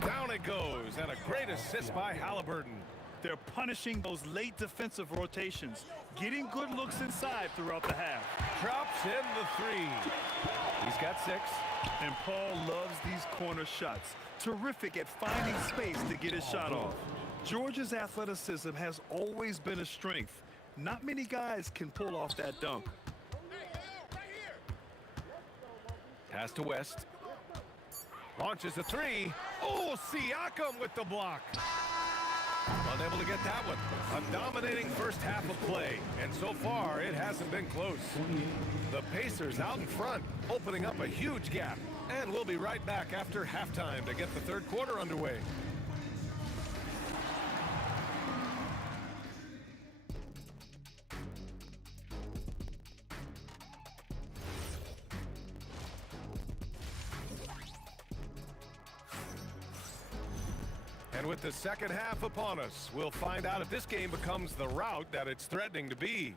Down it goes, and a great assist by Halliburton. They're punishing those late defensive rotations, getting good looks inside throughout the half. Drops in the 3. He's got 6. And Paul loves these corner shots. Terrific at finding space to get his shot off. George's athleticism has always been a strength. Not many guys can pull off that dunk. Pass to West. Launches a 3. Oh, Siakam with the block. Unable to get that one. A dominating first half of play, and so far it hasn't been close. The Pacers out in front, opening up a huge gap. And we'll be right back after halftime to get the third quarter underway. And with the second half upon us, we'll find out if this game becomes the rout that it's threatening to be.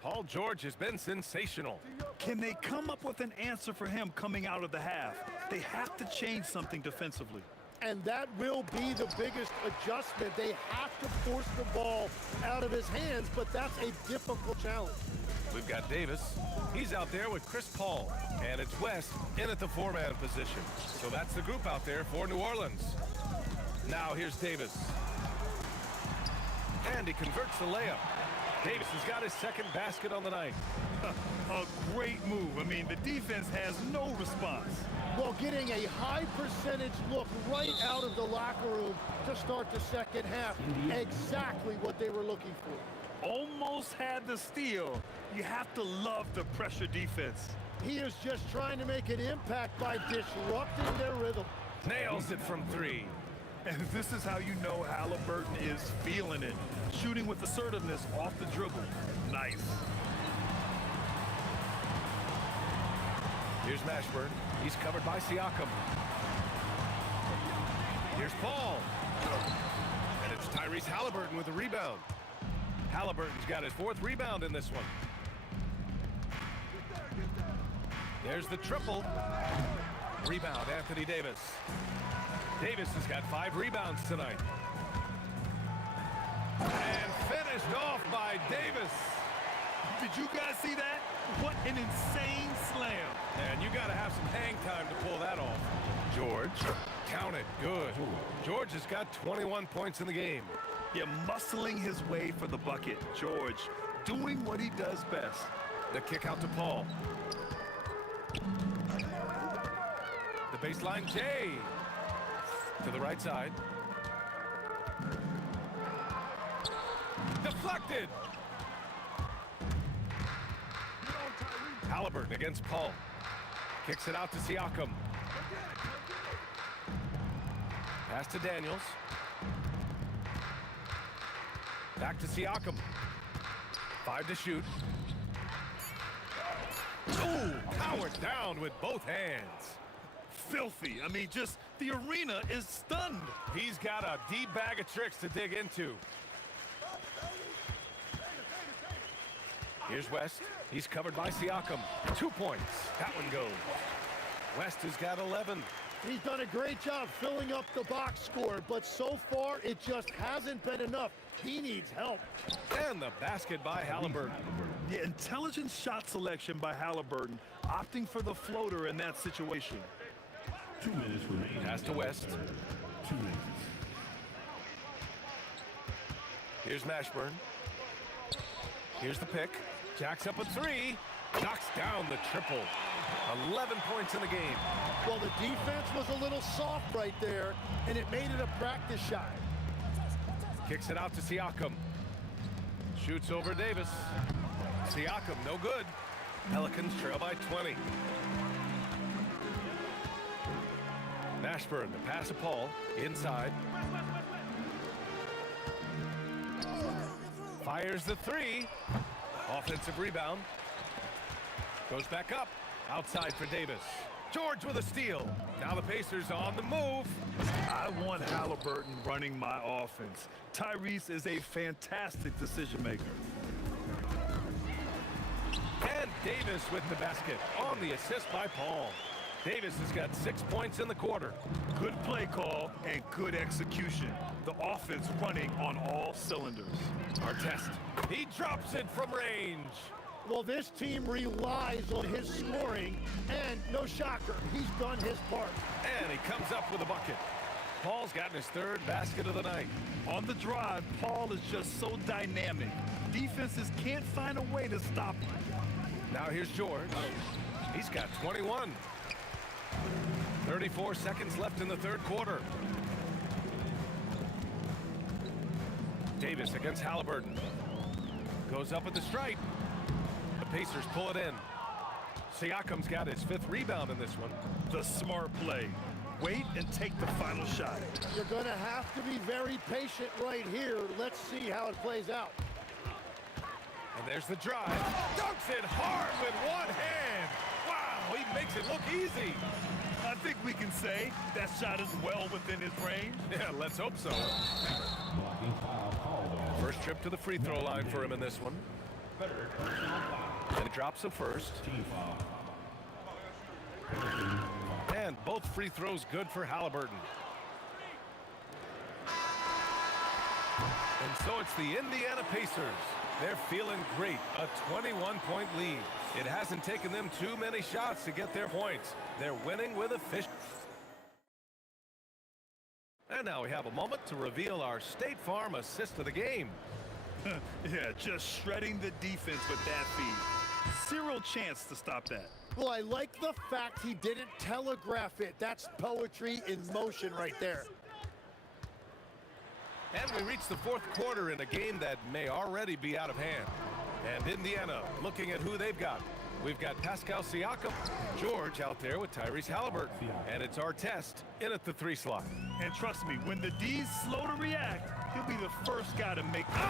Paul George has been sensational. Can they come up with an answer for him coming out of the half? They have to change something defensively. And that will be the biggest adjustment. They have to force the ball out of his hands, but that's a difficult challenge. We've got Davis. He's out there with Chris Paul. And it's West in at the 4-man position. So that's the group out there for New Orleans. Now here's Davis. And he converts the layup. Davis has got his second basket on the night. A great move. I mean, the defense has no response. Well, getting a high percentage look right out of the locker room to start the second half. Exactly what they were looking for. Almost had the steal. You have to love the pressure defense. He is just trying to make an impact by disrupting their rhythm. Nails it from 3. And this is how you know Halliburton is feeling it. Shooting with assertiveness off the dribble. Nice. Here's Mashburn. He's covered by Siakam. Here's Paul. And it's Tyrese Halliburton with the rebound. Halliburton's got his 4th rebound in this one. There's the triple. Rebound, Anthony Davis. Davis has got 5 rebounds tonight. And finished off by Davis. Did you guys see that? What an insane slam. And you got to have some hang time to pull that off. George, count it, good. George has got 21 points in the game. Yeah, muscling his way for the bucket. George doing what he does best. The kick out to Paul. The baseline, Jay. To the right side. Deflected. Halliburton against Paul. Kicks it out to Siakam. Pass to Daniels. Back to Siakam. 5 to shoot. Ooh, powered down with both hands. Filthy. I mean, just the arena is stunned. He's got a deep bag of tricks to dig into. Here's West. He's covered by Siakam. 2 points. That one goes. West has got 11. He's done a great job filling up the box score, but so far it just hasn't been enough. He needs help. And the basket by Halliburton. The intelligent shot selection by Halliburton, opting for the floater in that situation. 2 minutes remaining. Pass to West. 2 minutes. Here's Mashburn. Here's the pick. Jacks up a 3. Knocks down the triple. 11 points in the game. Well, the defense was a little soft right there, and it made it a practice shot. Kicks it out to Siakam. Shoots over Davis. Siakam, no good. Pelicans trail by 20. Mashburn, the pass to Paul. Inside. Fires the 3. Offensive rebound. Goes back up. Outside for Davis. George with a steal. Now the Pacers on the move. I want Halliburton running my offense. Tyrese is a fantastic decision maker. And Davis with the basket on the assist by Paul. Davis has got 6 points in the quarter. Good play call and good execution. The offense running on all cylinders. Artest. He drops it from range. Well, this team relies on his scoring, and no shocker, he's done his part. And he comes up with a bucket. Paul's gotten his 3rd basket of the night. On the drive, Paul is just so dynamic. Defenses can't find a way to stop him. Now here's George. He's got 21. 34 seconds left in the 3rd quarter. Davis against Halliburton. Goes up at the stripe. The Pacers pull it in. Siakam's got his 5th rebound in this one. The smart play. Wait and take the final shot. You're going to have to be very patient right here. Let's see how it plays out. And there's the drive. Dunks it hard with one hand. Wow, he makes it look easy. I think we can say that shot is well within his range. Yeah, let's hope so. First trip to the free throw line for him in this one. And he drops the first. And both free throws good for Halliburton. And so it's the Indiana Pacers. They're feeling great, a 21-point lead. It hasn't taken them too many shots to get their points. They're winning with efficiency. And now we have a moment to reveal our State Farm assist of the game. Yeah, just shredding the defense with that feed. Zero chance to stop that. Well, I like the fact he didn't telegraph it. That's poetry in motion right there. And we reach the 4th quarter in a game that may already be out of hand. And Indiana looking at who they've got. We've got Pascal Siakam, George out there with Tyrese Halliburton. And it's Artest in at the 3 slot. And trust me, when the D's slow to react, he'll be the first guy to make the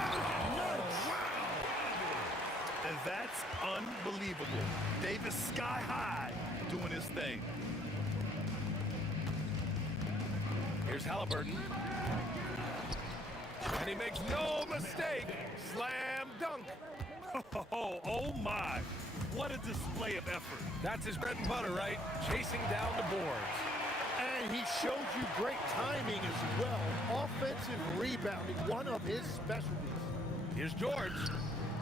And that's unbelievable. Davis sky high doing his thing. Here's Halliburton. And he makes no mistake. Slam dunk. Oh my. What a display of effort. That's his bread and butter, right? Chasing down the boards. And he showed you great timing as well. Offensive rebounding, one of his specialties. Here's George.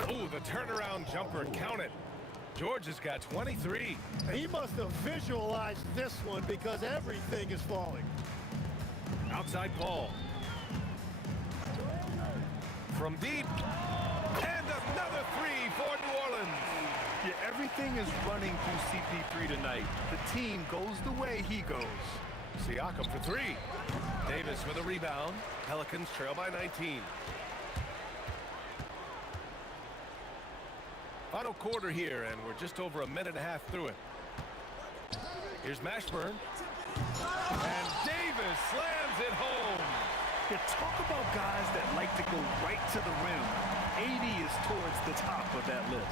Oh, the turnaround jumper. Count it. George has got 23. He must have visualized this one because everything is falling. Outside Paul. From deep. And another 3 for New Orleans. Yeah, everything is running through CP3 tonight. The team goes the way he goes. Siakam for 3. Davis with a rebound. Pelicans trail by 19. Final quarter here, and we're just over a minute and a half through it. Here's Mashburn. And Davis slams it home. You talk about guys that like to go right to the rim. AD is towards the top of that list.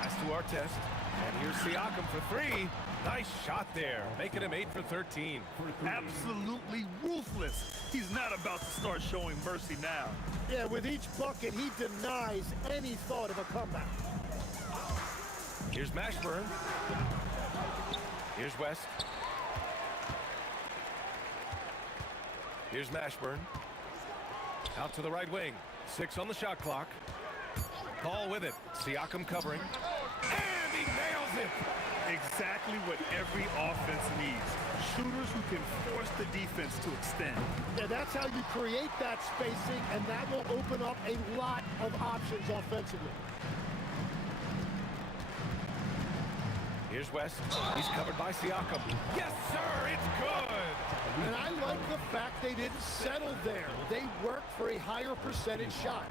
Pass to Artest. And here's Siakam for three. Nice shot there, making him 8 for 13. Absolutely ruthless. He's not about to start showing mercy now. Yeah, with each bucket, he denies any thought of a comeback. Here's Mashburn. Here's West. Here's Mashburn. Out to the right wing. 6 on the shot clock. Ball with it. Siakam covering. And he nails it. Exactly what every offense needs. Shooters who can force the defense to extend. Yeah, that's how you create that spacing, and that will open up a lot of options offensively. Here's West. He's covered by Siakam. Yes, sir, it's good. And I like the fact they didn't settle there. They worked for a higher percentage shot.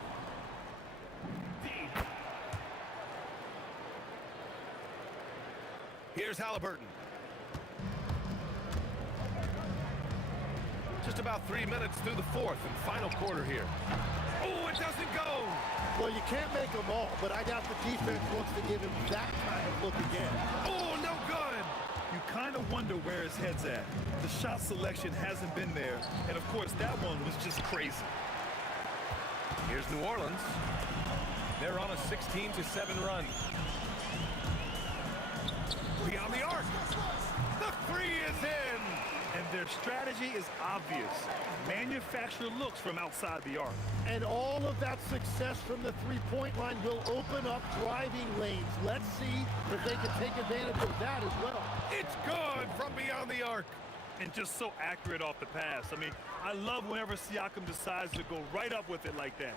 Here's Halliburton. Just about 3 minutes through the fourth and final quarter here. Oh, it doesn't go. Well, you can't make them all, but I doubt the defense wants to give him that kind of look again. Oh, no good. You kind of wonder where his head's at. The shot selection hasn't been there, and of course that one was just crazy. Here's New Orleans. They're on a 16-7 run. Beyond the arc. The three is in. And their strategy is obvious. Manufacture looks from outside the arc. And all of that success from the three-point line will open up driving lanes. Let's see if they can take advantage of that as well. It's good from beyond the arc. And just so accurate off the pass. I mean, I love whenever Siakam decides to go right up with it like that.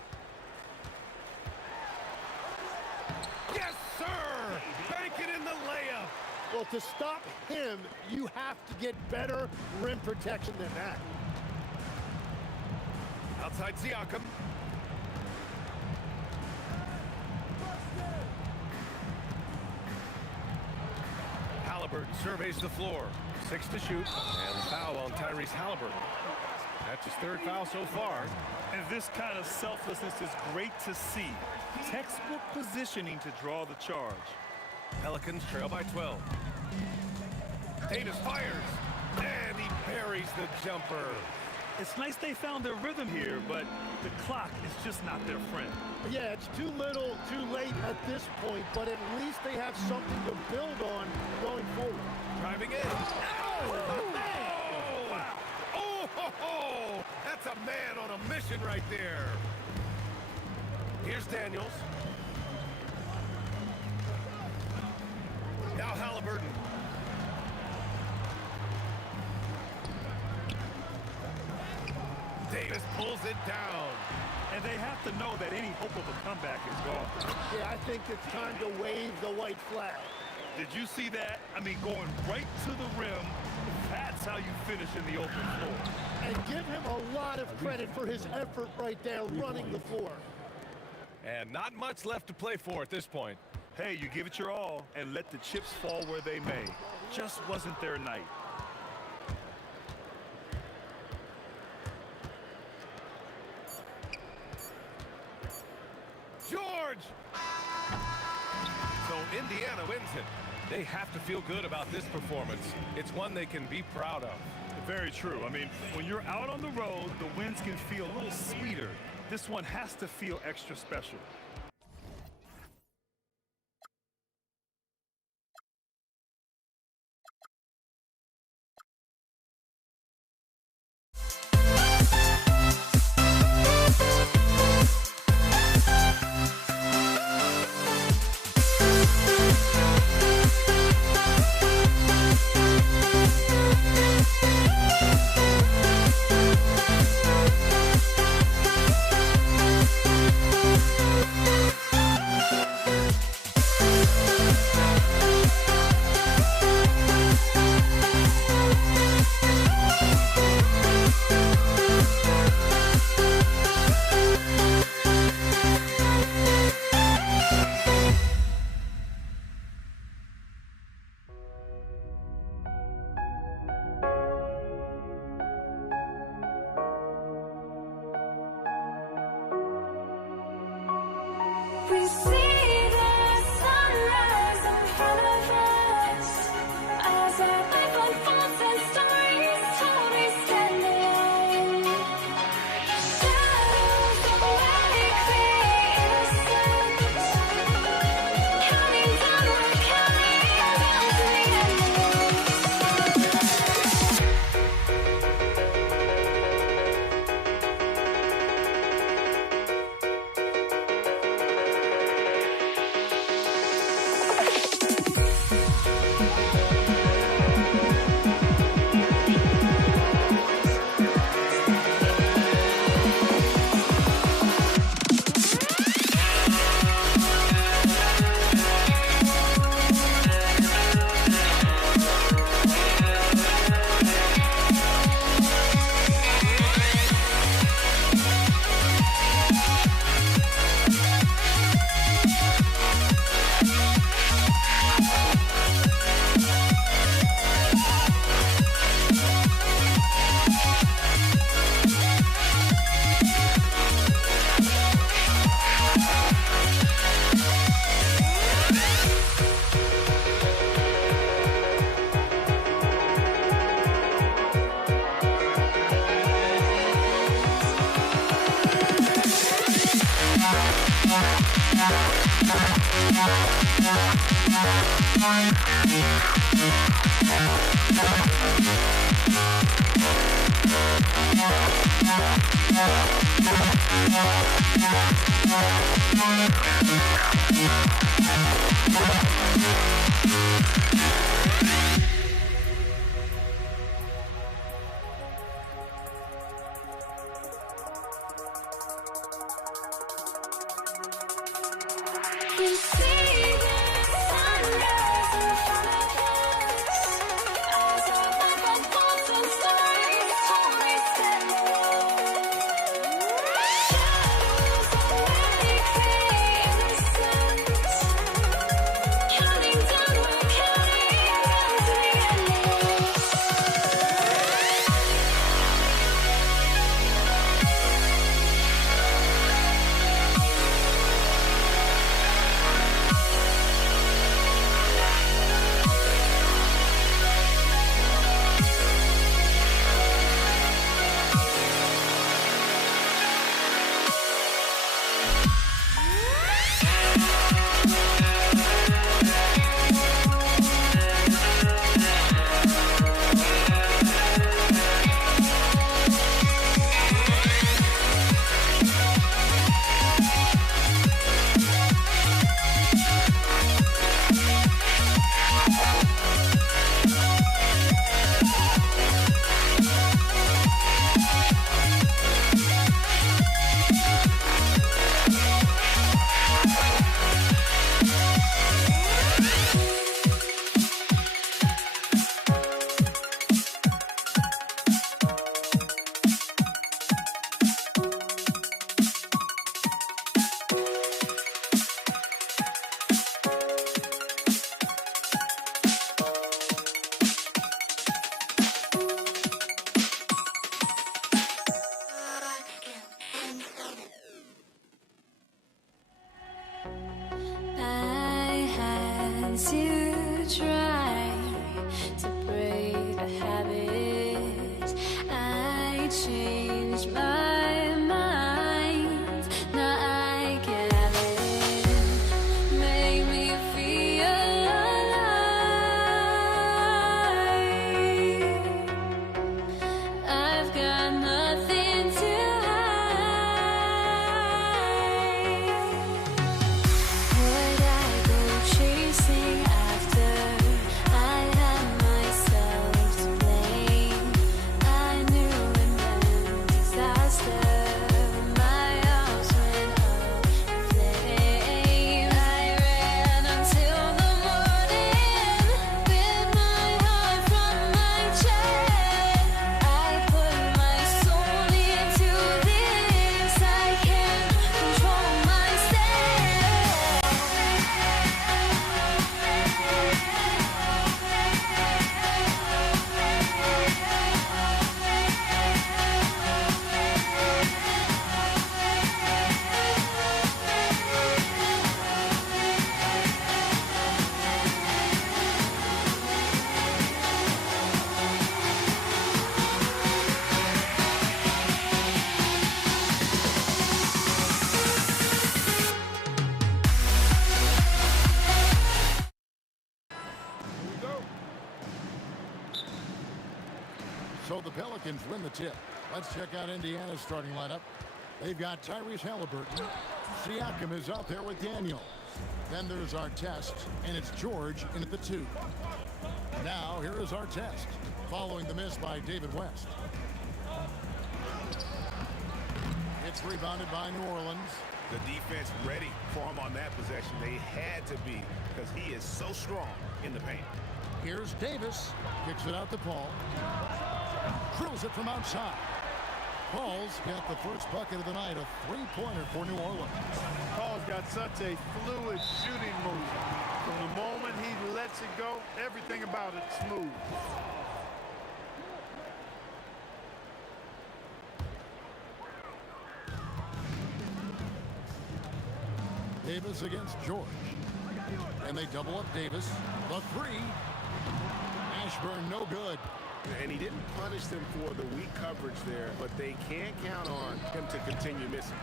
Yes, sir! Bank it in the layup. Well, to stop him, you have to get better rim protection than that. Outside Siakam. Halliburton surveys the floor. 6 to shoot. And foul on Tyrese Halliburton. That's his third foul so far. And this kind of selflessness is great to see. Textbook positioning to draw the charge. Pelicans trail by 12. Davis fires. And he buries the jumper. It's nice they found their rhythm here, but the clock is just not their friend. Yeah, it's too little, too late at this point, but at least they have something to build on going forward. Driving in. Oh, man! Wow. Oh, ho, ho. That's a man on a mission right there. Here's Daniels. Now Halliburton. Davis pulls it down. And they have to know that any hope of a comeback is gone. Yeah, I think it's time to wave the white flag. Did you see that? I mean, going right to the rim, that's how you finish in the open floor. And give him a lot of credit for his effort right there, running the floor. And not much left to play for at this point. Hey, you give it your all and let the chips fall where they may. Just wasn't their night. George! So Indiana wins it. They have to feel good about this performance. It's one they can be proud of. Very true. I mean, when you're out on the road, the wins can feel a little sweeter. This one has to feel extra special. We see the sunrise in front of us as our life unfolds and stories told we stand alone. Shadows awake the innocent, counting down, we're counting down to the We see the sunrise in front of us as our life unfolds and stories told we stand alone. Shadows awake the innocent, counting down, we're counting down to the endless. Pelicans win the tip. Let's check out Indiana's starting lineup. They've got Tyrese Halliburton. Siakam is out there with Daniels. Then there's our test, and it's George in at the 2. Now, here is our test, following the miss by David West. It's rebounded by New Orleans. The defense ready for him on that possession. They had to be, because he is so strong in the paint. Here's Davis. Kicks it out to Paul. Drills it from outside. Paul's got the first bucket of the night, a three-pointer for New Orleans. Paul's got such a fluid shooting motion. From the moment he lets it go, everything about it's smooth. Davis against George. And they double up Davis. The 3. Ashburn, no good. And he didn't punish them for the weak coverage there, but they can't count on him to continue missing.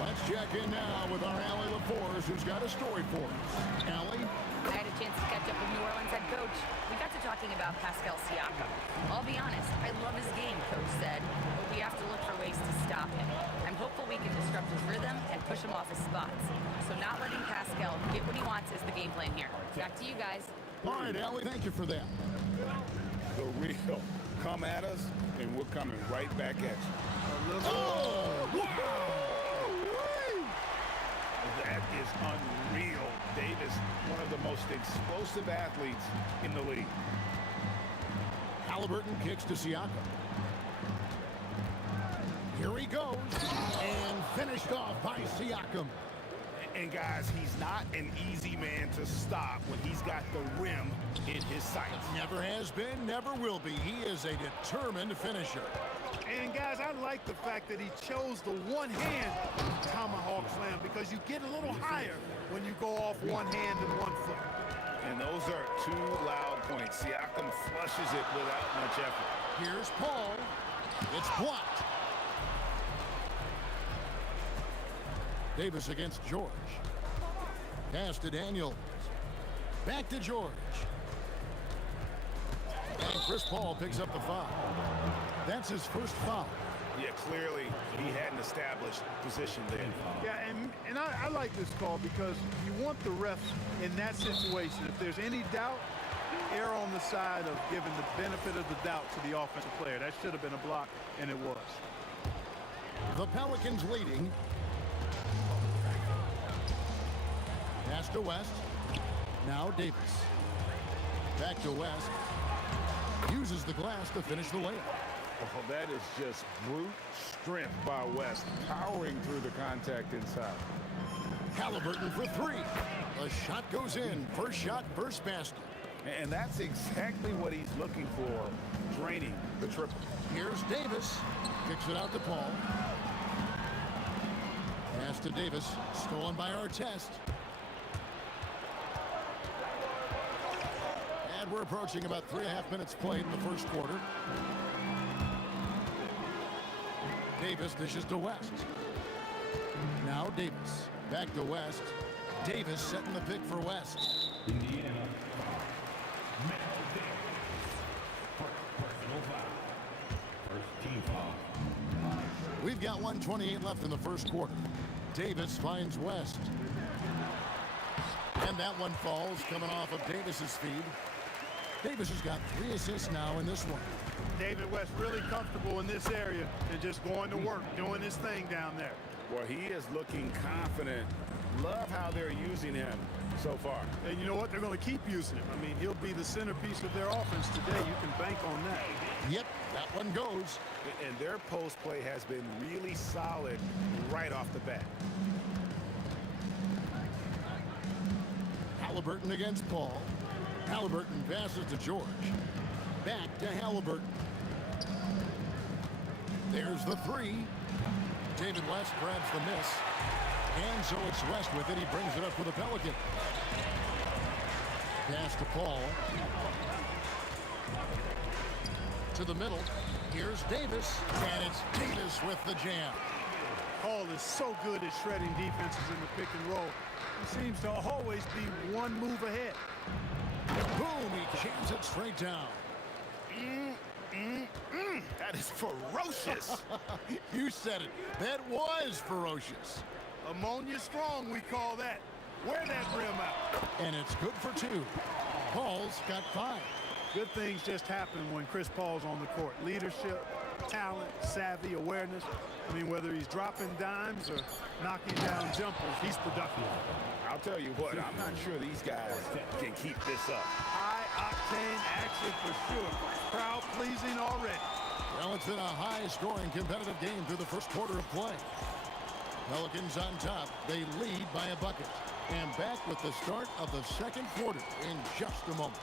Let's check in now with our Allie LaForce, who's got a story for us. Allie? I had a chance to catch up with New Orleans head coach. We got to talking about Pascal Siakam. I'll be honest, I love his game, coach said, but we have to look for ways to stop him. I'm hopeful we can disrupt his rhythm and push him off his spots. So not letting Pascal get what he wants is the game plan here. Back to you guys. All right, Allie, thank you for that. The real come at us, and we're coming right back at you. Oh, wow! That is unreal. Davis, one of the most explosive athletes in the league. Halliburton kicks to Siakam. Here he goes, and finished off by Siakam. And guys, he's not an easy man to stop when he's got the rim in his sights. Never has been, never will be. He is a determined finisher. And guys, I like the fact that he chose the one-hand tomahawk slam because you get a little higher when you go off one hand and 1 foot. And those are 2 loud points. Siakam flushes it without much effort. Here's Paul. It's blocked. Davis against George. Pass to Daniels. Back to George. And Chris Paul picks up the foul. That's his first foul. Yeah, clearly he hadn't established position there. Yeah, and I like this call because you want the refs in that situation. If there's any doubt, err on the side of giving the benefit of the doubt to the offensive player. That should have been a block, and it was. The Pelicans leading. Pass to West. Now Davis. Back to West. Uses the glass to finish the layup. Oh, that is just brute strength by West, powering through the contact inside. Halliburton for 3. The shot goes in. First shot, first basket. And that's exactly what he's looking for, draining the triple. Here's Davis. Kicks it out to Paul. Pass to Davis. Stolen by Artest. And we're approaching about 3.5 minutes played in the first quarter. Davis dishes to West. Now Davis. Back to West. Davis setting the pick for West. Indiana. First team foul. We've got 1:28 left in the first quarter. Davis finds West. And that one falls, coming off of Davis's feed. Davis has got 3 assists now in this one. David West really comfortable in this area and just going to work, doing his thing down there. Well, he is looking confident. Love how they're using him so far. And you know what? They're going to keep using him. I mean, he'll be the centerpiece of their offense today. You can bank on that. Yep, that one goes. And their post play has been really solid right off the bat. Halliburton against Paul. Halliburton passes to George. Back to Halliburton. There's the 3. David West grabs the miss. And so it's West with it. He brings it up for the Pelicans. Pass to Paul. To the middle. Here's Davis. And it's Davis with the jam. Paul is so good at shredding defenses in the pick and roll. He seems to always be one move ahead. Boom, he jams it straight down. That is ferocious. You said it. That was ferocious. Ammonia strong, we call that. Wear that rim out. And it's good for 2. Paul's got 5. Good things just happen when Chris Paul's on the court. Leadership, talent, savvy, awareness. I mean, whether he's dropping dimes or knocking down jumpers, he's productive. I'll tell you what, I'm not sure these guys can keep this up. High-octane action for sure. Crowd-pleasing already. Well, it's been a high-scoring competitive game through the first quarter of play. Pelicans on top. They lead by a bucket. And back with the start of the second quarter in just a moment.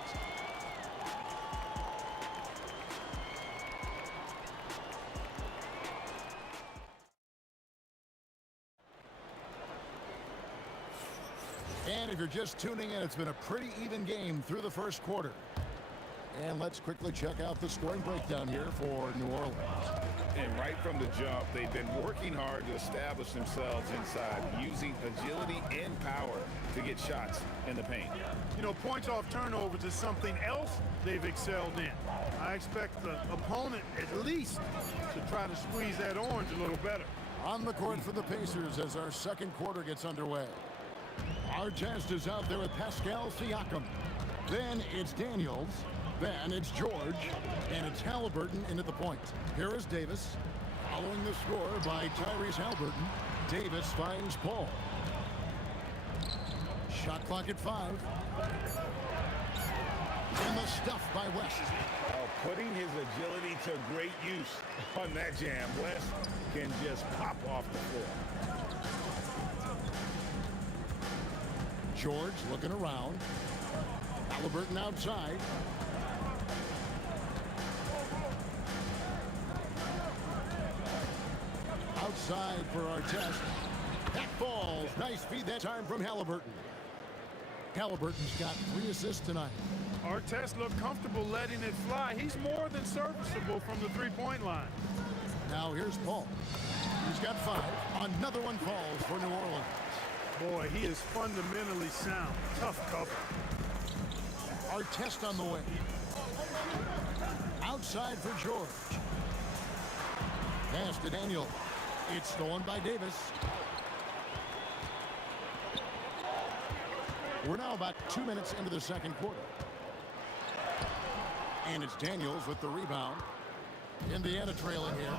And if you're just tuning in, it's been a pretty even game through the first quarter. And let's quickly check out the scoring breakdown here for New Orleans. And right from the jump, they've been working hard to establish themselves inside, using agility and power to get shots in the paint. You know, points off turnovers is something else they've excelled in. I expect the opponent at least to try to squeeze that orange a little better. On the court for the Pacers as our second quarter gets underway. Artest is out there with Pascal Siakam. Then it's Daniels. Then it's George. And it's Halliburton into the point. Here is Davis. Following the score by Tyrese Halliburton. Davis finds Paul. Shot clock at 5. And the stuff by West. Putting his agility to great use on that jam. West can just pop off the floor. George looking around. Halliburton outside. Outside for Artest. That falls. Nice feed that time from Halliburton. Halliburton's got 3 assists tonight. Artest looked comfortable letting it fly. He's more than serviceable from the three-point line. Now here's Paul. He's got 5. Another one falls for New Orleans. Boy, he is fundamentally sound. Tough cover. Artest on the way. Outside for George. Pass to Daniel. It's stolen by Davis. We're now about 2 minutes into the second quarter. And it's Daniels with the rebound. Indiana trailing here.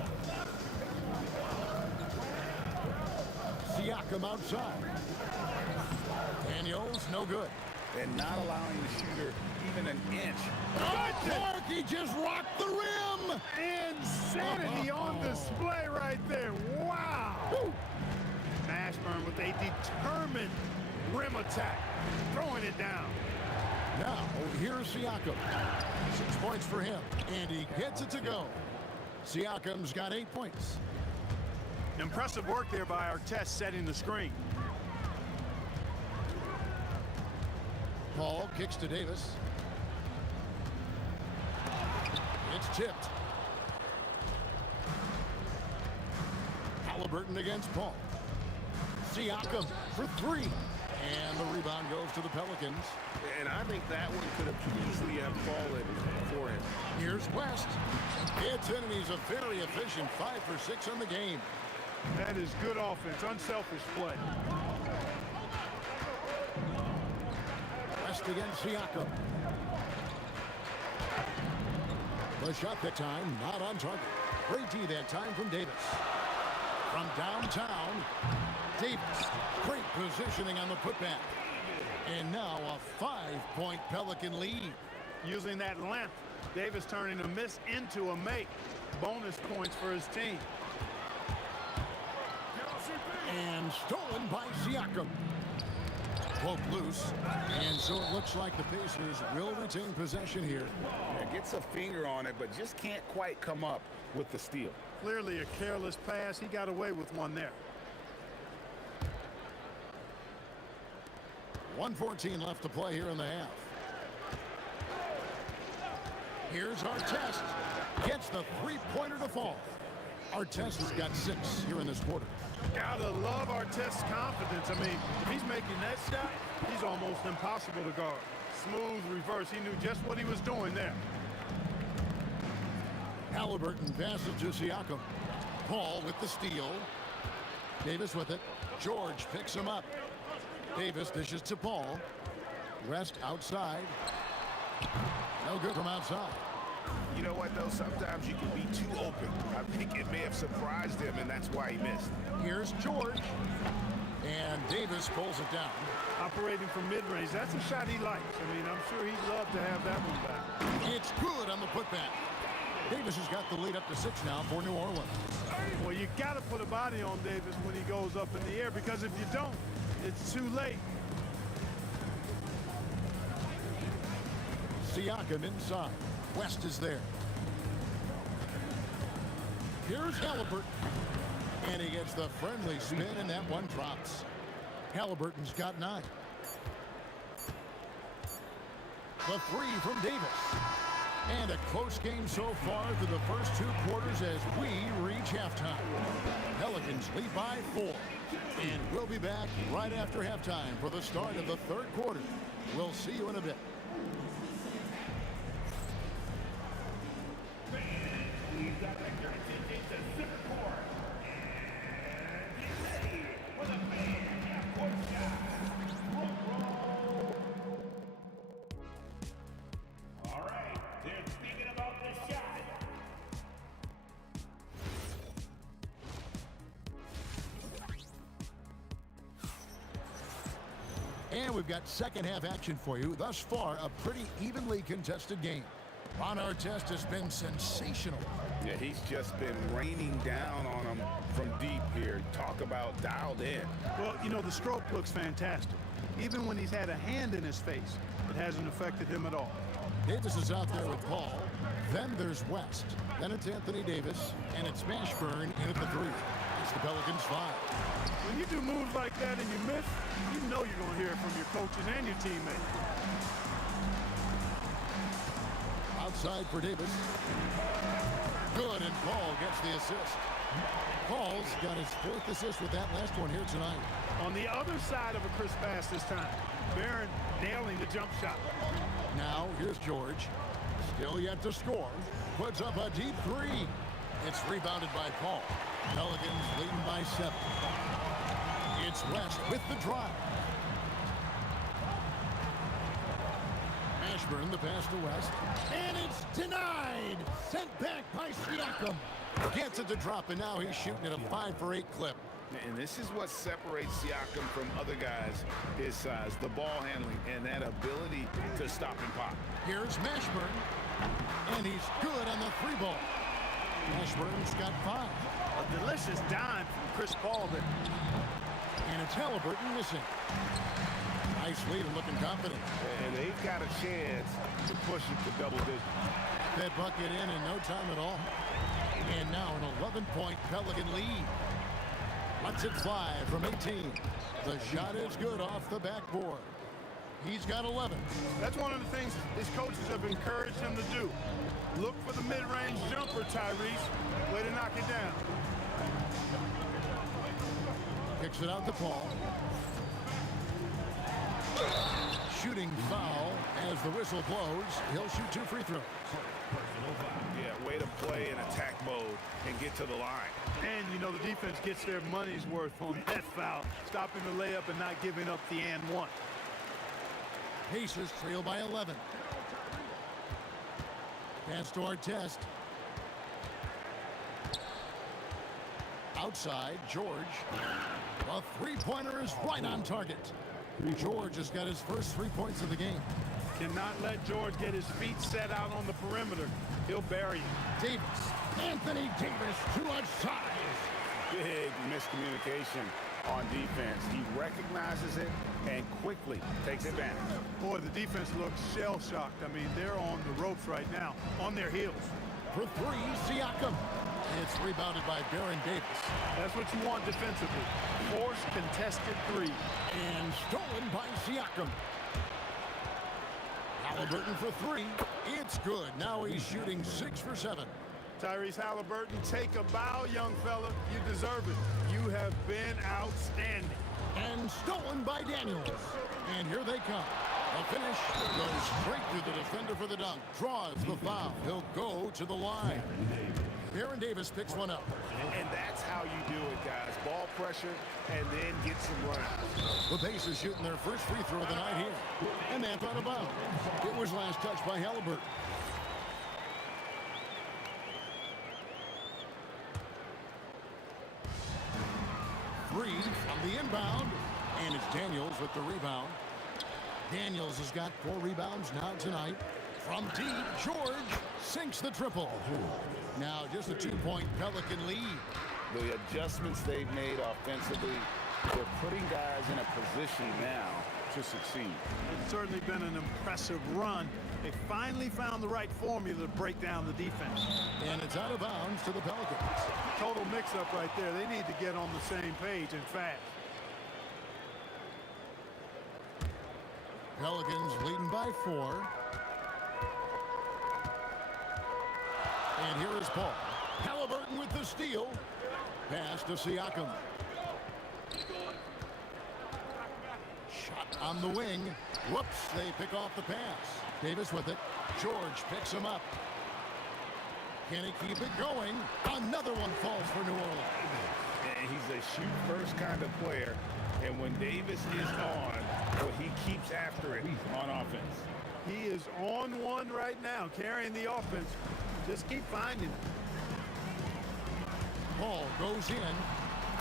Siakam outside. Daniels, no good. And not allowing the shooter even an inch. Clark, he just rocked the rim. Insanity on display right there. Wow. Woo. Mashburn with a determined rim attack. Throwing it down. Now, here's Siakam. 6 points for him. And he gets it to go. Siakam's got 8 points. Impressive work there by Artest setting the screen. Paul kicks to Davis. It's tipped. Halliburton against Paul. Siakam for 3. And the rebound goes to the Pelicans. And I think that one could have easily have fallen for him. Here's West. It's in, and he's a very efficient 5 for 6 on the game. That is good offense, unselfish play. West against Siakam. The shot that time, not on target. Great D that time from Davis. From downtown, Davis. Great positioning on the putback. And now a 5-point Pelican lead. Using that length, Davis turning a miss into a make. Bonus points for his team. And stolen by Siakam. Poke loose. And so it looks like the Pacers will retain possession here. Yeah, gets a finger on it, but just can't quite come up with the steal. Clearly a careless pass. He got away with one there. 1:14 left to play here in the half. Here's Artest. Gets the 3-pointer to fall. Artest has got 6 here in this quarter. Gotta love Artest's confidence. I mean, if he's making that shot, he's almost impossible to guard. Smooth reverse. He knew just what he was doing there. Halliburton passes to Siakam. Paul with the steal. Davis with it. George picks him up. Davis dishes to Paul. West outside. No good from outside. You know what, though? Sometimes you can be too open. I think it may have surprised him, and that's why he missed. Here's George. And Davis pulls it down. Operating from mid-range, that's a shot he likes. I mean, I'm sure he'd love to have that one back. It's good on the putback. Davis has got the lead up to 6 now for New Orleans. Well, you got to put a body on Davis when he goes up in the air, because if you don't, it's too late. Siakam inside. West is there. Here's Halliburton. And he gets the friendly spin, and that one drops. Halliburton's got 9. The 3 from Davis. And a close game so far through the first 2 quarters as we reach halftime. Pelicans lead by 4. And we'll be back right after halftime for the start of the 3rd quarter. We'll see you in a bit. And we've got second half action for you. Thus far, a pretty evenly contested game. Ron Artest has been sensational. Yeah, he's just been raining down on him from deep here. Talk about dialed in. Well, you know, the stroke looks fantastic. Even when he's had a hand in his face, it hasn't affected him at all. Davis is out there with Paul. Then there's West. Then it's Anthony Davis. And it's Mashburn in at the 3. It's the Pelicans 5. When you do moves like that and you miss, you know you're going to hear it from your coaches and your teammates. Outside for Davis. Good, and Paul gets the assist. Paul's got his 4th assist with that last one here tonight. On the other side of a crisp pass this time, Barron nailing the jump shot. Now, here's George. Still yet to score. Puts up a deep 3. It's rebounded by Paul. Pelicans leading by 7. It's West with the drive. Mashburn, the pass to West. And it's denied. Sent back by Siakam. Gets it to drop, and now he's shooting at a 5 for 8 clip. And this is what separates Siakam from other guys his size, the ball handling and that ability to stop and pop. Here's Mashburn, and he's good on the 3 ball. Mashburn's got 5. A delicious dime from Chris Paul there. And it's Halliburton missing. Nice lead and looking confident. And they've got a chance to push it to double digits. That bucket in no time at all. And now an 11-point Pelican lead. Lets it fly from 18. The shot is good off the backboard. He's got 11. That's one of the things his coaches have encouraged him to do. Look for the mid-range jumper, Tyrese. Way to knock it down. Kicks it out to Paul. Shooting foul as the whistle blows. He'll shoot 2 free throws. Yeah, way to play in attack mode and get to the line. And, you know, the defense gets their money's worth on that foul. Stopping the layup and not giving up the and 1. Pacers trail by 11. Pass to Artest. Outside, George. A 3-pointer is right on target. George has got his first 3 points of the game. Cannot let George get his feet set out on the perimeter. He'll bury you. Davis. Anthony Davis too much size. Big miscommunication on defense. He recognizes it and quickly takes advantage. Boy, the defense looks shell-shocked. I mean, they're on the ropes right now, on their heels. For 3, Siakam. It's rebounded by Baron Davis. That's what you want defensively. Force contested 3. And stolen by Siakam. Halliburton for 3. It's good. Now he's shooting 6 for 7. Tyrese Halliburton, take a bow, young fella. You deserve it. You have been outstanding. And stolen by Daniels. And here they come. The finish goes straight through the defender for the dunk. Draws the foul. He'll go to the line. Baron Davis picks one up. And that's how you do it, guys. Ball pressure and then get some runouts. The Pacers shooting their first free throw of the night here. And that's out of bounds. It was last touched by Halliburton. Three from the inbound. And it's Daniels with the rebound. Daniels has got 4 rebounds now tonight. From deep, George sinks the triple. Now just a 2-point Pelican lead. The adjustments they've made offensively, they're putting guys in a position now to succeed. It's certainly been an impressive run. They finally found the right formula to break down the defense. And it's out of bounds to the Pelicans. Total mix-up right there. They need to get on the same page and fast. Pelicans leading by 4. And here is Paul. Halliburton with the steal. Pass to Siakam. Shot on the wing. Whoops, they pick off the pass. Davis with it. George picks him up. Can he keep it going? Another one falls for New Orleans. And he's a shoot-first kind of player. And when Davis is on, well, he keeps after it on offense. He is on one right now, carrying the offense. Just keep finding it. Paul goes in,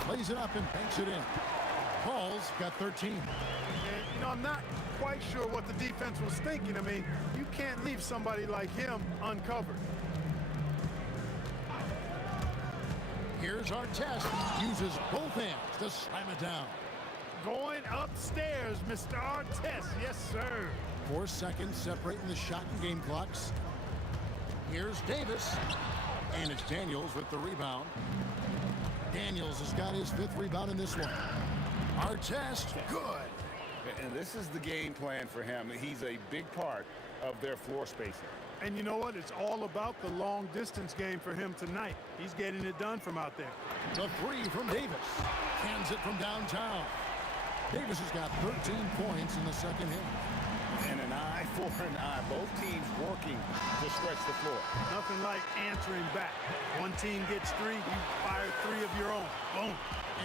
plays it up and banks it in. Paul's got 13. And, you know, I'm not quite sure what the defense was thinking. I mean, you can't leave somebody like him uncovered. Here's Artest. Uses both hands to slam it down. Going upstairs, Mr. Artest. Yes, sir. 4 seconds separating the shot and game clocks. Here's Davis. And it's Daniels with the rebound. Daniels has got his 5th rebound in this one. Artest, good. And this is the game plan for him. He's a big part of their floor spacing. And you know what? It's all about the long distance game for him tonight. He's getting it done from out there. The 3 from Davis. Cans it from downtown. Davis has got 13 points in the second half. And an eye for an eye. Both teams working to stretch the floor. Nothing like answering back. One team gets 3, you fire 3 of your own. Boom.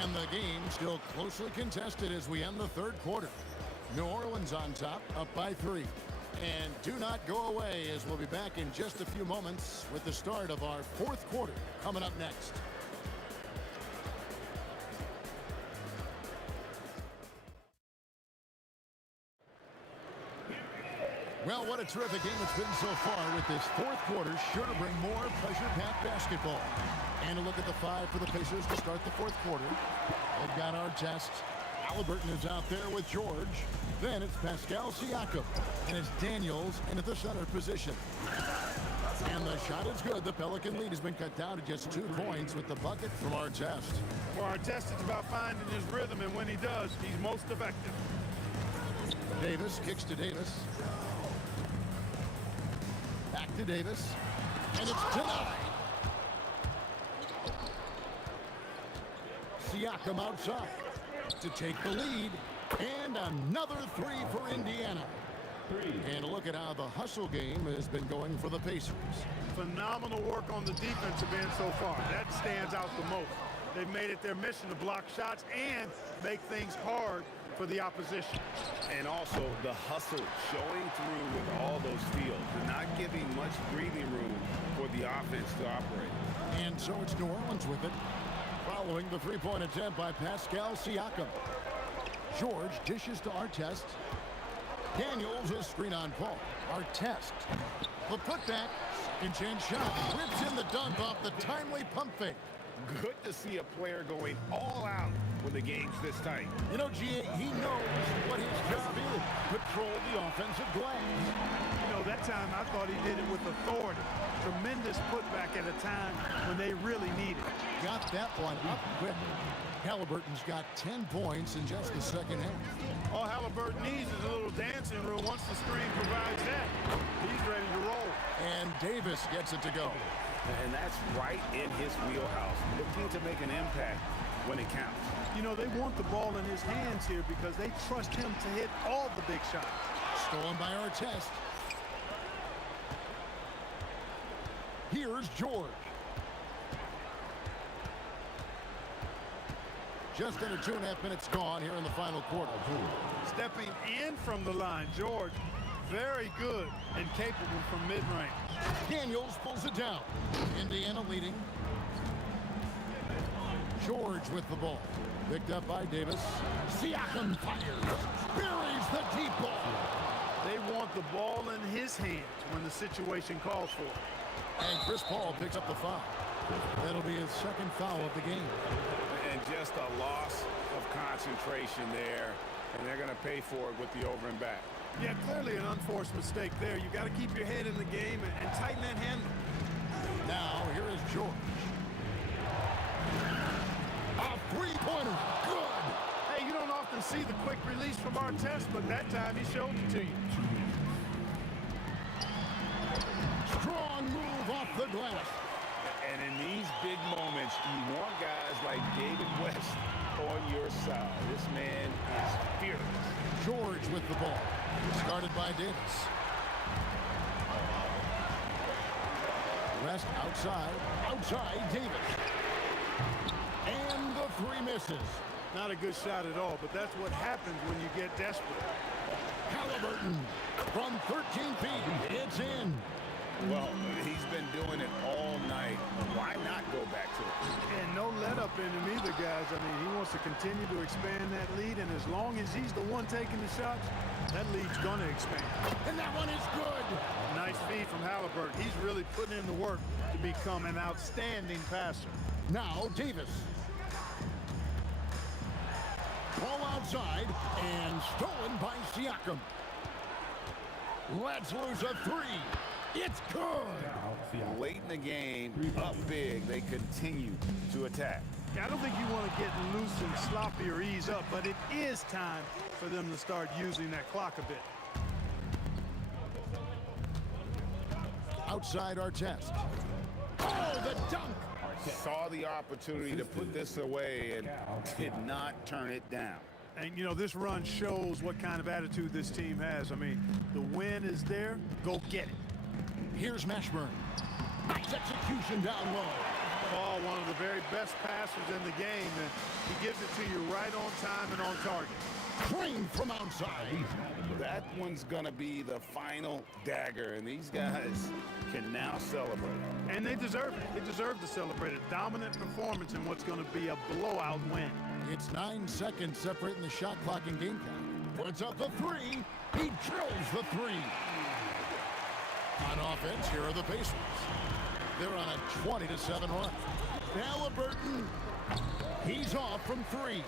And the game still closely contested as we end the 3rd quarter. New Orleans on top, up by 3. And do not go away, as we'll be back in just a few moments with the start of our 4th quarter coming up next. Well, what a terrific game it's been so far, with this 4th quarter sure to bring more pressure-packed basketball. And a look at the 5 for the Pacers to start the 4th quarter. They've got Artest. Halliburton is out there with George. Then it's Pascal Siakam. And it's Daniels in at the center position. And the shot is good. The Pelican lead has been cut down to just 2 points with the bucket from Artest. For Artest, it's about finding his rhythm, and when he does, he's most effective. Davis kicks to Davis. Back to Davis. And it's denied. Siakam outside to take the lead. And another 3 for Indiana. And look at how the hustle game has been going for the Pacers. Phenomenal work on the defensive end so far. That stands out the most. They've made it their mission to block shots and make things hard for the opposition. And also the hustle showing through with all those steals and not giving much breathing room for the offense to operate. And so it's New Orleans with it, following the 3-point attempt by Pascal Siakam. George dishes to Artest. Daniels a screen on Paul. Artest. The putback. Second chance shot. Rips in the dunk off the timely pump fake. Good to see a player going all out when the game's this tight. You know, G.A., he knows what his job is. Control the offensive glass. You know, that time I thought he did it with authority. Tremendous putback at a time when they really need it. Got that one up quick. Halliburton's got 10 points in just the second half. All Halliburton needs is a little dancing room. Once the screen provides that, he's ready to roll. And Davis gets it to go. And that's right in his wheelhouse, looking to make an impact when it counts. You know, they want the ball in his hands here because they trust him to hit all the big shots. Stolen by Artest. Here's George. Just under 2.5 minutes gone here in the final quarter. Stepping in from the line, George, very good and capable from mid-range. Daniels pulls it down. Indiana leading. George with the ball. Picked up by Davis. Siakam fires. Buries the deep ball. They want the ball in his hands when the situation calls for it. And Chris Paul picks up the foul. That'll be his second foul of the game. And just a loss of concentration there, and they're going to pay for it with the over and back. Yeah, clearly an unforced mistake there. You got to keep your head in the game and tighten that handle. Now, here is George. A three-pointer. Good. Hey, you don't often see the quick release from Artest, but that time he showed it to you. Strong move off the glass. And in these big moments, you want guys like David West on your side. This man is fearless. George with the ball. Started by Davis. West outside. Outside Davis. And the three misses. Not a good shot at all, but that's what happens when you get desperate. Halliburton from 13 feet. It's in. Well, he's been doing it all night. Why not go back to it? And no let up in him either, guys. I mean, he wants to continue to expand that lead, and as long as he's the one taking the shots, that lead's going to expand. And that one is good. Nice feed from Halliburton. He's really putting in the work to become an outstanding passer. Now Davis. Ball outside and stolen by Siakam. Let's lose a three. It's good. Late in the game, up big, they continue to attack. Yeah, I don't think you want to get loose and sloppy or ease up, but it is time for them to start using that clock a bit. Outside Artest. Oh, the dunk. Saw the opportunity to put this away and did not turn it down. And, you know, this run shows what kind of attitude this team has. I mean, the win is there. Go get it. Here's Mashburn. Nice execution down low. Paul, one of the very best passers in the game, and he gives it to you right on time and on target. Crane from outside. That one's going to be the final dagger, and these guys can now celebrate. And they deserve it. They deserve to celebrate a dominant performance in what's going to be a blowout win. It's 9 seconds separating the shot clock and game count. Puts up the three. He drills the three. On offense, here are the Pacers. They're on a 20-7 run. Halliburton, he's off from three.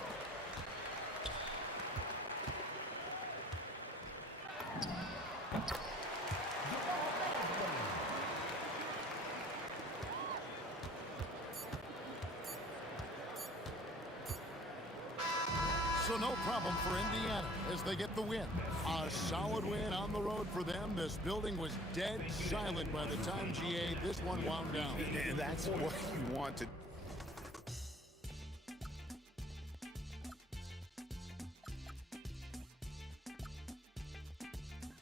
So no problem for Indiana as they get the win. A solid win on the road for them. This building was dead silent by the time, GA, this one wound down. And that's what you want to